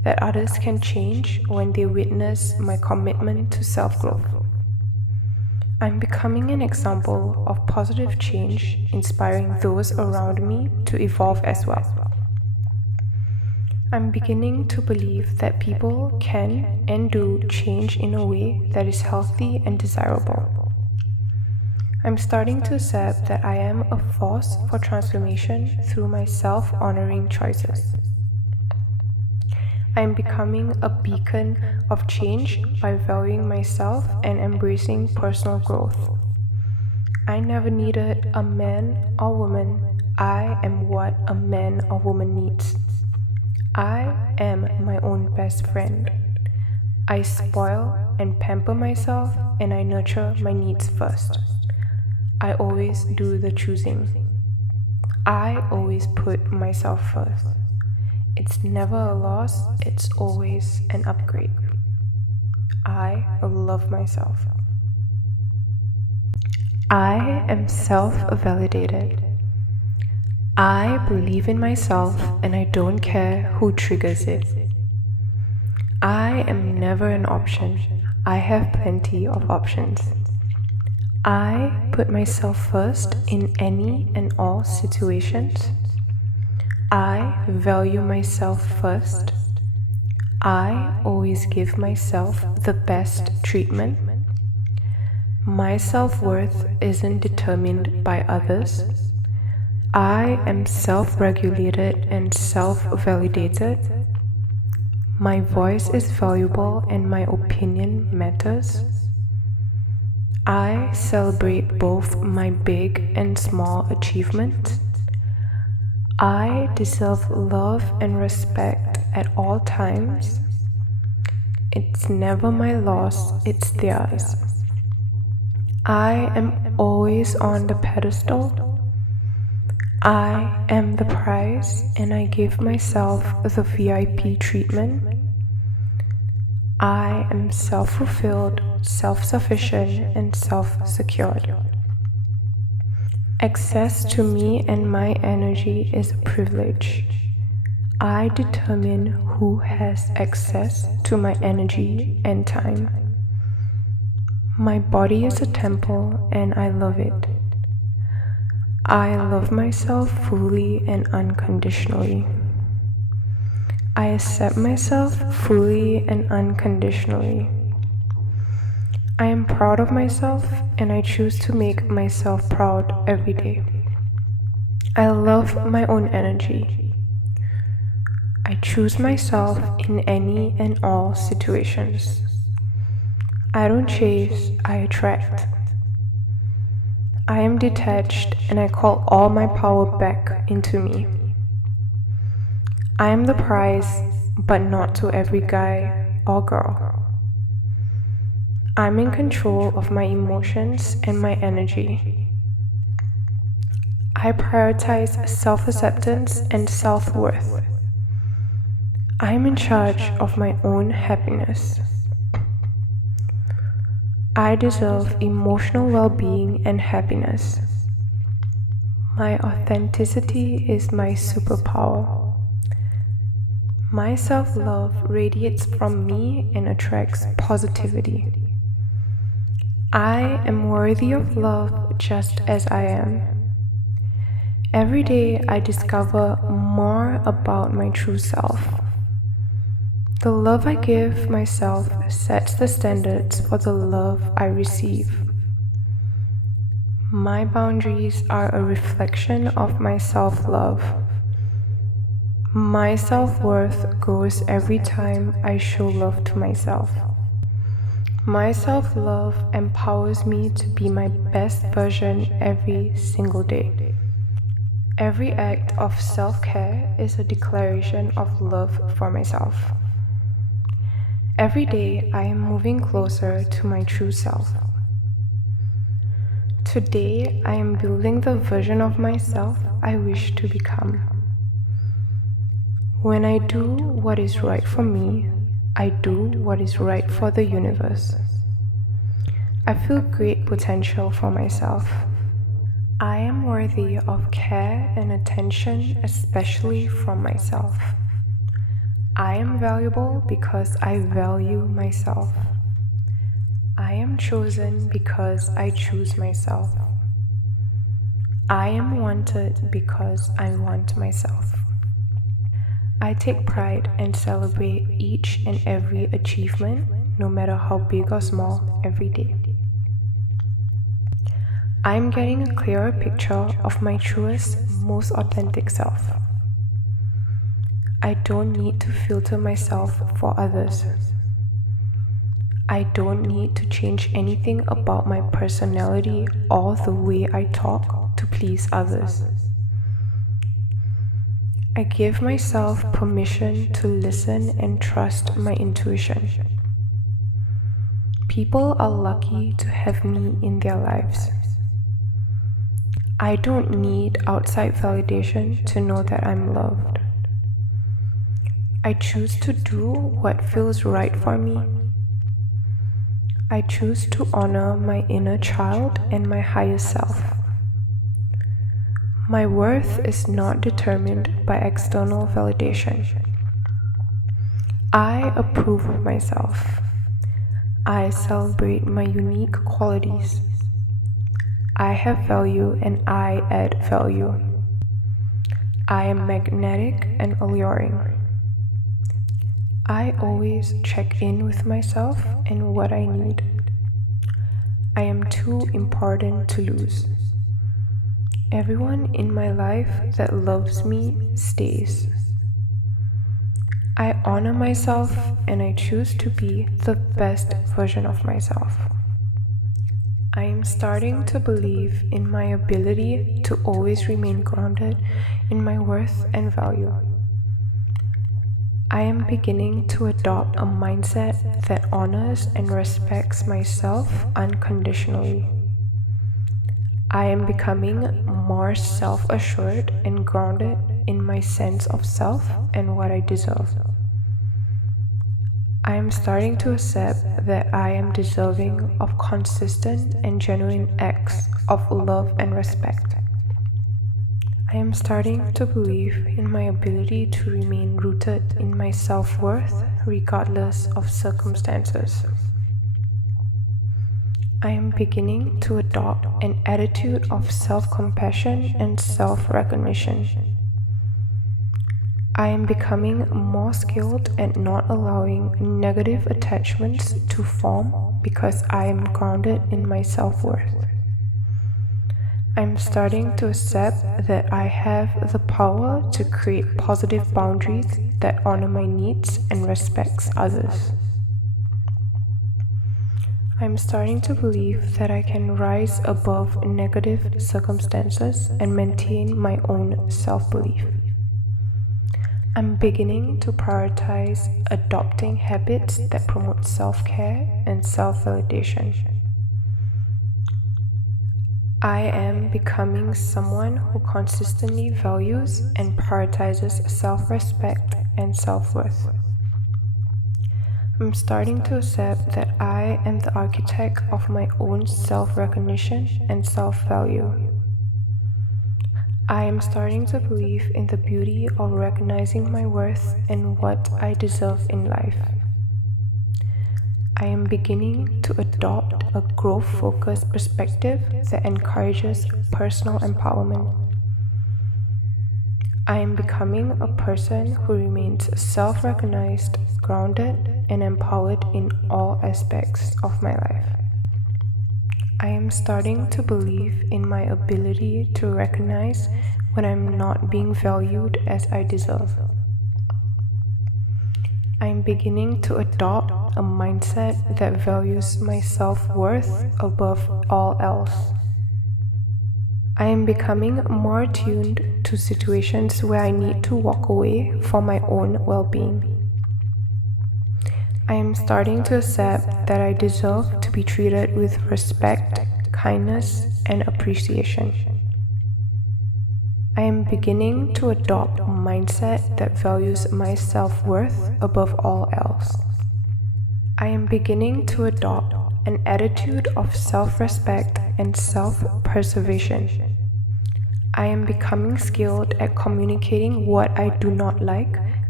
that others can change when they witness my commitment to self-growth. I'm becoming an example of positive change, inspiring those around me to evolve as well. I'm beginning to believe that people can and do change in a way that is healthy and desirable. I'm starting to accept that I am a force for transformation through my self-honoring choices. I am becoming a beacon of change by valuing myself and embracing personal growth. I never needed a man or woman. I am what a man or woman needs. I am my own best friend. I spoil and pamper myself, and I nurture my needs first. I always do the choosing. I always put myself first. It's never a loss, it's always an upgrade. I love myself. I am self-validated. I believe in myself and I don't care who triggers it. I am never an option. I have plenty of options. I put myself first in any and all situations. I value myself first. I always give myself the best treatment. My self-worth isn't determined by others. I am self-regulated and self-validated. My voice is valuable and my opinion matters. I celebrate both my big and small achievements. I deserve love and respect at all times. It's never my loss, it's theirs. I am always on the pedestal. I am the prize and I give myself the VIP treatment. I am self-fulfilled, self-sufficient, and self-secured. Access to me and my energy is a privilege. I determine who has access to my energy and time. My body is a temple and I love it. I love myself fully and unconditionally. I accept myself fully and unconditionally. I am proud of myself and I choose to make myself proud every day. I love my own energy. I choose myself in any and all situations. I don't chase, I attract. I am detached and I call all my power back into me. I am the prize, but not to every guy or girl. I'm in control of my emotions and my energy. I prioritize self-acceptance and self-worth. I'm in charge of my own happiness. I deserve emotional well-being and happiness. My authenticity is my superpower. My self-love radiates from me and attracts positivity. I am worthy of love just as I am. Every day I discover more about my true self. The love I give myself sets the standards for the love I receive. My boundaries are a reflection of my self-love. My self-worth grows every time I show love to myself. My self-love empowers me to be my best version every single day. Every act of self-care is a declaration of love for myself. Every day I am moving closer to my true self. Today I am building the version of myself I wish to become. When I do what is right for me, I do what is right for the universe. I feel great potential for myself. I am worthy of care and attention, especially from myself. I am valuable because I value myself. I am chosen because I choose myself. I am wanted because I want myself. I take pride and celebrate each and every achievement, no matter how big or small, every day. I'm getting a clearer picture of my truest, most authentic self. I don't need to filter myself for others. I don't need to change anything about my personality or the way I talk to please others. I give myself permission to listen and trust my intuition. People are lucky to have me in their lives. I don't need outside validation to know that I'm loved. I choose to do what feels right for me. I choose to honor my inner child and my higher self. My worth is not determined by external validation. I approve of myself. I celebrate my unique qualities. I have value and I add value. I am magnetic and alluring. I always check in with myself and what I need. I am too important to lose. Everyone in my life that loves me stays. I honor myself and I choose to be the best version of myself. I am starting to believe in my ability to always remain grounded in my worth and value. I am beginning to adopt a mindset that honors and respects myself unconditionally. I am becoming more self-assured and grounded in my sense of self and what I deserve. I am starting to accept that I am deserving of consistent and genuine acts of love and respect. I am starting to believe in my ability to remain rooted in my self-worth regardless of circumstances. I am beginning to adopt an attitude of self-compassion and self-recognition. I am becoming more skilled at not allowing negative attachments to form because I am grounded in my self-worth. I am starting to accept that I have the power to create positive boundaries that honor my needs and respects others. I am starting to believe that I can rise above negative circumstances and maintain my own self-belief. I'm beginning to prioritize adopting habits that promote self-care and self-validation. I am becoming someone who consistently values and prioritizes self-respect and self-worth. I'm starting to accept that I am the architect of my own self-recognition and self-value. I am starting to believe in the beauty of recognizing my worth and what I deserve in life. I am beginning to adopt a growth-focused perspective that encourages personal empowerment. I am becoming a person who remains self-recognized, grounded, and empowered in all aspects of my life. I am starting to believe in my ability to recognize when I'm not being valued as I deserve. I am beginning to adopt a mindset that values my self-worth above all else. I am becoming more attuned to situations where I need to walk away for my own well-being. I am starting to accept that I deserve to be treated with respect, kindness, and appreciation. I am beginning to adopt a mindset that values my self-worth above all else. I am beginning to adopt an attitude of self-respect and self-preservation. I am becoming skilled at communicating what I do not like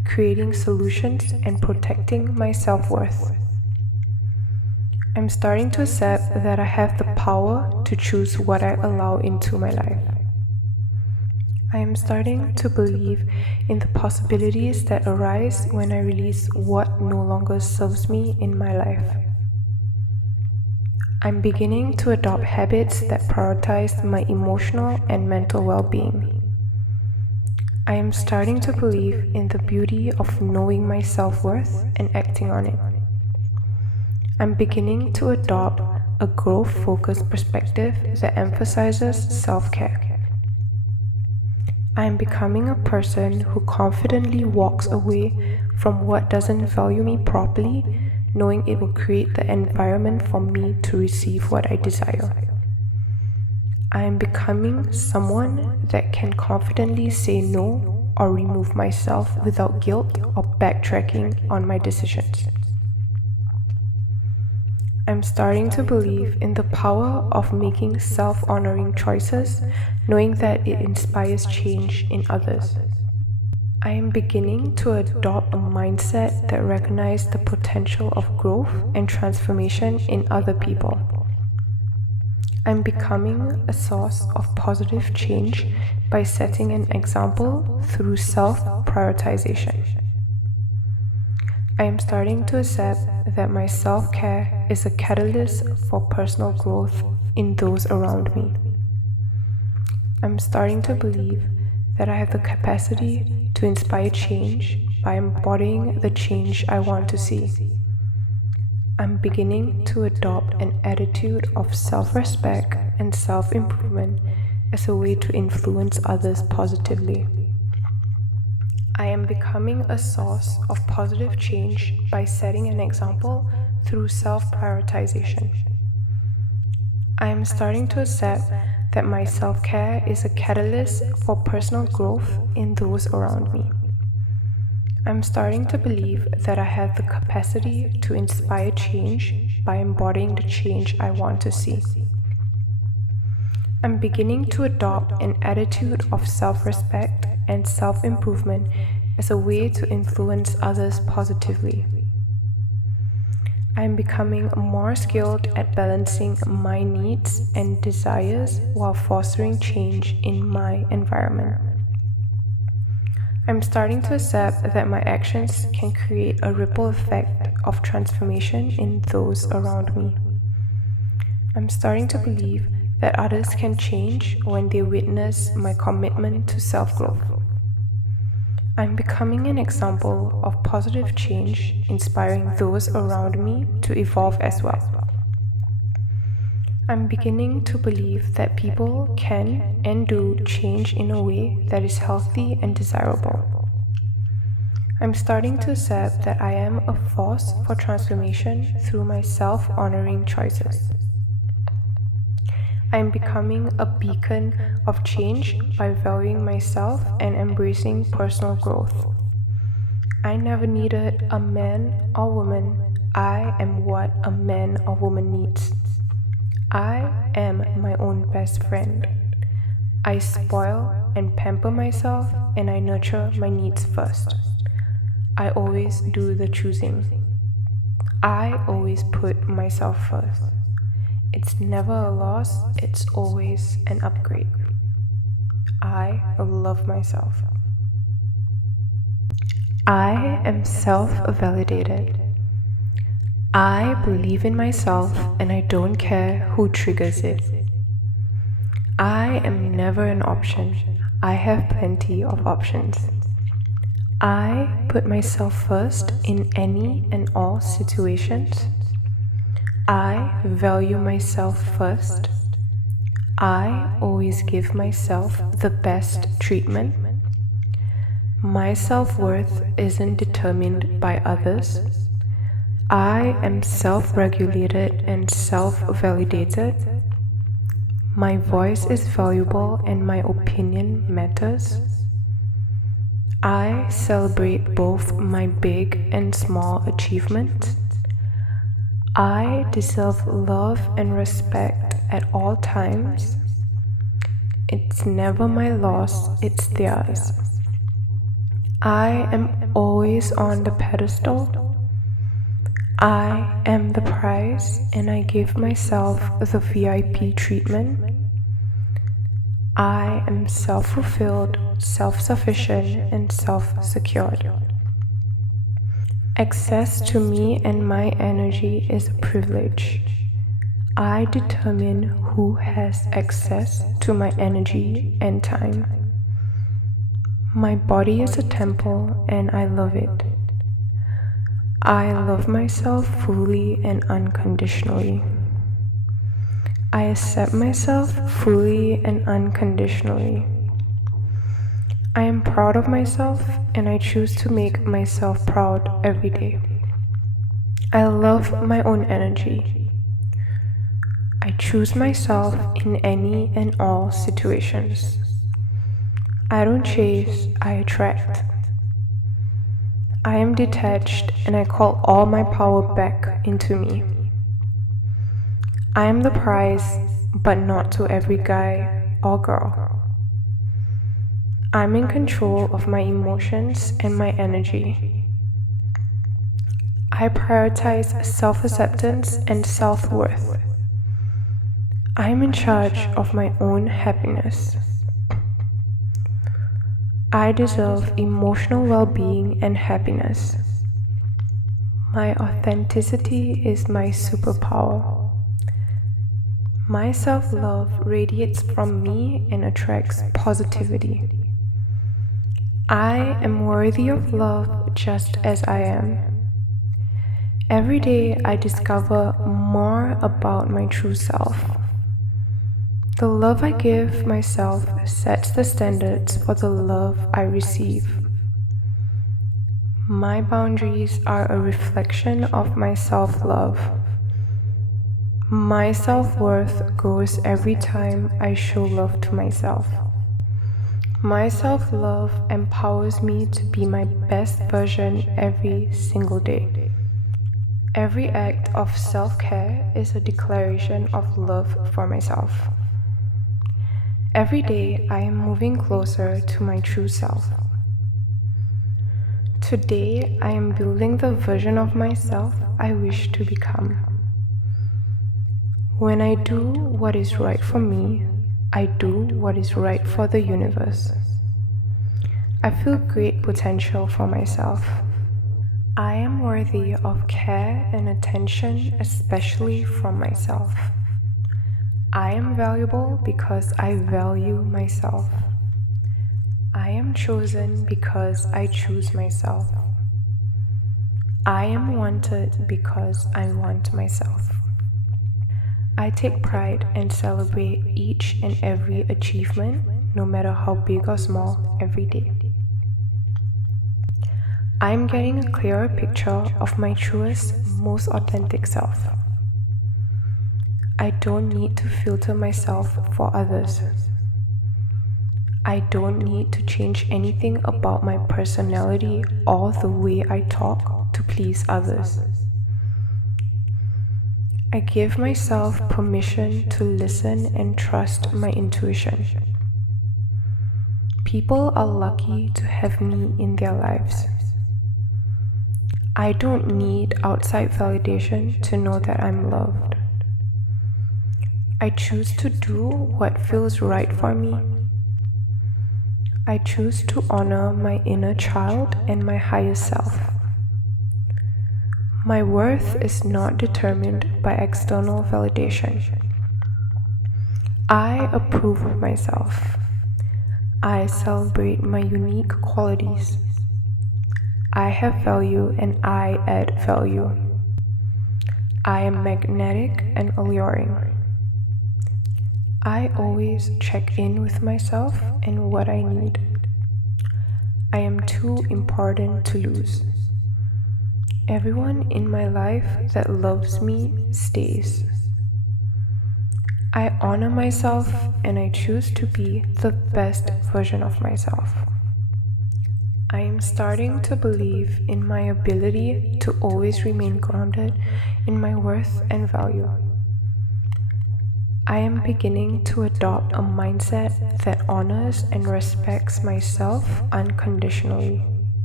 creating solutions and protecting my self-worth. I'm starting to accept that I have the power to choose what I allow into my life. I am starting to believe in the possibilities that arise when I release what no longer serves me in my life. I'm beginning to adopt habits that prioritize my emotional and mental well-being. I am starting to believe in the beauty of knowing my self-worth and acting on it. I'm beginning to adopt a growth-focused perspective that emphasizes self-care. I am becoming a person who confidently walks away from what doesn't value me properly, knowing it will create the environment for me to receive what I desire. I am becoming someone that can confidently say no or remove myself without guilt or backtracking on my decisions. I'm starting to believe in the power of making self-honoring choices, knowing that it inspires change in others. I am beginning to adopt a mindset that recognizes the potential of growth and transformation in other people. I'm becoming a source of positive change by setting an example through self-prioritization. I am starting to accept that my self-care is a catalyst for personal growth in those around me. I'm starting to believe that I have the capacity to inspire change by embodying the change I want to see. I'm beginning to adopt an attitude of self-respect and self-improvement as a way to influence others positively. I am becoming a source of positive change by setting an example through self-prioritization. I am starting to accept that my self-care is a catalyst for personal growth in those around me. I'm starting to believe that I have the capacity to inspire change by embodying the change I want to see. I'm beginning to adopt an attitude of self-respect and self-improvement as a way to influence others positively. I am becoming more skilled at balancing my needs and desires while fostering change in my environment. I'm starting to accept that my actions can create a ripple effect of transformation in those around me. I'm starting to believe that others can change when they witness my commitment to self-growth. I'm becoming an example of positive change, inspiring those around me to evolve as well. I'm beginning to believe that people can and do change in a way that is healthy and desirable. I'm starting to accept that I am a force for transformation through my self-honoring choices. I am becoming a beacon of change by valuing myself and embracing personal growth. I never needed a man or woman. I am what a man or woman needs. I am my own best friend. I spoil and pamper myself, and I nurture my needs first. I always do the choosing. I always put myself first. It's never a loss, it's always an upgrade. I love myself. I am self-validated. I believe in myself and I don't care who triggers it. I am never an option. I have plenty of options. I put myself first in any and all situations. I value myself first. I always give myself the best treatment. My self-worth isn't determined by others. I am self-regulated and self-validated. My voice is valuable and my opinion matters. I celebrate both my big and small achievements. I deserve love and respect at all times. It's never my loss, it's theirs. I am always on the pedestal. I am the prize and I give myself the VIP treatment. I am self-fulfilled, self-sufficient, and self-secured. Access to me and my energy is a privilege. I determine who has access to my energy and time. My body is a temple and I love it. I love myself fully and unconditionally. I accept myself fully and unconditionally. I am proud of myself and I choose to make myself proud every day. I love my own energy. I choose myself in any and all situations. I don't chase, I attract. I am detached and I call all my power back into me. I am the prize, but not to every guy or girl. I'm in control of my emotions and my energy. I prioritize self-acceptance and self-worth. I am in charge of my own happiness. I deserve emotional well-being and happiness. My authenticity is my superpower. My self-love radiates from me and attracts positivity. I am worthy of love just as I am. Every day I discover more about my true self. The love I give myself sets the standards for the love I receive. My boundaries are a reflection of my self-love. My self-worth grows every time I show love to myself. My self-love empowers me to be my best version every single day. Every act of self-care is a declaration of love for myself. Every day I am moving closer to my true self. Today I am building the version of myself I wish to become. When I do what is right for me, I do what is right for the universe. I feel great potential for myself. I am worthy of care and attention, especially from myself. I am valuable because I value myself. I am chosen because I choose myself. I am wanted because I want myself. I take pride and celebrate each and every achievement, no matter how big or small, every day. I am getting a clearer picture of my truest, most authentic self. I don't need to filter myself for others. I don't need to change anything about my personality or the way I talk to please others. I give myself permission to listen and trust my intuition. People are lucky to have me in their lives. I don't need outside validation to know that I'm loved. I choose to do what feels right for me. I choose to honor my inner child and my higher self. My worth is not determined by external validation. I approve of myself. I celebrate my unique qualities. I have value and I add value. I am magnetic and alluring. I always check in with myself and what I need. I am too important to lose. Everyone in my life that loves me stays. I honor myself and I choose to be the best version of myself. I am starting to believe in my ability to always remain grounded in my worth and value. I am beginning to adopt a mindset that honors and respects myself unconditionally.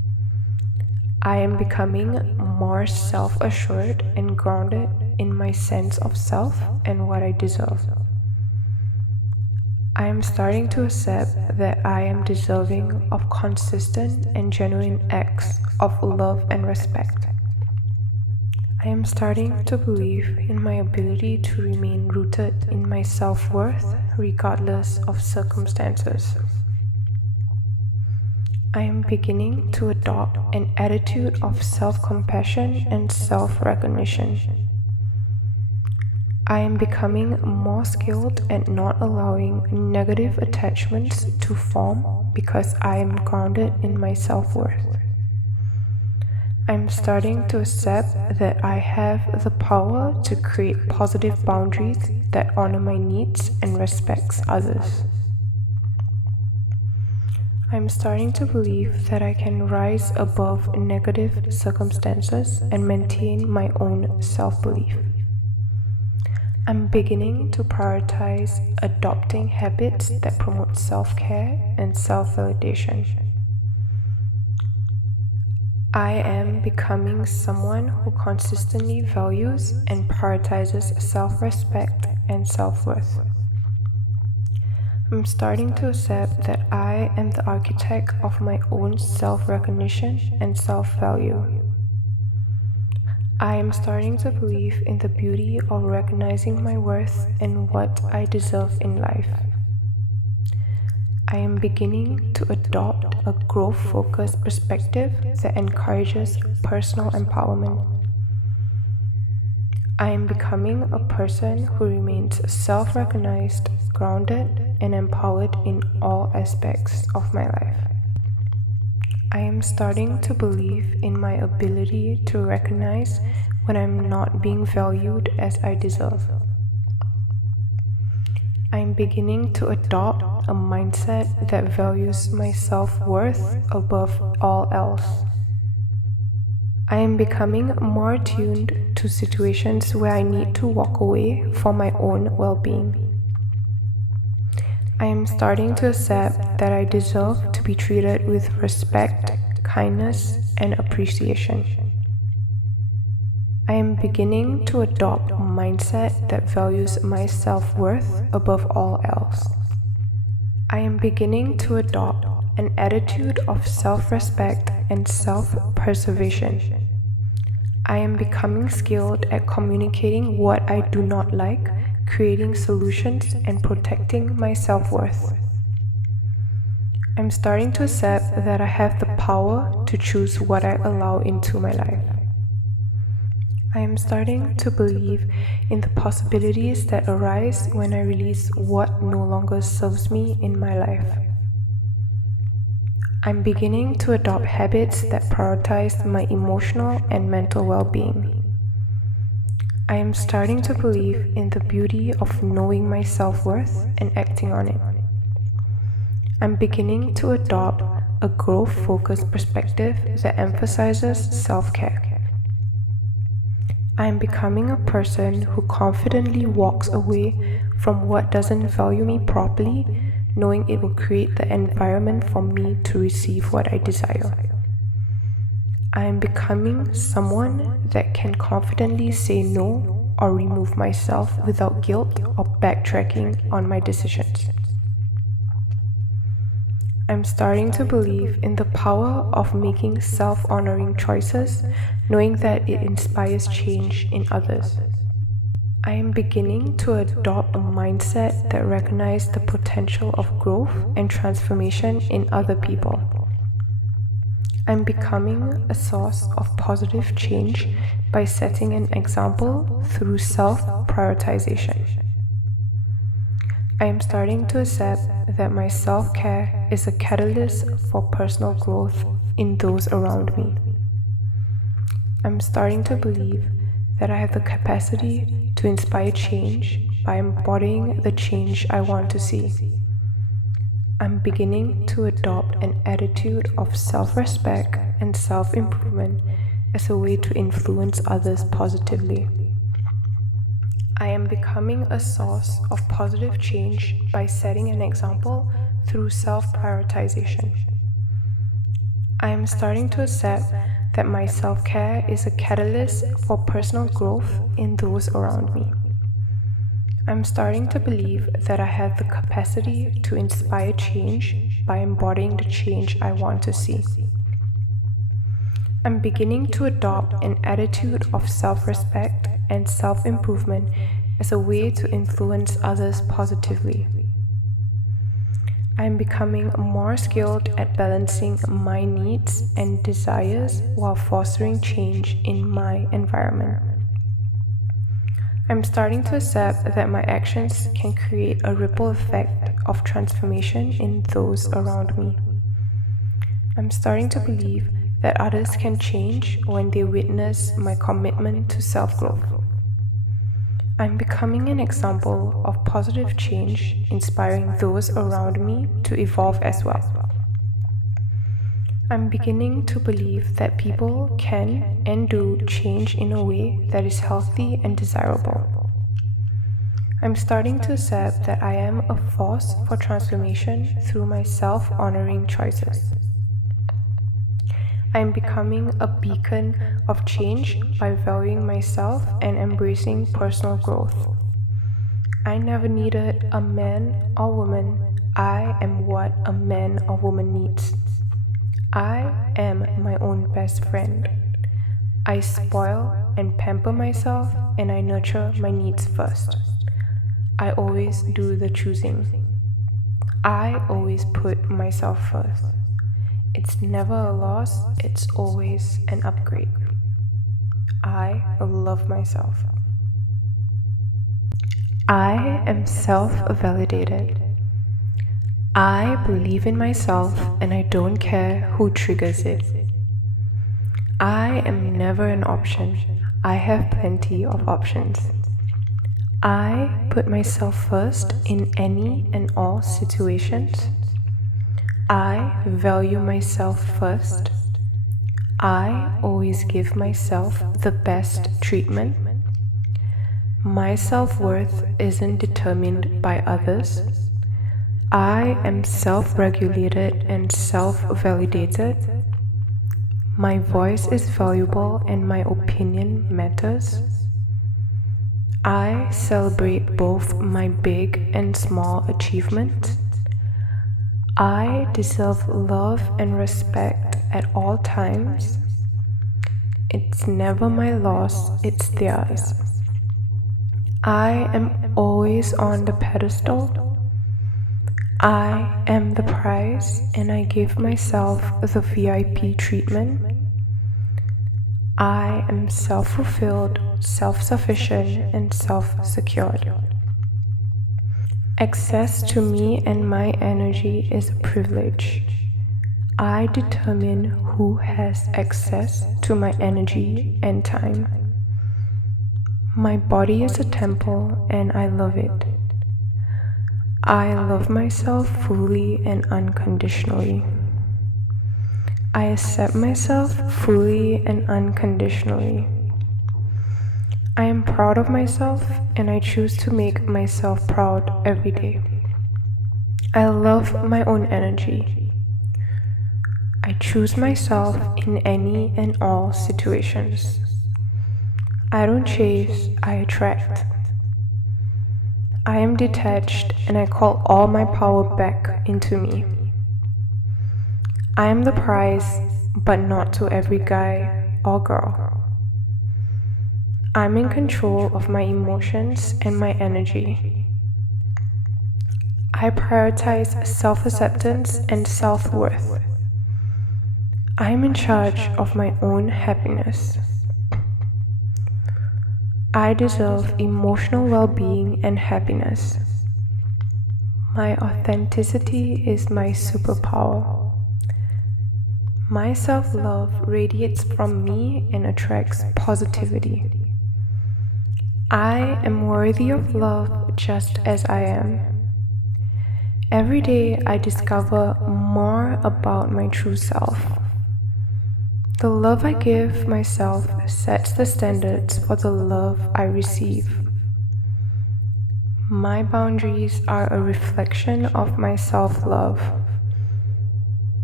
I am becoming more self-assured and grounded in my sense of self and what I deserve. I am starting to accept that I am deserving of consistent and genuine acts of love and respect. I am starting to believe in my ability to remain rooted in my self-worth regardless of circumstances. I am beginning to adopt an attitude of self-compassion and self-recognition. I am becoming more skilled at not allowing negative attachments to form because I am grounded in my self-worth. I'm starting to accept that I have the power to create positive boundaries that honor my needs and respects others. I'm starting to believe that I can rise above negative circumstances and maintain my own self-belief. I'm beginning to prioritize adopting habits that promote self-care and self-validation. I am becoming someone who consistently values and prioritizes self-respect and self-worth. I'm starting to accept that I am the architect of my own self-recognition and self-value. I am starting to believe in the beauty of recognizing my worth and what I deserve in life. I am beginning to adopt a growth-focused perspective that encourages personal empowerment. I am becoming a person who remains self-recognized, grounded, and empowered in all aspects of my life. I am starting to believe in my ability to recognize when I'm not being valued as I deserve. I am beginning to adopt a mindset that values my self-worth above all else. I am becoming more attuned to situations where I need to walk away for my own well-being. I am starting to accept that I deserve to be treated with respect, kindness, and appreciation. I am beginning to adopt a mindset that values my self-worth above all else. I am beginning to adopt an attitude of self-respect and self-preservation. I am becoming skilled at communicating what I do not like, creating solutions, and protecting my self-worth. I'm starting to accept that I have the power to choose what I allow into my life. I am starting to believe in the possibilities that arise when I release what no longer serves me in my life. I'm beginning to adopt habits that prioritize my emotional and mental well-being. I am starting to believe in the beauty of knowing my self-worth and acting on it. I'm beginning to adopt a growth-focused perspective that emphasizes self-care. I am becoming a person who confidently walks away from what doesn't value me properly, knowing it will create the environment for me to receive what I desire. I am becoming someone that can confidently say no or remove myself without guilt or backtracking on my decisions. I'm starting to believe in the power of making self-honoring choices, knowing that it inspires change in others. I am beginning to adopt a mindset that recognizes the potential of growth and transformation in other people. I'm becoming a source of positive change by setting an example through self-prioritization. I am starting to accept that my self-care is a catalyst for personal growth in those around me. I'm starting to believe that I have the capacity to inspire change by embodying the change I want to see. I'm beginning to adopt an attitude of self-respect and self-improvement as a way to influence others positively. I am becoming a source of positive change by setting an example through self-prioritization. I am starting to accept that my self-care is a catalyst for personal growth in those around me. I'm starting to believe that I have the capacity to inspire change by embodying the change I want to see. I'm beginning to adopt an attitude of self-respect and self-improvement as a way to influence others positively. I'm becoming more skilled at balancing my needs and desires while fostering change in my environment. I'm starting to accept that my actions can create a ripple effect of transformation in those around me. I'm starting to believe that others can change when they witness my commitment to self-growth. I'm becoming an example of positive change, inspiring those around me to evolve as well. I'm beginning to believe that people can and do change in a way that is healthy and desirable. I'm starting to accept that I am a force for transformation through my self-honoring choices. I am becoming a beacon of change by valuing myself and embracing personal growth. I never needed a man or woman. I am what a man or woman needs. I am my own best friend. I spoil and pamper myself, and I nurture my needs first. I always do the choosing. I always put myself first. It's never a loss, it's always an upgrade. I love myself. I am self-validated. I believe in myself and I don't care who triggers it. I am never an option. I have plenty of options. I put myself first in any and all situations. I value myself first. I always give myself the best treatment. My self-worth isn't determined by others. I am self-regulated and self-validated. My voice is valuable and my opinion matters. I celebrate both my big and small achievements. I deserve love and respect at all times. It's never my loss, it's theirs. I am always on the pedestal. I am the prize and I give myself the VIP treatment. I am self-fulfilled, self-sufficient, and self-secured. Access to me and my energy is a privilege. I determine who has access to my energy and time. My body is a temple and I love it. I love myself fully and unconditionally. I accept myself fully and unconditionally. I am proud of myself and I choose to make myself proud every day. I love my own energy. I choose myself in any and all situations. I don't chase, I attract. I am detached and I call all my power back into me. I am the prize, but not to every guy or girl. I'm in control of my emotions and my energy. I prioritize self-acceptance and self-worth. I am in charge of my own happiness. I deserve emotional well-being and happiness. My authenticity is my superpower. My self-love radiates from me and attracts positivity. I am worthy of love just as I am. Every day I discover more about my true self. The love I give myself sets the standards for the love I receive. My boundaries are a reflection of my self-love.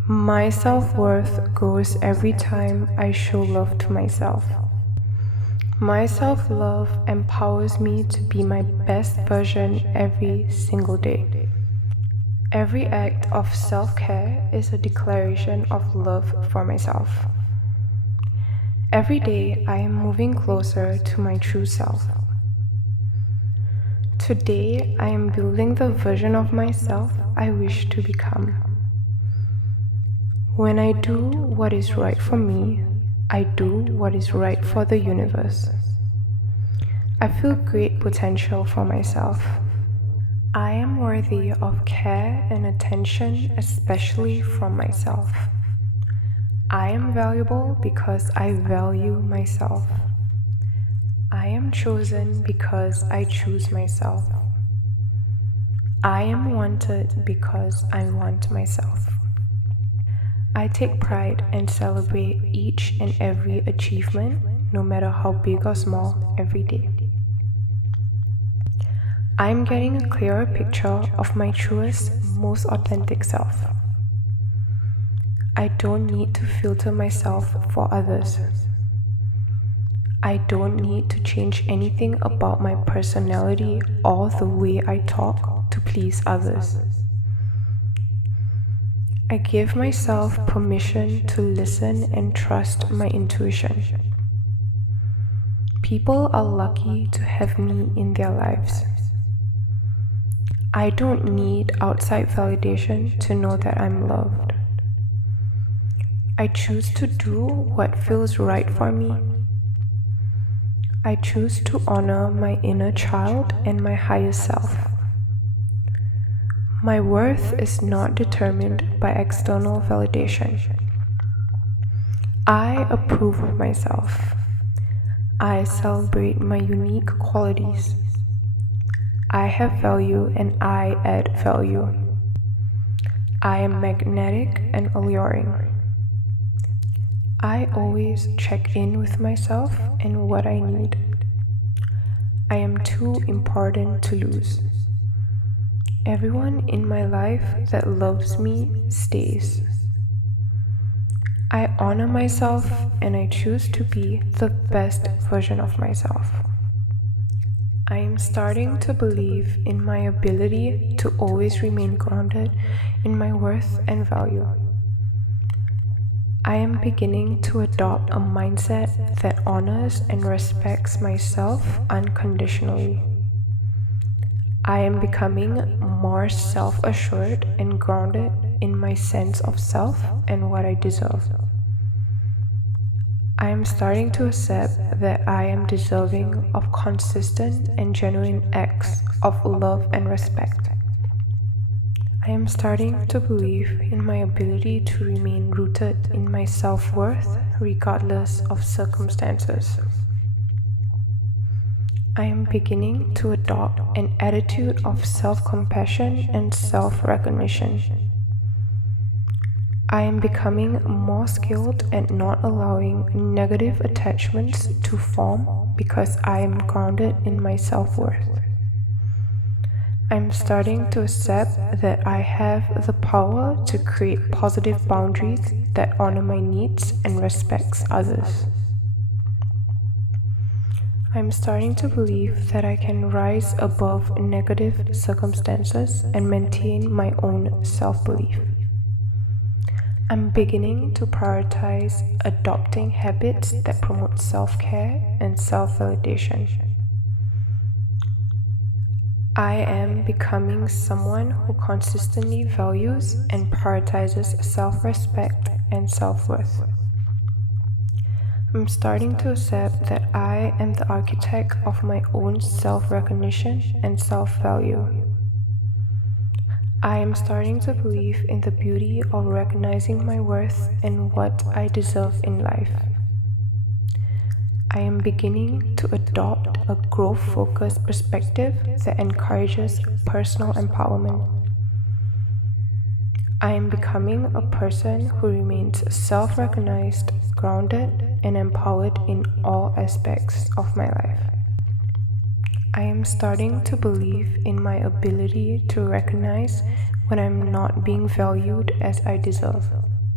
My self-worth grows every time I show love to myself. My self-love empowers me to be my best version every single day. Every act of self-care is a declaration of love for myself. Every day I am moving closer to my true self. Today I am building the version of myself I wish to become. When I do what is right for me, I do what is right for the universe. I feel great potential for myself. I am worthy of care and attention, especially from myself. I am valuable because I value myself. I am chosen because I choose myself. I am wanted because I want myself. I take pride and celebrate each and every achievement, no matter how big or small, every day. I am getting a clearer picture of my truest, most authentic self. I don't need to filter myself for others. I don't need to change anything about my personality or the way I talk to please others. I give myself permission to listen and trust my intuition. People are lucky to have me in their lives. I don't need outside validation to know that I'm loved. I choose to do what feels right for me. I choose to honor my inner child and my higher self. My worth is not determined by external validation. I approve of myself. I celebrate my unique qualities. I have value and I add value. I am magnetic and alluring. I always check in with myself and what I need. I am too important to lose. Everyone in my life that loves me stays. I honor myself and I choose to be the best version of myself. I am starting to believe in my ability to always remain grounded in my worth and value. I am beginning to adopt a mindset that honors and respects myself unconditionally. I am becoming more self-assured and grounded in my sense of self and what I deserve. I am starting to accept that I am deserving of consistent and genuine acts of love and respect. I am starting to believe in my ability to remain rooted in my self-worth regardless of circumstances. I am beginning to adopt an attitude of self-compassion and self-recognition. I am becoming more skilled at not allowing negative attachments to form because I am grounded in my self-worth. I am starting to accept that I have the power to create positive boundaries that honor my needs and respects others. I'm starting to believe that I can rise above negative circumstances and maintain my own self-belief. I'm beginning to prioritize adopting habits that promote self-care and self-validation. I am becoming someone who consistently values and prioritizes self-respect and self-worth. I'm starting to accept that I am the architect of my own self-recognition and self-value. I am starting to believe in the beauty of recognizing my worth and what I deserve in life. I am beginning to adopt a growth-focused perspective that encourages personal empowerment. I am becoming a person who remains self-recognized, grounded, and empowered in all aspects of my life. I am starting to believe in my ability to recognize when I'm not being valued as I deserve.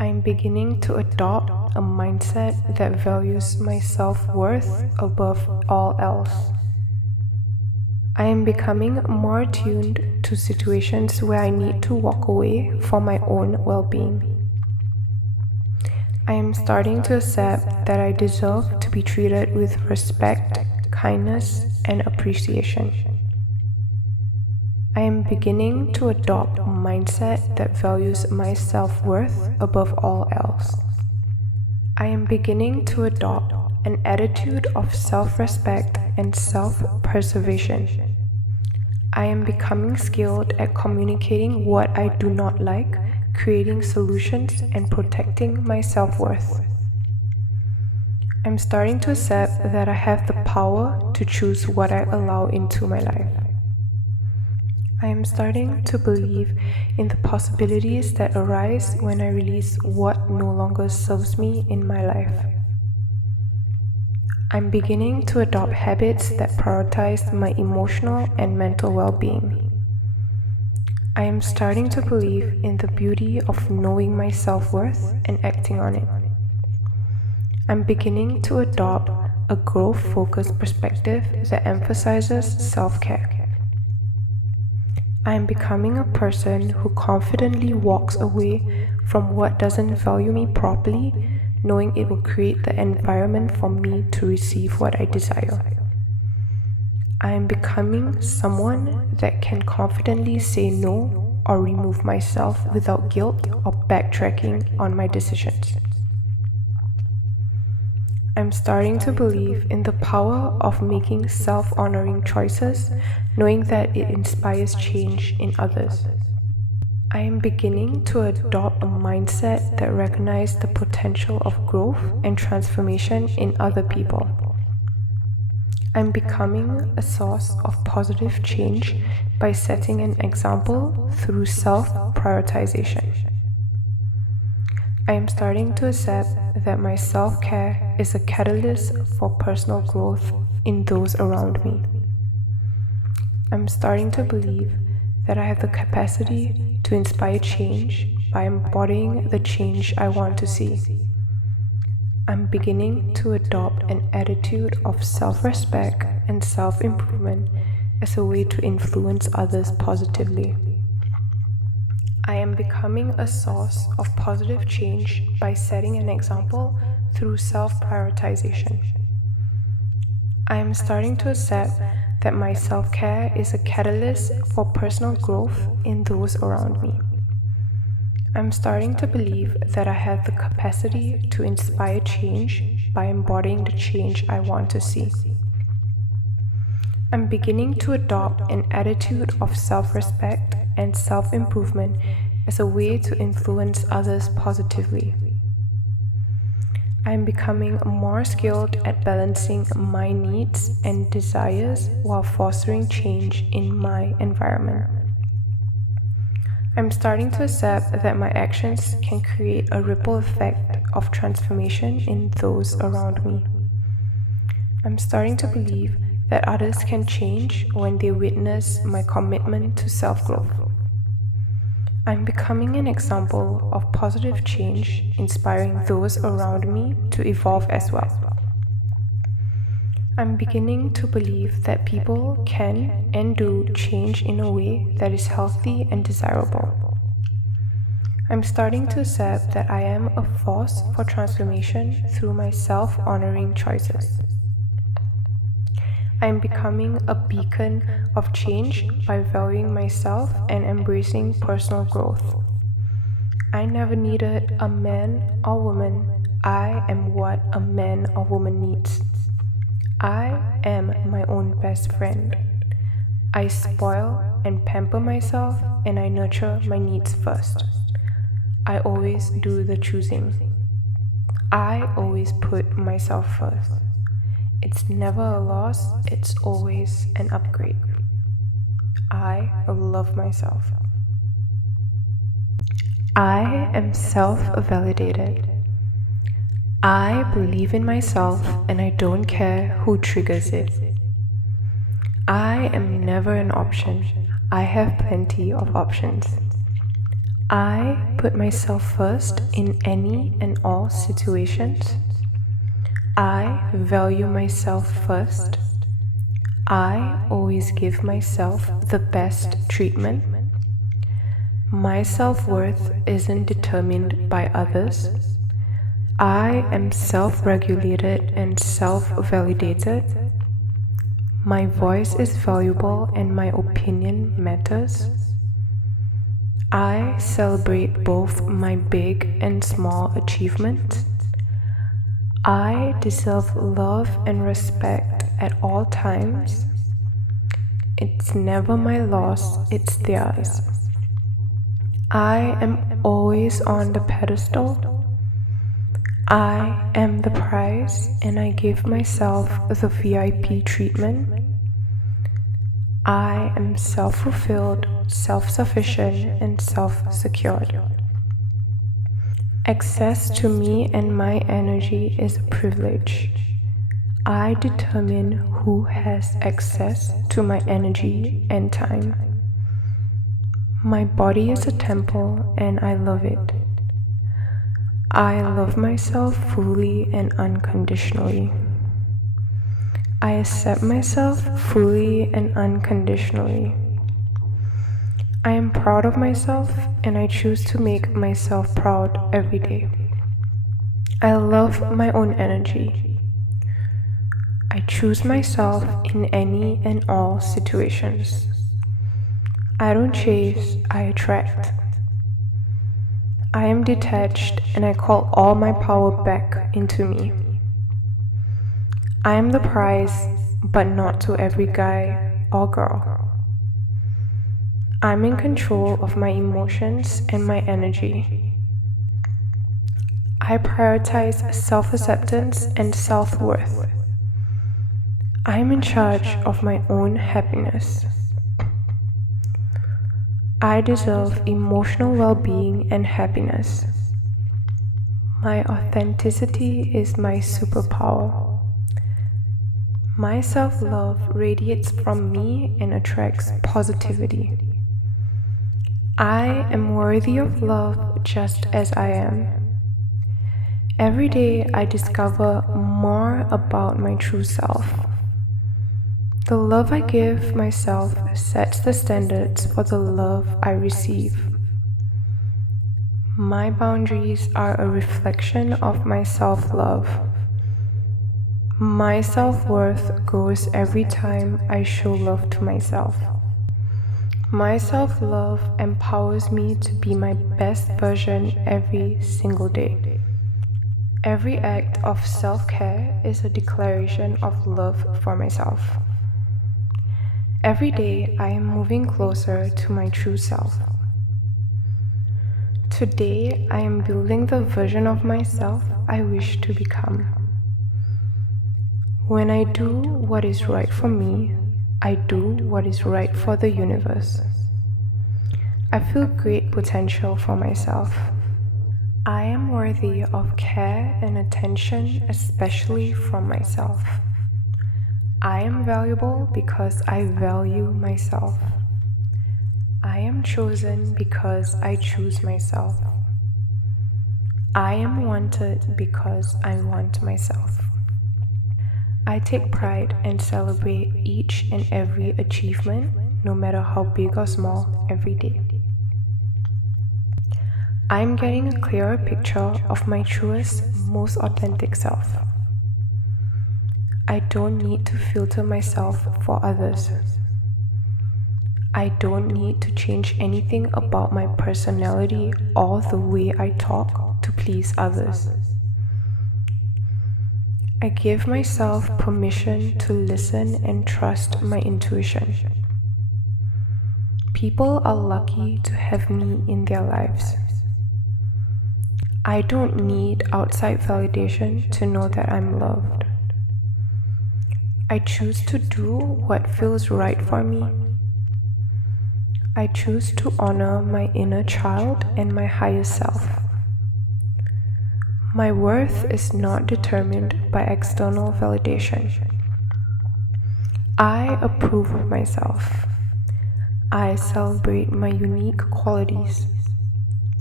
I am beginning to adopt a mindset that values my self-worth above all else. I am becoming more attuned to situations where I need to walk away for my own well-being. I am starting to accept that I deserve to be treated with respect, kindness, and appreciation. I am beginning to adopt a mindset that values my self-worth above all else. I am beginning to adopt an attitude of self-respect and self-preservation. I am becoming skilled at communicating what I do not like, creating solutions, and protecting my self-worth. I'm starting to accept that I have the power to choose what I allow into my life. I am starting to believe in the possibilities that arise when I release what no longer serves me in my life. I'm beginning to adopt habits that prioritize my emotional and mental well-being. I am starting to believe in the beauty of knowing my self-worth and acting on it. I'm beginning to adopt a growth-focused perspective that emphasizes self-care. I am becoming a person who confidently walks away from what doesn't value me properly, knowing it will create the environment for me to receive what I desire. I am becoming someone that can confidently say no or remove myself without guilt or backtracking on my decisions. I'm starting to believe in the power of making self-honoring choices, knowing that it inspires change in others. I am beginning to adopt a mindset that recognizes the potential of growth and transformation in other people. I'm becoming a source of positive change by setting an example through self-prioritization. I am starting to accept that my self-care is a catalyst for personal growth in those around me. I'm starting to believe that I have the capacity to inspire change by embodying the change I want to see. I'm beginning to adopt an attitude of self-respect and self-improvement as a way to influence others positively. I am becoming a source of positive change by setting an example through self-prioritization. I am starting to accept that my self-care is a catalyst for personal growth in those around me. I'm starting to believe that I have the capacity to inspire change by embodying the change I want to see. I'm beginning to adopt an attitude of self-respect and self-improvement as a way to influence others positively. I am becoming more skilled at balancing my needs and desires while fostering change in my environment. I'm starting to accept that my actions can create a ripple effect of transformation in those around me. I'm starting to believe that others can change when they witness my commitment to self-growth. I'm becoming an example of positive change, inspiring those around me to evolve as well. I'm beginning to believe that people can and do change in a way that is healthy and desirable. I'm starting to accept that I am a force for transformation through my self-honoring choices. I am becoming a beacon of change by valuing myself and embracing personal growth. I never needed a man or woman. I am what a man or woman needs. I am my own best friend. I spoil and pamper myself, and I nurture my needs first. I always do the choosing. I always put myself first. It's never a loss, it's always an upgrade. I love myself. I am self-validated. I believe in myself and I don't care who triggers it. I am never an option. I have plenty of options. I put myself first in any and all situations. I value myself first. I always give myself the best treatment. My self-worth isn't determined by others. I am self-regulated and self-validated. My voice is valuable and my opinion matters. I celebrate both my big and small achievements. I deserve love and respect at all times. It's never my loss, it's theirs. I am always on the pedestal. I am the prize and I give myself the VIP treatment. I am self-fulfilled, self-sufficient, and self-secured. Access to me and my energy is a privilege. I determine who has access to my energy and time. My body is a temple and I love it. I love myself fully and unconditionally. I accept myself fully and unconditionally. I am proud of myself and I choose to make myself proud every day. I love my own energy. I choose myself in any and all situations. I don't chase, I attract. I am detached and I call all my power back into me. I am the prize, but not to every guy or girl. I'm in control of my emotions and my energy. I prioritize self-acceptance and self-worth. I'm in charge of my own happiness. I deserve emotional well-being and happiness. My authenticity is my superpower. My self-love radiates from me and attracts positivity. I am worthy of love just as I am. Every day I discover more about my true self. The love I give myself sets the standards for the love I receive. My boundaries are a reflection of my self-love. My self-worth grows every time I show love to myself. My self-love empowers me to be my best version every single day. Every act of self-care is a declaration of love for myself. Every day I am moving closer to my true self. Today I am building the version of myself I wish to become. When I do what is right for me, I do what is right for the universe. I feel great potential for myself. I am worthy of care and attention, especially from myself. I am valuable because I value myself. I am chosen because I choose myself. I am wanted because I want myself. I take pride and celebrate each and every achievement, no matter how big or small, every day. I'm getting a clearer picture of my truest, most authentic self. I don't need to filter myself for others. I don't need to change anything about my personality or the way I talk to please others. I give myself permission to listen and trust my intuition. People are lucky to have me in their lives. I don't need outside validation to know that I'm loved. I choose to do what feels right for me. I choose to honor my inner child and my higher self. My worth is not determined by external validation. I approve of myself. I celebrate my unique qualities.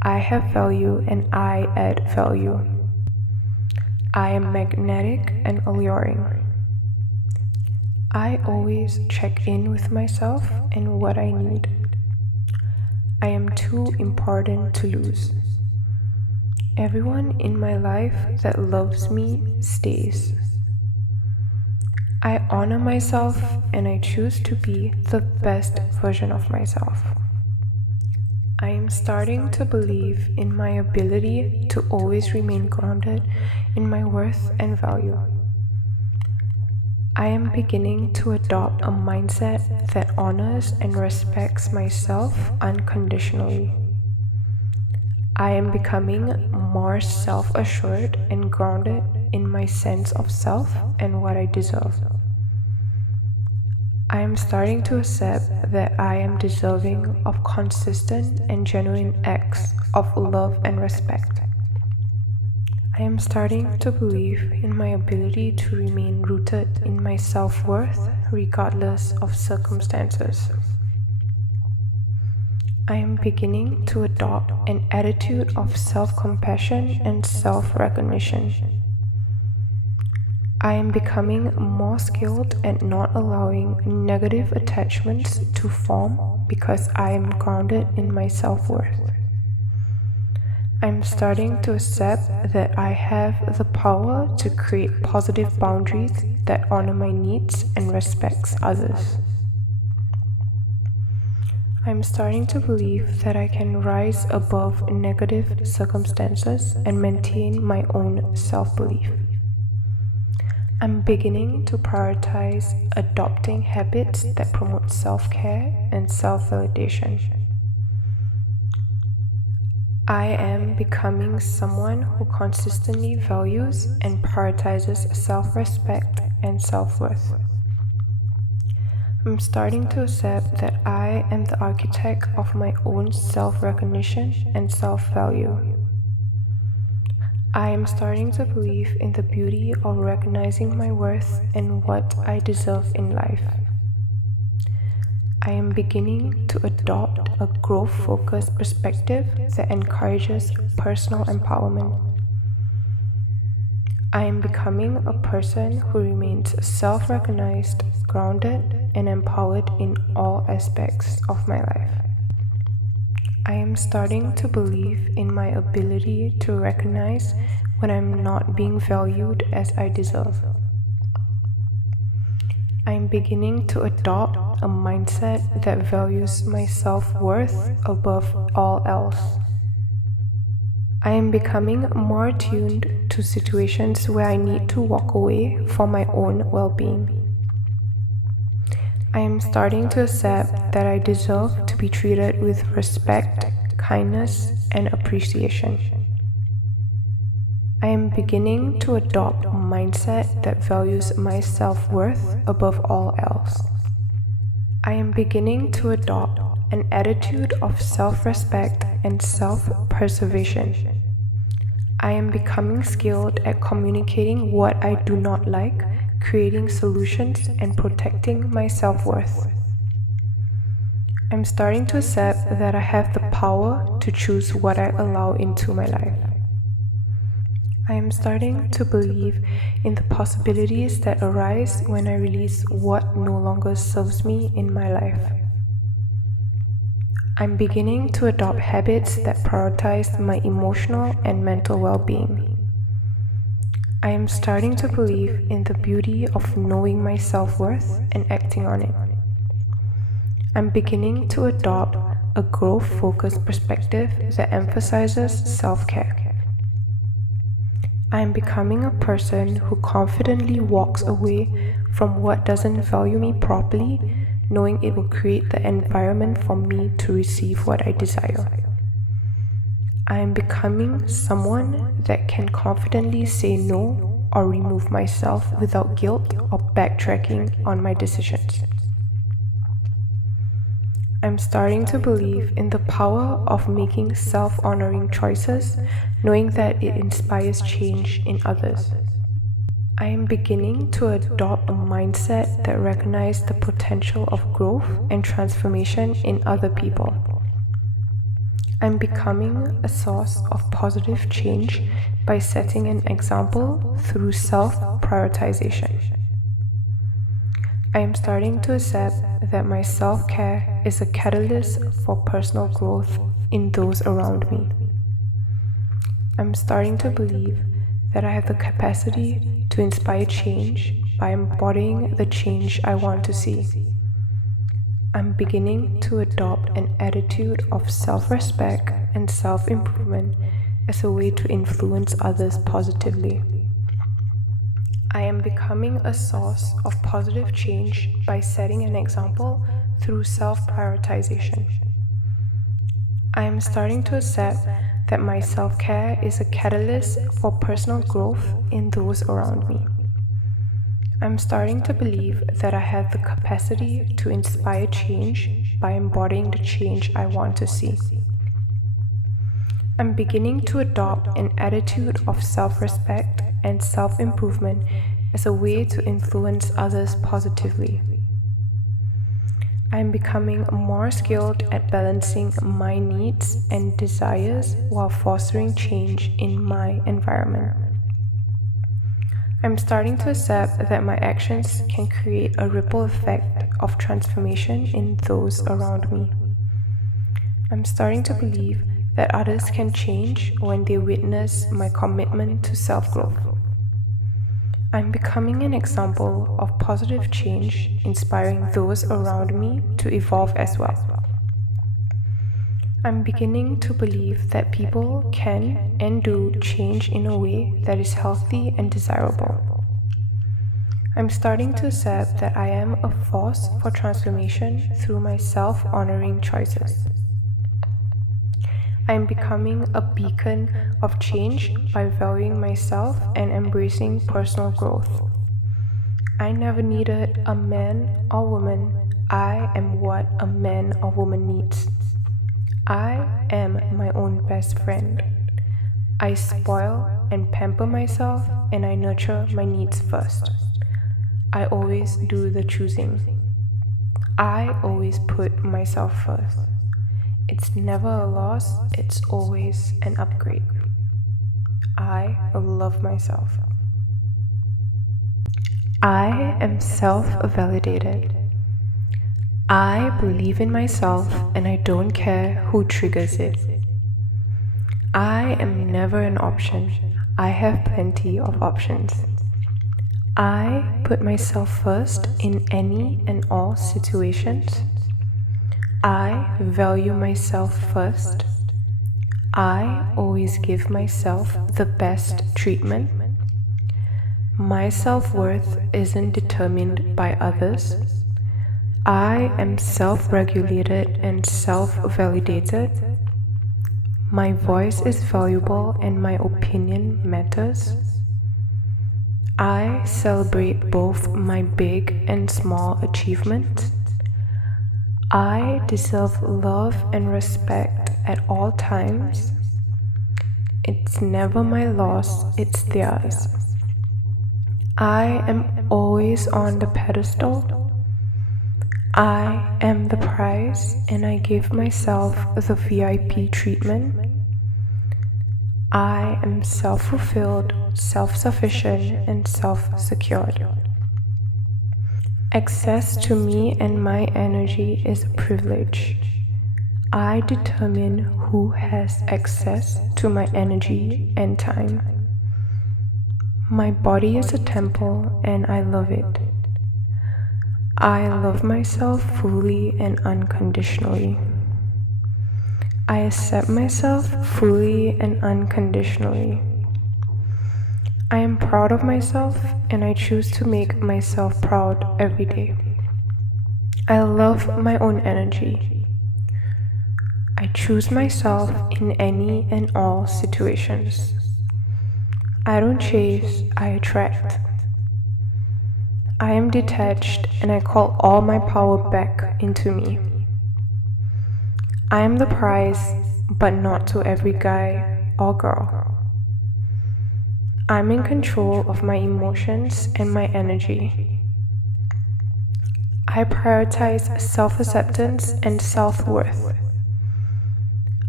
I have value and I add value. I am magnetic and alluring. I always check in with myself and what I need. I am too important to lose. Everyone in my life that loves me stays. I honor myself and I choose to be the best version of myself. I am starting to believe in my ability to always remain grounded in my worth and value. I am beginning to adopt a mindset that honors and respects myself unconditionally. I am becoming more self-assured and grounded in my sense of self and what I deserve. I am starting to accept that I am deserving of consistent and genuine acts of love and respect. I am starting to believe in my ability to remain rooted in my self-worth regardless of circumstances. I am beginning to adopt an attitude of self-compassion and self-recognition. I am becoming more skilled at not allowing negative attachments to form because I am grounded in my self-worth. I am starting to accept that I have the power to create positive boundaries that honor my needs and respects others. I'm starting to believe that I can rise above negative circumstances and maintain my own self-belief. I'm beginning to prioritize adopting habits that promote self-care and self-validation. I am becoming someone who consistently values and prioritizes self-respect and self-worth. I'm starting to accept that I am the architect of my own self-recognition and self-value. I am starting to believe in the beauty of recognizing my worth and what I deserve in life. I am beginning to adopt a growth-focused perspective that encourages personal empowerment. I am becoming a person who remains self-recognized, grounded, and empowered in all aspects of my life. I am starting to believe in my ability to recognize when I'm not being valued as I deserve. I am beginning to adopt a mindset that values my self-worth above all else. I am becoming more attuned to situations where I need to walk away for my own well-being. I am starting to accept that I deserve to be treated with respect, kindness, and appreciation. I am beginning to adopt a mindset that values my self-worth above all else. I am beginning to adopt an attitude of self-respect and self-preservation. I am becoming skilled at communicating what I do not like, creating solutions, and protecting my self-worth. I'm starting to accept that I have the power to choose what I allow into my life. I am starting to believe in the possibilities that arise when I release what no longer serves me in my life. I'm beginning to adopt habits that prioritize my emotional and mental well-being. I am starting to believe in the beauty of knowing my self-worth and acting on it. I'm beginning to adopt a growth-focused perspective that emphasizes self-care. I am becoming a person who confidently walks away from what doesn't value me properly, knowing it will create the environment for me to receive what I desire. I am becoming someone that can confidently say no or remove myself without guilt or backtracking on my decisions. I'm starting to believe in the power of making self-honoring choices, knowing that it inspires change in others. I am beginning to adopt a mindset that recognizes the potential of growth and transformation in other people. I'm becoming a source of positive change by setting an example through self-prioritization. I am starting to accept that my self-care is a catalyst for personal growth in those around me. I'm starting to believe that I have the capacity to inspire change by embodying the change I want to see. I'm beginning to adopt an attitude of self-respect and self-improvement as a way to influence others positively. I am becoming a source of positive change by setting an example through self-prioritization. I am starting to accept that my self-care is a catalyst for personal growth in those around me. I'm starting to believe that I have the capacity to inspire change by embodying the change I want to see. I'm beginning to adopt an attitude of self-respect and self-improvement as a way to influence others positively. I am becoming more skilled at balancing my needs and desires while fostering change in my environment. I'm starting to accept that my actions can create a ripple effect of transformation in those around me. I'm starting to believe that others can change when they witness my commitment to self-growth. I'm becoming an example of positive change, inspiring those around me to evolve as well. I'm beginning to believe that people can and do change in a way that is healthy and desirable. I'm starting to accept that I am a force for transformation through my self-honoring choices. I am becoming a beacon of change by valuing myself and embracing personal growth. I never needed a man or woman. I am what a man or woman needs. I am my own best friend. I spoil and pamper myself, and I nurture my needs first. I always do the choosing. I always put myself first. It's never a loss, it's always an upgrade. I love myself. I am self-validated. I believe in myself and I don't care who triggers it. I am never an option. I have plenty of options. I put myself first in any and all situations. I value myself first. I always give myself the best treatment. My self-worth isn't determined by others. I am self-regulated and self-validated. My voice is valuable and my opinion matters. I celebrate both my big and small achievements. I deserve love and respect at all times. It's never my loss, it's theirs. I am always on the pedestal. I am the prize and I give myself the VIP treatment. I am self-fulfilled, self-sufficient, and self-secured. Access to me and my energy is a privilege. I determine who has access to my energy and time. My body is a temple and I love it. I love myself fully and unconditionally. I accept myself fully and unconditionally. I am proud of myself and I choose to make myself proud every day. I love my own energy. I choose myself in any and all situations. I don't chase, I attract. I am detached and I call all my power back into me. I am the prize, but not to every guy or girl. I'm in control of my emotions and my energy. I prioritize self-acceptance and self-worth.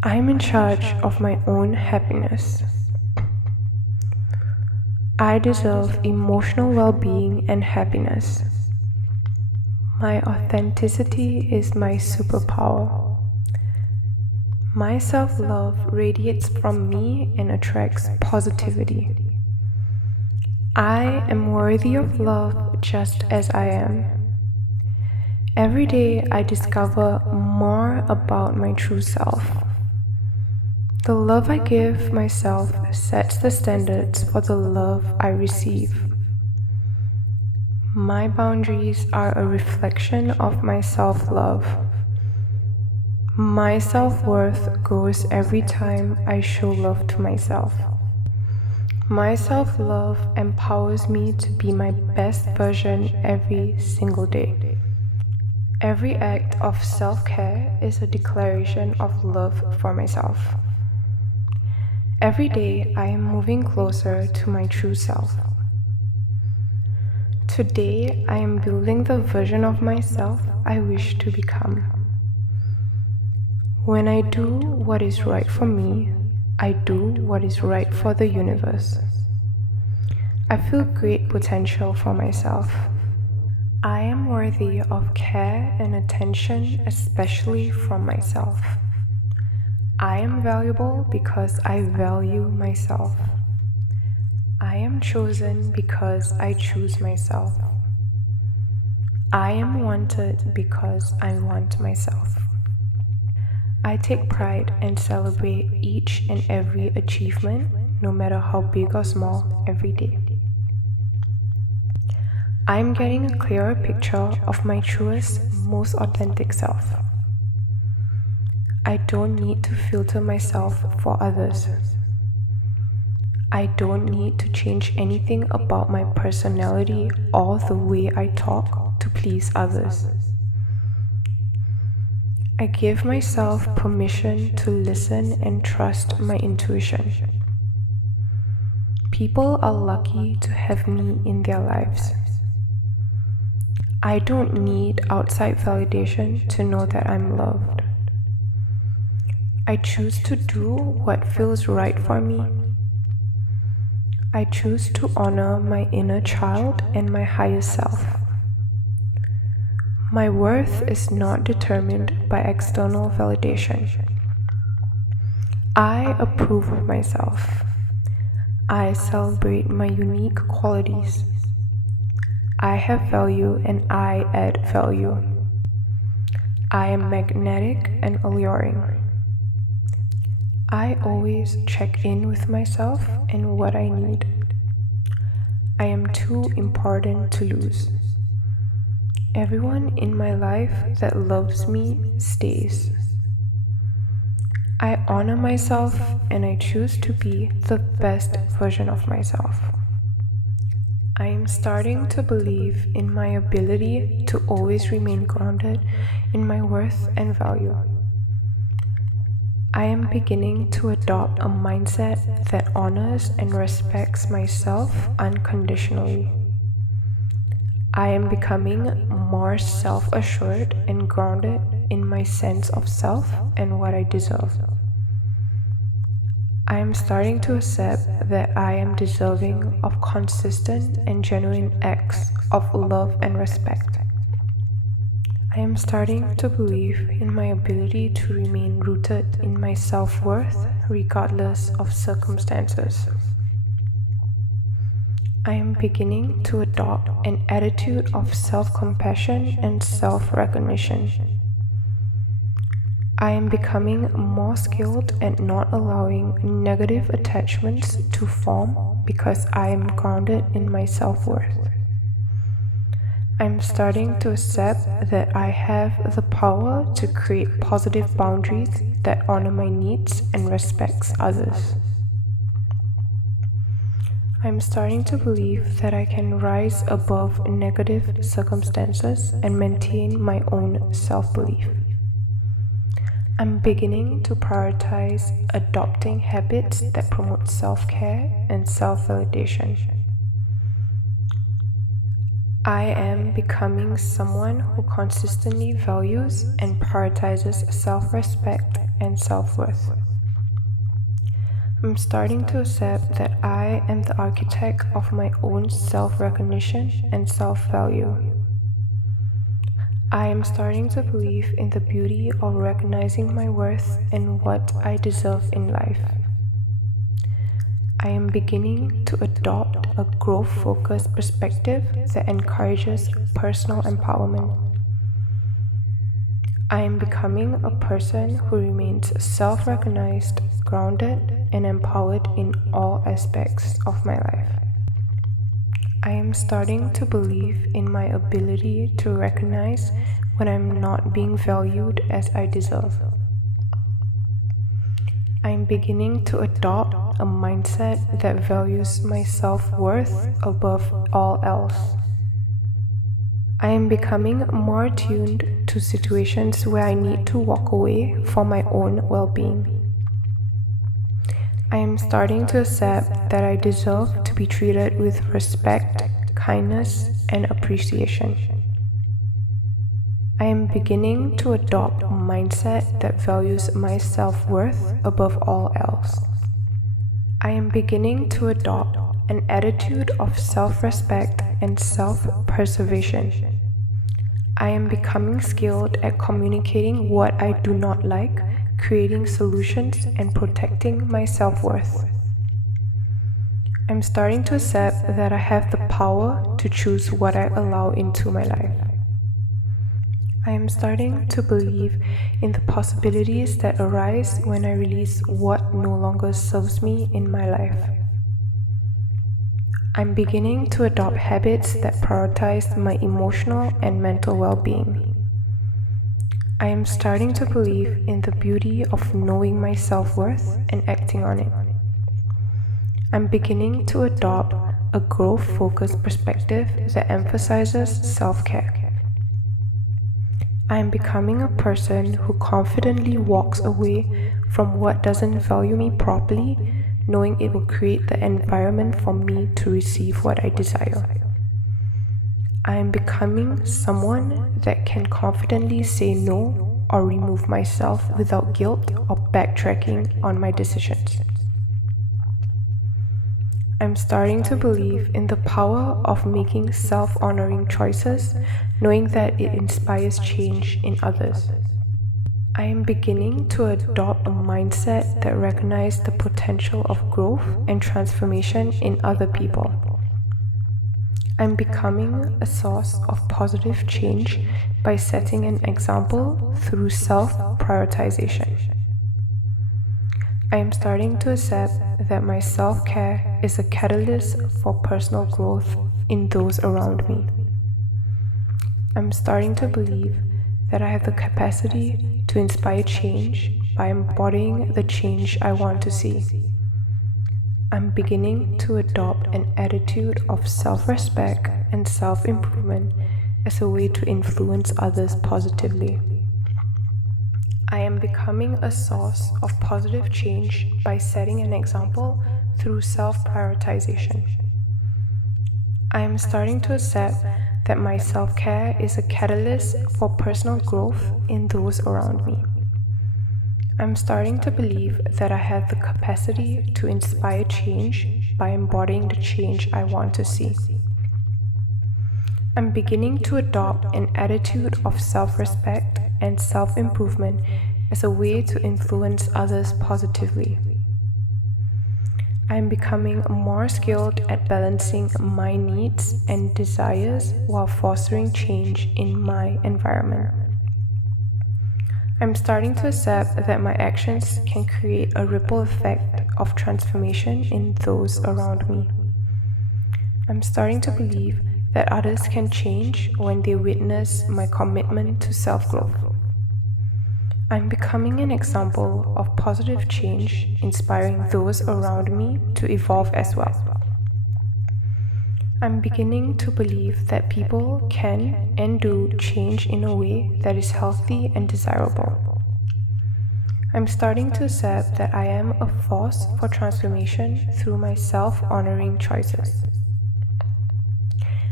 I'm in charge of my own happiness. I deserve emotional well-being and happiness. My authenticity is my superpower. My self-love radiates from me and attracts positivity. I am worthy of love just as I am. Every day I discover more about my true self. The love I give myself sets the standards for the love I receive. My boundaries are a reflection of my self-love. My self-worth grows every time I show love to myself. My self-love empowers me to be my best version every single day. Every act of self-care is a declaration of love for myself. Every day I am moving closer to my true self. Today I am building the version of myself I wish to become. When I do what is right for me, I do what is right for the universe. I feel great potential for myself. I am worthy of care and attention, especially from myself. I am valuable because I value myself. I am chosen because I choose myself. I am wanted because I want myself. I take pride and celebrate each and every achievement, no matter how big or small, every day. I am getting a clearer picture of my truest, most authentic self. I don't need to filter myself for others. I don't need to change anything about my personality or the way I talk to please others. I give myself permission to listen and trust my intuition. People are lucky to have me in their lives. I don't need outside validation to know that I'm loved. I choose to do what feels right for me. I choose to honor my inner child and my higher self. My worth is not determined by external validation. I approve of myself. I celebrate my unique qualities. I have value and I add value. I am magnetic and alluring. I always check in with myself and what I need. I am too important to lose. Everyone in my life that loves me stays. I honor myself and I choose to be the best version of myself. I am starting to believe in my ability to always remain grounded in my worth and value. I am beginning to adopt a mindset that honors and respects myself unconditionally. I am becoming more self-assured and grounded in my sense of self and what I deserve. I am starting to accept that I am deserving of consistent and genuine acts of love and respect. I am starting to believe in my ability to remain rooted in my self-worth regardless of circumstances. I am beginning to adopt an attitude of self-compassion and self-recognition. I am becoming more skilled at not allowing negative attachments to form because I am grounded in my self-worth. I'm starting to accept that I have the power to create positive boundaries that honor my needs and respects others. I'm starting to believe that I can rise above negative circumstances and maintain my own self-belief. I'm beginning to prioritize adopting habits that promote self-care and self-validation. I am becoming someone who consistently values and prioritizes self-respect and self-worth. I'm starting to accept that I am the architect of my own self-recognition and self-value. I am starting to believe in the beauty of recognizing my worth and what I deserve in life. I am beginning to adopt a growth-focused perspective that encourages personal empowerment. I am becoming a person who remains self-recognized, grounded, and empowered in all aspects of my life. I am starting to believe in my ability to recognize when I'm not being valued as I deserve. I am beginning to adopt a mindset that values my self-worth above all else. I am becoming more attuned to situations where I need to walk away for my own well-being. I am starting to accept that I deserve to be treated with respect, kindness, and appreciation. I am beginning to adopt a mindset that values my self-worth above all else. I am beginning to adopt an attitude of self-respect and self-preservation. I am becoming skilled at communicating what I do not like, creating solutions, and protecting my self-worth. I'm starting to accept that I have the power to choose what I allow into my life. I am starting to believe in the possibilities that arise when I release what no longer serves me in my life. I'm beginning to adopt habits that prioritize my emotional and mental well-being. I am starting to believe in the beauty of knowing my self-worth and acting on it. I'm beginning to adopt a growth-focused perspective that emphasizes self-care. I am becoming a person who confidently walks away from what doesn't value me properly, knowing it will create the environment for me to receive what I desire. I am becoming someone that can confidently say no or remove myself without guilt or backtracking on my decisions. I'm starting to believe in the power of making self-honoring choices, knowing that it inspires change in others. I am beginning to adopt a mindset that recognizes the potential of growth and transformation in other people. I'm becoming a source of positive change by setting an example through self-prioritization. I am starting to accept that my self-care is a catalyst for personal growth in those around me. I'm starting to believe that I have the capacity to inspire change by embodying the change I want to see. I'm beginning to adopt an attitude of self-respect and self-improvement as a way to influence others positively. I am becoming a source of positive change by setting an example through self-prioritization. I am starting to accept that my self-care is a catalyst for personal growth in those around me. I'm starting to believe that I have the capacity to inspire change by embodying the change I want to see. I'm beginning to adopt an attitude of self-respect and self-improvement as a way to influence others positively. I am becoming more skilled at balancing my needs and desires while fostering change in my environment. I'm starting to accept that my actions can create a ripple effect of transformation in those around me. I'm starting to believe that others can change when they witness my commitment to self-growth. I'm becoming an example of positive change, inspiring those around me to evolve as well. I'm beginning to believe that people can and do change in a way that is healthy and desirable. I'm starting to accept that I am a force for transformation through my self-honoring choices.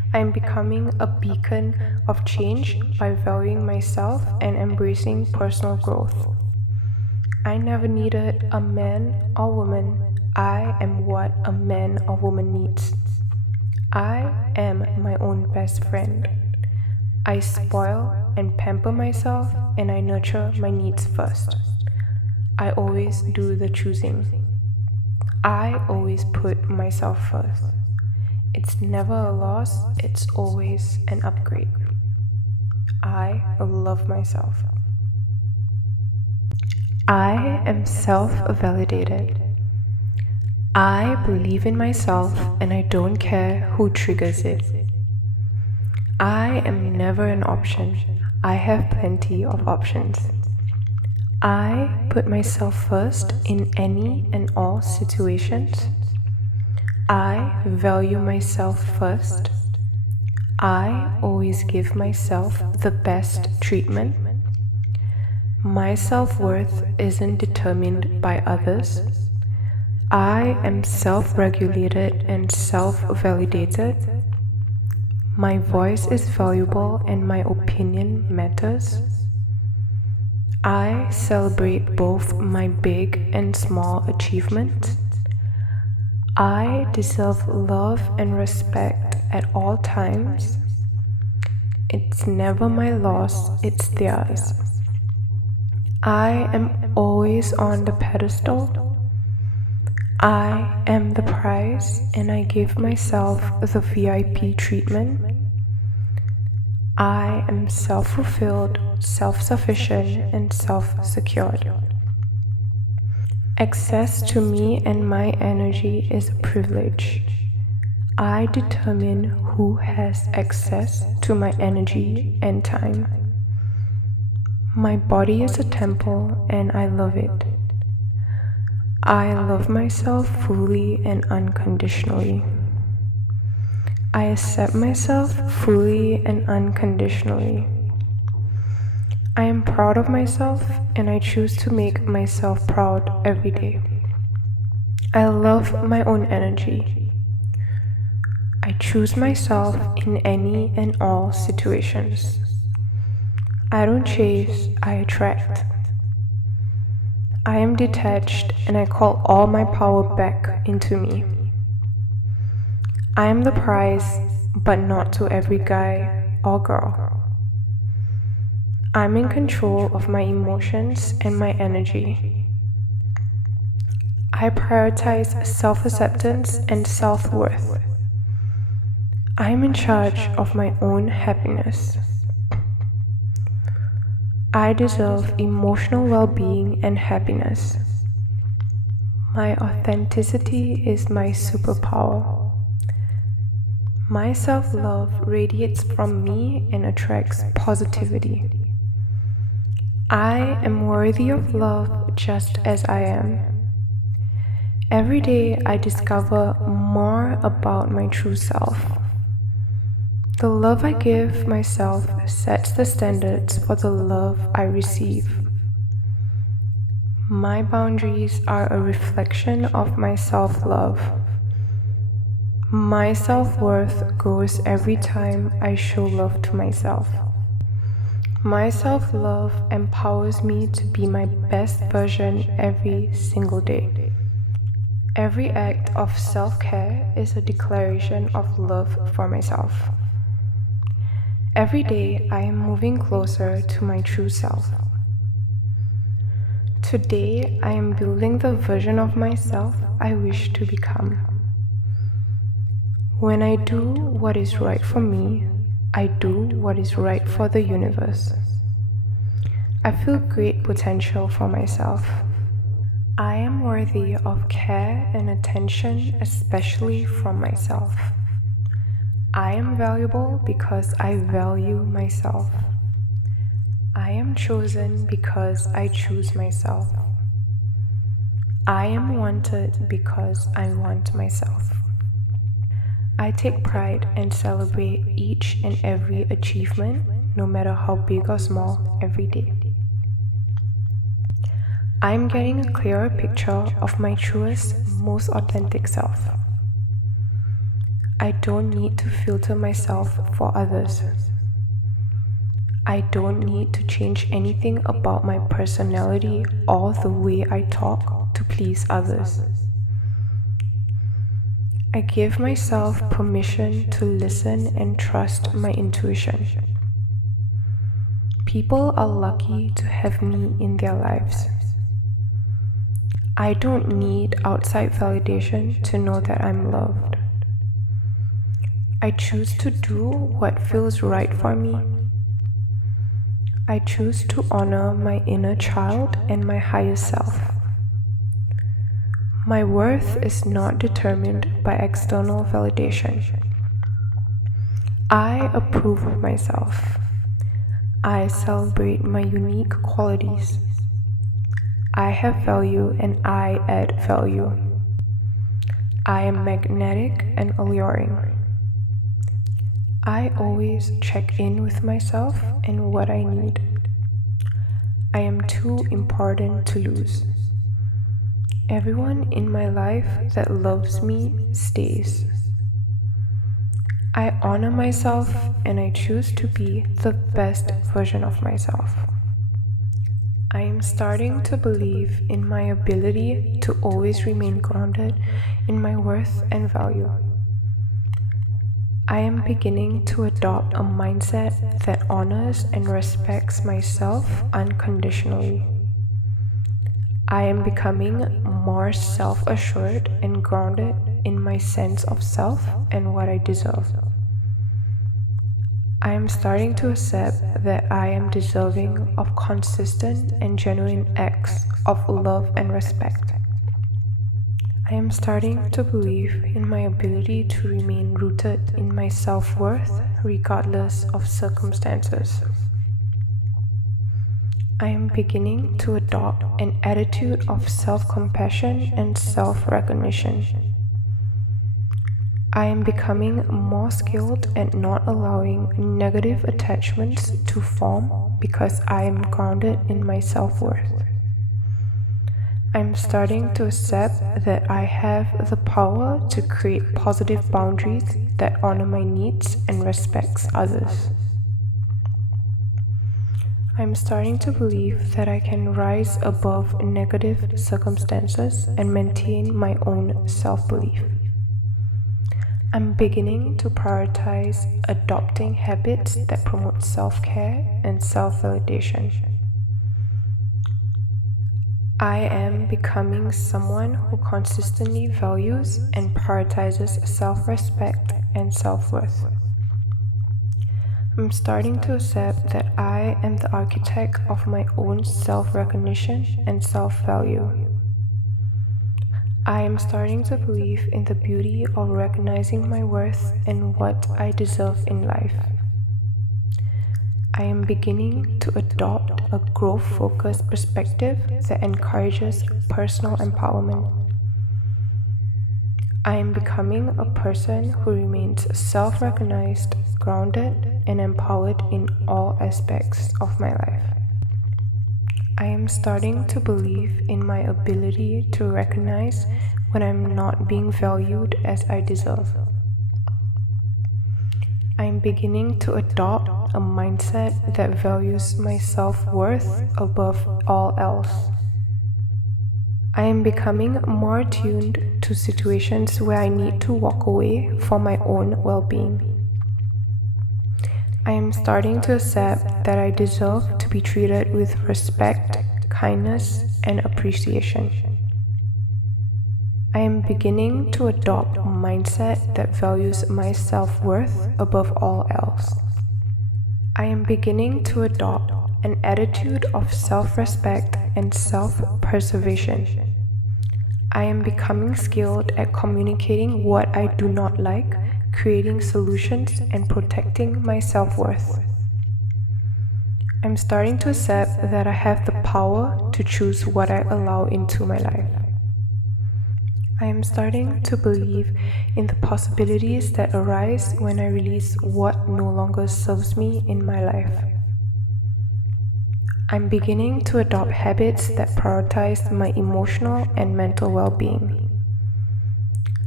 I'm becoming a beacon of change by valuing myself and embracing personal growth. I never needed a man or woman. I am what a man or woman needs. I am my own best friend. I spoil and pamper myself and I nurture my needs first. I always do the choosing. I always put myself first. It's never a loss, it's always an upgrade. I love myself. I am self validated. I believe in myself and I don't care who triggers it. I am never an option. I have plenty of options. I put myself first in any and all situations. I value myself first. I always give myself the best treatment. My self-worth isn't determined by others. I am self-regulated and self-validated. My voice is valuable and my opinion matters. I celebrate both my big and small achievements. I deserve love and respect at all times. It's never my loss, it's theirs. I am always on the pedestal. I am the prize and I give myself the VIP treatment. I am self-fulfilled, self-sufficient, and self-secured. Access to me and my energy is a privilege. I determine who has access to my energy and time. My body is a temple and I love it. I love myself fully and unconditionally. I accept myself fully and unconditionally. I am proud of myself and I choose to make myself proud every day. I love my own energy. I choose myself in any and all situations. I don't chase, I attract. I am detached and I call all my power back into me. I am the prize, but not to every guy or girl. I'm in control of my emotions and my energy. I prioritize self-acceptance and self-worth. I am in charge of my own happiness. I deserve emotional well-being and happiness. My authenticity is my superpower. My self-love radiates from me and attracts positivity. I am worthy of love just as I am. Every day I discover more about my true self. The love I give myself sets the standards for the love I receive. My boundaries are a reflection of my self-love. My self-worth grows every time I show love to myself. My self-love empowers me to be my best version every single day. Every act of self-care is a declaration of love for myself. Every day I am moving closer to my true self. Today I am building the version of myself I wish to become. When I do what is right for me, I do what is right for the universe. I feel great potential for myself. I am worthy of care and attention, especially from myself. I am valuable because I value myself. I am chosen because I choose myself. I am wanted because I want myself. I take pride and celebrate each and every achievement, no matter how big or small, every day. I am getting a clearer picture of my truest, most authentic self. I don't need to filter myself for others. I don't need to change anything about my personality or the way I talk to please others. I give myself permission to listen and trust my intuition. People are lucky to have me in their lives. I don't need outside validation to know that I'm loved. I choose to do what feels right for me. I choose to honor my inner child and my higher self. My worth is not determined by external validation. I approve of myself. I celebrate my unique qualities. I have value and I add value. I am magnetic and alluring. I always check in with myself and what I need. I am too important to lose. Everyone in my life that loves me stays. I honor myself and I choose to be the best version of myself. I am starting to believe in my ability to always remain grounded in my worth and value. I am beginning to adopt a mindset that honors and respects myself unconditionally. I am becoming more self-assured and grounded in my sense of self and what I deserve. I am starting to accept that I am deserving of consistent and genuine acts of love and respect. I am starting to believe in my ability to remain rooted in my self-worth regardless of circumstances. I am beginning to adopt an attitude of self-compassion and self-recognition. I am becoming more skilled at not allowing negative attachments to form because I am grounded in my self-worth. I am starting to accept that I have the power to create positive boundaries that honor my needs and respects others. I am starting to believe that I can rise above negative circumstances and maintain my own self-belief. I'm beginning to prioritize adopting habits that promote self-care and self-validation. I am becoming someone who consistently values and prioritizes self-respect and self-worth. I'm starting to accept that I am the architect of my own self-recognition and self-value. I am starting to believe in the beauty of recognizing my worth and what I deserve in life. I am beginning to adopt a growth-focused perspective that encourages personal empowerment. I am becoming a person who remains self-recognized, grounded, and empowered in all aspects of my life. I am starting to believe in my ability to recognize when I'm not being valued as I deserve. I am beginning to adopt a mindset that values my self-worth above all else. I am becoming more attuned to situations where I need to walk away for my own well-being. I am starting to accept that I deserve to be treated with respect, kindness, and appreciation. I am beginning to adopt a mindset that values my self-worth above all else. I am beginning to adopt an attitude of self-respect and self-preservation. I am becoming skilled at communicating what I do not like, creating solutions, and protecting my self-worth. I'm starting to accept that I have the power to choose what I allow into my life. I am starting to believe in the possibilities that arise when I release what no longer serves me in my life. I'm beginning to adopt habits that prioritize my emotional and mental well-being.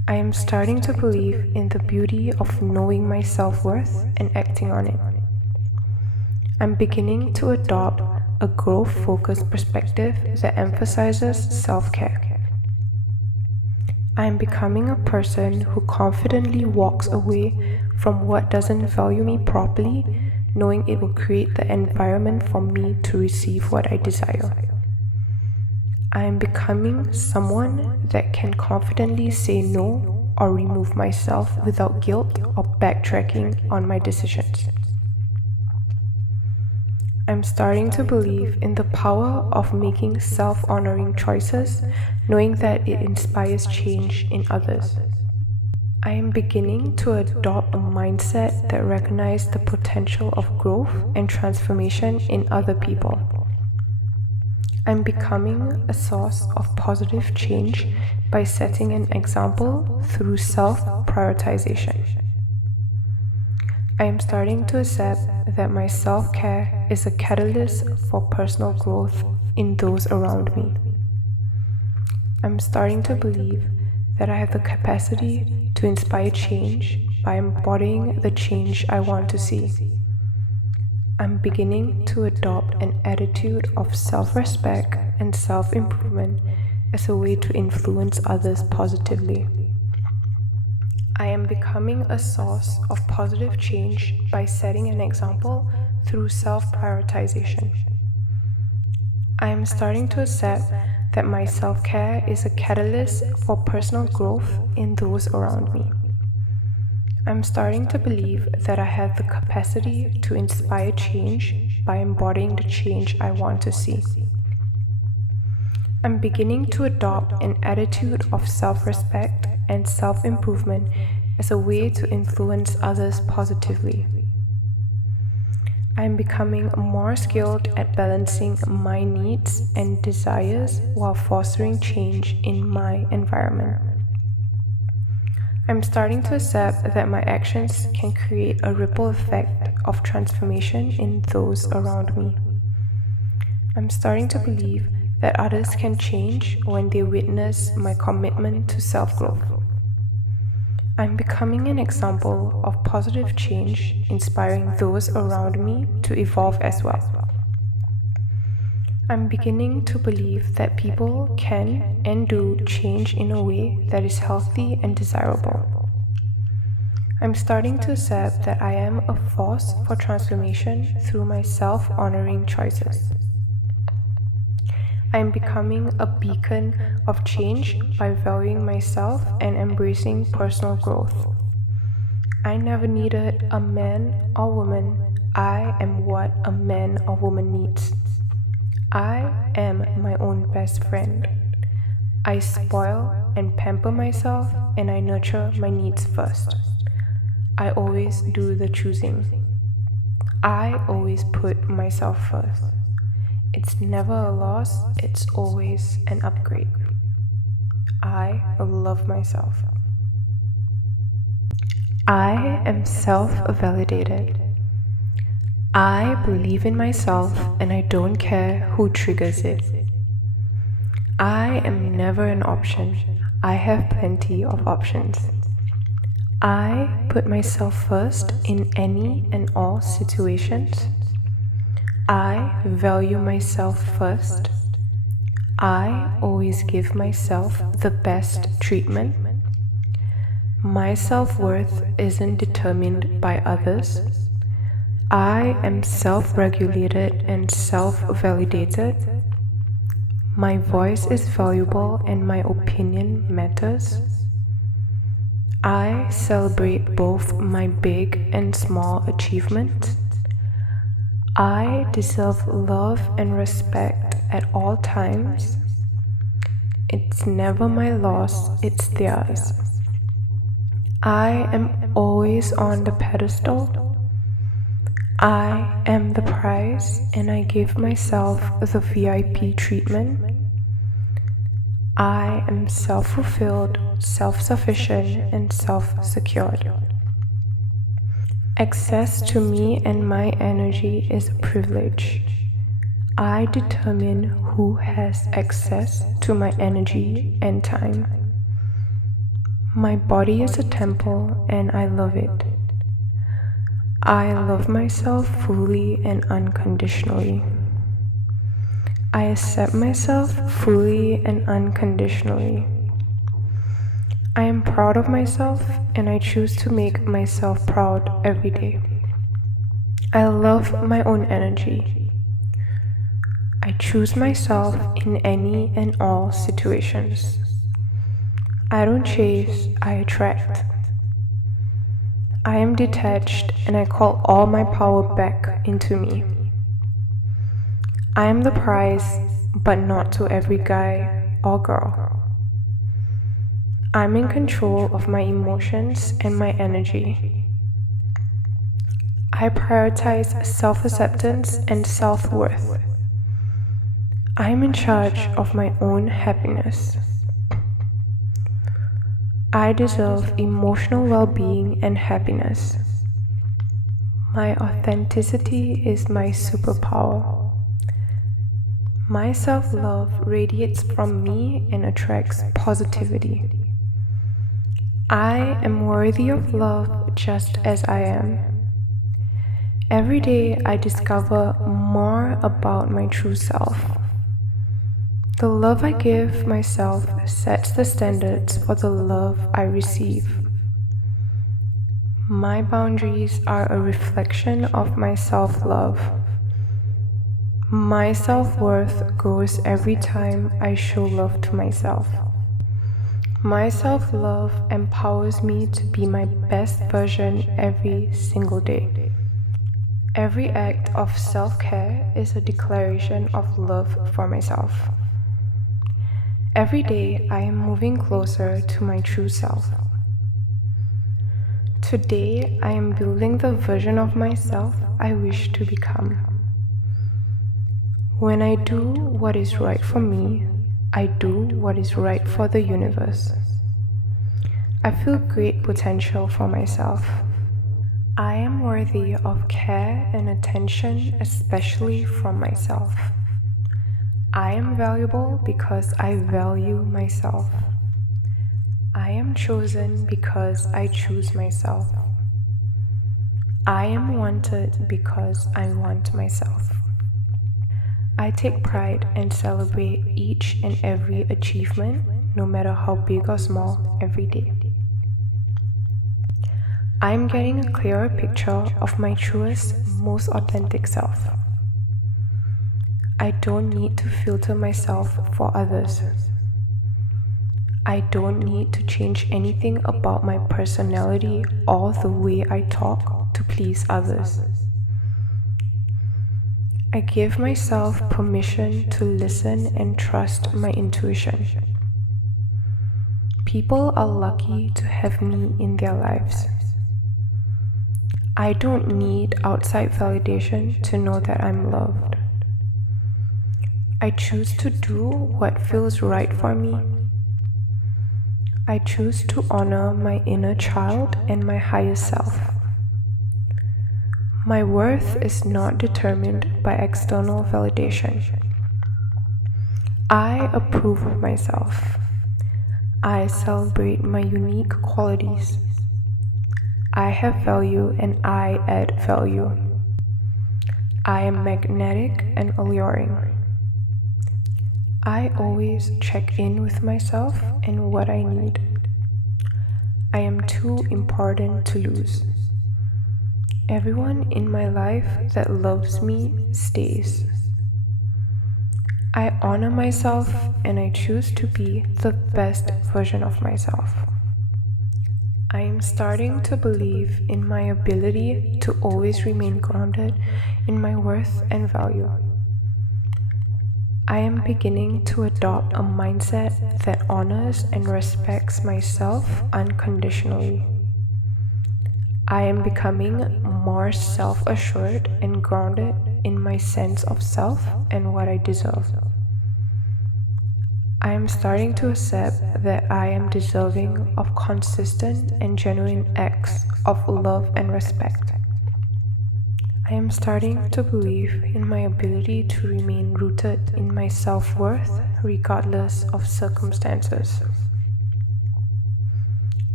I am starting to believe in the beauty of knowing my self-worth and acting on it. I'm beginning to adopt a growth-focused perspective that emphasizes self-care. I am becoming a person who confidently walks away from what doesn't value me properly, knowing it will create the environment for me to receive what I desire. I am becoming someone that can confidently say no or remove myself without guilt or backtracking on my decisions. I'm starting to believe in the power of making self-honoring choices, knowing that it inspires change in others. I am beginning to adopt a mindset that recognizes the potential of growth and transformation in other people. I'm becoming a source of positive change by setting an example through self-prioritization. I am starting to accept that my self-care is a catalyst for personal growth in those around me. I'm starting to believe that I have the capacity to inspire change by embodying the change I want to see. I'm beginning to adopt an attitude of self-respect and self-improvement as a way to influence others positively. I am becoming a source of positive change by setting an example through self-prioritization. I am starting to accept that my self-care is a catalyst for personal growth in those around me. I'm starting to believe that I have the capacity to inspire change by embodying the change I want to see. I'm beginning to adopt an attitude of self-respect and self-improvement as a way to influence others positively. I am becoming more skilled at balancing my needs and desires while fostering change in my environment. I'm starting to accept that my actions can create a ripple effect of transformation in those around me. I'm starting to believe that others can change when they witness my commitment to self-growth. I'm becoming an example of positive change, inspiring those around me to evolve as well. I'm beginning to believe that people can and do change in a way that is healthy and desirable. I'm starting to accept that I am a force for transformation through my self-honoring choices. I am becoming a beacon of change by valuing myself and embracing personal growth. I never needed a man or woman. I am what a man or woman needs. I am my own best friend. I spoil and pamper myself, and I nurture my needs first. I always do the choosing. I always put myself first. It's never a loss, it's always an upgrade. I love myself. I am self-validated. I believe in myself and I don't care who triggers it. I am never an option. I have plenty of options. I put myself first in any and all situations. I value myself first. I always give myself the best treatment. My self-worth isn't determined by others. I am self-regulated and self-validated. My voice is valuable and my opinion matters. I celebrate both my big and small achievements. I deserve love and respect at all times. It's never my loss, it's theirs. I am always on the pedestal. I am the prize and I give myself the VIP treatment. I am self-fulfilled, self-sufficient, and self-secured. Access to me and my energy is a privilege. I determine who has access to my energy and time. My body is a temple and I love it. I love myself fully and unconditionally. I accept myself fully and unconditionally. I am proud of myself and I choose to make myself proud every day. I love my own energy. I choose myself in any and all situations. I don't chase, I attract. I am detached and I call all my power back into me. I am the prize, but not to every guy or girl. I'm in control of my emotions and my energy. I prioritize self-acceptance and self-worth. I'm in charge of my own happiness. I deserve emotional well-being and happiness. My authenticity is my superpower. My self-love radiates from me and attracts positivity. I am worthy of love just as I am. Every day I discover more about my true self. The love I give myself sets the standards for the love I receive. My boundaries are a reflection of my self-love. My self-worth grows every time I show love to myself. My self-love empowers me to be my best version every single day. Every act of self-care is a declaration of love for myself. Every day I am moving closer to my true self. Today I am building the version of myself I wish to become. When I do what is right for me, I do what is right for the universe. I feel great potential for myself. I am worthy of care and attention, especially from myself. I am valuable because I value myself. I am chosen because I choose myself. I am wanted because I want myself. I take pride and celebrate each and every achievement, no matter how big or small, every day. I am getting a clearer picture of my truest, most authentic self. I don't need to filter myself for others. I don't need to change anything about my personality or the way I talk to please others. I give myself permission to listen and trust my intuition. People are lucky to have me in their lives. I don't need outside validation to know that I'm loved. I choose to do what feels right for me. I choose to honor my inner child and my higher self. My worth is not determined by external validation. I approve of myself. I celebrate my unique qualities. I have value and I add value. I am magnetic and alluring. I always check in with myself and what I need. I am too important to lose. Everyone in my life that loves me stays. I honor myself and I choose to be the best version of myself. I am starting to believe in my ability to always remain grounded in my worth and value. I am beginning to adopt a mindset that honors and respects myself unconditionally. I am becoming more self-assured and grounded in my sense of self and what I deserve. I am starting to accept that I am deserving of consistent and genuine acts of love and respect. I am starting to believe in my ability to remain rooted in my self-worth regardless of circumstances.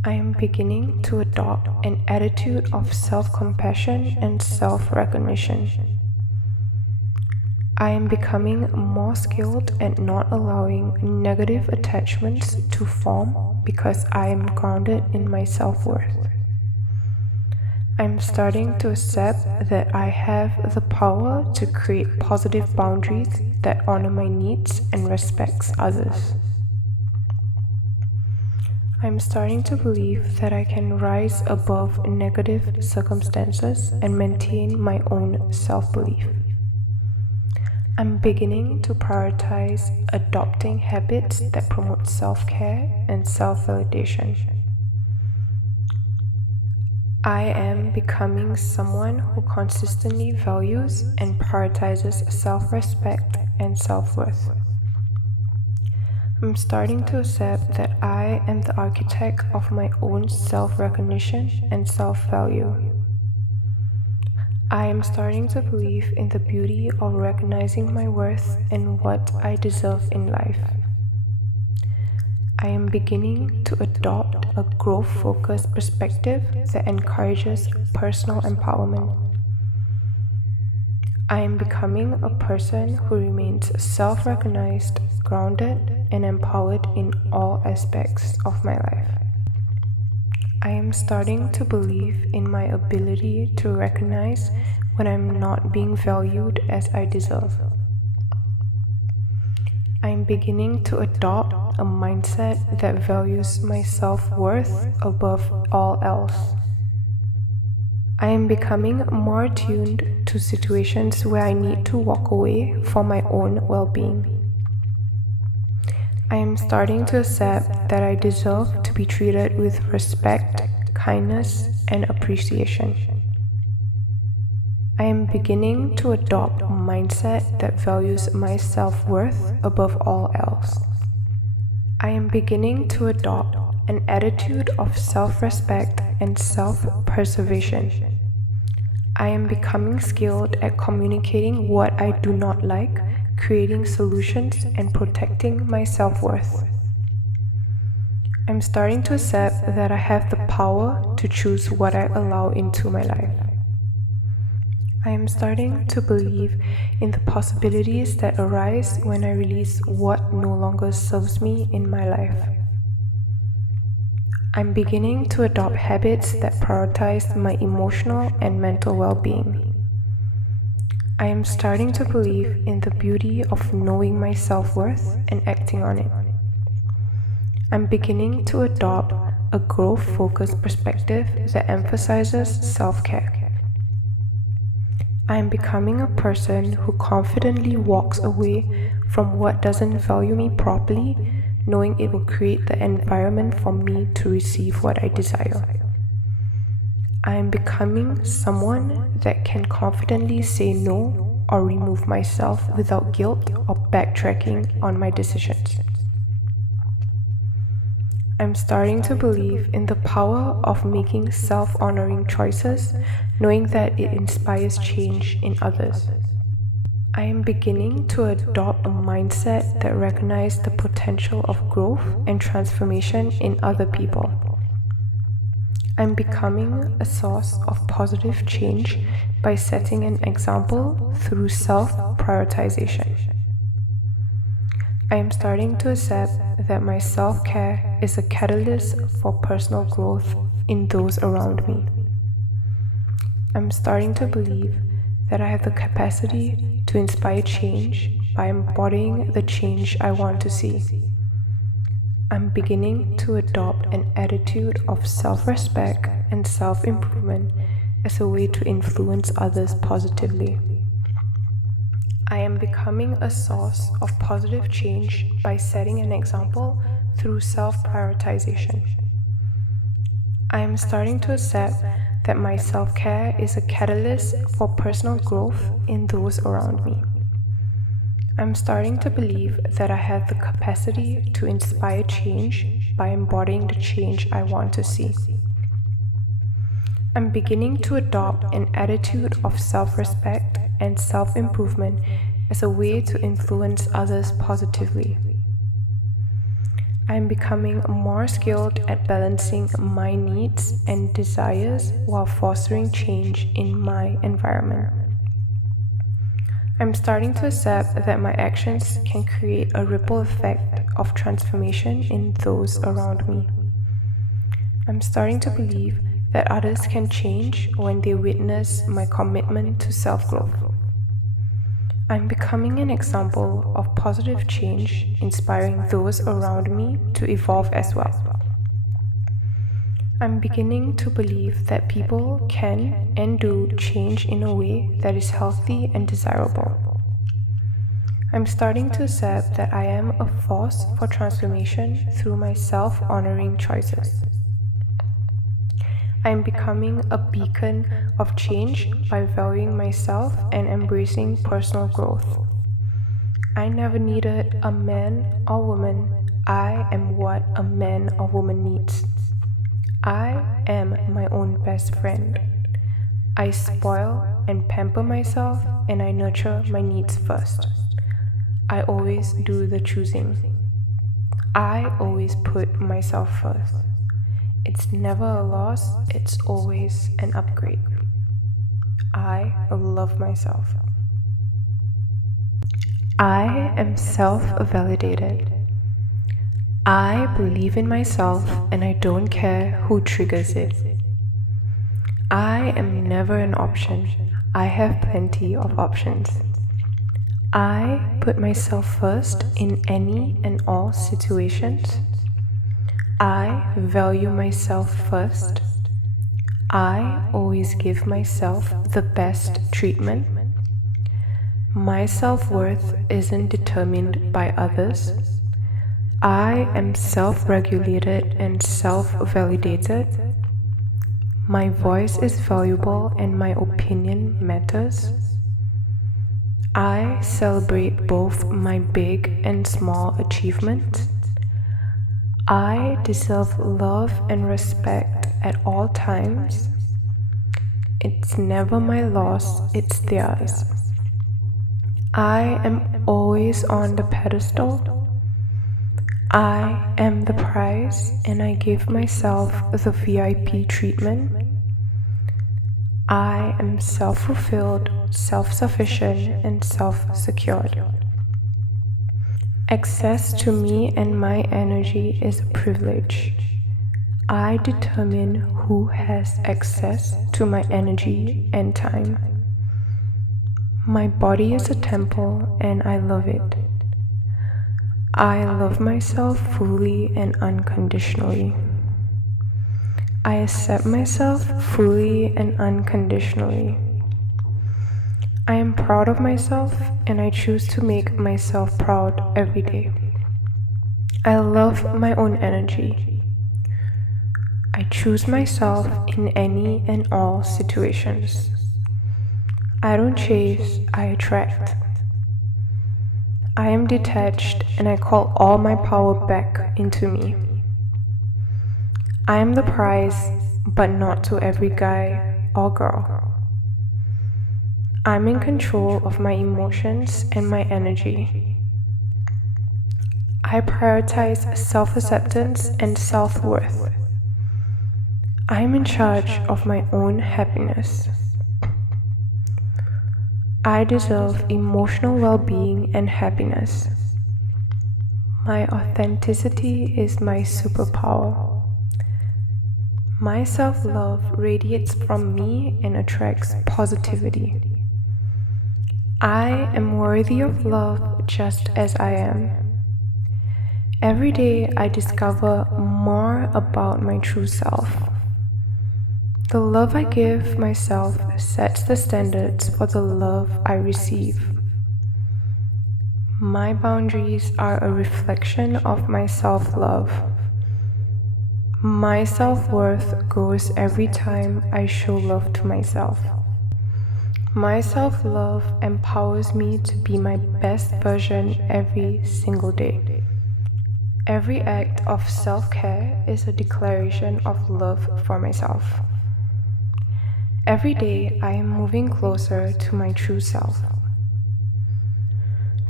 I am beginning to adopt an attitude of self-compassion and self-recognition. I am becoming more skilled at not allowing negative attachments to form because I am grounded in my self-worth. I'm starting to accept that I have the power to create positive boundaries that honor my needs and respects others. I'm starting to believe that I can rise above negative circumstances and maintain my own self-belief. I'm beginning to prioritize adopting habits that promote self-care and self-validation. I am becoming someone who consistently values and prioritizes self-respect and self-worth. I'm starting to accept that I am the architect of my own self-recognition and self-value. I am starting to believe in the beauty of recognizing my worth and what I deserve in life. I am beginning to adopt a growth-focused perspective that encourages personal empowerment. I am becoming a person who remains self-recognized, grounded, and empowered in all aspects of my life. I am starting to believe in my ability to recognize when I'm not being valued as I deserve. I am beginning to adopt a mindset that values my self-worth above all else. I am becoming more attuned to situations where I need to walk away for my own well-being. I am starting to accept that I deserve to be treated with respect, kindness, and appreciation. I am beginning to adopt a mindset that values my self-worth above all else. I am beginning to adopt an attitude of self-respect and self-preservation. I am becoming skilled at communicating what I do not like, creating solutions, and protecting my self-worth. I'm starting to accept that I have the power to choose what I allow into my life. I am starting to believe in the possibilities that arise when I release what no longer serves me in my life. I'm beginning to adopt habits that prioritize my emotional and mental well-being. I am starting to believe in the beauty of knowing my self-worth and acting on it. I'm beginning to adopt a growth-focused perspective that emphasizes self-care. I am becoming a person who confidently walks away from what doesn't value me properly, knowing it will create the environment for me to receive what I desire. I am becoming someone that can confidently say no or remove myself without guilt or backtracking on my decisions. I'm starting to believe in the power of making self-honoring choices, knowing that it inspires change in others. I am beginning to adopt a mindset that recognizes the potential of growth and transformation in other people. I'm becoming a source of positive change by setting an example through self-prioritization. I am starting to accept that my self-care is a catalyst for personal growth in those around me. I'm starting to believe that I have the capacity to inspire change by embodying the change I want to see. I'm beginning to adopt an attitude of self-respect and self-improvement as a way to influence others positively. I am becoming a source of positive change by setting an example through self-prioritization. I am starting to accept that my self-care is a catalyst for personal growth in those around me. I'm starting to believe that I have the capacity to inspire change by embodying the change I want to see. I'm beginning to adopt an attitude of self-respect and self-improvement as a way to influence others positively. I'm becoming more skilled at balancing my needs and desires while fostering change in my environment. I'm starting to accept that my actions can create a ripple effect of transformation in those around me. I'm starting to believe that others can change when they witness my commitment to self-growth. I'm becoming an example of positive change, inspiring those around me to evolve as well. I'm beginning to believe that people can and do change in a way that is healthy and desirable. I'm starting to accept that I am a force for transformation through my self-honoring choices. I am becoming a beacon of change by valuing myself and embracing personal growth. I never needed a man or woman. I am what a man or woman needs. I am my own best friend. I spoil and pamper myself, and I nurture my needs first. I always do the choosing. I always put myself first. It's never a loss, it's always an upgrade. I love myself. I am self-validated. I believe in myself and I don't care who triggers it. I am never an option. I have plenty of options. I put myself first in any and all situations. I value myself first. I always give myself the best treatment. My self-worth isn't determined by others. I am self-regulated and self-validated. My voice is valuable and my opinion matters. I celebrate both my big and small achievements. I deserve love and respect at all times. It's never my loss, it's theirs. I am always on the pedestal. I am the prize and I give myself the VIP treatment. I am self-fulfilled, self-sufficient, and self-secured. Access to me and my energy is a privilege. I determine who has access to my energy and time. My body is a temple and I love it. I love myself fully and unconditionally. I accept myself fully and unconditionally. I am proud of myself and I choose to make myself proud every day. I love my own energy. I choose myself in any and all situations. I don't chase, I attract. I am detached and I call all my power back into me. I am the prize, but not to every guy or girl. I'm in control of my emotions and my energy. I prioritize self-acceptance and self-worth. I am in charge of my own happiness. I deserve emotional well-being and happiness. My authenticity is my superpower. My self-love radiates from me and attracts positivity. I am worthy of love just as I am. Every day I discover more about my true self. The love I give myself sets the standards for the love I receive. My boundaries are a reflection of my self-love. My self-worth grows every time I show love to myself. My self-love empowers me to be my best version every single day. Every act of self-care is a declaration of love for myself. Every day I am moving closer to my true self.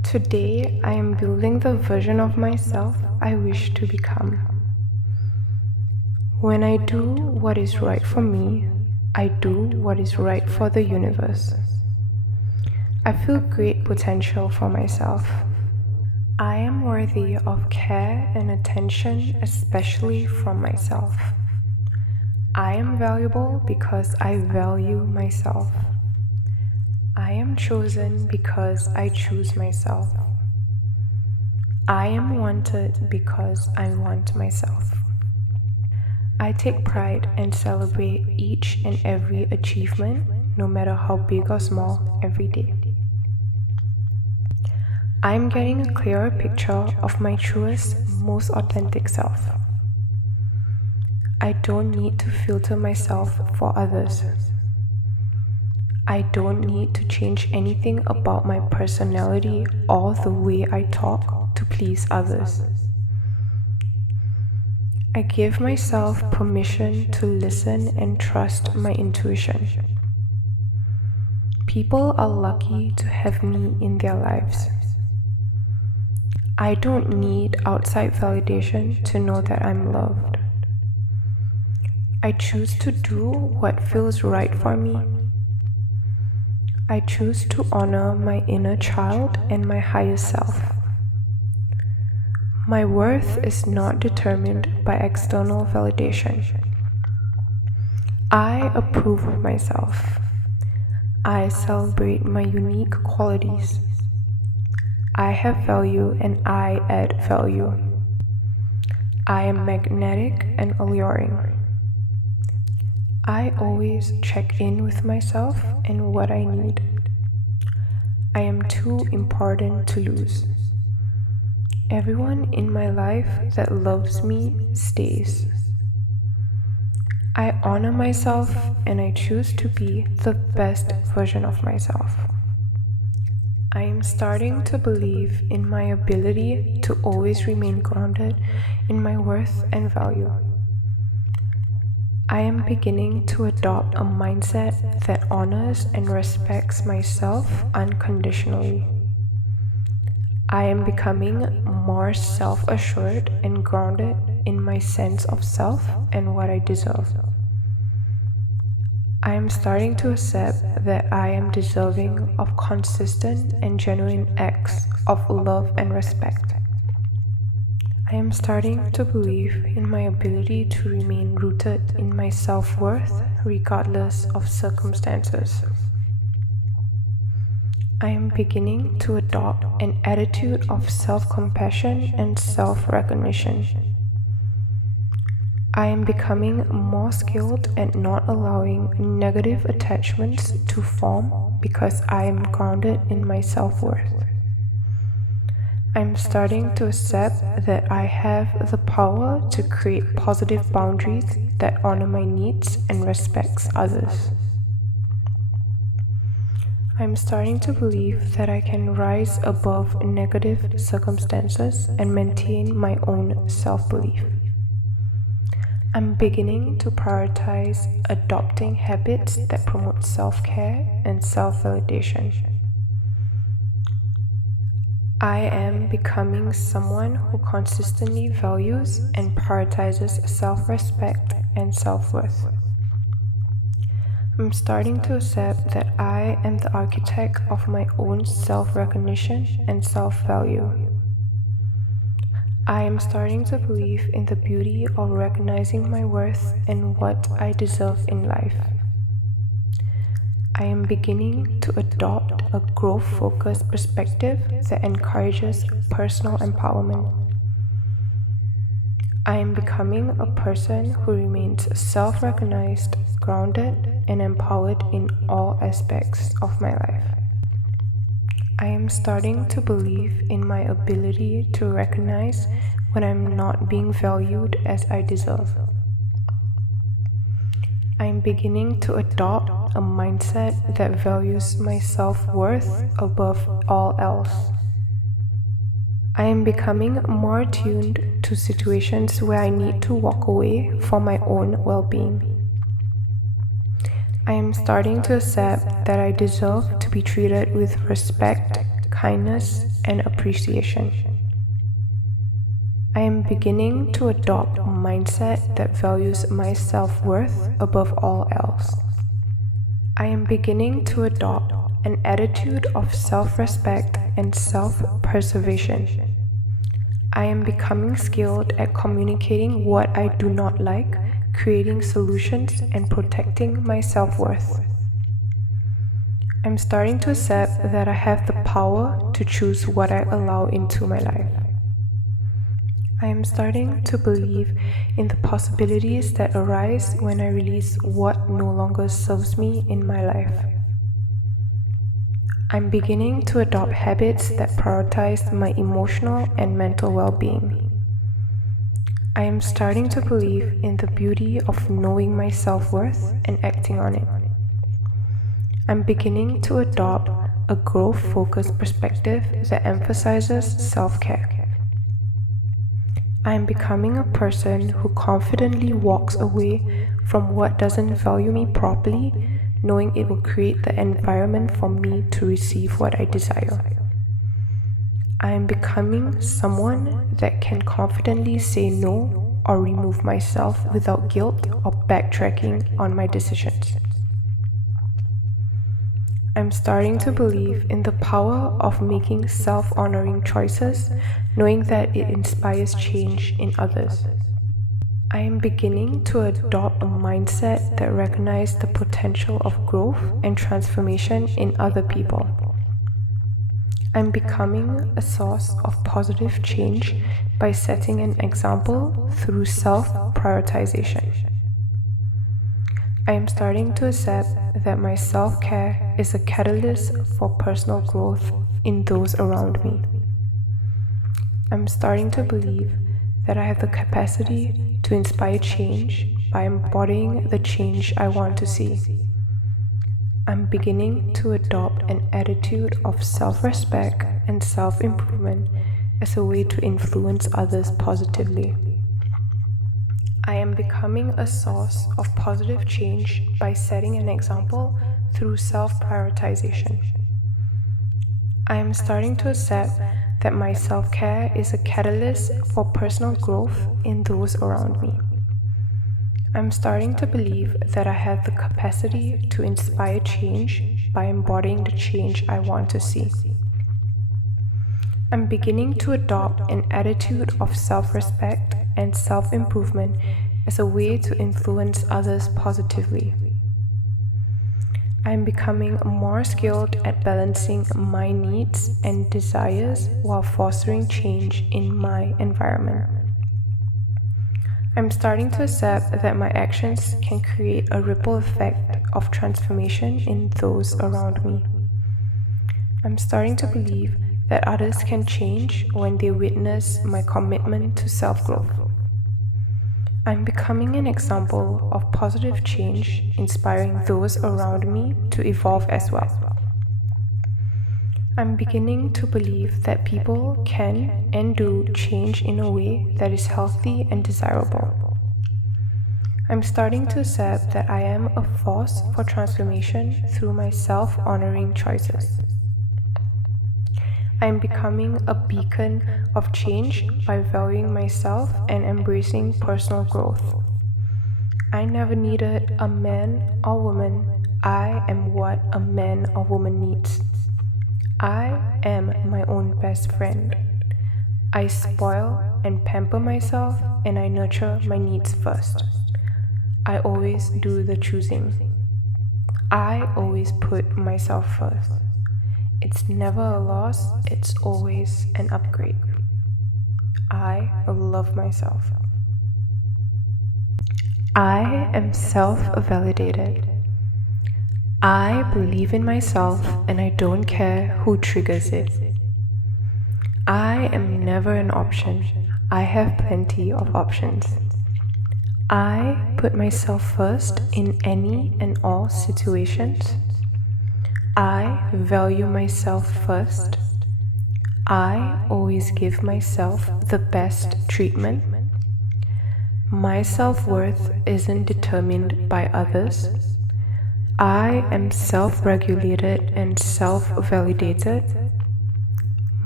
Today, I am building the version of myself I wish to become. When I do what is right for me, I do what is right for the universe. I feel great potential for myself. I am worthy of care and attention, especially from myself. I am valuable because I value myself. I am chosen because I choose myself. I am wanted because I want myself. I take pride and celebrate each and every achievement, no matter how big or small, every day. I'm getting a clearer picture of my truest, most authentic self. I don't need to filter myself for others. I don't need to change anything about my personality or the way I talk to please others. I give myself permission to listen and trust my intuition. People are lucky to have me in their lives. I don't need outside validation to know that I'm loved. I choose to do what feels right for me. I choose to honor my inner child and my higher self. My worth is not determined by external validation. I approve of myself. I celebrate my unique qualities. I have value and I add value. I am magnetic and alluring. I always check in with myself and what I need. I am too important to lose. Everyone in my life that loves me stays. I honor myself and I choose to be the best version of myself. I am starting to believe in my ability to always remain grounded in my worth and value. I am beginning to adopt a mindset that honors and respects myself unconditionally. I am becoming more self-assured and grounded in my sense of self and what I deserve. I am starting to accept that I am deserving of consistent and genuine acts of love and respect. I am starting to believe in my ability to remain rooted in my self-worth regardless of circumstances. I am beginning to adopt an attitude of self-compassion and self-recognition. I am becoming more skilled at not allowing negative attachments to form because I am grounded in my self-worth. I'm starting to accept that I have the power to create positive boundaries that honor my needs and respects others. I'm starting to believe that I can rise above negative circumstances and maintain my own self-belief. I'm beginning to prioritize adopting habits that promote self-care and self-validation. I am becoming someone who consistently values and prioritizes self-respect and self-worth. I'm starting to accept that I am the architect of my own self-recognition and self-value. I am starting to believe in the beauty of recognizing my worth and what I deserve in life. I am beginning to adopt a growth-focused perspective that encourages personal empowerment. I am becoming a person who remains self-recognized, grounded, and empowered in all aspects of my life. I am starting to believe in my ability to recognize when I'm not being valued as I deserve. I am beginning to adopt a mindset that values my self-worth above all else. I am becoming more attuned to situations where I need to walk away for my own well-being. I am starting to accept that I deserve to be treated with respect, kindness, and appreciation. I am beginning to adopt a mindset that values my self-worth above all else. I am beginning to adopt an attitude of self-respect and self-preservation. I am becoming skilled at communicating what I do not like, creating solutions, and protecting my self-worth. I'm starting to accept that I have the power to choose what I allow into my life. I am starting to believe in the possibilities that arise when I release what no longer serves me in my life. I'm beginning to adopt habits that prioritize my emotional and mental well-being. I am starting to believe in the beauty of knowing my self-worth and acting on it. I'm beginning to adopt a growth-focused perspective that emphasizes self-care. I am becoming a person who confidently walks away from what doesn't value me properly, knowing it will create the environment for me to receive what I desire. I am becoming someone that can confidently say no or remove myself without guilt or backtracking on my decisions. I'm starting to believe in the power of making self-honoring choices, knowing that it inspires change in others. I am beginning to adopt a mindset that recognizes the potential of growth and transformation in other people. I'm becoming a source of positive change by setting an example through self-prioritization. I am starting to accept that my self-care is a catalyst for personal growth in those around me. I'm starting to believe that I have the capacity to inspire change by embodying the change I want to see. I'm beginning to adopt an attitude of self-respect and self-improvement as a way to influence others positively. I am becoming a source of positive change by setting an example through self-prioritization. I am starting to accept that my self-care is a catalyst for personal growth in those around me. I'm starting to believe that I have the capacity to inspire change by embodying the change I want to see. I'm beginning to adopt an attitude of self-respect and self-improvement as a way to influence others positively. I am becoming more skilled at balancing my needs and desires while fostering change in my environment. I'm starting to accept that my actions can create a ripple effect of transformation in those around me. I'm starting to believe that others can change when they witness my commitment to self-growth. I'm becoming an example of positive change, inspiring those around me to evolve as well. I'm beginning to believe that people can and do change in a way that is healthy and desirable. I'm starting to accept that I am a force for transformation through my self-honoring choices. I am becoming a beacon of change by valuing myself and embracing personal growth. I never needed a man or woman. I am what a man or woman needs. I am my own best friend. I spoil and pamper myself, and I nurture my needs first. I always do the choosing. I always put myself first. It's never a loss, it's always an upgrade. I love myself. I am self-validated. I believe in myself and I don't care who triggers it. I am never an option. I have plenty of options. I put myself first in any and all situations. I value myself first. I always give myself the best treatment. My self-worth isn't determined by others. I am self-regulated and self-validated.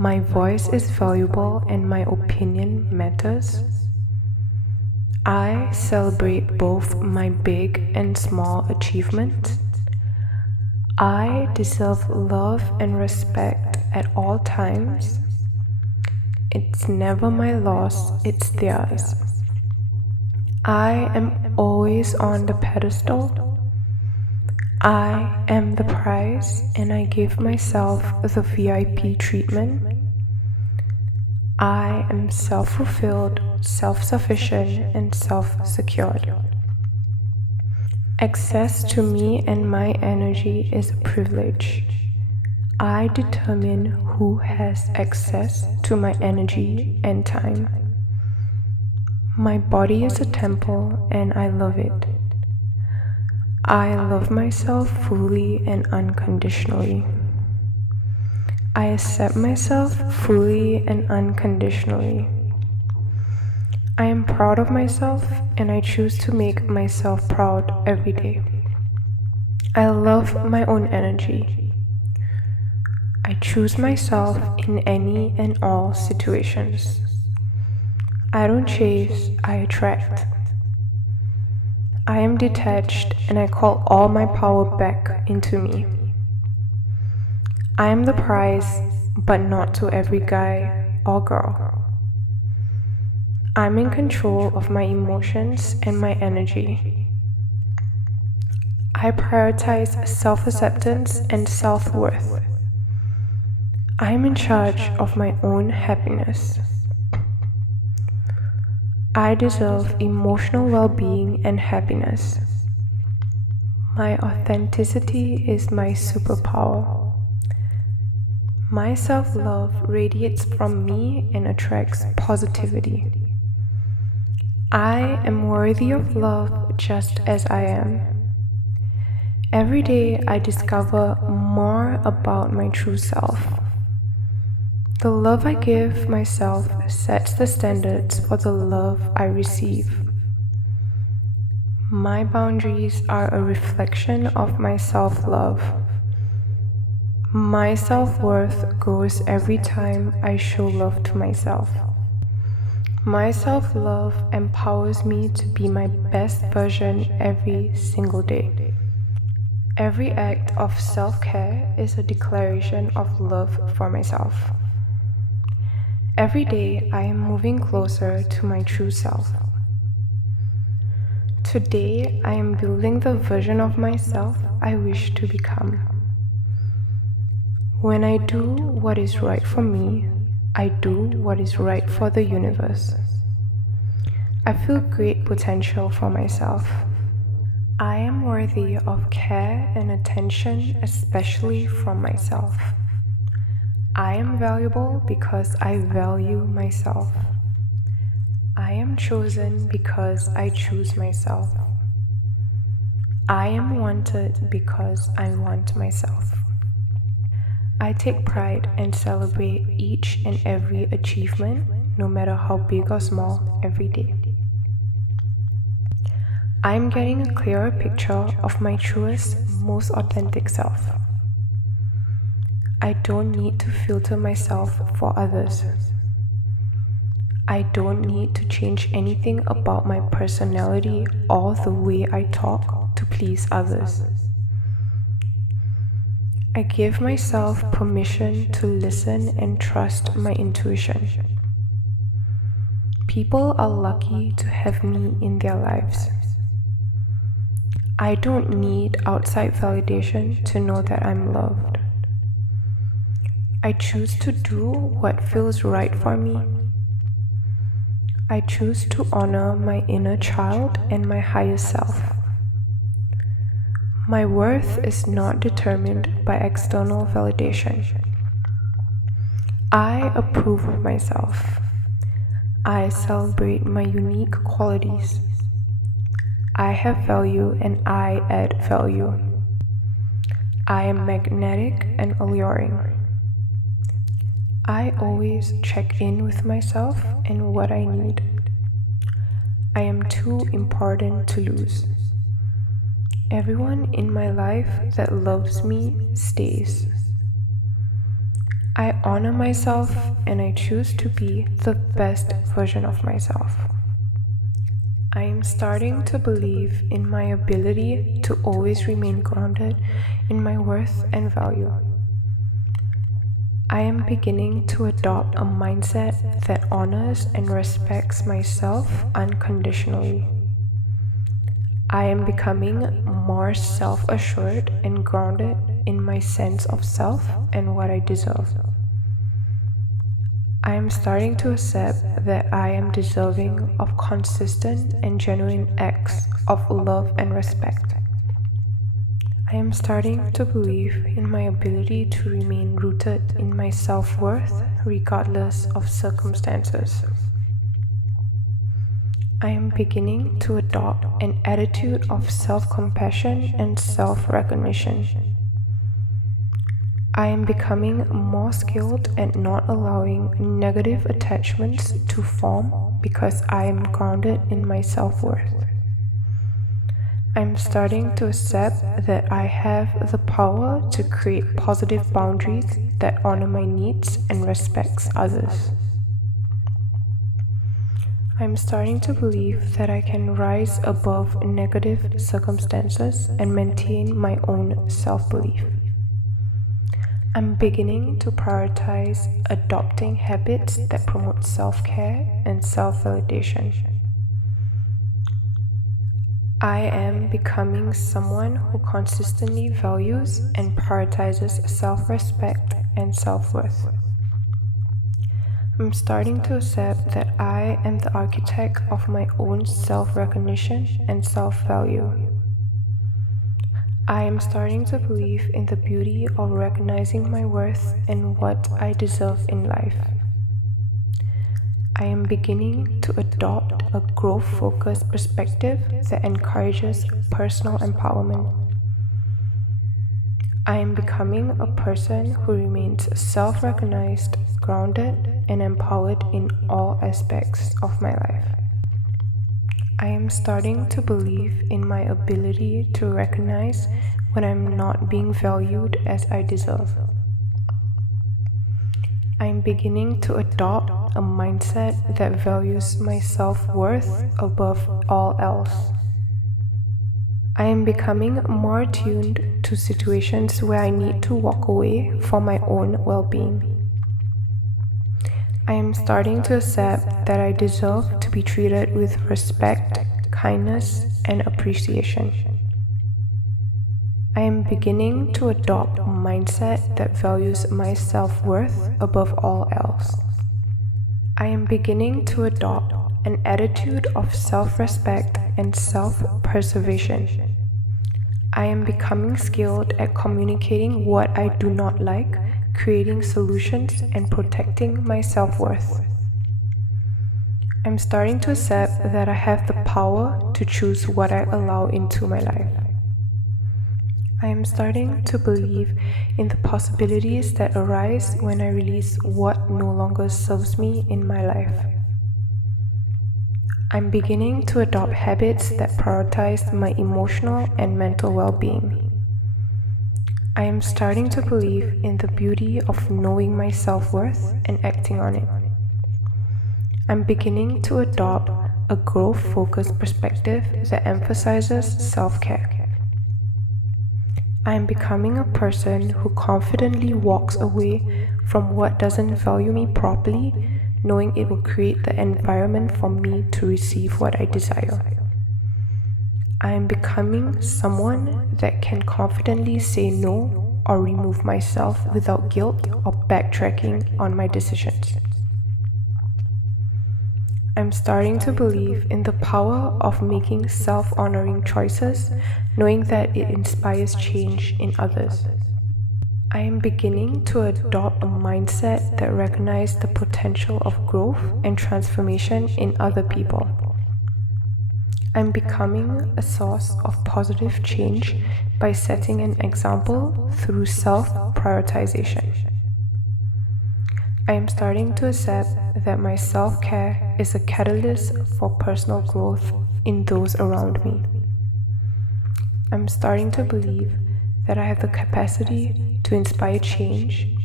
My voice is valuable and my opinion matters. I celebrate both my big and small achievements. I deserve love and respect at all times. It's never my loss, it's theirs. I am always on the pedestal. I am the prize and I give myself the VIP treatment. I am self-fulfilled, self-sufficient, and self-secured. Access to me and my energy is a privilege. I determine who has access to my energy and time. My body is a temple and I love it. I love myself fully and unconditionally. I accept myself fully and unconditionally. I am proud of myself and I choose to make myself proud every day. I love my own energy. I choose myself in any and all situations. I don't chase, I attract. I am detached and I call all my power back into me. I am the prize, but not to every guy or girl. I'm in control of my emotions and my energy. I prioritize self-acceptance and self-worth. I am in charge of my own happiness. I deserve emotional well-being and happiness. My authenticity is my superpower. My self-love radiates from me and attracts positivity. I am worthy of love just as I am. Every day I discover more about my true self. The love I give myself sets the standards for the love I receive. My boundaries are a reflection of my self-love. My self-worth grows every time I show love to myself. My self-love empowers me to be my best version every single day. Every act of self-care is a declaration of love for myself. Every day I am moving closer to my true self. Today I am building the version of myself I wish to become. When I do what is right for me, I do what is right for the universe. I feel great potential for myself. I am worthy of care and attention, especially from myself. I am valuable because I value myself. I am chosen because I choose myself. I am wanted because I want myself. I take pride and celebrate each and every achievement, no matter how big or small, every day. I am getting a clearer picture of my truest, most authentic self. I don't need to filter myself for others. I don't need to change anything about my personality or the way I talk to please others. I give myself permission to listen and trust my intuition. People are lucky to have me in their lives. I don't need outside validation to know that I'm loved. I choose to do what feels right for me. I choose to honor my inner child and my higher self. My worth is not determined by external validation. I approve of myself. I celebrate my unique qualities. I have value and I add value. I am magnetic and alluring. I always check in with myself and what I need. I am too important to lose. Everyone in my life that loves me stays. I honor myself and I choose to be the best version of myself. I am starting to believe in my ability to always remain grounded in my worth and value. I am beginning to adopt a mindset that honors and respects myself unconditionally. I am becoming more self-assured and grounded in my sense of self and what I deserve. I am starting to accept that I am deserving of consistent and genuine acts of love and respect. I am starting to believe in my ability to remain rooted in my self-worth regardless of circumstances. I am beginning to adopt an attitude of self-compassion and self-recognition. I am becoming more skilled at not allowing negative attachments to form because I am grounded in my self-worth. I am starting to accept that I have the power to create positive boundaries that honor my needs and respects others. I am starting to believe that I can rise above negative circumstances and maintain my own self-belief. I'm beginning to prioritize adopting habits that promote self-care and self-validation. I am becoming someone who consistently values and prioritizes self-respect and self-worth. I'm starting to accept that I am the architect of my own self-recognition and self-value. I am starting to believe in the beauty of recognizing my worth and what I deserve in life. I am beginning to adopt a growth-focused perspective that encourages personal empowerment. I am becoming a person who remains self-recognized, grounded, and empowered in all aspects of my life. I am starting to believe in my ability to recognize when I'm not being valued as I deserve. I am beginning to adopt a mindset that values my self-worth above all else. I am becoming more attuned to situations where I need to walk away for my own well-being. I am starting to accept that I deserve to be treated with respect, kindness, and appreciation. I am beginning to adopt a mindset that values my self-worth above all else. I am beginning to adopt an attitude of self-respect and self-preservation. I am becoming skilled at communicating what I do not like, creating solutions, and protecting my self-worth. I'm starting to accept that I have the power to choose what I allow into my life. I am starting to believe in the possibilities that arise when I release what no longer serves me in my life. I'm beginning to adopt habits that prioritize my emotional and mental well-being. I am starting to believe in the beauty of knowing my self-worth and acting on it. I'm beginning to adopt a growth-focused perspective that emphasizes self-care. I am becoming a person who confidently walks away from what doesn't value me properly, knowing it will create the environment for me to receive what I desire. I am becoming someone that can confidently say no or remove myself without guilt or backtracking on my decisions. I'm starting to believe in the power of making self-honoring choices, knowing that it inspires change in others. I am beginning to adopt a mindset that recognizes the potential of growth and transformation in other people. I'm becoming a source of positive change by setting an example through self-prioritization. I am starting to accept that my self-care is a catalyst for personal growth in those around me. I'm starting to believe that I have the capacity to inspire change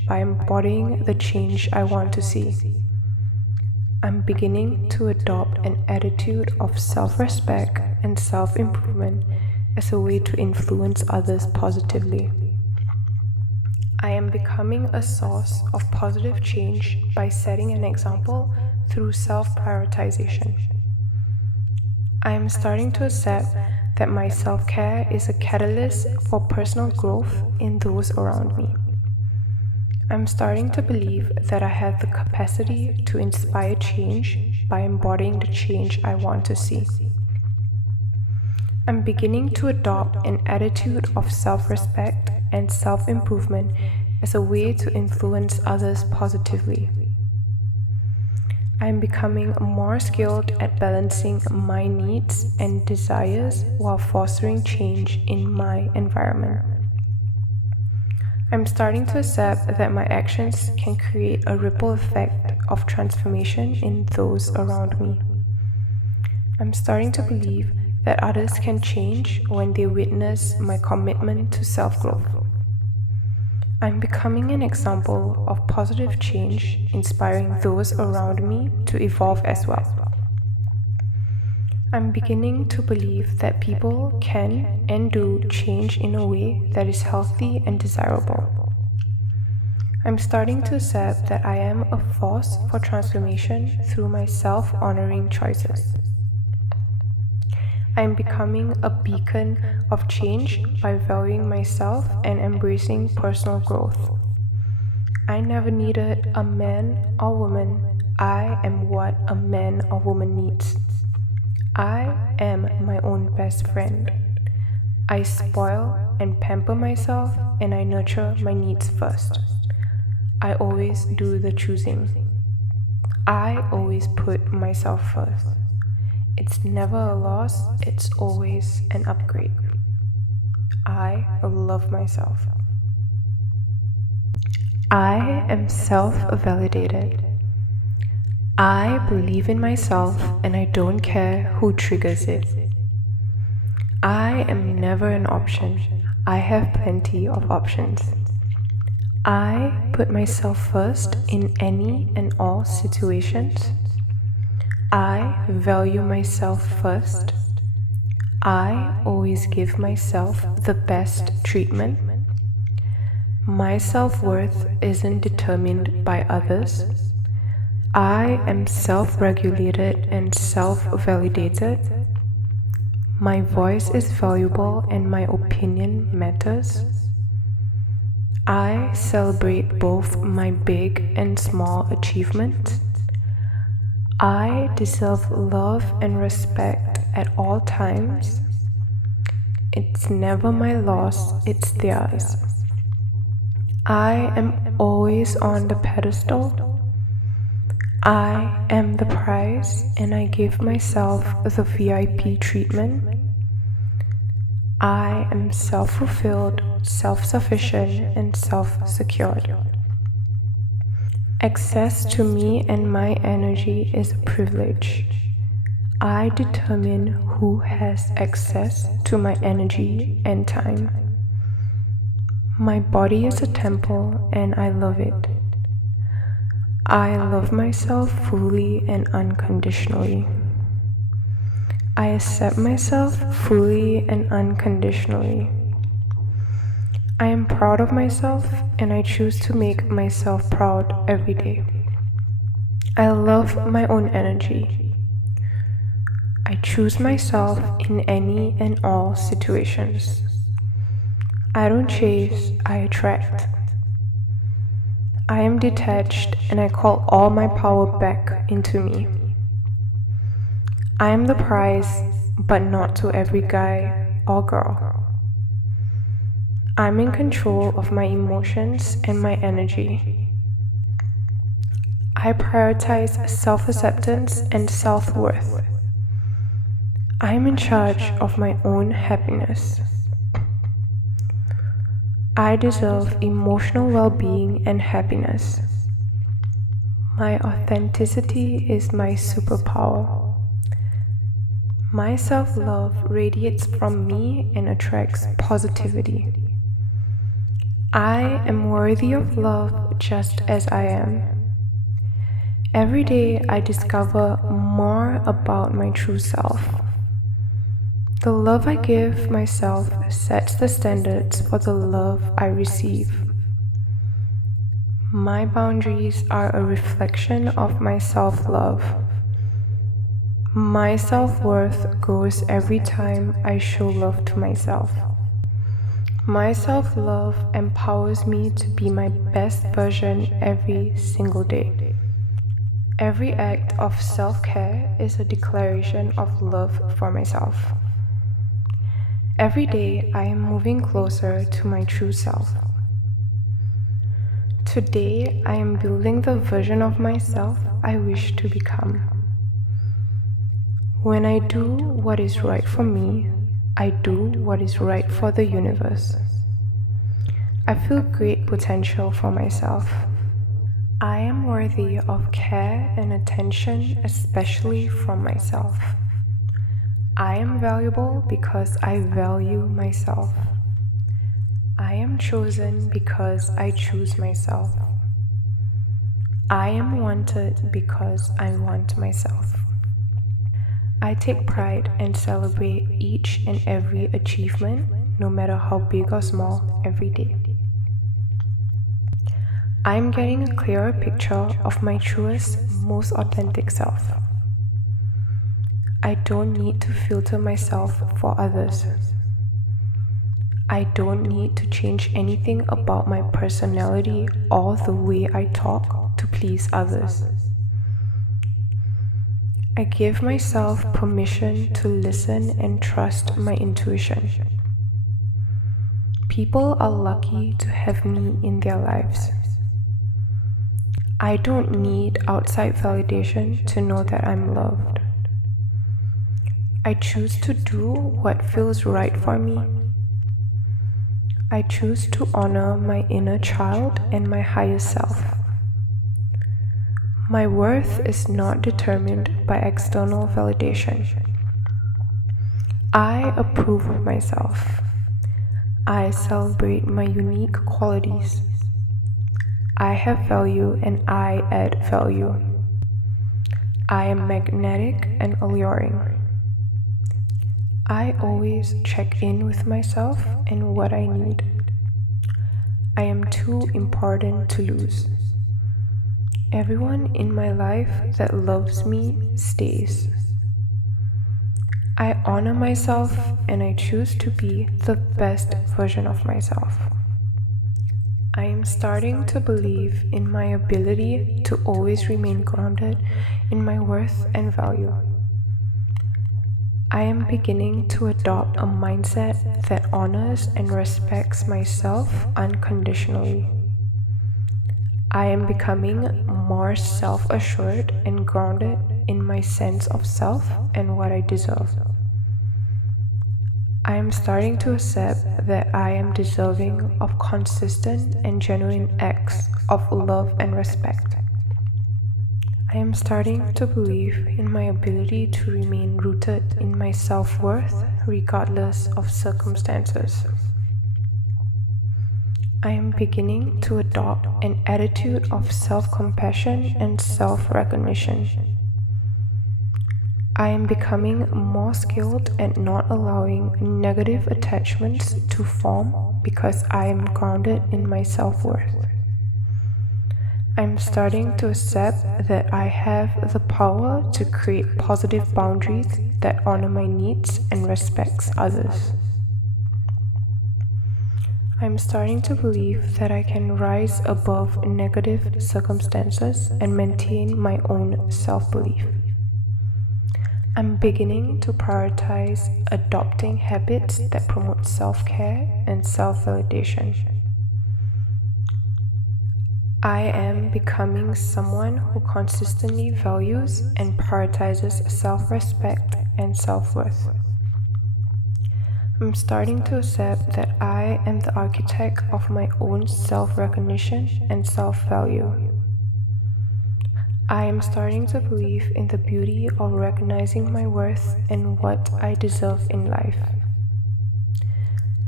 by embodying the change I want to see. I'm beginning to adopt an attitude of self-respect and self-improvement as a way to influence others positively. I am becoming a source of positive change by setting an example through self-prioritization. I am starting to accept that my self-care is a catalyst for personal growth in those around me. I'm starting to believe that I have the capacity to inspire change by embodying the change I want to see. I'm beginning to adopt an attitude of self-respect and self-improvement as a way to influence others positively. I am becoming more skilled at balancing my needs and desires while fostering change in my environment. I'm starting to accept that my actions can create a ripple effect of transformation in those around me. I'm starting to believe that others can change when they witness my commitment to self-growth. I'm becoming an example of positive change, inspiring those around me to evolve as well. I'm beginning to believe that people can and do change in a way that is healthy and desirable. I'm starting to accept that I am a force for transformation through my self-honoring choices. I am becoming a beacon of change by valuing myself and embracing personal growth. I never needed a man or woman. I am what a man or woman needs. I am my own best friend. I spoil and pamper myself, and I nurture my needs first. I always do the choosing. I always put myself first. It's never a loss, it's always an upgrade. I love myself. I am self-validated. I believe in myself and I don't care who triggers it. I am never an option. I have plenty of options. I put myself first in any and all situations. I value myself first. I always give myself the best treatment. My self-worth isn't determined by others. I am self-regulated and self-validated. My voice is valuable and my opinion matters. I celebrate both my big and small achievements. I deserve love and respect at all times. It's never my loss, it's theirs. I am always on the pedestal. I am the prize and I give myself the VIP treatment. I am self-fulfilled, self-sufficient, and self-secured. Access to me and my energy is a privilege. I determine who has access to my energy and time. My body is a temple and I love it. I love myself fully and unconditionally. I accept myself fully and unconditionally. I am proud of myself and I choose to make myself proud every day. I love my own energy. I choose myself in any and all situations. I don't chase, I attract. I am detached and I call all my power back into me. I am the prize, but not to every guy or girl. I'm in control of my emotions and my energy. I prioritize self-acceptance and self-worth. I'm in charge of my own happiness. I deserve emotional well-being and happiness. My authenticity is my superpower. My self-love radiates from me and attracts positivity. I am worthy of love just as I am. Every day I discover more about my true self. The love I give myself sets the standards for the love I receive. My boundaries are a reflection of my self-love. My self-worth grows every time I show love to myself. My self-love empowers me to be my best version every single day. Every act of self-care is a declaration of love for myself. Every day I am moving closer to my true self. Today I am building the version of myself I wish to become. When I do what is right for me, I do what is right for the universe. I feel great potential for myself. I am worthy of care and attention, especially from myself. I am valuable because I value myself. I am chosen because I choose myself. I am wanted because I want myself. I take pride and celebrate each and every achievement, no matter how big or small, every day. I'm getting a clearer picture of my truest, most authentic self. I don't need to filter myself for others. I don't need to change anything about my personality or the way I talk to please others. I give myself permission to listen and trust my intuition. People are lucky to have me in their lives. I don't need outside validation to know that I'm loved. I choose to do what feels right for me. I choose to honor my inner child and my higher self. My worth is not determined by external validation. I approve of myself. I celebrate my unique qualities. I have value and I add value. I am magnetic and alluring. I always check in with myself and what I need. I am too important to lose. Everyone in my life that loves me stays. I honor myself and I choose to be the best version of myself. I am starting to believe in my ability to always remain grounded in my worth and value. I am beginning to adopt a mindset that honors and respects myself unconditionally. I am becoming more self-assured and grounded in my sense of self and what I deserve. I am starting to accept that I am deserving of consistent and genuine acts of love and respect. I am starting to believe in my ability to remain rooted in my self-worth regardless of circumstances. I am beginning to adopt an attitude of self-compassion and self-recognition. I am becoming more skilled at not allowing negative attachments to form because I am grounded in my self-worth. I'm starting to accept that I have the power to create positive boundaries that honor my needs and respects others. I'm starting to believe that I can rise above negative circumstances and maintain my own self-belief. I'm beginning to prioritize adopting habits that promote self-care and self-validation. I am becoming someone who consistently values and prioritizes self-respect and self-worth. I'm starting to accept that I am the architect of my own self-recognition and self-value. I am starting to believe in the beauty of recognizing my worth and what I deserve in life.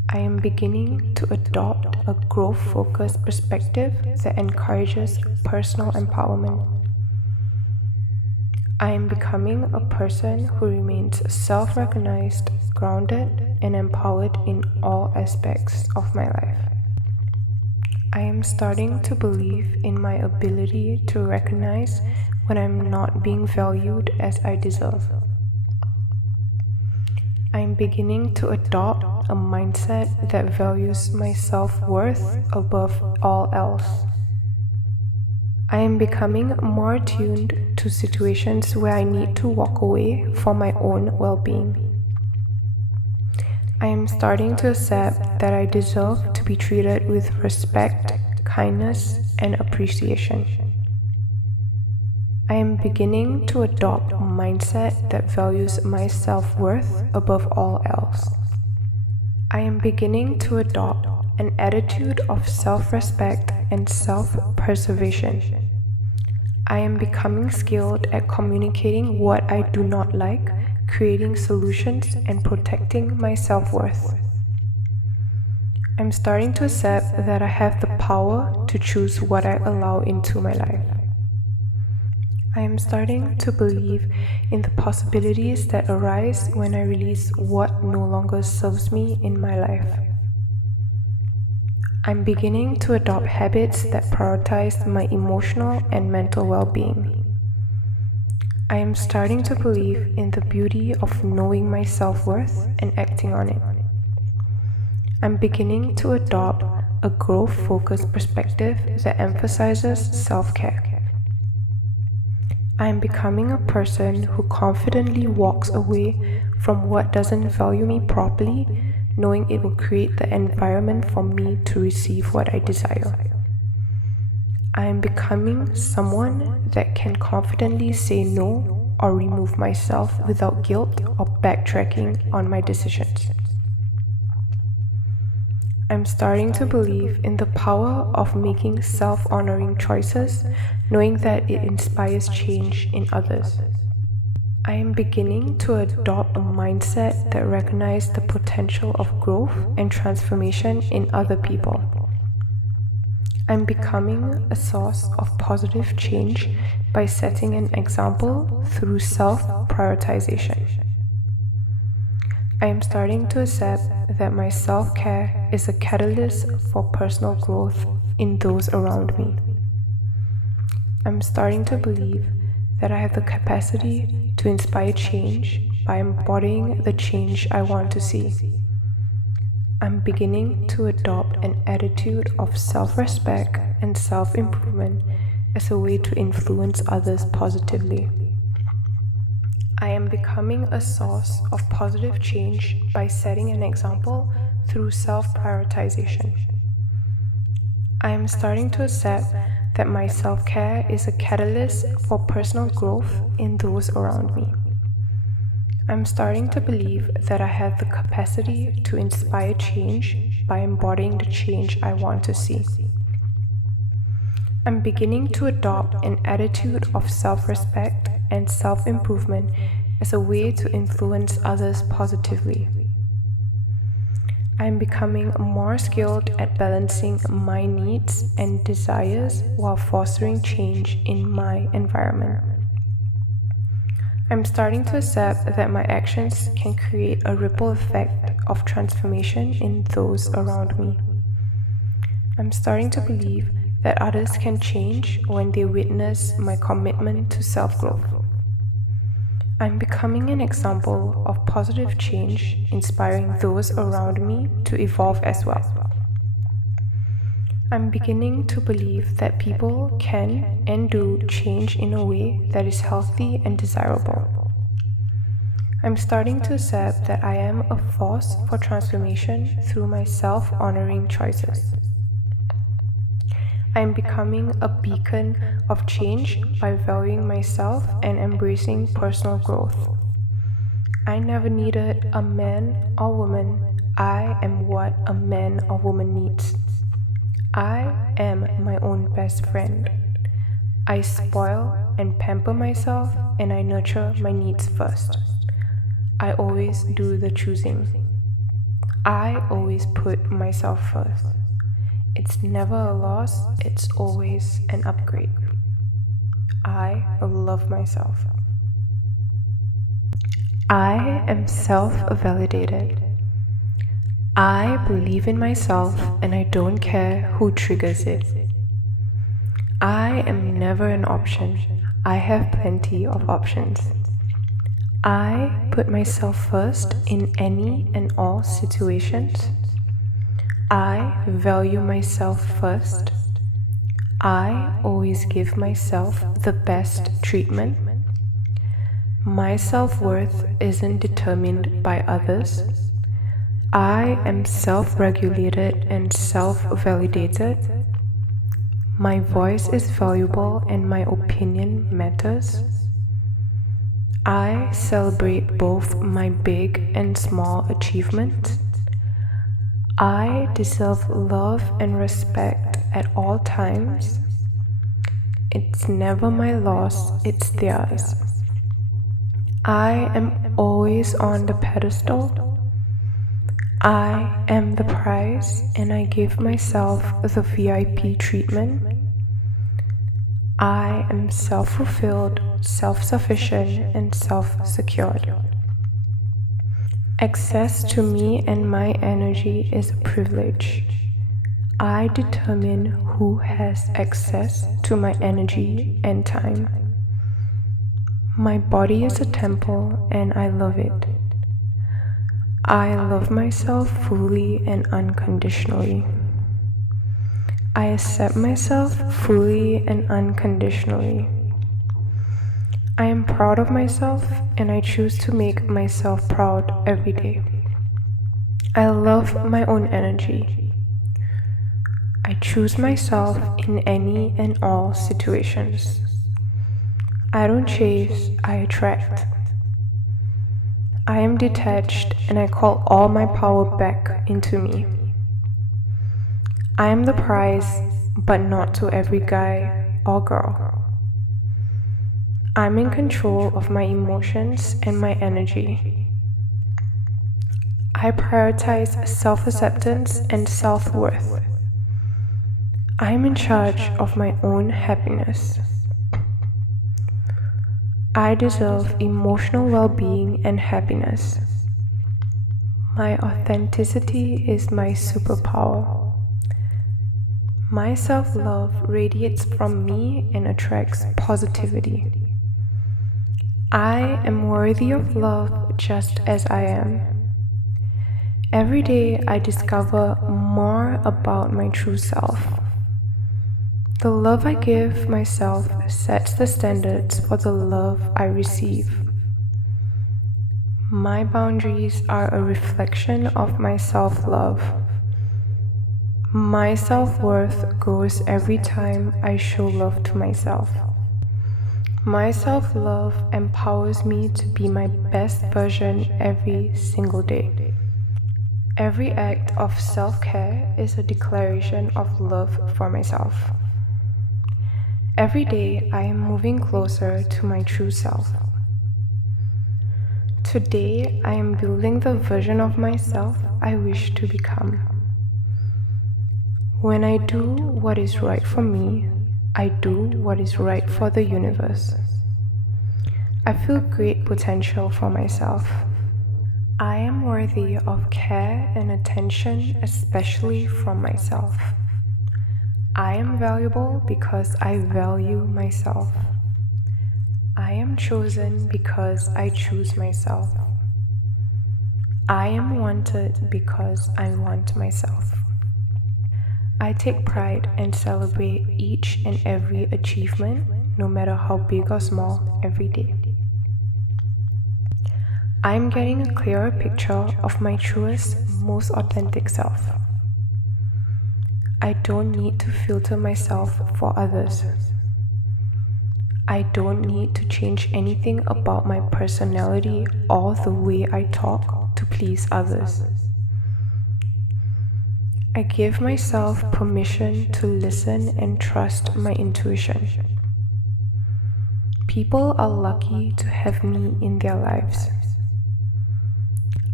I am beginning to adopt a growth-focused perspective that encourages personal empowerment. I am becoming a person who remains self-recognized, grounded, and empowered in all aspects of my life. I am starting to believe in my ability to recognize when I'm not being valued as I deserve. I am beginning to adopt a mindset that values my self-worth above all else. I am becoming more attuned to situations where I need to walk away for my own well-being. I am starting to accept that I deserve to be treated with respect, kindness, and appreciation. I am beginning to adopt a mindset that values my self-worth above all else. I am beginning to adopt an attitude of self-respect and self-preservation. I am becoming skilled at communicating what I do not like, creating solutions, and protecting my self-worth. I'm starting to accept that I have the power to choose what I allow into my life. I am starting to believe in the possibilities that arise when I release what no longer serves me in my life. I'm beginning to adopt habits that prioritize my emotional and mental well-being. I am starting to believe in the beauty of knowing my self-worth and acting on it. I'm beginning to adopt a growth-focused perspective that emphasizes self-care. I am becoming a person who confidently walks away from what doesn't value me properly, knowing it will create the environment for me to receive what I desire. I am becoming someone that can confidently say no or remove myself without guilt or backtracking on my decisions. I'm starting to believe in the power of making self-honoring choices, knowing that it inspires change in others. I am beginning to adopt a mindset that recognizes the potential of growth and transformation in other people. I'm becoming a source of positive change by setting an example through self-prioritization. I am starting to accept that my self-care is a catalyst for personal growth in those around me. I'm starting to believe that I have the capacity to inspire change by embodying the change I want to see. I'm beginning to adopt an attitude of self-respect and self-improvement as a way to influence others positively. I am becoming a source of positive change by setting an example through self-prioritization. I am starting to accept that my self-care is a catalyst for personal growth in those around me. I'm starting to believe that I have the capacity to inspire change by embodying the change I want to see. I'm beginning to adopt an attitude of self-respect and self-improvement as a way to influence others positively. I am becoming more skilled at balancing my needs and desires while fostering change in my environment. I'm starting to accept that my actions can create a ripple effect of transformation in those around me. I'm starting to believe that others can change when they witness my commitment to self-growth. I'm becoming an example of positive change, inspiring those around me to evolve as well. I'm beginning to believe that people can and do change in a way that is healthy and desirable. I'm starting to accept that I am a force for transformation through my self-honoring choices. I am becoming a beacon of change by valuing myself and embracing personal growth. I never needed a man or woman. I am what a man or woman needs. I am my own best friend. I spoil and pamper myself, and I nurture my needs first. I always do the choosing. I always put myself first. It's never a loss, it's always an upgrade. I love myself. I am self validated. I believe in myself and I don't care who triggers it. I am never an option. I have plenty of options. I put myself first in any and all situations. I value myself first. I always give myself the best treatment. My self-worth isn't determined by others. I am self-regulated and self-validated. My voice is valuable and my opinion matters. I celebrate both my big and small achievements. I deserve love and respect at all times. It's never my loss, it's theirs. I am always on the pedestal. I am the prize and I give myself the VIP treatment. I am self-fulfilled, self-sufficient, and self-secured. Access to me and my energy is a privilege. I determine who has access to my energy and time. My body is a temple and I love it. I love myself fully and unconditionally. I accept myself fully and unconditionally. I am proud of myself and I choose to make myself proud every day. I love my own energy. I choose myself in any and all situations. I don't chase, I attract. I am detached and I call all my power back into me. I am the prize, but not to every guy or girl. I'm in control of my emotions and my energy. I prioritize self-acceptance and self-worth. I am in charge of my own happiness. I deserve emotional well-being and happiness. My authenticity is my superpower. My self-love radiates from me and attracts positivity. I am worthy of love just as I am. Every day I discover more about my true self. The love I give myself sets the standards for the love I receive. My boundaries are a reflection of my self-love. My self-worth grows every time I show love to myself. My self-love empowers me to be my best version every single day. Every act of self-care is a declaration of love for myself. Every day I am moving closer to my true self. Today I am building the version of myself I wish to become. When I do what is right for me, I do what is right for the universe. I feel great potential for myself. I am worthy of care and attention, especially from myself. I am valuable because I value myself. I am chosen because I choose myself. I am wanted because I want myself. I take pride and celebrate each and every achievement, no matter how big or small, every day. I am getting a clearer picture of my truest, most authentic self. I don't need to filter myself for others. I don't need to change anything about my personality or the way I talk to please others. I give myself permission to listen and trust my intuition. People are lucky to have me in their lives.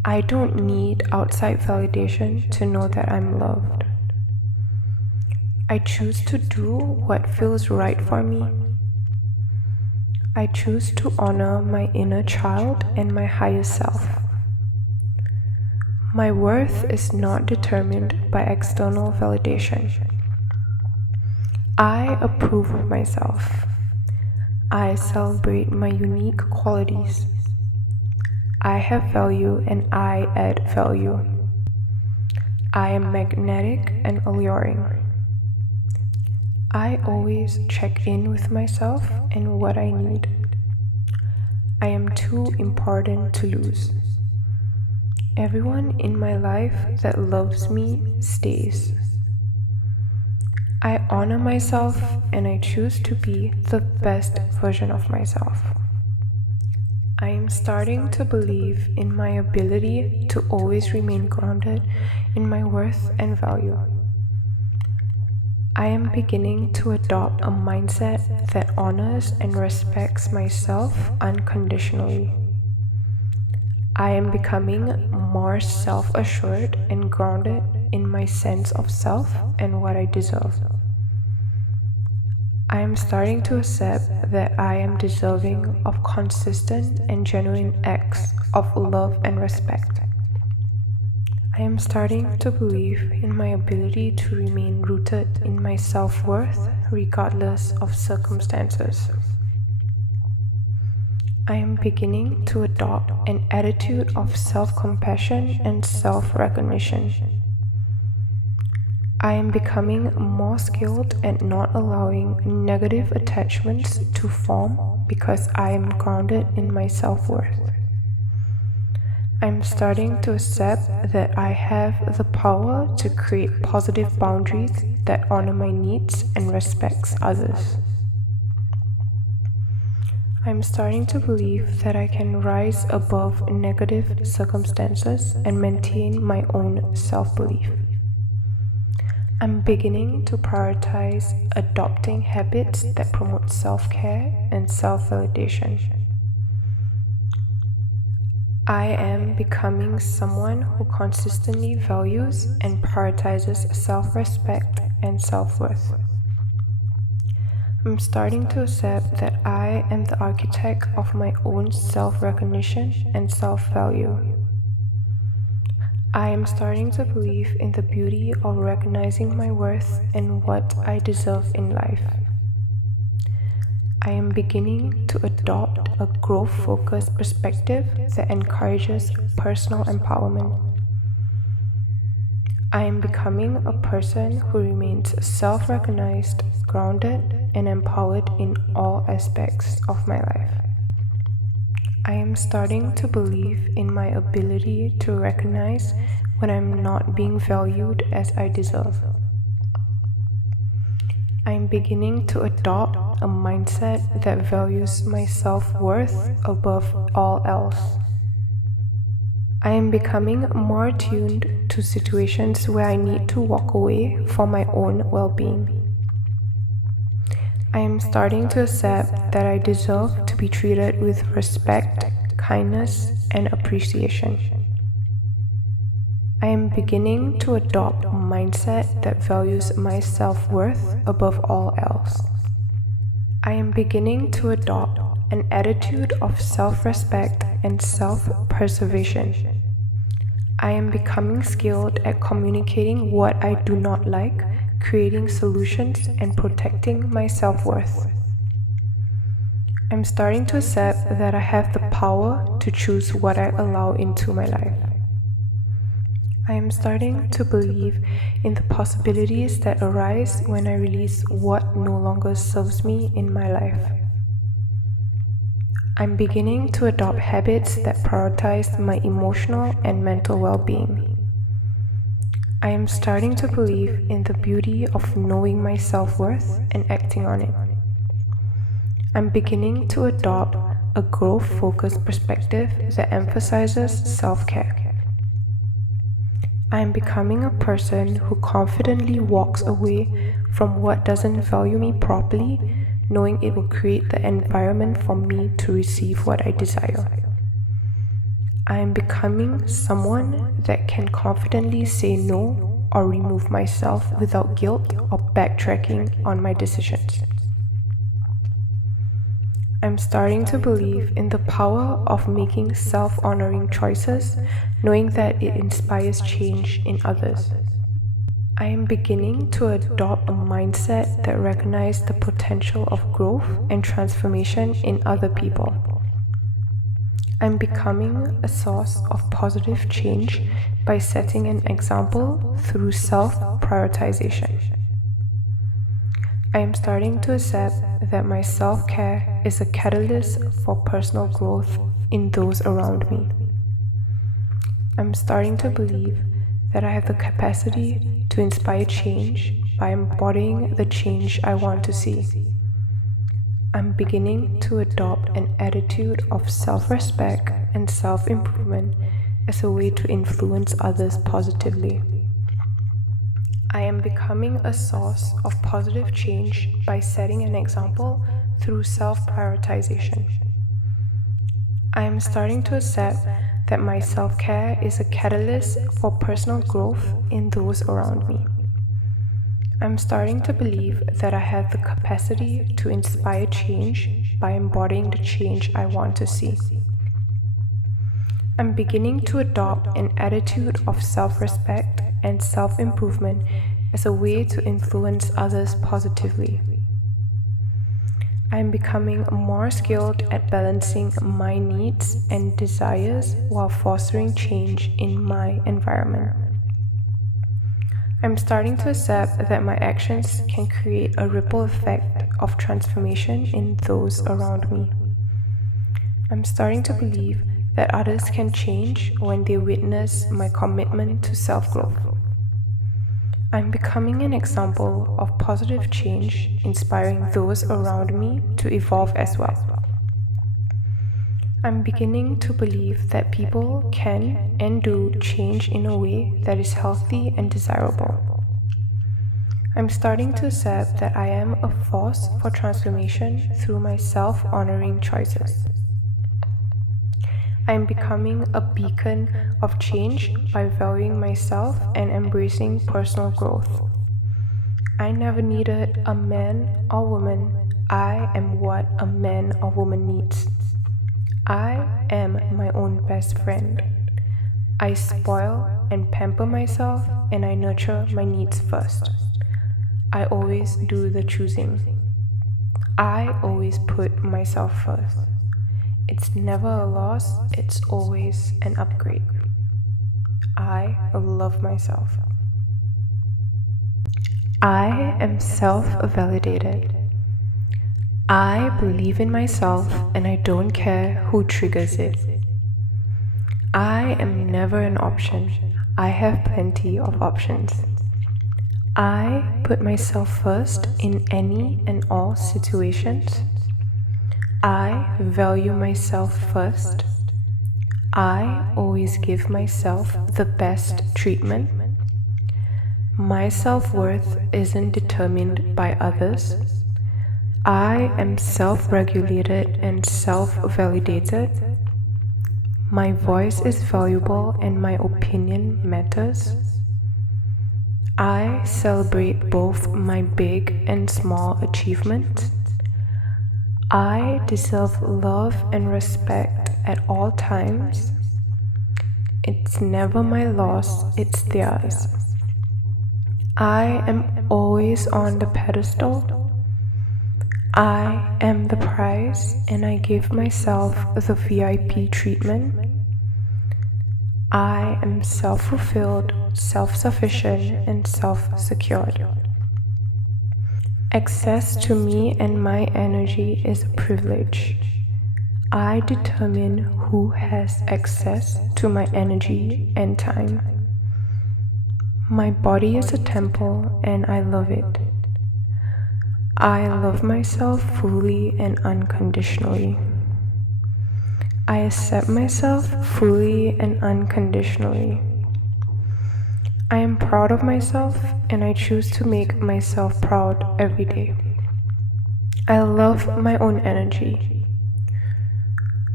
I don't need outside validation to know that I'm loved. I choose to do what feels right for me. I choose to honor my inner child and my higher self. My worth is not determined by external validation. I approve of myself. I celebrate my unique qualities. I have value and I add value. I am magnetic and alluring. I always check in with myself and what I need. I am too important to lose. Everyone in my life that loves me stays. I honor myself and I choose to be the best version of myself. I am starting to believe in my ability to always remain grounded in my worth and value. I am beginning to adopt a mindset that honors and respects myself unconditionally. I am becoming more self-assured and grounded in my sense of self and what I deserve. I am starting to accept that I am deserving of consistent and genuine acts of love and respect. I am starting to believe in my ability to remain rooted in my self-worth regardless of circumstances. I am beginning to adopt an attitude of self-compassion and self-recognition. I am becoming more skilled at not allowing negative attachments to form because I am grounded in my self-worth. I am starting to accept that I have the power to create positive boundaries that honor my needs and respects others. I'm starting to believe that I can rise above negative circumstances and maintain my own self-belief. I'm beginning to prioritize adopting habits that promote self-care and self-validation. I am becoming someone who consistently values and prioritizes self-respect and self-worth. I'm starting to accept that I am the architect of my own self-recognition and self-value. I am starting to believe in the beauty of recognizing my worth and what I deserve in life. I am beginning to adopt a growth-focused perspective that encourages personal empowerment. I am becoming a person who remains self-recognized, grounded, and empowered in all aspects of my life. I am starting to believe in my ability to recognize when I'm not being valued as I deserve. I am beginning to adopt a mindset that values my self-worth above all else. I am becoming more attuned to situations where I need to walk away for my own well-being. I am starting to accept that I deserve to be treated with respect, kindness, and appreciation. I am beginning to adopt a mindset that values my self-worth above all else. I am beginning to adopt an attitude of self-respect and self-preservation. I am becoming skilled at communicating what I do not like, creating solutions, and protecting my self-worth. I'm starting to accept that I have the power to choose what I allow into my life. I am starting to believe in the possibilities that arise when I release what no longer serves me in my life. I'm beginning to adopt habits that prioritize my emotional and mental well-being. I am starting to believe in the beauty of knowing my self-worth and acting on it. I'm beginning to adopt a growth-focused perspective that emphasizes self-care. I am becoming a person who confidently walks away from what doesn't value me properly, knowing it will create the environment for me to receive what I desire. I am becoming someone that can confidently say no or remove myself without guilt or backtracking on my decisions. I'm starting to believe in the power of making self-honoring choices, knowing that it inspires change in others. I am beginning to adopt a mindset that recognizes the potential of growth and transformation in other people. I'm becoming a source of positive change by setting an example through self-prioritization. I am starting to accept that my self-care is a catalyst for personal growth in those around me. I'm starting to believe that I have the capacity to inspire change by embodying the change I want to see. I'm beginning to adopt an attitude of self-respect and self-improvement as a way to influence others positively. I am becoming a source of positive change by setting an example through self-prioritization. I am starting to accept that my self-care is a catalyst for personal growth in those around me. I'm starting to believe that I have the capacity to inspire change by embodying the change I want to see. I'm beginning to adopt an attitude of self-respect and self-improvement as a way to influence others positively. I am becoming more skilled at balancing my needs and desires while fostering change in my environment. I'm starting to accept that my actions can create a ripple effect of transformation in those around me. I'm starting to believe that others can change when they witness my commitment to self-growth. I'm becoming an example of positive change, inspiring those around me to evolve as well. I'm beginning to believe that people can and do change in a way that is healthy and desirable. I'm starting to accept that I am a force for transformation through my self-honoring choices. I am becoming a beacon of change by valuing myself and embracing personal growth. I never needed a man or woman. I am what a man or woman needs. I am my own best friend. I spoil and pamper myself, and I nurture my needs first. I always do the choosing. I always put myself first. It's never a loss, it's always an upgrade. I love myself. I am self-validated. I believe in myself and I don't care who triggers it. I am never an option. I have plenty of options. I put myself first in any and all situations. I value myself first. I always give myself the best treatment. My self-worth isn't determined by others. I am self-regulated and self-validated. My voice is valuable and my opinion matters. I celebrate both my big and small achievements. I deserve love and respect at all times. It's never my loss, it's theirs. I am always on the pedestal. I am the prize and I give myself the VIP treatment. I am self-fulfilled, self-sufficient, and self-secured. Access to me and my energy is a privilege. I determine who has access to my energy and time. My body is a temple and I love it. I love myself fully and unconditionally. I accept myself fully and unconditionally. I am proud of myself and I choose to make myself proud every day. I love my own energy.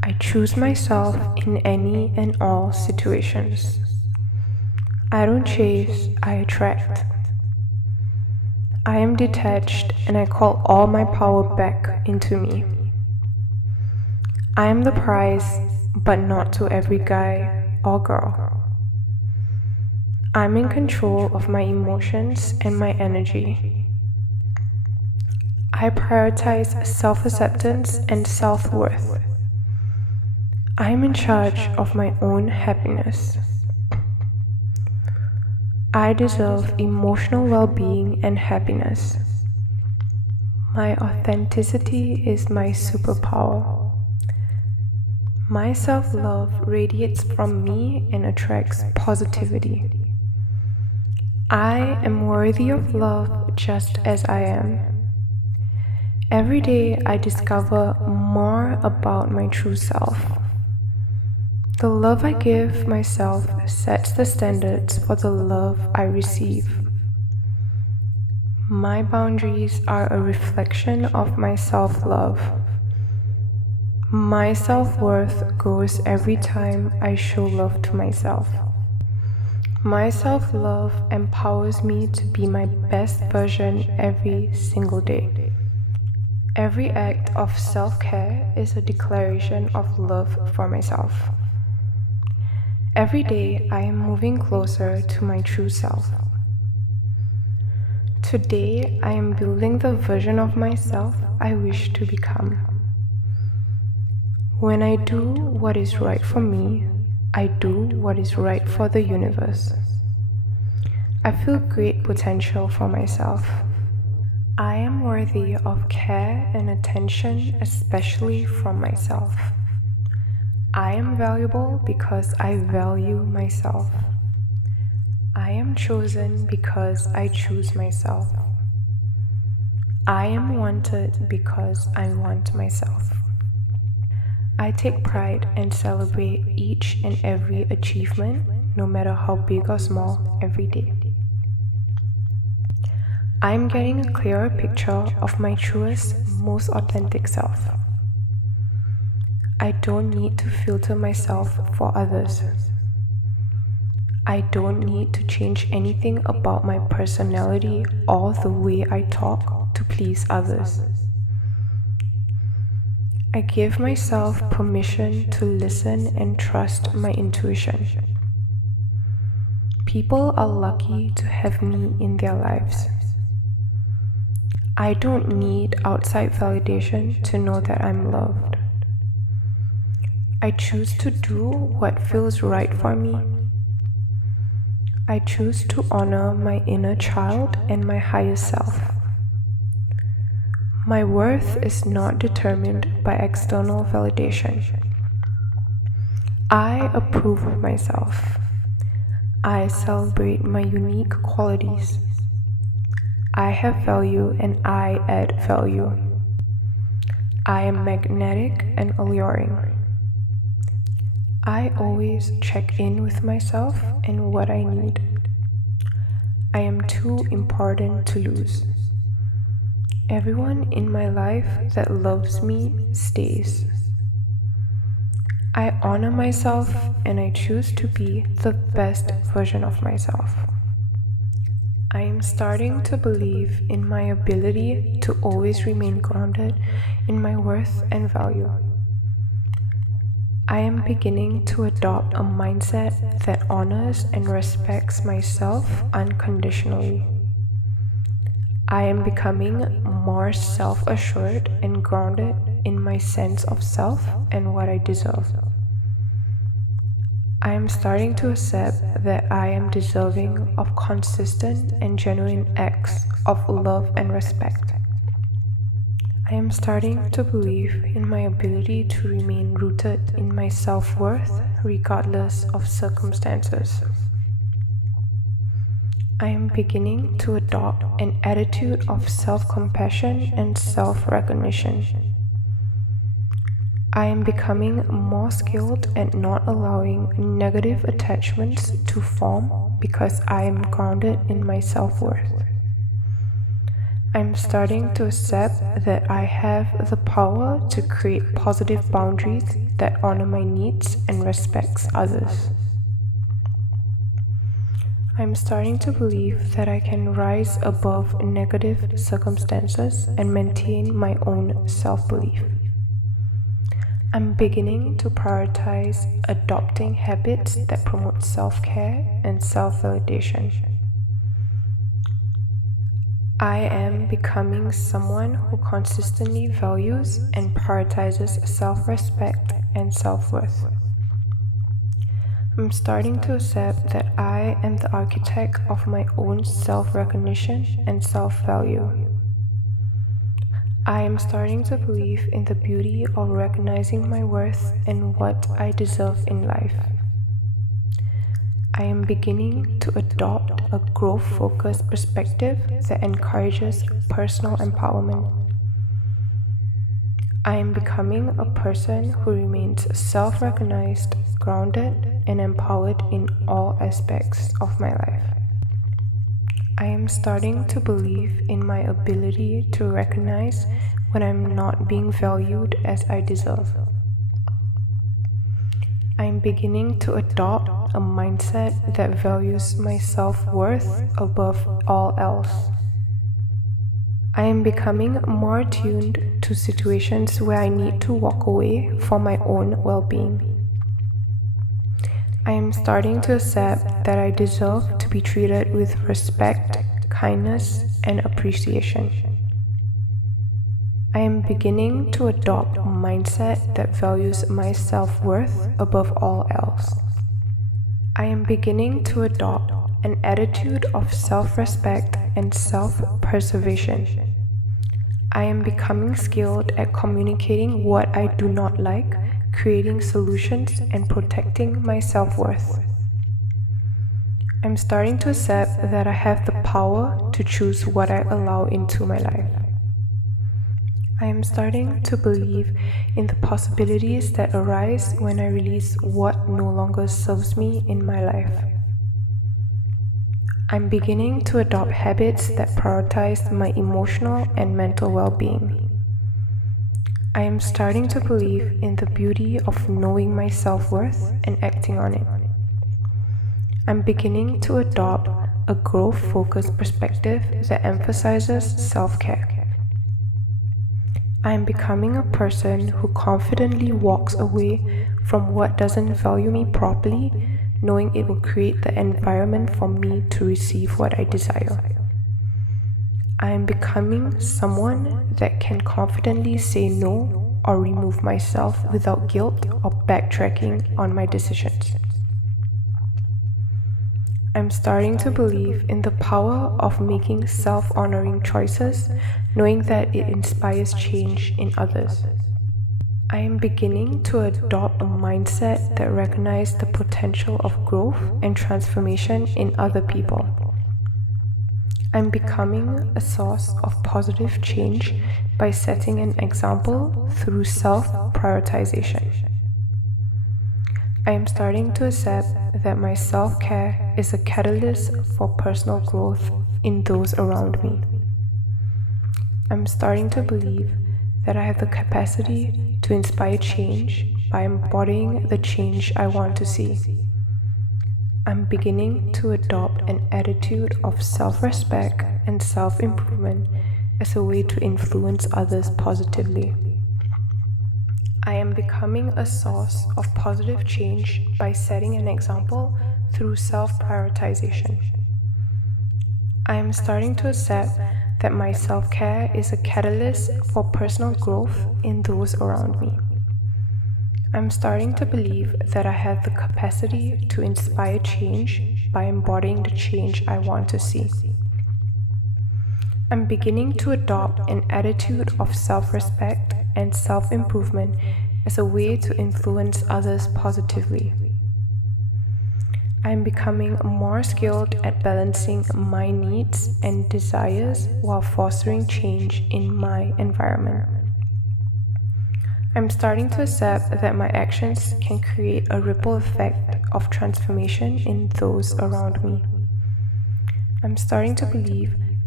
I choose myself in any and all situations. I don't chase, I attract. I am detached and I call all my power back into me. I am the prize, but not to every guy or girl. I'm in control of my emotions and my energy. I prioritize self-acceptance and self-worth. I am in charge of my own happiness. I deserve emotional well-being and happiness. My authenticity is my superpower. My self-love radiates from me and attracts positivity. I am worthy of love just as I am. Every day I discover more about my true self. The love I give myself sets the standards for the love I receive. My boundaries are a reflection of my self-love. My self-worth grows every time I show love to myself. My self-love empowers me to be my best version every single day. Every act of self-care is a declaration of love for myself. Every day I am moving closer to my true self. Today I am building the version of myself I wish to become. When I do what is right for me, I do what is right for the universe. I feel great potential for myself. I am worthy of care and attention, especially from myself. I am valuable because I value myself. I am chosen because I choose myself. I am wanted because I want myself. I take pride and celebrate each and every achievement, no matter how big or small, every day. I am getting a clearer picture of my truest, most authentic self. I don't need to filter myself for others. I don't need to change anything about my personality or the way I talk to please others. I give myself permission to listen and trust my intuition. People are lucky to have me in their lives. I don't need outside validation to know that I'm loved. I choose to do what feels right for me. I choose to honor my inner child and my higher self. My worth is not determined by external validation. I approve of myself. I celebrate my unique qualities. I have value and I add value. I am magnetic and alluring. I always check in with myself and what I need. I am too important to lose. Everyone in my life that loves me stays. I honor myself and I choose to be the best version of myself. I am starting to believe in my ability to always remain grounded in my worth and value. I am beginning to adopt a mindset that honors and respects myself unconditionally. I am becoming more self-assured and grounded in my sense of self and what I deserve. I am starting to accept that I am deserving of consistent and genuine acts of love and respect. I am starting to believe in my ability to remain rooted in my self-worth regardless of circumstances. I am beginning to adopt an attitude of self-compassion and self-recognition. I am becoming more skilled at not allowing negative attachments to form because I am grounded in my self-worth. I'm starting to accept that I have the power to create positive boundaries that honor my needs and respects others. I'm starting to believe that I can rise above negative circumstances and maintain my own self-belief. I'm beginning to prioritize adopting habits that promote self-care and self-validation. I am becoming someone who consistently values and prioritizes self-respect and self-worth. I'm starting to accept that I am the architect of my own self-recognition and self-value. I am starting to believe in the beauty of recognizing my worth and what I deserve in life. I am beginning to adopt a growth-focused perspective that encourages personal empowerment. I am becoming a person who remains self-recognized, grounded, and empowered in all aspects of my life. I am starting to believe in my ability to recognize when I'm not being valued as I deserve. I am beginning to adopt a mindset that values my self-worth above all else. I am becoming more attuned to situations where I need to walk away for my own well-being. I am starting to accept that I deserve to be treated with respect, kindness, and appreciation. I am beginning to adopt a mindset that values my self-worth above all else. I am beginning to adopt an attitude of self-respect and self-preservation. I am becoming skilled at communicating what I do not like, creating solutions, and protecting my self-worth. I'm starting to accept that I have the power to choose what I allow into my life. I am starting to believe in the possibilities that arise when I release what no longer serves me in my life. I'm beginning to adopt habits that prioritize my emotional and mental well-being. I am starting to believe in the beauty of knowing my self-worth and acting on it. I'm beginning to adopt a growth-focused perspective that emphasizes self-care. I am becoming a person who confidently walks away from what doesn't value me properly, knowing it will create the environment for me to receive what I desire. I am becoming someone that can confidently say no or remove myself without guilt or backtracking on my decisions. I'm starting to believe in the power of making self-honoring choices, knowing that it inspires change in others. I am beginning to adopt a mindset that recognizes the potential of growth and transformation in other people. I'm becoming a source of positive change by setting an example through self-prioritization. I am starting to accept that my self-care is a catalyst for personal growth in those around me. I'm starting to believe that I have the capacity to inspire change by embodying the change I want to see. I'm beginning to adopt an attitude of self-respect and self-improvement as a way to influence others positively. I am becoming a source of positive change by setting an example through self-prioritization. I am starting to accept that my self-care is a catalyst for personal growth in those around me. I'm starting to believe that I have the capacity to inspire change by embodying the change I want to see. I'm beginning to adopt an attitude of self-respect and self-improvement as a way to influence others positively. I am becoming more skilled at balancing my needs and desires while fostering change in my environment. I'm starting to accept that my actions can create a ripple effect of transformation in those around me. I'm starting to believe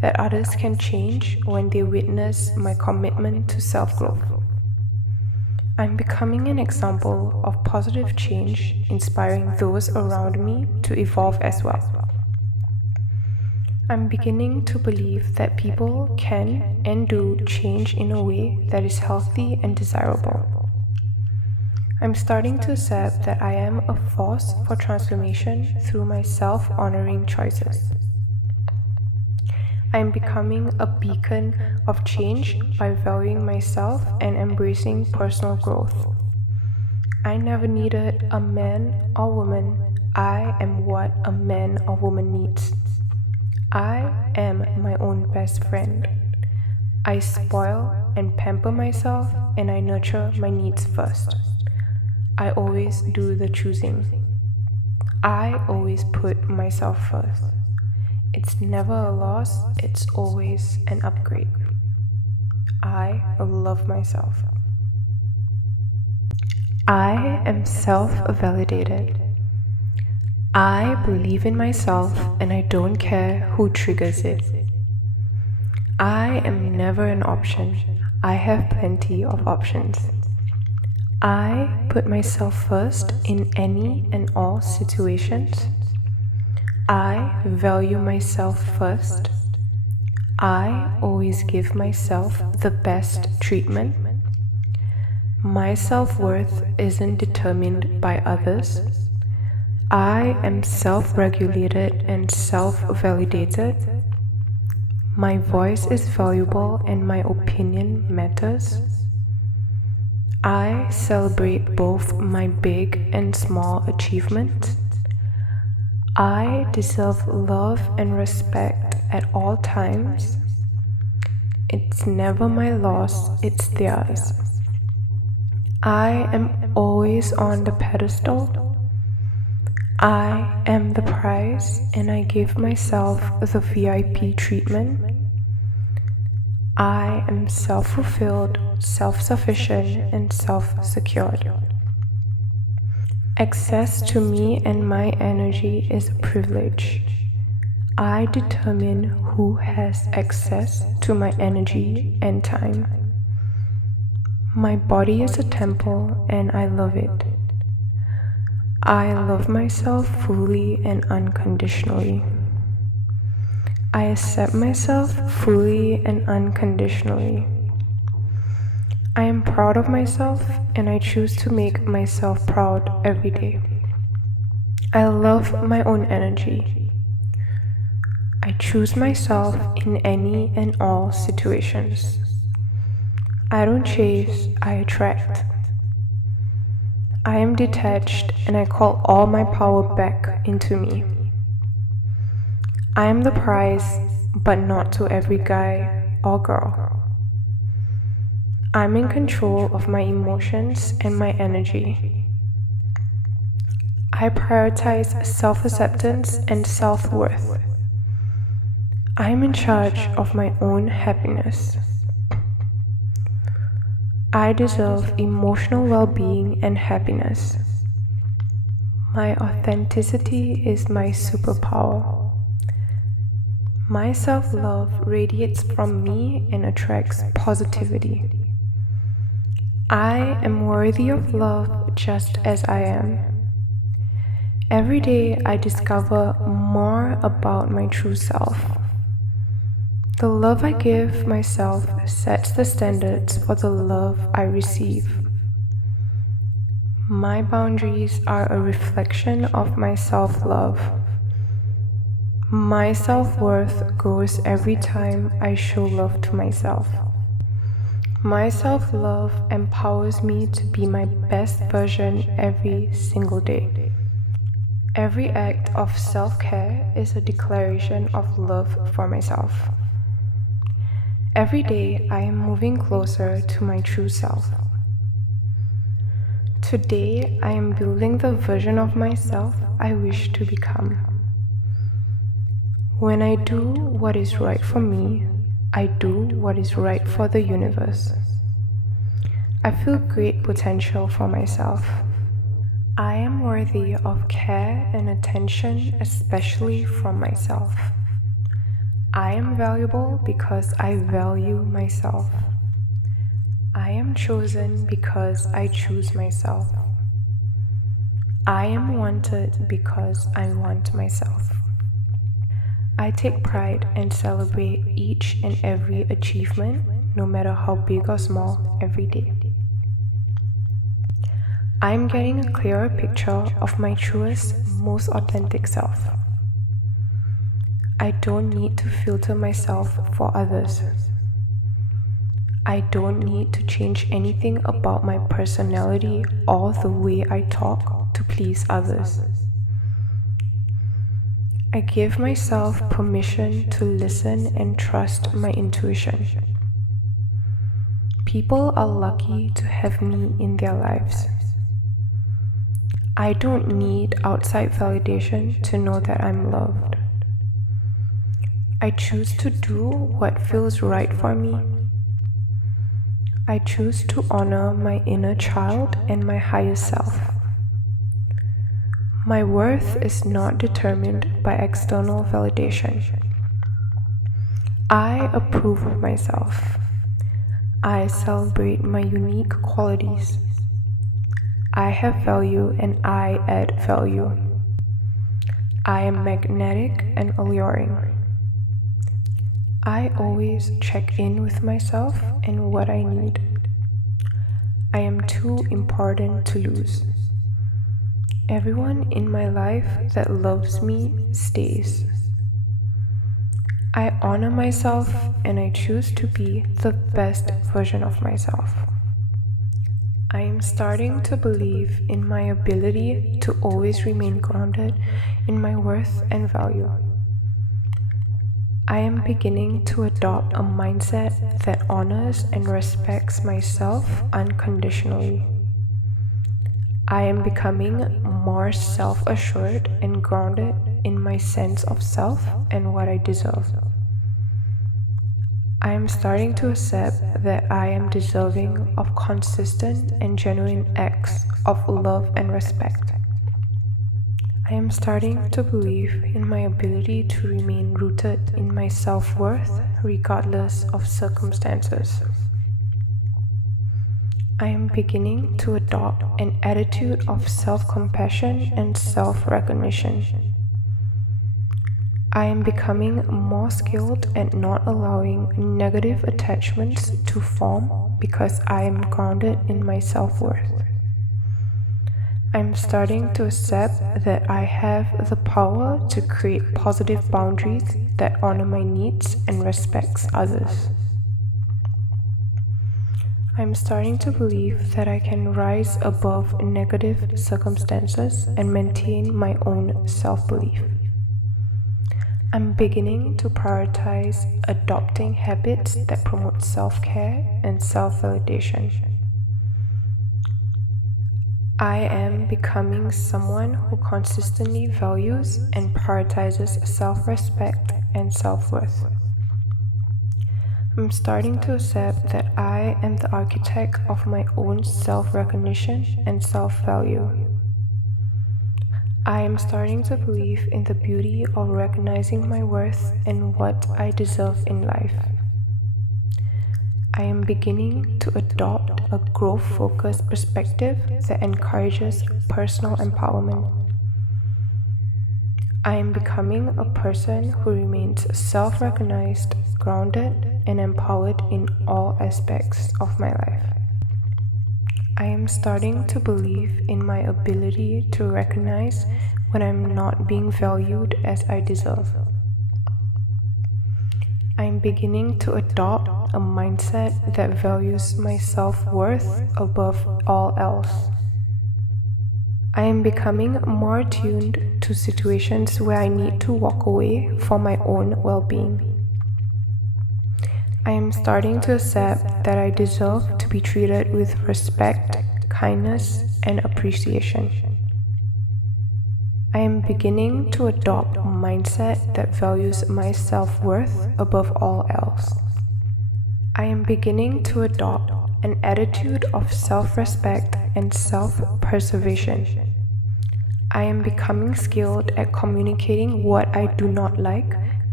that others can change when they witness my commitment to self-growth. I'm becoming an example of positive change, inspiring those around me to evolve as well. I'm beginning to believe that people can and do change in a way that is healthy and desirable. I'm starting to accept that I am a force for transformation through my self-honoring choices. I am becoming a beacon of change by valuing myself and embracing personal growth. I never needed a man or woman. I am what a man or woman needs. I am my own best friend. I spoil and pamper myself, and I nurture my needs first. I always do the choosing. I always put myself first. It's never a loss, it's always an upgrade. I love myself. I am self-validated. I believe in myself and I don't care who triggers it. I am never an option. I have plenty of options. I put myself first in any and all situations. I value myself first. I always give myself the best treatment. My self-worth isn't determined by others. I am self-regulated and self-validated. My voice is valuable and my opinion matters. I celebrate both my big and small achievements. I deserve love and respect at all times. It's never my loss, it's theirs. I am always on the pedestal. I am the prize and I give myself the VIP treatment. I am self-fulfilled, self-sufficient, and self-secured. Access to me and my energy is a privilege. I determine who has access to my energy and time. My body is a temple and I love it. I love myself fully and unconditionally. I accept myself fully and unconditionally. I am proud of myself and I choose to make myself proud every day. I love my own energy. I choose myself in any and all situations. I don't chase, I attract. I am detached and I call all my power back into me. I am the prize, but not to every guy or girl. I'm in control of my emotions and my energy. I prioritize self-acceptance and self-worth. I'm in charge of my own happiness. I deserve emotional well-being and happiness. My authenticity is my superpower. My self-love radiates from me and attracts positivity. I am worthy of love just as I am. Every day I discover more about my true self. The love I give myself sets the standards for the love I receive. My boundaries are a reflection of my self-love. My self-worth grows every time I show love to myself. My self-love empowers me to be my best version every single day. Every act of self-care is a declaration of love for myself. Every day I am moving closer to my true self. Today I am building the version of myself I wish to become. When I do what is right for me, I do what is right for the universe. I feel great potential for myself. I am worthy of care and attention, especially from myself. I am valuable because I value myself. I am chosen because I choose myself. I am wanted because I want myself. I take pride and celebrate each and every achievement, no matter how big or small, every day. I'm getting a clearer picture of my truest, most authentic self. I don't need to filter myself for others. I don't need to change anything about my personality or the way I talk to please others. I give myself permission to listen and trust my intuition. People are lucky to have me in their lives. I don't need outside validation to know that I'm loved. I choose to do what feels right for me. I choose to honor my inner child and my higher self. My worth is not determined by external validation. I approve of myself. I celebrate my unique qualities. I have value and I add value. I am magnetic and alluring. I always check in with myself and what I need. I am too important to lose. Everyone in my life that loves me stays. I honor myself and I choose to be the best version of myself. I am starting to believe in my ability to always remain grounded in my worth and value. I am beginning to adopt a mindset that honors and respects myself unconditionally. I am becoming more self-assured and grounded in my sense of self and what I deserve. I am starting to accept that I am deserving of consistent and genuine acts of love and respect. I am starting to believe in my ability to remain rooted in my self-worth regardless of circumstances. I am beginning to adopt an attitude of self-compassion and self-recognition. I am becoming more skilled at not allowing negative attachments to form because I am grounded in my self-worth. I am starting to accept that I have the power to create positive boundaries that honor my needs and respects others. I am starting to believe that I can rise above negative circumstances and maintain my own self-belief. I'm beginning to prioritize adopting habits that promote self-care and self-validation. I am becoming someone who consistently values and prioritizes self-respect and self-worth. I'm starting to accept that I am the architect of my own self-recognition and self-value. I am starting to believe in the beauty of recognizing my worth and what I deserve in life. I am beginning to adopt a growth-focused perspective that encourages personal empowerment. I am becoming a person who remains self-recognized, grounded, and empowered in all aspects of my life. I am starting to believe in my ability to recognize when I'm not being valued as I deserve. I am beginning to adopt a mindset that values my self-worth above all else. I am becoming more attuned to situations where I need to walk away for my own well-being. I am starting to accept that I deserve to be treated with respect, kindness, and appreciation. I am beginning to adopt a mindset that values my self-worth above all else. I am beginning to adopt an attitude of self-respect and self-preservation. I am becoming skilled at communicating what I do not like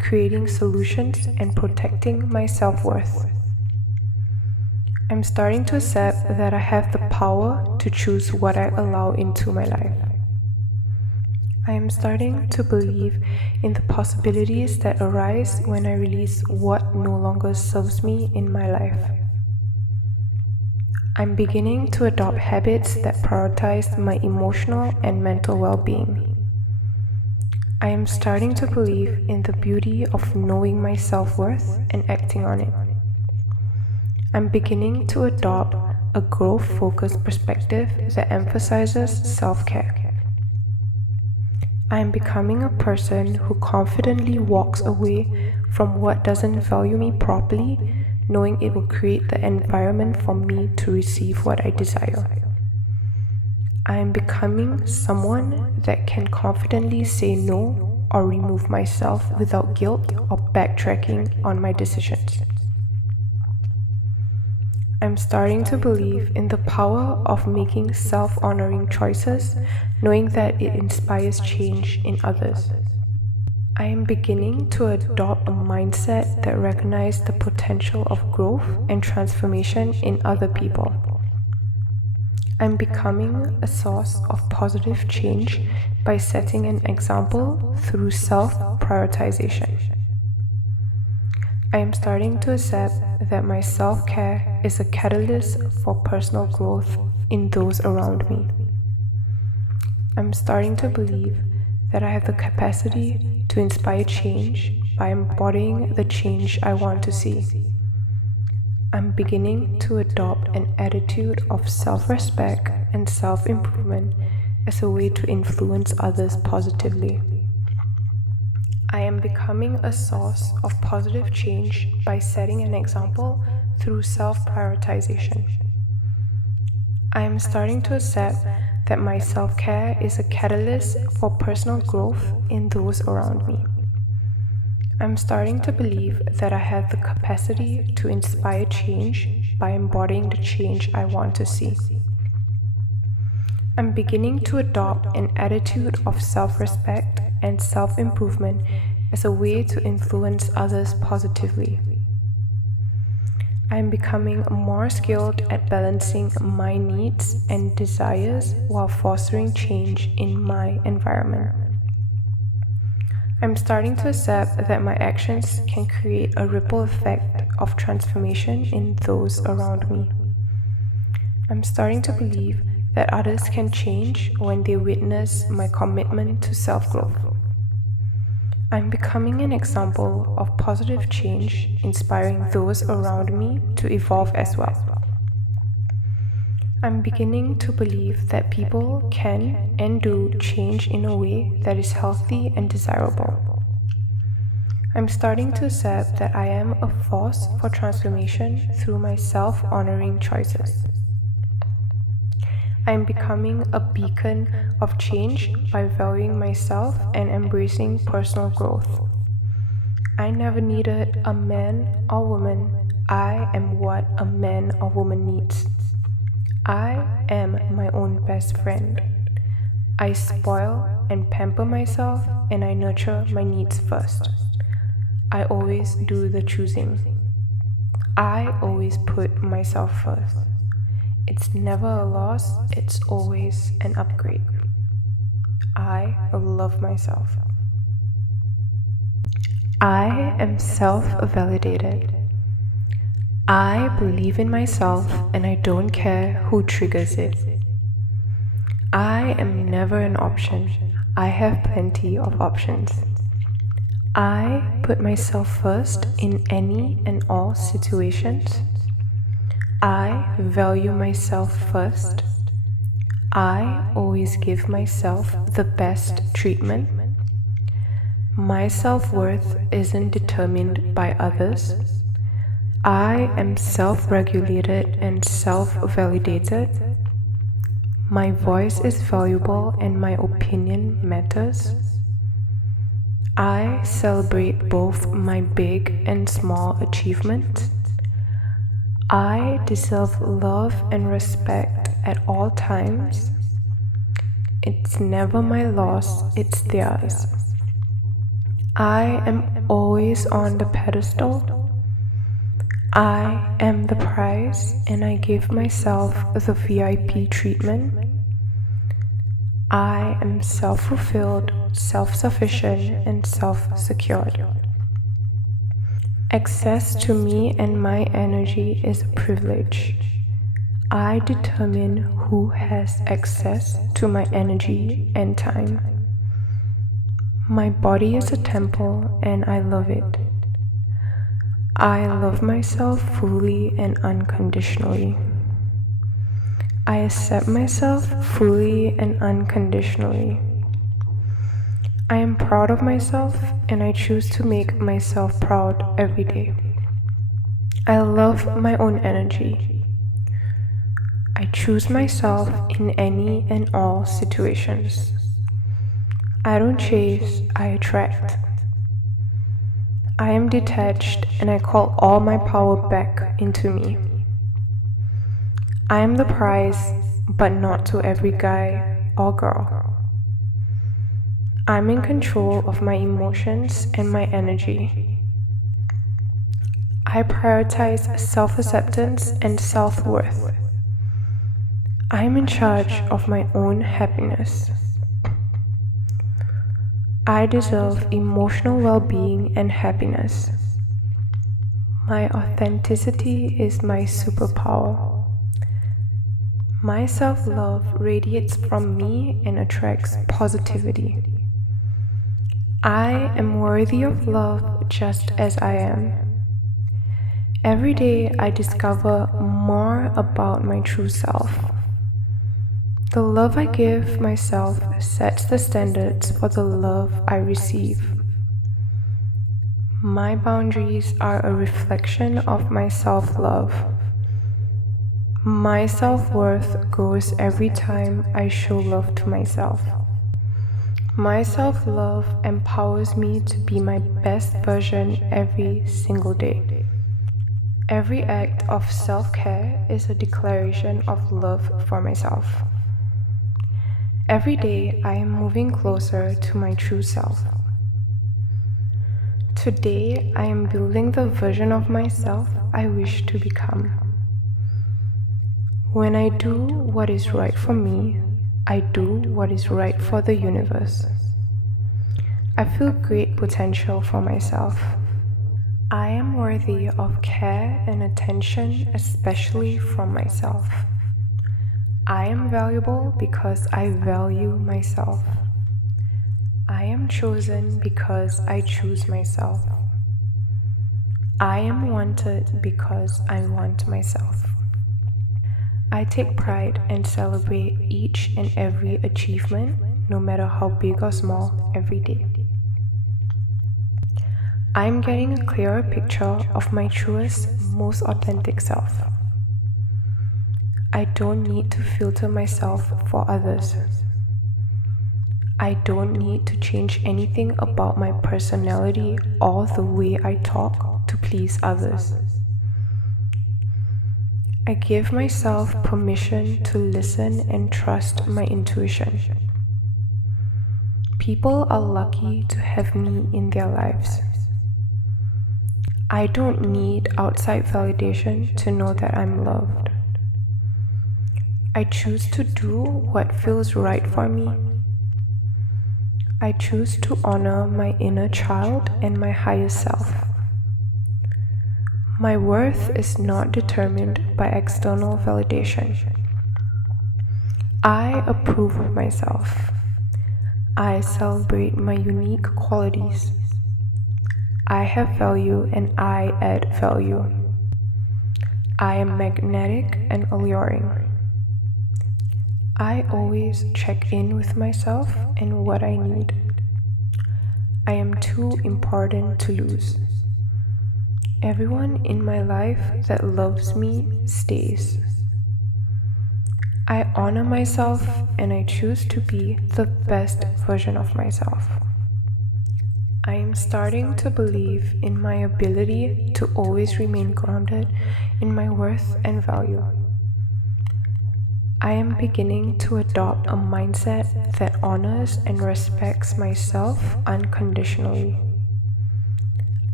creating solutions and protecting my self-worth. I'm starting to accept that I have the power to choose what I allow into my life. I am starting to believe in the possibilities that arise when I release what no longer serves me in my life. I'm beginning to adopt habits that prioritize my emotional and mental well-being. I am starting to believe in the beauty of knowing my self-worth and acting on it. I'm beginning to adopt a growth-focused perspective that emphasizes self-care. I am becoming a person who confidently walks away from what doesn't value me properly, knowing it will create the environment for me to receive what I desire. I am becoming someone that can confidently say no or remove myself without guilt or backtracking on my decisions. I'm starting to believe in the power of making self-honoring choices, knowing that it inspires change in others. I am beginning to adopt a mindset that recognizes the potential of growth and transformation in other people. I'm becoming a source of positive change by setting an example through self-prioritization. I am starting to accept that my self-care is a catalyst for personal growth in those around me. I'm starting to believe that I have the capacity to inspire change by embodying the change I want to see. I'm beginning to adopt an attitude of self-respect and self-improvement as a way to influence others positively. I am becoming a source of positive change by setting an example through self-prioritization. I am starting to accept that my self-care is a catalyst for personal growth in those around me. I'm starting to believe that I have the capacity to inspire change by embodying the change I want to see. I'm beginning to adopt an attitude of self-respect and self-improvement as a way to influence others positively. I am becoming more skilled at balancing my needs and desires while fostering change in my environment. I'm starting to accept that my actions can create a ripple effect of transformation in those around me. I'm starting to believe that others can change when they witness my commitment to self-growth. I'm becoming an example of positive change, inspiring those around me to evolve as well. I'm beginning to believe that people can and do change in a way that is healthy and desirable. I'm starting to accept that I am a force for transformation through my self-honoring choices. I am becoming a beacon of change by valuing myself and embracing personal growth. I never needed a man or woman. I am what a man or woman needs. I am my own best friend. I spoil and pamper myself, and I nurture my needs first. I always do the choosing. I always put myself first. It's never a loss, it's always an upgrade. I love myself. I am self-validated. I believe in myself and I don't care who triggers it. I am never an option. I have plenty of options. I put myself first in any and all situations. I value myself first. I always give myself the best treatment. My self-worth isn't determined by others. I am self-regulated and self-validated. My voice is valuable and my opinion matters. I celebrate both my big and small achievements. I deserve love and respect at all times. It's never my loss, it's theirs. I am always on the pedestal. I am the prize and I give myself the VIP treatment. I am self-fulfilled, self-sufficient, and self-secured. Access to me and my energy is a privilege. I determine who has access to my energy and time. My body is a temple and I love it. I love myself fully and unconditionally. I accept myself fully and unconditionally. I am proud of myself and I choose to make myself proud every day. I love my own energy. I choose myself in any and all situations. I don't chase, I attract. I am detached and I call all my power back into me. I am the prize, but not to every guy or girl. I'm in control of my emotions and my energy. I prioritize self-acceptance and self-worth. I am in charge of my own happiness. I deserve emotional well-being and happiness. My authenticity is my superpower. My self-love radiates from me and attracts positivity. I am worthy of love just as I am. Every day I discover more about my true self. The love I give myself sets the standards for the love I receive. My boundaries are a reflection of my self-love. My self-worth grows every time I show love to myself. My self-love empowers me to be my best version every single day. Every act of self-care is a declaration of love for myself. Every day I am moving closer to my true self. Today I am building the version of myself I wish to become. When I do what is right for me, I do what is right for the universe. I feel great potential for myself. I am worthy of care and attention, especially from myself. I am valuable because I value myself. I am chosen because I choose myself. I am wanted because I want myself. I take pride and celebrate each and every achievement, no matter how big or small, every day. I am getting a clearer picture of my truest, most authentic self. I don't need to filter myself for others. I don't need to change anything about my personality or the way I talk to please others. I give myself permission to listen and trust my intuition. People are lucky to have me in their lives. I don't need outside validation to know that I'm loved. I choose to do what feels right for me. I choose to honor my inner child and my higher self. My worth is not determined by external validation. I approve of myself. I celebrate my unique qualities. I have value and I add value. I am magnetic and alluring. I always check in with myself and what I need. I am too important to lose. Everyone in my life that loves me stays. I honor myself and I choose to be the best version of myself. I am starting to believe in my ability to always remain grounded in my worth and value. I am beginning to adopt a mindset that honors and respects myself unconditionally.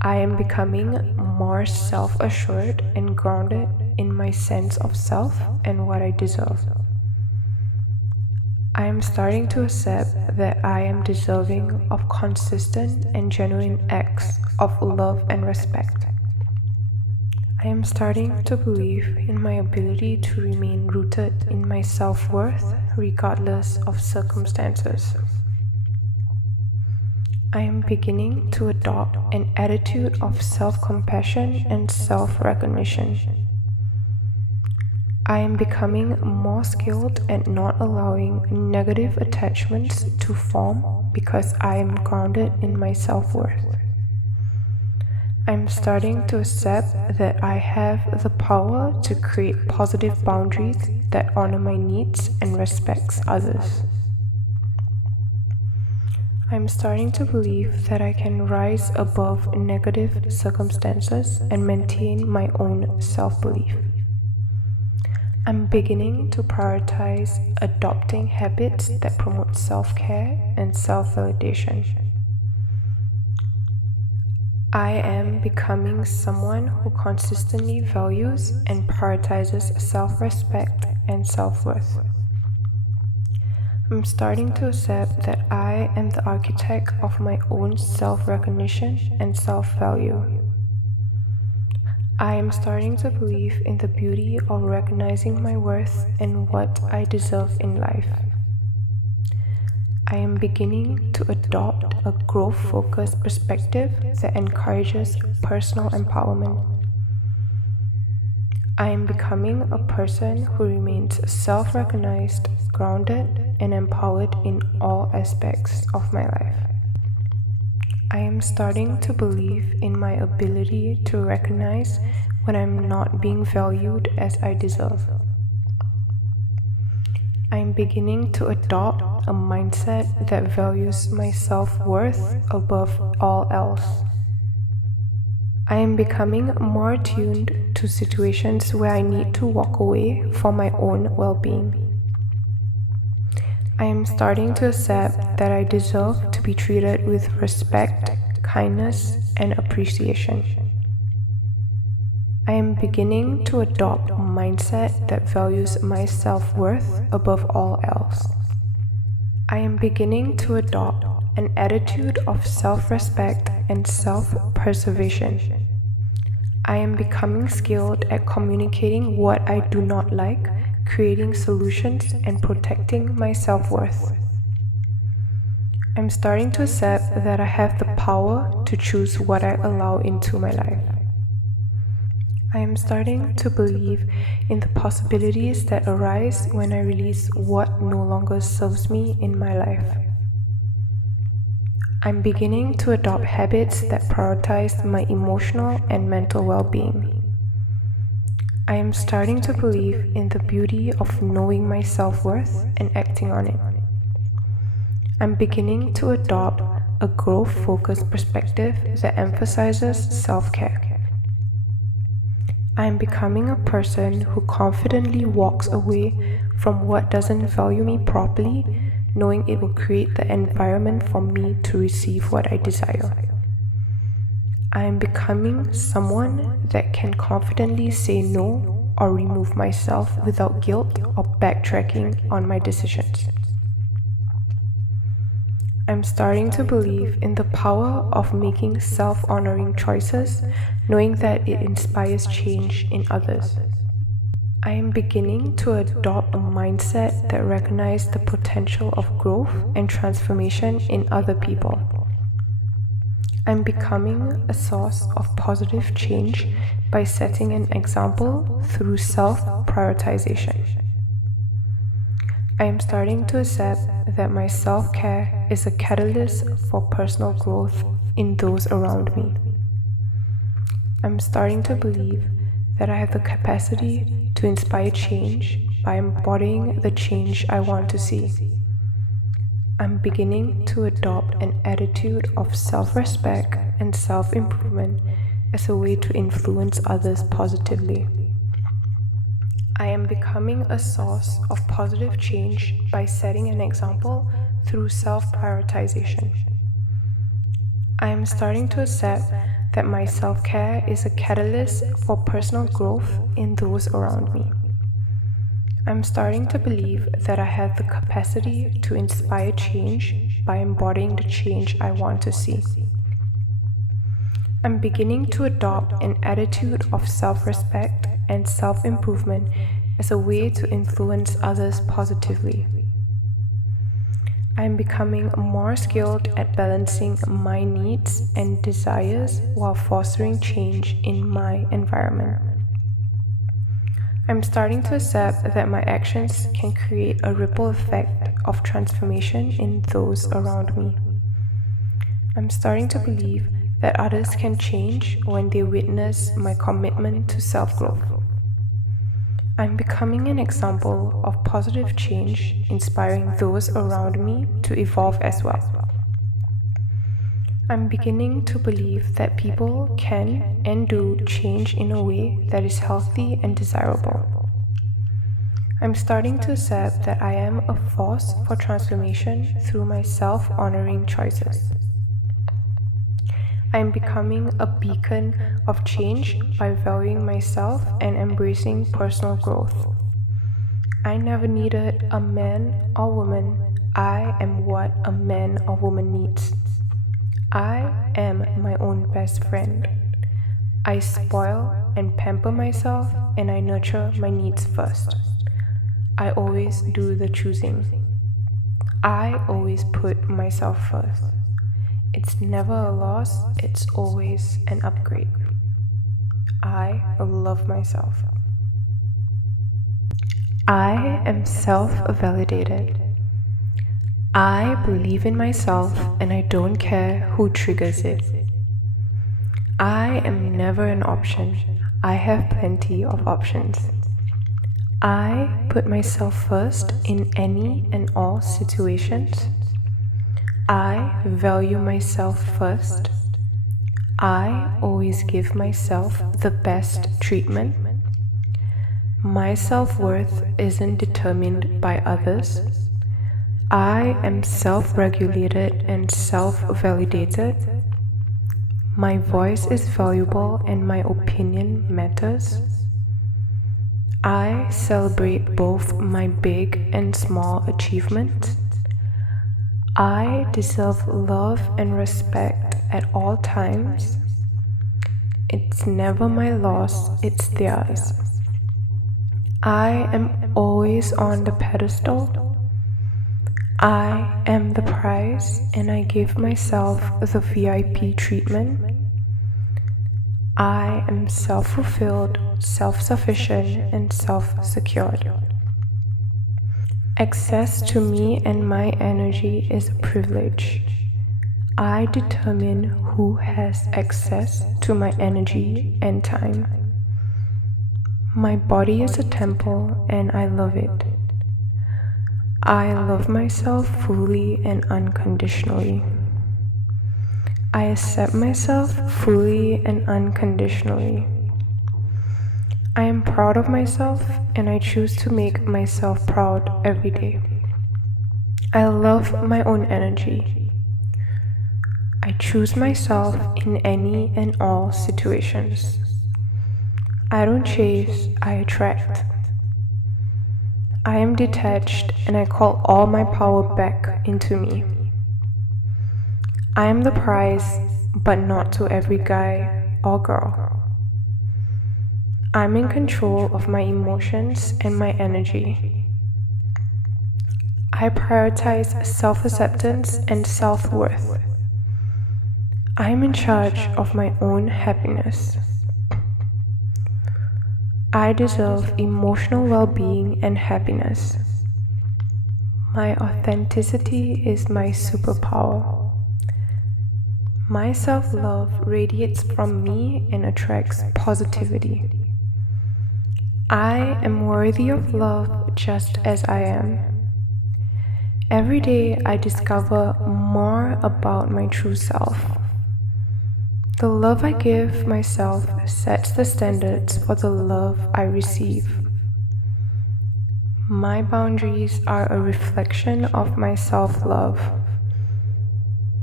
I am becoming more self-assured and grounded in my sense of self and what I deserve. I am starting to accept that I am deserving of consistent and genuine acts of love and respect. I am starting to believe in my ability to remain rooted in my self-worth regardless of circumstances. I am beginning to adopt an attitude of self-compassion and self-recognition. I am becoming more skilled at not allowing negative attachments to form because I am grounded in my self-worth. I'm starting to accept that I have the power to create positive boundaries that honor my needs and respects others. I'm starting to believe that I can rise above negative circumstances and maintain my own self-belief. I'm beginning to prioritize adopting habits that promote self-care and self-validation. I am becoming someone who consistently values and prioritizes self-respect and self-worth. I'm starting to accept that I am the architect of my own self-recognition and self-value. I am starting to believe in the beauty of recognizing my worth and what I deserve in life. I am beginning to adopt a growth-focused perspective that encourages personal empowerment. I am becoming a person who remains self-recognized, grounded, and empowered in all aspects of my life. I am starting to believe in my ability to recognize when I'm not being valued as I deserve. I am beginning to adopt a mindset that values my self-worth above all else. I am becoming more attuned to situations where I need to walk away for my own well-being. I am starting to accept that I deserve to be treated with respect, kindness, and appreciation. I am beginning to adopt a mindset that values my self-worth above all else. I am beginning to adopt an attitude of self-respect and self-preservation. I am becoming skilled at communicating what I do not like, creating solutions, and protecting my self-worth. I'm starting to accept that I have the power to choose what I allow into my life. I am starting to believe in the possibilities that arise when I release what no longer serves me in my life. I'm beginning to adopt habits that prioritize my emotional and mental well-being. I am starting to believe in the beauty of knowing my self-worth and acting on it. I'm beginning to adopt a growth-focused perspective that emphasizes self-care. I am becoming a person who confidently walks away from what doesn't value me properly, knowing it will create the environment for me to receive what I desire. I am becoming someone that can confidently say no or remove myself without guilt or backtracking on my decisions. I'm starting to believe in the power of making self-honoring choices, knowing that it inspires change in others. I am beginning to adopt a mindset that recognizes the potential of growth and transformation in other people. I'm becoming a source of positive change by setting an example through self-prioritization. I am starting to accept that my self-care is a catalyst for personal growth in those around me. I'm starting to believe that I have the capacity to inspire change by embodying the change I want to see. I'm beginning to adopt an attitude of self-respect and self-improvement as a way to influence others positively. I am becoming a source of positive change by setting an example through self-prioritization. I am starting to accept that my self-care is a catalyst for personal growth in those around me. I'm starting to believe that I have the capacity to inspire change by embodying the change I want to see. I'm beginning to adopt an attitude of self-respect and self-improvement as a way to influence others positively. I'm becoming more skilled at balancing my needs and desires while fostering change in my environment. I'm starting to accept that my actions can create a ripple effect of transformation in those around me. I'm starting to believe that others can change when they witness my commitment to self-growth. I'm becoming an example of positive change, inspiring those around me to evolve as well. I'm beginning to believe that people can and do change in a way that is healthy and desirable. I'm starting to accept that I am a force for transformation through my self-honoring choices. I am becoming a beacon of change by valuing myself and embracing personal growth. I never needed a man or woman. I am what a man or woman needs. I am my own best friend. I spoil and pamper myself, and I nurture my needs first. I always do the choosing. I always put myself first. It's never a loss, it's always an upgrade. I love myself. I am self-validated. I believe in myself and I don't care who triggers it. I am never an option. I have plenty of options. I put myself first in any and all situations. I value myself first. I always give myself the best treatment. My self-worth isn't determined by others. I am self-regulated and self-validated. My voice is valuable and my opinion matters. I celebrate both my big and small achievements. I deserve love and respect at all times. It's never my loss, it's theirs. I am always on the pedestal. I am the prize and I give myself the VIP treatment. I am self-fulfilled, self-sufficient, and self-secured. Access to me and my energy is a privilege. I determine who has access to my energy and time. My body is a temple and I love it. I love myself fully and unconditionally. I accept myself fully and unconditionally. I am proud of myself and I choose to make myself proud every day. I love my own energy. I choose myself in any and all situations. I don't chase, I attract. I am detached and I call all my power back into me. I am the prize, but not to every guy or girl. I'm in control of my emotions and my energy. I prioritize self-acceptance and self-worth. I am in charge of my own happiness. I deserve emotional well-being and happiness. My authenticity is my superpower. My self-love radiates from me and attracts positivity. I am worthy of love just as I am. Every day I discover more about my true self. The love I give myself sets the standards for the love I receive. My boundaries are a reflection of my self-love.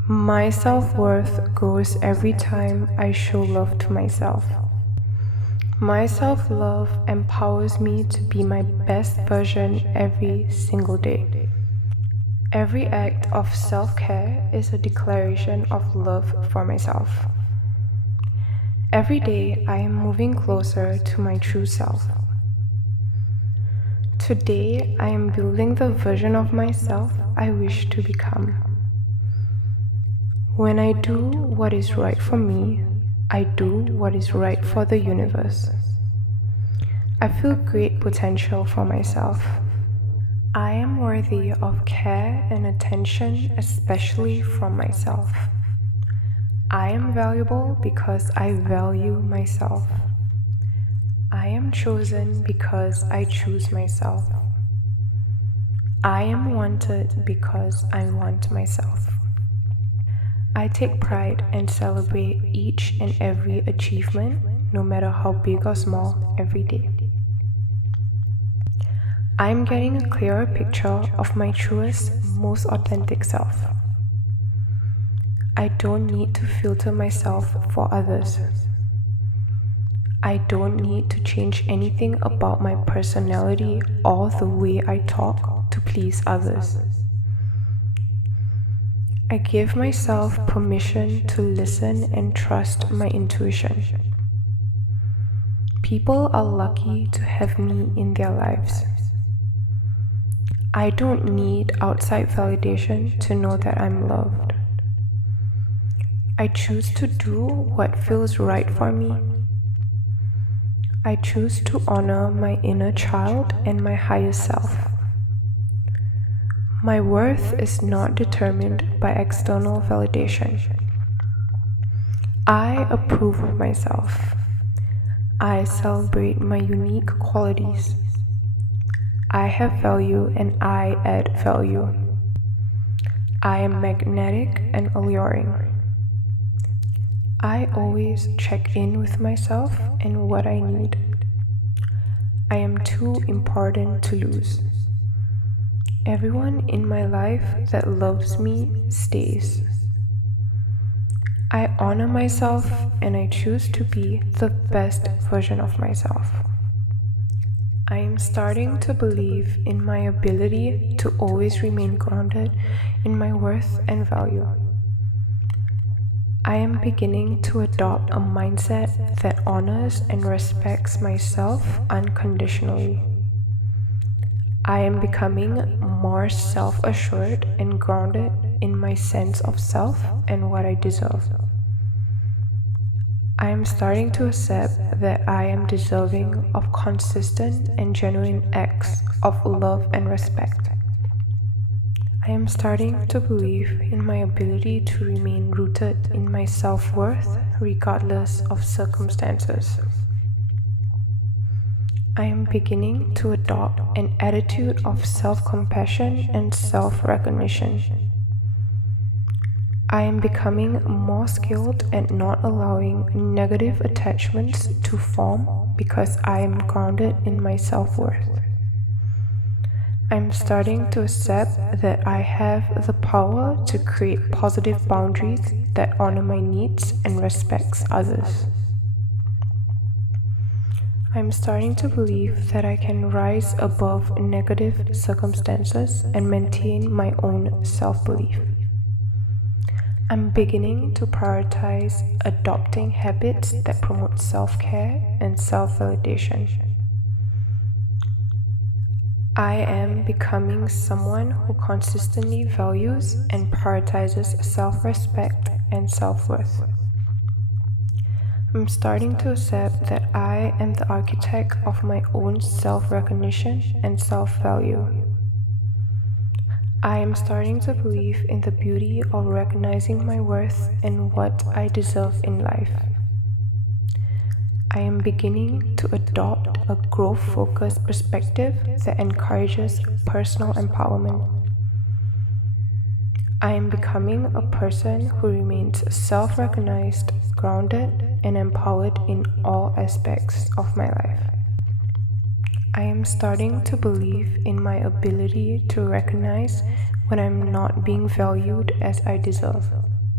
My self-worth grows every time I show love to myself. My self-love empowers me to be my best version every single day. Every act of self-care is a declaration of love for myself. Every day I am moving closer to my true self. Today I am building the version of myself I wish to become. When I do what is right for me, I do what is right for the universe. I feel great potential for myself. I am worthy of care and attention, especially from myself. I am valuable because I value myself. I am chosen because I choose myself. I am wanted because I want myself. I take pride and celebrate each and every achievement, no matter how big or small, every day. I am getting a clearer picture of my truest, most authentic self. I don't need to filter myself for others. I don't need to change anything about my personality or the way I talk to please others. I give myself permission to listen and trust my intuition. People are lucky to have me in their lives. I don't need outside validation to know that I'm loved. I choose to do what feels right for me. I choose to honor my inner child and my higher self. My worth is not determined by external validation. I approve of myself. I celebrate my unique qualities. I have value and I add value. I am magnetic and alluring. I always check in with myself and what I need. I am too important to lose. Everyone in my life that loves me stays. I honor myself and I choose to be the best version of myself. I am starting to believe in my ability to always remain grounded in my worth and value. I am beginning to adopt a mindset that honors and respects myself unconditionally. I am becoming more self-assured and grounded in my sense of self and what I deserve. I am starting to accept that I am deserving of consistent and genuine acts of love and respect. I am starting to believe in my ability to remain rooted in my self-worth regardless of circumstances. I am beginning to adopt an attitude of self-compassion and self-recognition. I am becoming more skilled at not allowing negative attachments to form because I am grounded in my self-worth. I am starting to accept that I have the power to create positive boundaries that honor my needs and respects others. I'm starting to believe that I can rise above negative circumstances and maintain my own self-belief. I'm beginning to prioritize adopting habits that promote self-care and self-validation. I am becoming someone who consistently values and prioritizes self-respect and self-worth. I'm starting to accept that I am the architect of my own self-recognition and self-value. I am starting to believe in the beauty of recognizing my worth and what I deserve in life. I am beginning to adopt a growth-focused perspective that encourages personal empowerment. I am becoming a person who remains self-recognized, grounded, and empowered in all aspects of my life. I am starting to believe in my ability to recognize when I'm not being valued as I deserve.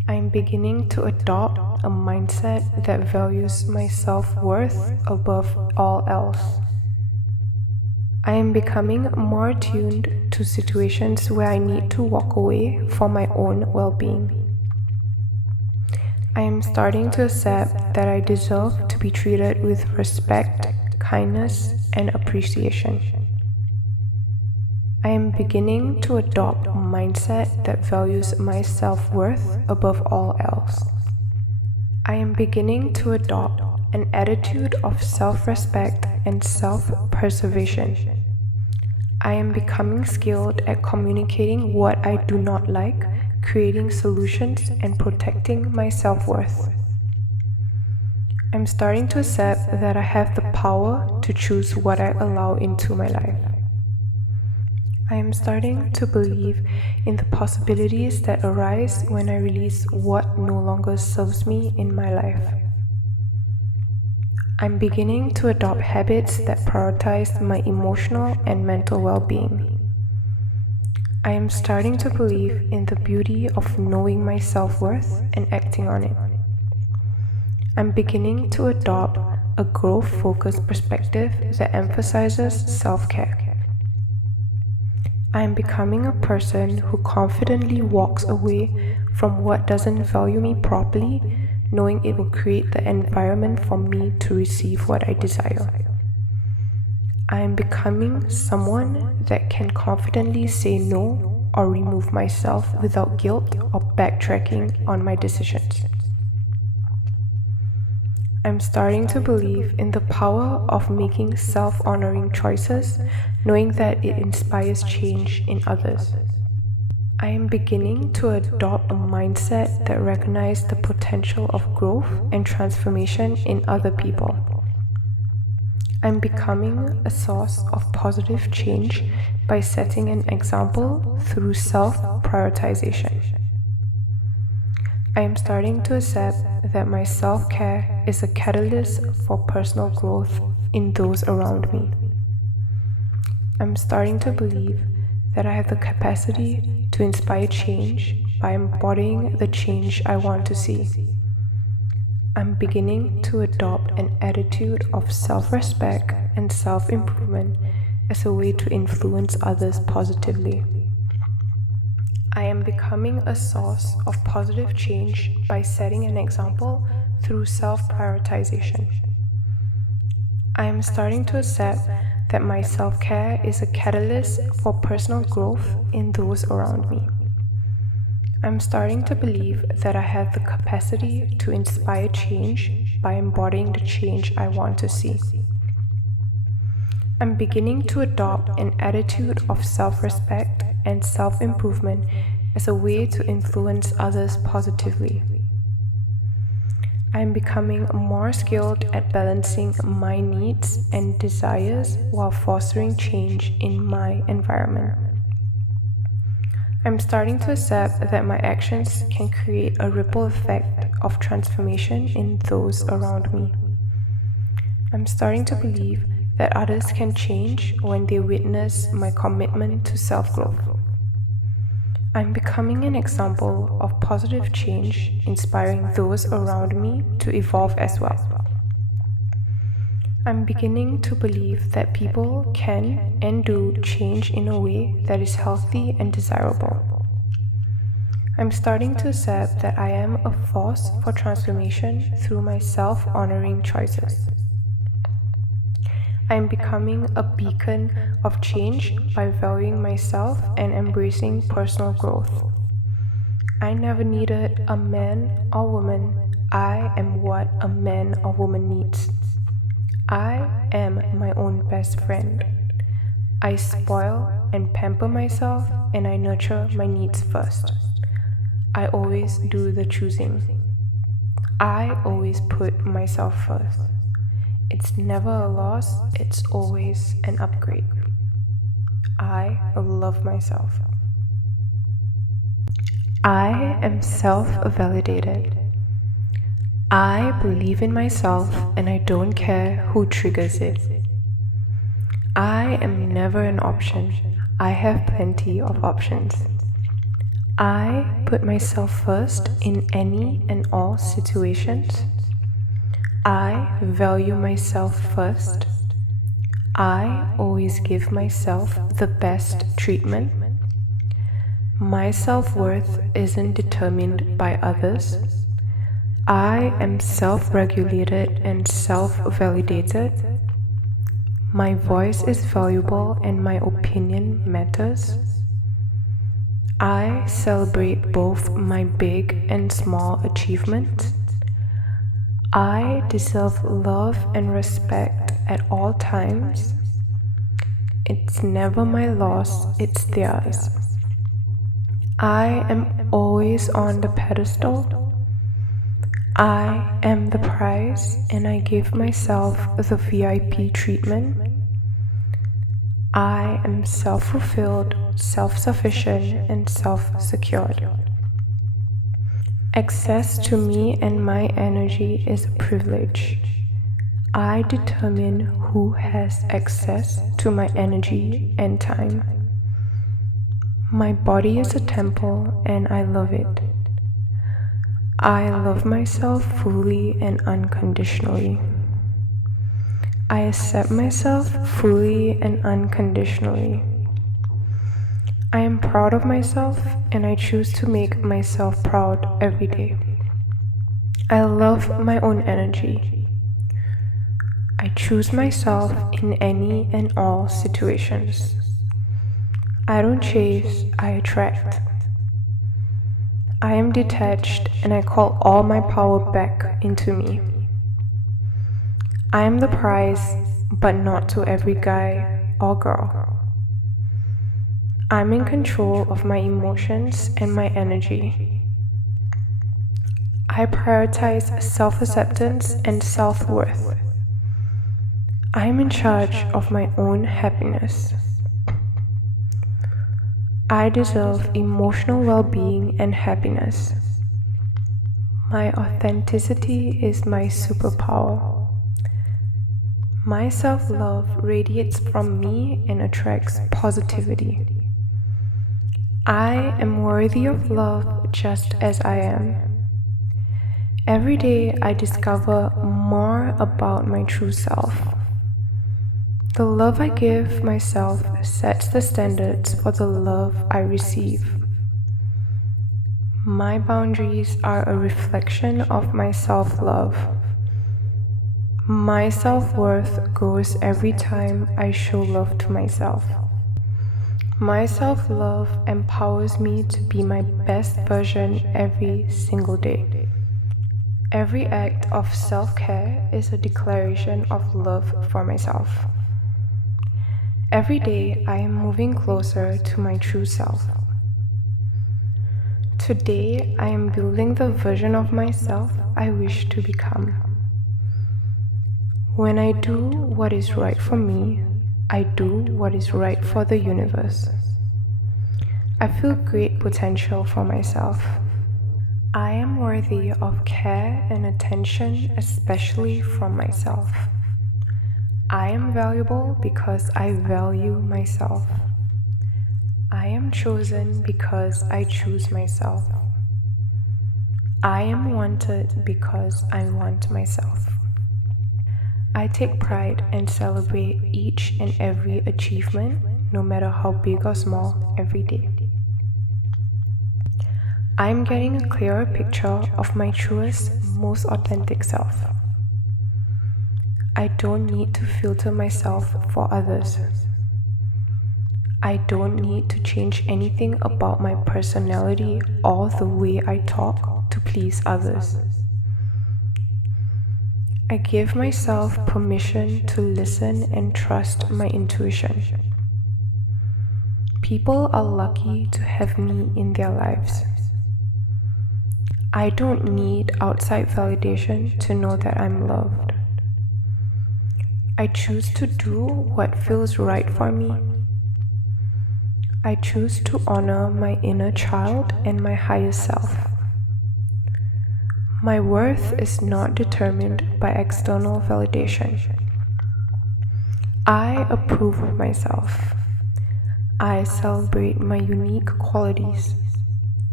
I am beginning to adopt a mindset that values my self-worth above all else. I am becoming more attuned to situations where I need to walk away for my own well-being. I am starting to accept that I deserve to be treated with respect, kindness, and appreciation. I am beginning to adopt a mindset that values my self-worth above all else. I am beginning to adopt an attitude of self-respect and self-preservation. I am becoming skilled at communicating what I do not like, creating solutions, and protecting my self-worth. I'm starting to accept that I have the power to choose what I allow into my life. I am starting to believe in the possibilities that arise when I release what no longer serves me in my life. I'm beginning to adopt habits that prioritize my emotional and mental well-being. I am starting to believe in the beauty of knowing my self-worth and acting on it. I'm beginning to adopt a growth-focused perspective that emphasizes self-care. I am becoming a person who confidently walks away from what doesn't value me properly, knowing it will create the environment for me to receive what I desire. I am becoming someone that can confidently say no or remove myself without guilt or backtracking on my decisions. I'm starting to believe in the power of making self-honoring choices, knowing that it inspires change in others. I am beginning to adopt a mindset that recognizes the potential of growth and transformation in other people. I'm becoming a source of positive change by setting an example through self-prioritization. I am starting to accept that my self-care is a catalyst for personal growth in those around me. I'm starting to believe that I have the capacity to inspire change by embodying the change I want to see. I'm beginning to adopt an attitude of self-respect and self-improvement as a way to influence others positively. I am becoming a source of positive change by setting an example through self-prioritization. I am starting to accept that my self-care is a catalyst for personal growth in those around me. I'm starting to believe that I have the capacity to inspire change by embodying the change I want to see. I'm beginning to adopt an attitude of self-respect and self-improvement as a way to influence others positively. I am becoming more skilled at balancing my needs and desires while fostering change in my environment. I'm starting to accept that my actions can create a ripple effect of transformation in those around me. I'm starting to believe that others can change when they witness my commitment to self-growth. I'm becoming an example of positive change, inspiring those around me to evolve as well. I'm beginning to believe that people can and do change in a way that is healthy and desirable. I'm starting to accept that I am a force for transformation through my self-honoring choices. I am becoming a beacon of change by valuing myself and embracing personal growth. I never needed a man or woman. I am what a man or woman needs. I am my own best friend. I spoil and pamper myself, and I nurture my needs first. I always do the choosing. I always put myself first. It's never a loss, it's always an upgrade. I love myself. I am self-validated. I believe in myself and I don't care who triggers it. I am never an option. I have plenty of options. I put myself first in any and all situations. I value myself first. I always give myself the best treatment. My self-worth isn't determined by others. I am self-regulated and self-validated. My voice is valuable and my opinion matters. I celebrate both my big and small achievements. I deserve love and respect at all times. It's never my loss, it's theirs. I am always on the pedestal. I am the prize and I give myself the VIP treatment. I am self-fulfilled, self-sufficient, and self-secured. Access to me and my energy is a privilege. I determine who has access to my energy and time. My body is a temple and I love it. I love myself fully and unconditionally. I accept myself fully and unconditionally. I am proud of myself and I choose to make myself proud every day. I love my own energy. I choose myself in any and all situations. I don't chase, I attract. I am detached and I call all my power back into me. I am the prize, but not to every guy or girl. I'm in control of my emotions and my energy. I prioritize self-acceptance and self-worth. I am in charge of my own happiness. I deserve emotional well-being and happiness. My authenticity is my superpower. My self-love radiates from me and attracts positivity. I am worthy of love just as I am. Every day I discover more about my true self. The love I give myself sets the standards for the love I receive. My boundaries are a reflection of my self-love. My self-worth grows every time I show love to myself. My self-love empowers me to be my best version every single day. Every act of self-care is a declaration of love for myself. Every day I am moving closer to my true self. Today I am building the version of myself I wish to become. When I do what is right for me, I do what is right for the universe. I feel great potential for myself. I am worthy of care and attention, especially from myself. I am valuable because I value myself. I am chosen because I choose myself. I am wanted because I want myself. I take pride and celebrate each and every achievement, no matter how big or small, every day. I'm getting a clearer picture of my truest, most authentic self. I don't need to filter myself for others. I don't need to change anything about my personality or the way I talk to please others. I give myself permission to listen and trust my intuition. People are lucky to have me in their lives. I don't need outside validation to know that I'm loved. I choose to do what feels right for me. I choose to honor my inner child and my higher self. My worth is not determined by external validation. I approve of myself. I celebrate my unique qualities.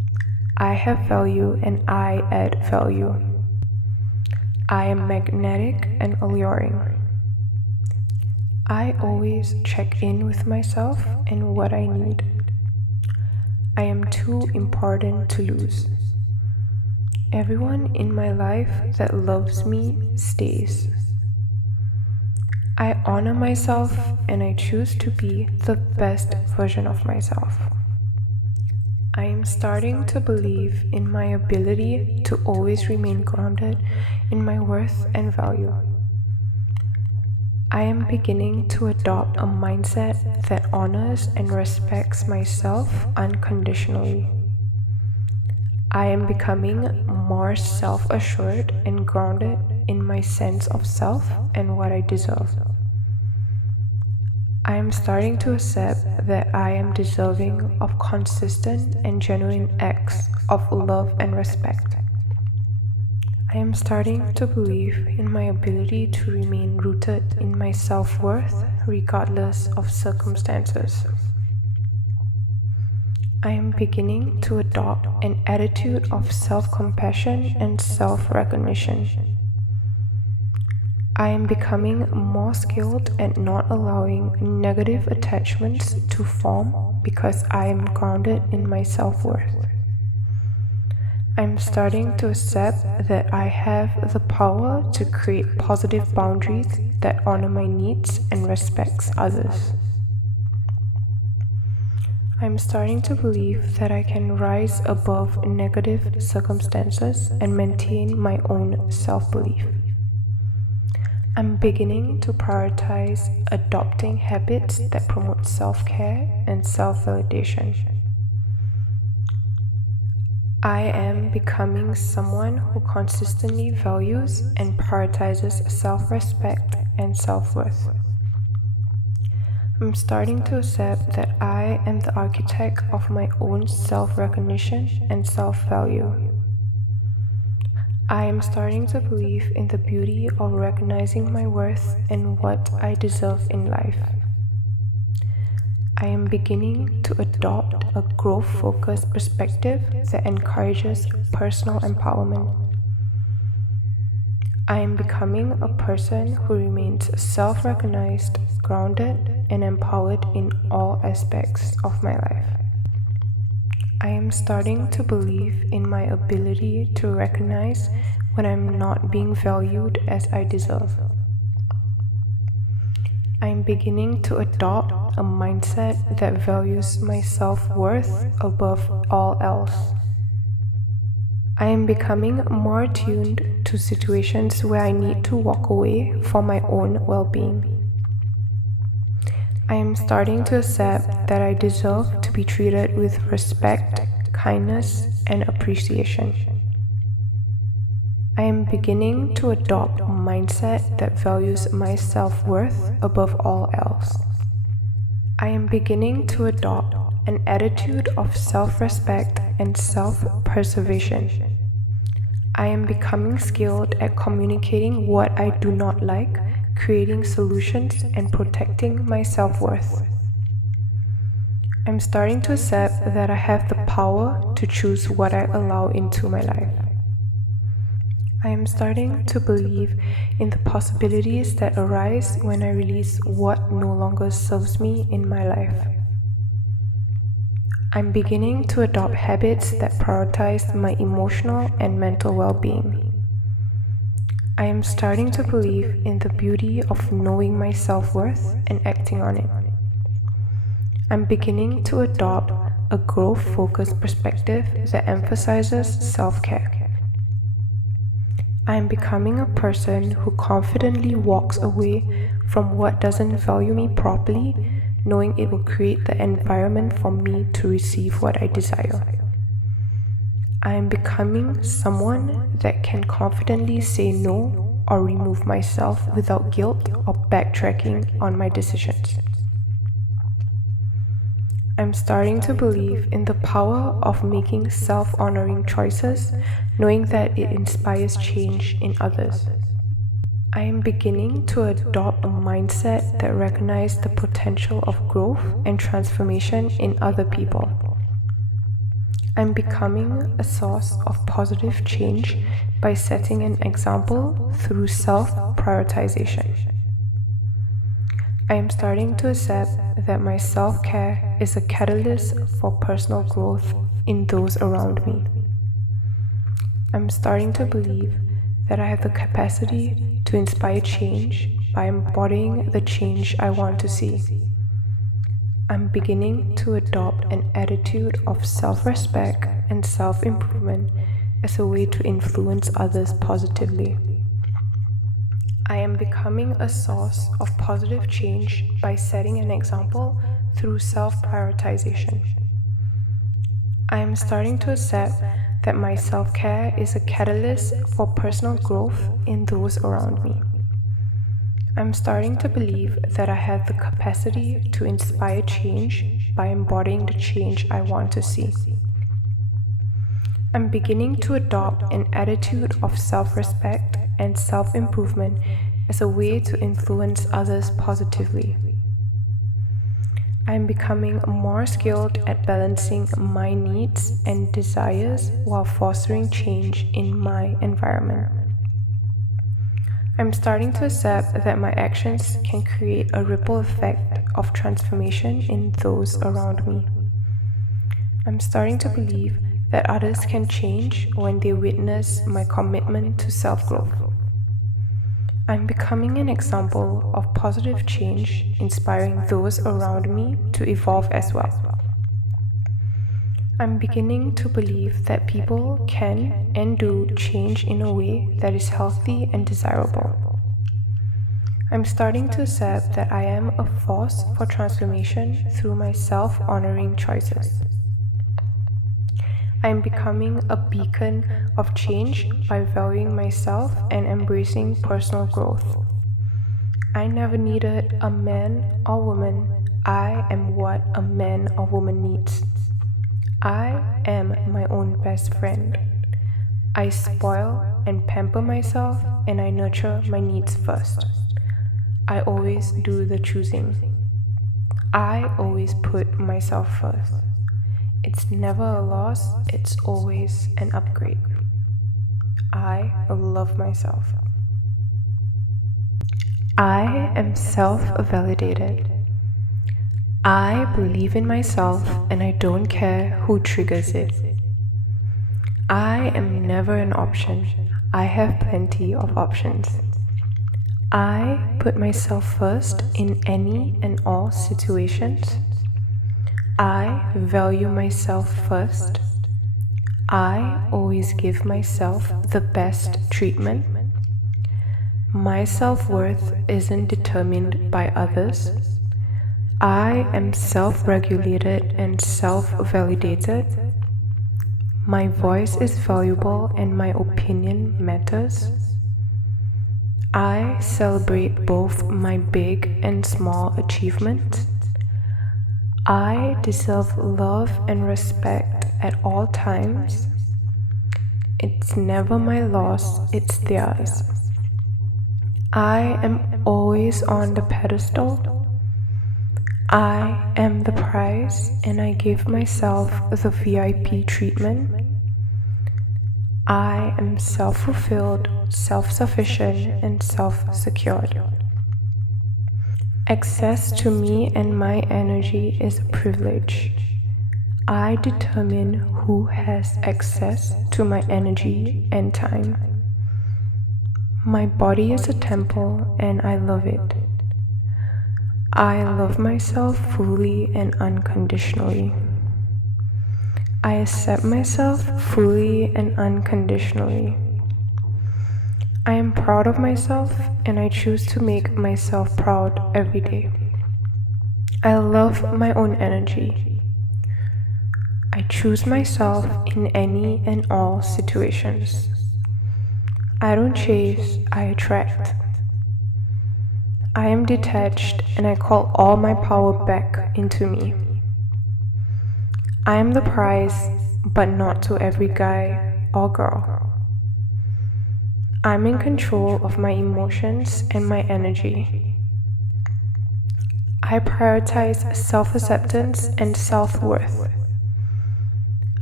I have value and I add value. I am magnetic and alluring. I always check in with myself and what I need. I am too important to lose. Everyone in my life that loves me stays. I honor myself and I choose to be the best version of myself. I am starting to believe in my ability to always remain grounded in my worth and value. I am beginning to adopt a mindset that honors and respects myself unconditionally. I am becoming more self-assured and grounded in my sense of self and what I deserve. I am starting to accept that I am deserving of consistent and genuine acts of love and respect. I am starting to believe in my ability to remain rooted in my self-worth regardless of circumstances. I am beginning to adopt an attitude of self-compassion and self-recognition. I am becoming more skilled at not allowing negative attachments to form because I am grounded in my self-worth. I'm starting to accept that I have the power to create positive boundaries that honor my needs and respects others. I'm starting to believe that I can rise above negative circumstances and maintain my own self-belief. I'm beginning to prioritize adopting habits that promote self-care and self-validation. I am becoming someone who consistently values and prioritizes self-respect and self-worth. I'm starting to accept that I am the architect of my own self-recognition and self-value. I am starting to believe in the beauty of recognizing my worth and what I deserve in life. I am beginning to adopt a growth-focused perspective that encourages personal empowerment. I am becoming a person who remains self-recognized, grounded, and empowered in all aspects of my life. I am starting to believe in my ability to recognize when I'm not being valued as I deserve. I am beginning to adopt a mindset that values my self-worth above all else. I am becoming more attuned to situations where I need to walk away for my own well-being. I am starting to accept that I deserve to be treated with respect, kindness, and appreciation. I am beginning to adopt a mindset that values my self-worth above all else. I am beginning to adopt an attitude of self-respect and self-preservation. I am becoming skilled at communicating what I do not like, creating solutions, and protecting my self-worth. I'm starting to accept that I have the power to choose what I allow into my life. I am starting to believe in the possibilities that arise when I release what no longer serves me in my life. I'm beginning to adopt habits that prioritize my emotional and mental well-being. I am starting to believe in the beauty of knowing my self-worth and acting on it. I'm beginning to adopt a growth-focused perspective that emphasizes self-care. I am becoming a person who confidently walks away from what doesn't value me properly, knowing it will create the environment for me to receive what I desire. I am becoming someone that can confidently say no or remove myself without guilt or backtracking on my decisions. I'm starting to believe in the power of making self-honoring choices, knowing that it inspires change in others. I am beginning to adopt a mindset that recognizes the potential of growth and transformation in other people. I'm becoming a source of positive change by setting an example through self-prioritization. I am starting to accept that my self-care is a catalyst for personal growth in those around me. I'm starting to believe that I have the capacity to inspire change by embodying the change I want to see. I'm beginning to adopt an attitude of self-respect and self-improvement as a way to influence others positively. I am becoming a source of positive change by setting an example through self-prioritization. I am starting to accept that my self-care is a catalyst for personal growth in those around me. I'm starting to believe that I have the capacity to inspire change by embodying the change I want to see. I'm beginning to adopt an attitude of self-respect and self-improvement as a way to influence others positively. I am becoming more skilled at balancing my needs and desires while fostering change in my environment. I'm starting to accept that my actions can create a ripple effect of transformation in those around me. I'm starting to believe that others can change when they witness my commitment to self-growth. I'm becoming an example of positive change, inspiring those around me to evolve as well. I'm beginning to believe that people can and do change in a way that is healthy and desirable. I'm starting to accept that I am a force for transformation through my self-honoring choices. I am becoming a beacon of change by valuing myself and embracing personal growth. I never needed a man or woman. I am what a man or woman needs. I am my own best friend. I spoil and pamper myself, and I nurture my needs first. I always do the choosing. I always put myself first. It's never a loss, it's always an upgrade. I love myself. I am self-validated. I believe in myself and I don't care who triggers it. I am never an option. I have plenty of options. I put myself first in any and all situations. I value myself first. I always give myself the best treatment. My self-worth isn't determined by others. I am self-regulated and self-validated. My voice is valuable and my opinion matters. I celebrate both my big and small achievements. I deserve love and respect at all times. It's never my loss, it's theirs. I am always on the pedestal. I am the prize and I give myself the VIP treatment. I am self-fulfilled, self-sufficient, and self-secured. Access to me and my energy is a privilege. I determine who has access to my energy and time. My body is a temple and I love it. I love myself fully and unconditionally. I accept myself fully and unconditionally. I am proud of myself and I choose to make myself proud every day. I love my own energy. I choose myself in any and all situations. I don't chase, I attract. I am detached and I call all my power back into me. I am the prize, but not to every guy or girl. I'm in control of my emotions and my energy. I prioritize self-acceptance and self-worth.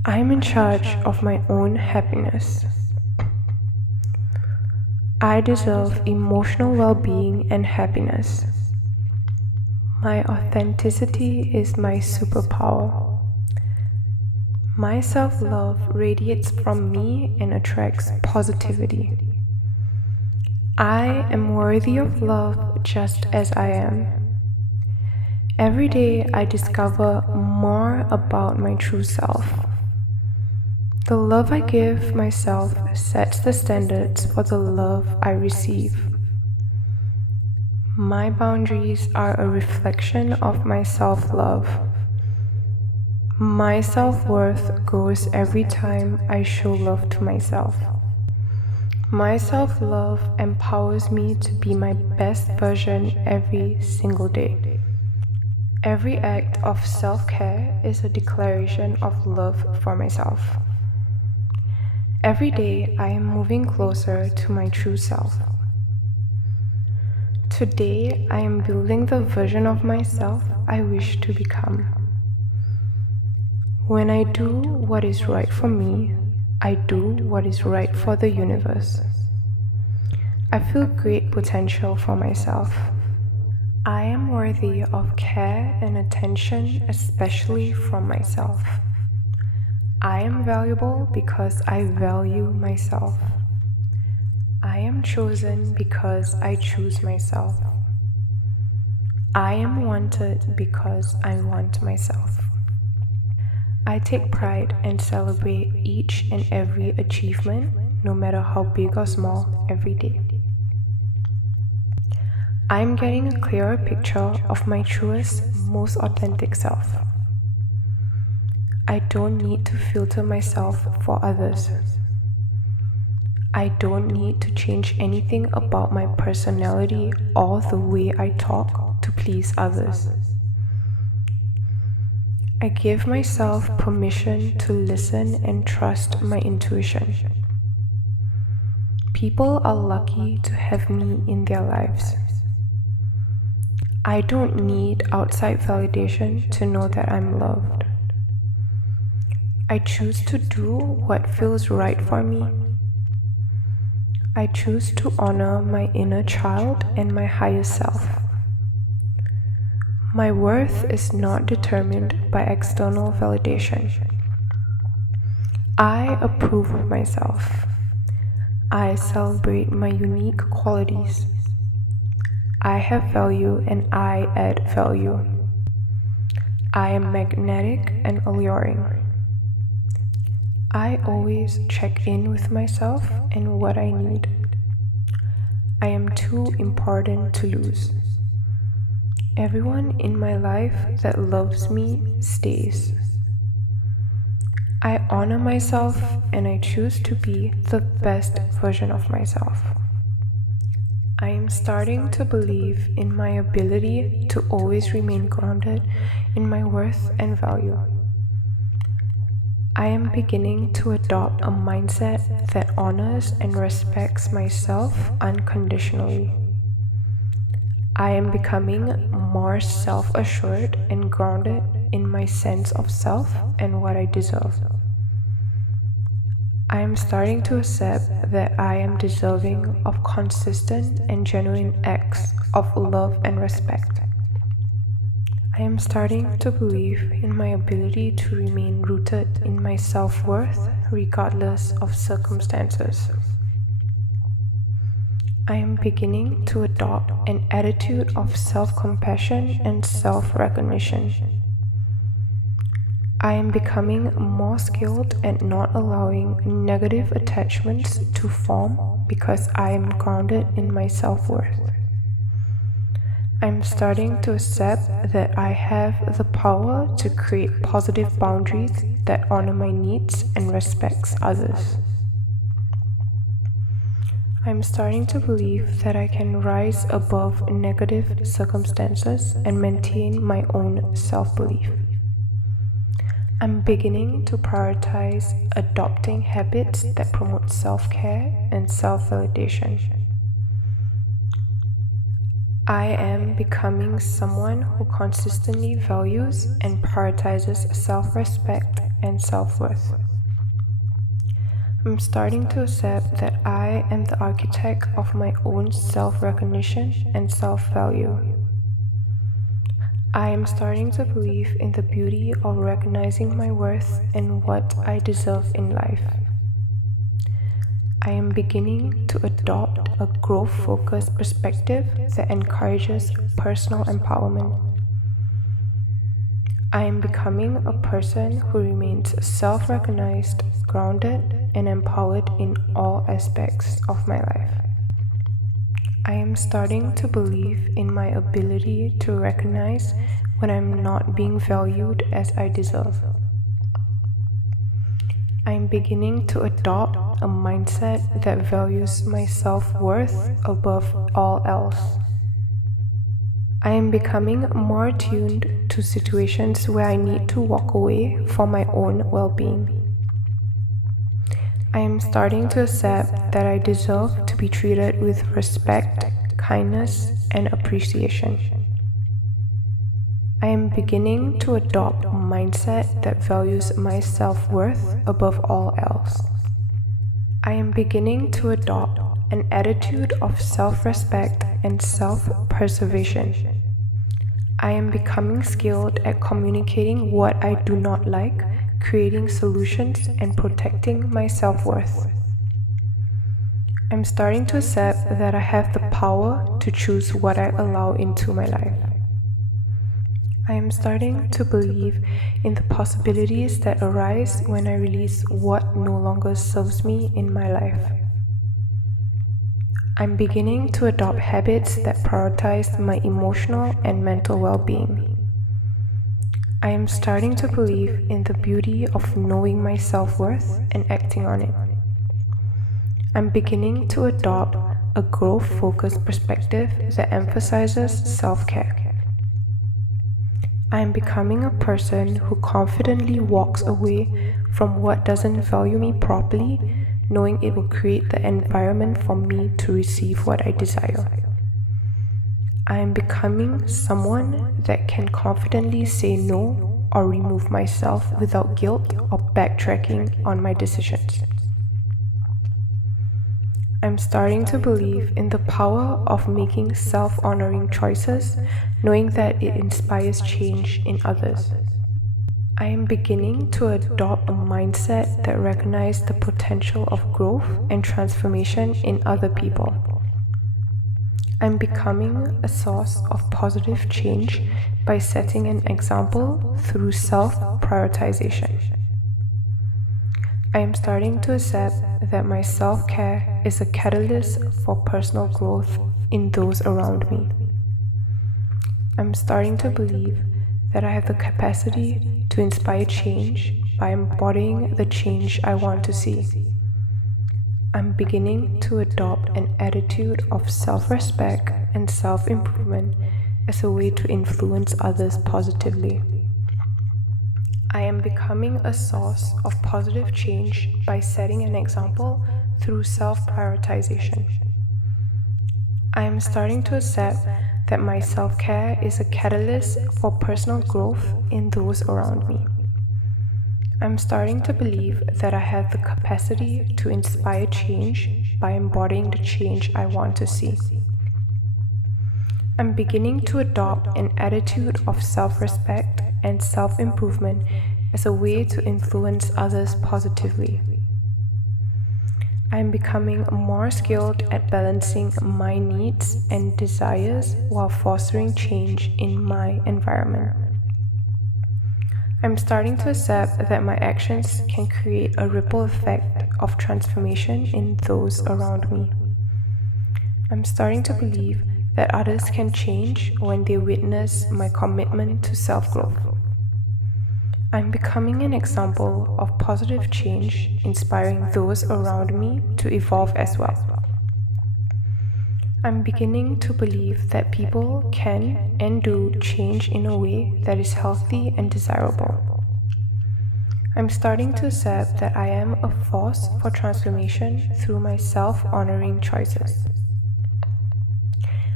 I'm in charge of my own happiness. I deserve emotional well-being and happiness. My authenticity is my superpower. My self-love radiates from me and attracts positivity. I am worthy of love just as I am. Every day I discover more about my true self. The love I give myself sets the standards for the love I receive. My boundaries are a reflection of my self-love. My self-worth grows every time I show love to myself. My self-love empowers me to be my best version every single day. Every act of self-care is a declaration of love for myself. Every day I am moving closer to my true self. Today I am building the version of myself I wish to become. When I do what is right for me, I do what is right for the universe. I feel great potential for myself. I am worthy of care and attention, especially from myself. I am valuable because I value myself. I am chosen because I choose myself. I am wanted because I want myself. I take pride and celebrate each and every achievement, no matter how big or small, every day. I am getting a clearer picture of my truest, most authentic self. I don't need to filter myself for others. I don't need to change anything about my personality or the way I talk to please others. I give myself permission to listen and trust my intuition. People are lucky to have me in their lives. I don't need outside validation to know that I'm loved. I choose to do what feels right for me. I choose to honor my inner child and my higher self. My worth is not determined by external validation. I approve of myself. I celebrate my unique qualities. I have value and I add value. I am magnetic and alluring. I always check in with myself and what I need. I am too important to lose. Everyone in my life that loves me stays. I honor myself and I choose to be the best version of myself. I am starting to believe in my ability to always remain grounded in my worth and value. I am beginning to adopt a mindset that honors and respects myself unconditionally. I am becoming more self-assured and grounded in my sense of self and what I deserve. I am starting to accept that I am deserving of consistent and genuine acts of love and respect. I am starting to believe in my ability to remain rooted in my self-worth regardless of circumstances. I am beginning to adopt an attitude of self-compassion and self-recognition. I am becoming more skilled at not allowing negative attachments to form because I am grounded in my self-worth. I'm starting to accept that I have the power to create positive boundaries that honor my needs and respects others. I'm starting to believe that I can rise above negative circumstances and maintain my own self-belief. I'm beginning to prioritize adopting habits that promote self-care and self-validation. I am becoming someone who consistently values and prioritizes self-respect and self-worth. I'm starting to accept that I am the architect of my own self-recognition and self-value. I am starting to believe in the beauty of recognizing my worth and what I deserve in life. I am beginning to adopt a growth-focused perspective that encourages personal empowerment. I am becoming a person who remains self-recognized, grounded, and empowered in all aspects of my life. I am starting to believe in my ability to recognize when I'm not being valued as I deserve. I am beginning to adopt a mindset that values my self-worth above all else. I am becoming more attuned to situations where I need to walk away for my own well-being. I am starting to accept that I deserve to be treated with respect, kindness, and appreciation. I am beginning to adopt a mindset that values my self-worth above all else. I am beginning to adopt an attitude of self-respect and self-preservation. I am becoming skilled at communicating what I do not like, creating solutions, and protecting my self-worth. I'm starting to accept that I have the power to choose what I allow into my life. I am starting to believe in the possibilities that arise when I release what no longer serves me in my life. I'm beginning to adopt habits that prioritize my emotional and mental well-being. I am starting to believe in the beauty of knowing my self-worth and acting on it. I'm beginning to adopt a growth-focused perspective that emphasizes self-care. I am becoming a person who confidently walks away from what doesn't value me properly, knowing it will create the environment for me to receive what I desire. I am becoming someone that can confidently say no or remove myself without guilt or backtracking on my decisions. I'm starting to believe in the power of making self-honoring choices, knowing that it inspires change in others. I am beginning to adopt a mindset that recognizes the potential of growth and transformation in other people. I'm becoming a source of positive change by setting an example through self-prioritization. I am starting to accept that my self-care is a catalyst for personal growth in those around me. I'm starting to believe that I have the capacity to inspire change by embodying the change I want to see. I'm beginning to adopt an attitude of self-respect and self-improvement as a way to influence others positively. I am becoming a source of positive change by setting an example through self-prioritization. I am starting to accept that my self-care is a catalyst for personal growth in those around me. I'm starting to believe that I have the capacity to inspire change by embodying the change I want to see. I'm beginning to adopt an attitude of self-respect and self-improvement as a way to influence others positively. I am becoming more skilled at balancing my needs and desires while fostering change in my environment. I'm starting to accept that my actions can create a ripple effect of transformation in those around me. I'm starting to believe that others can change when they witness my commitment to self-growth. I'm becoming an example of positive change, inspiring those around me to evolve as well. I'm beginning to believe that people can and do change in a way that is healthy and desirable. I'm starting to accept that I am a force for transformation through my self-honoring choices.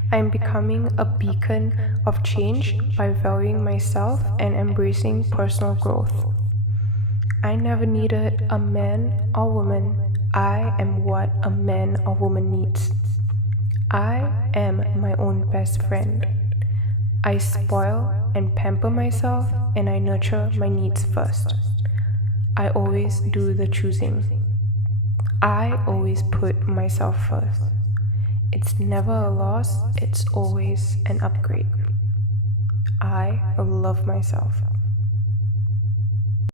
I'm becoming a beacon of change by valuing myself and embracing personal growth. I never needed a man or woman. I am what a man or woman needs. I am my own best friend. I spoil and pamper myself and I nurture my needs first. I always do the choosing. I always put myself first. It's never a loss, it's always an upgrade. I love myself.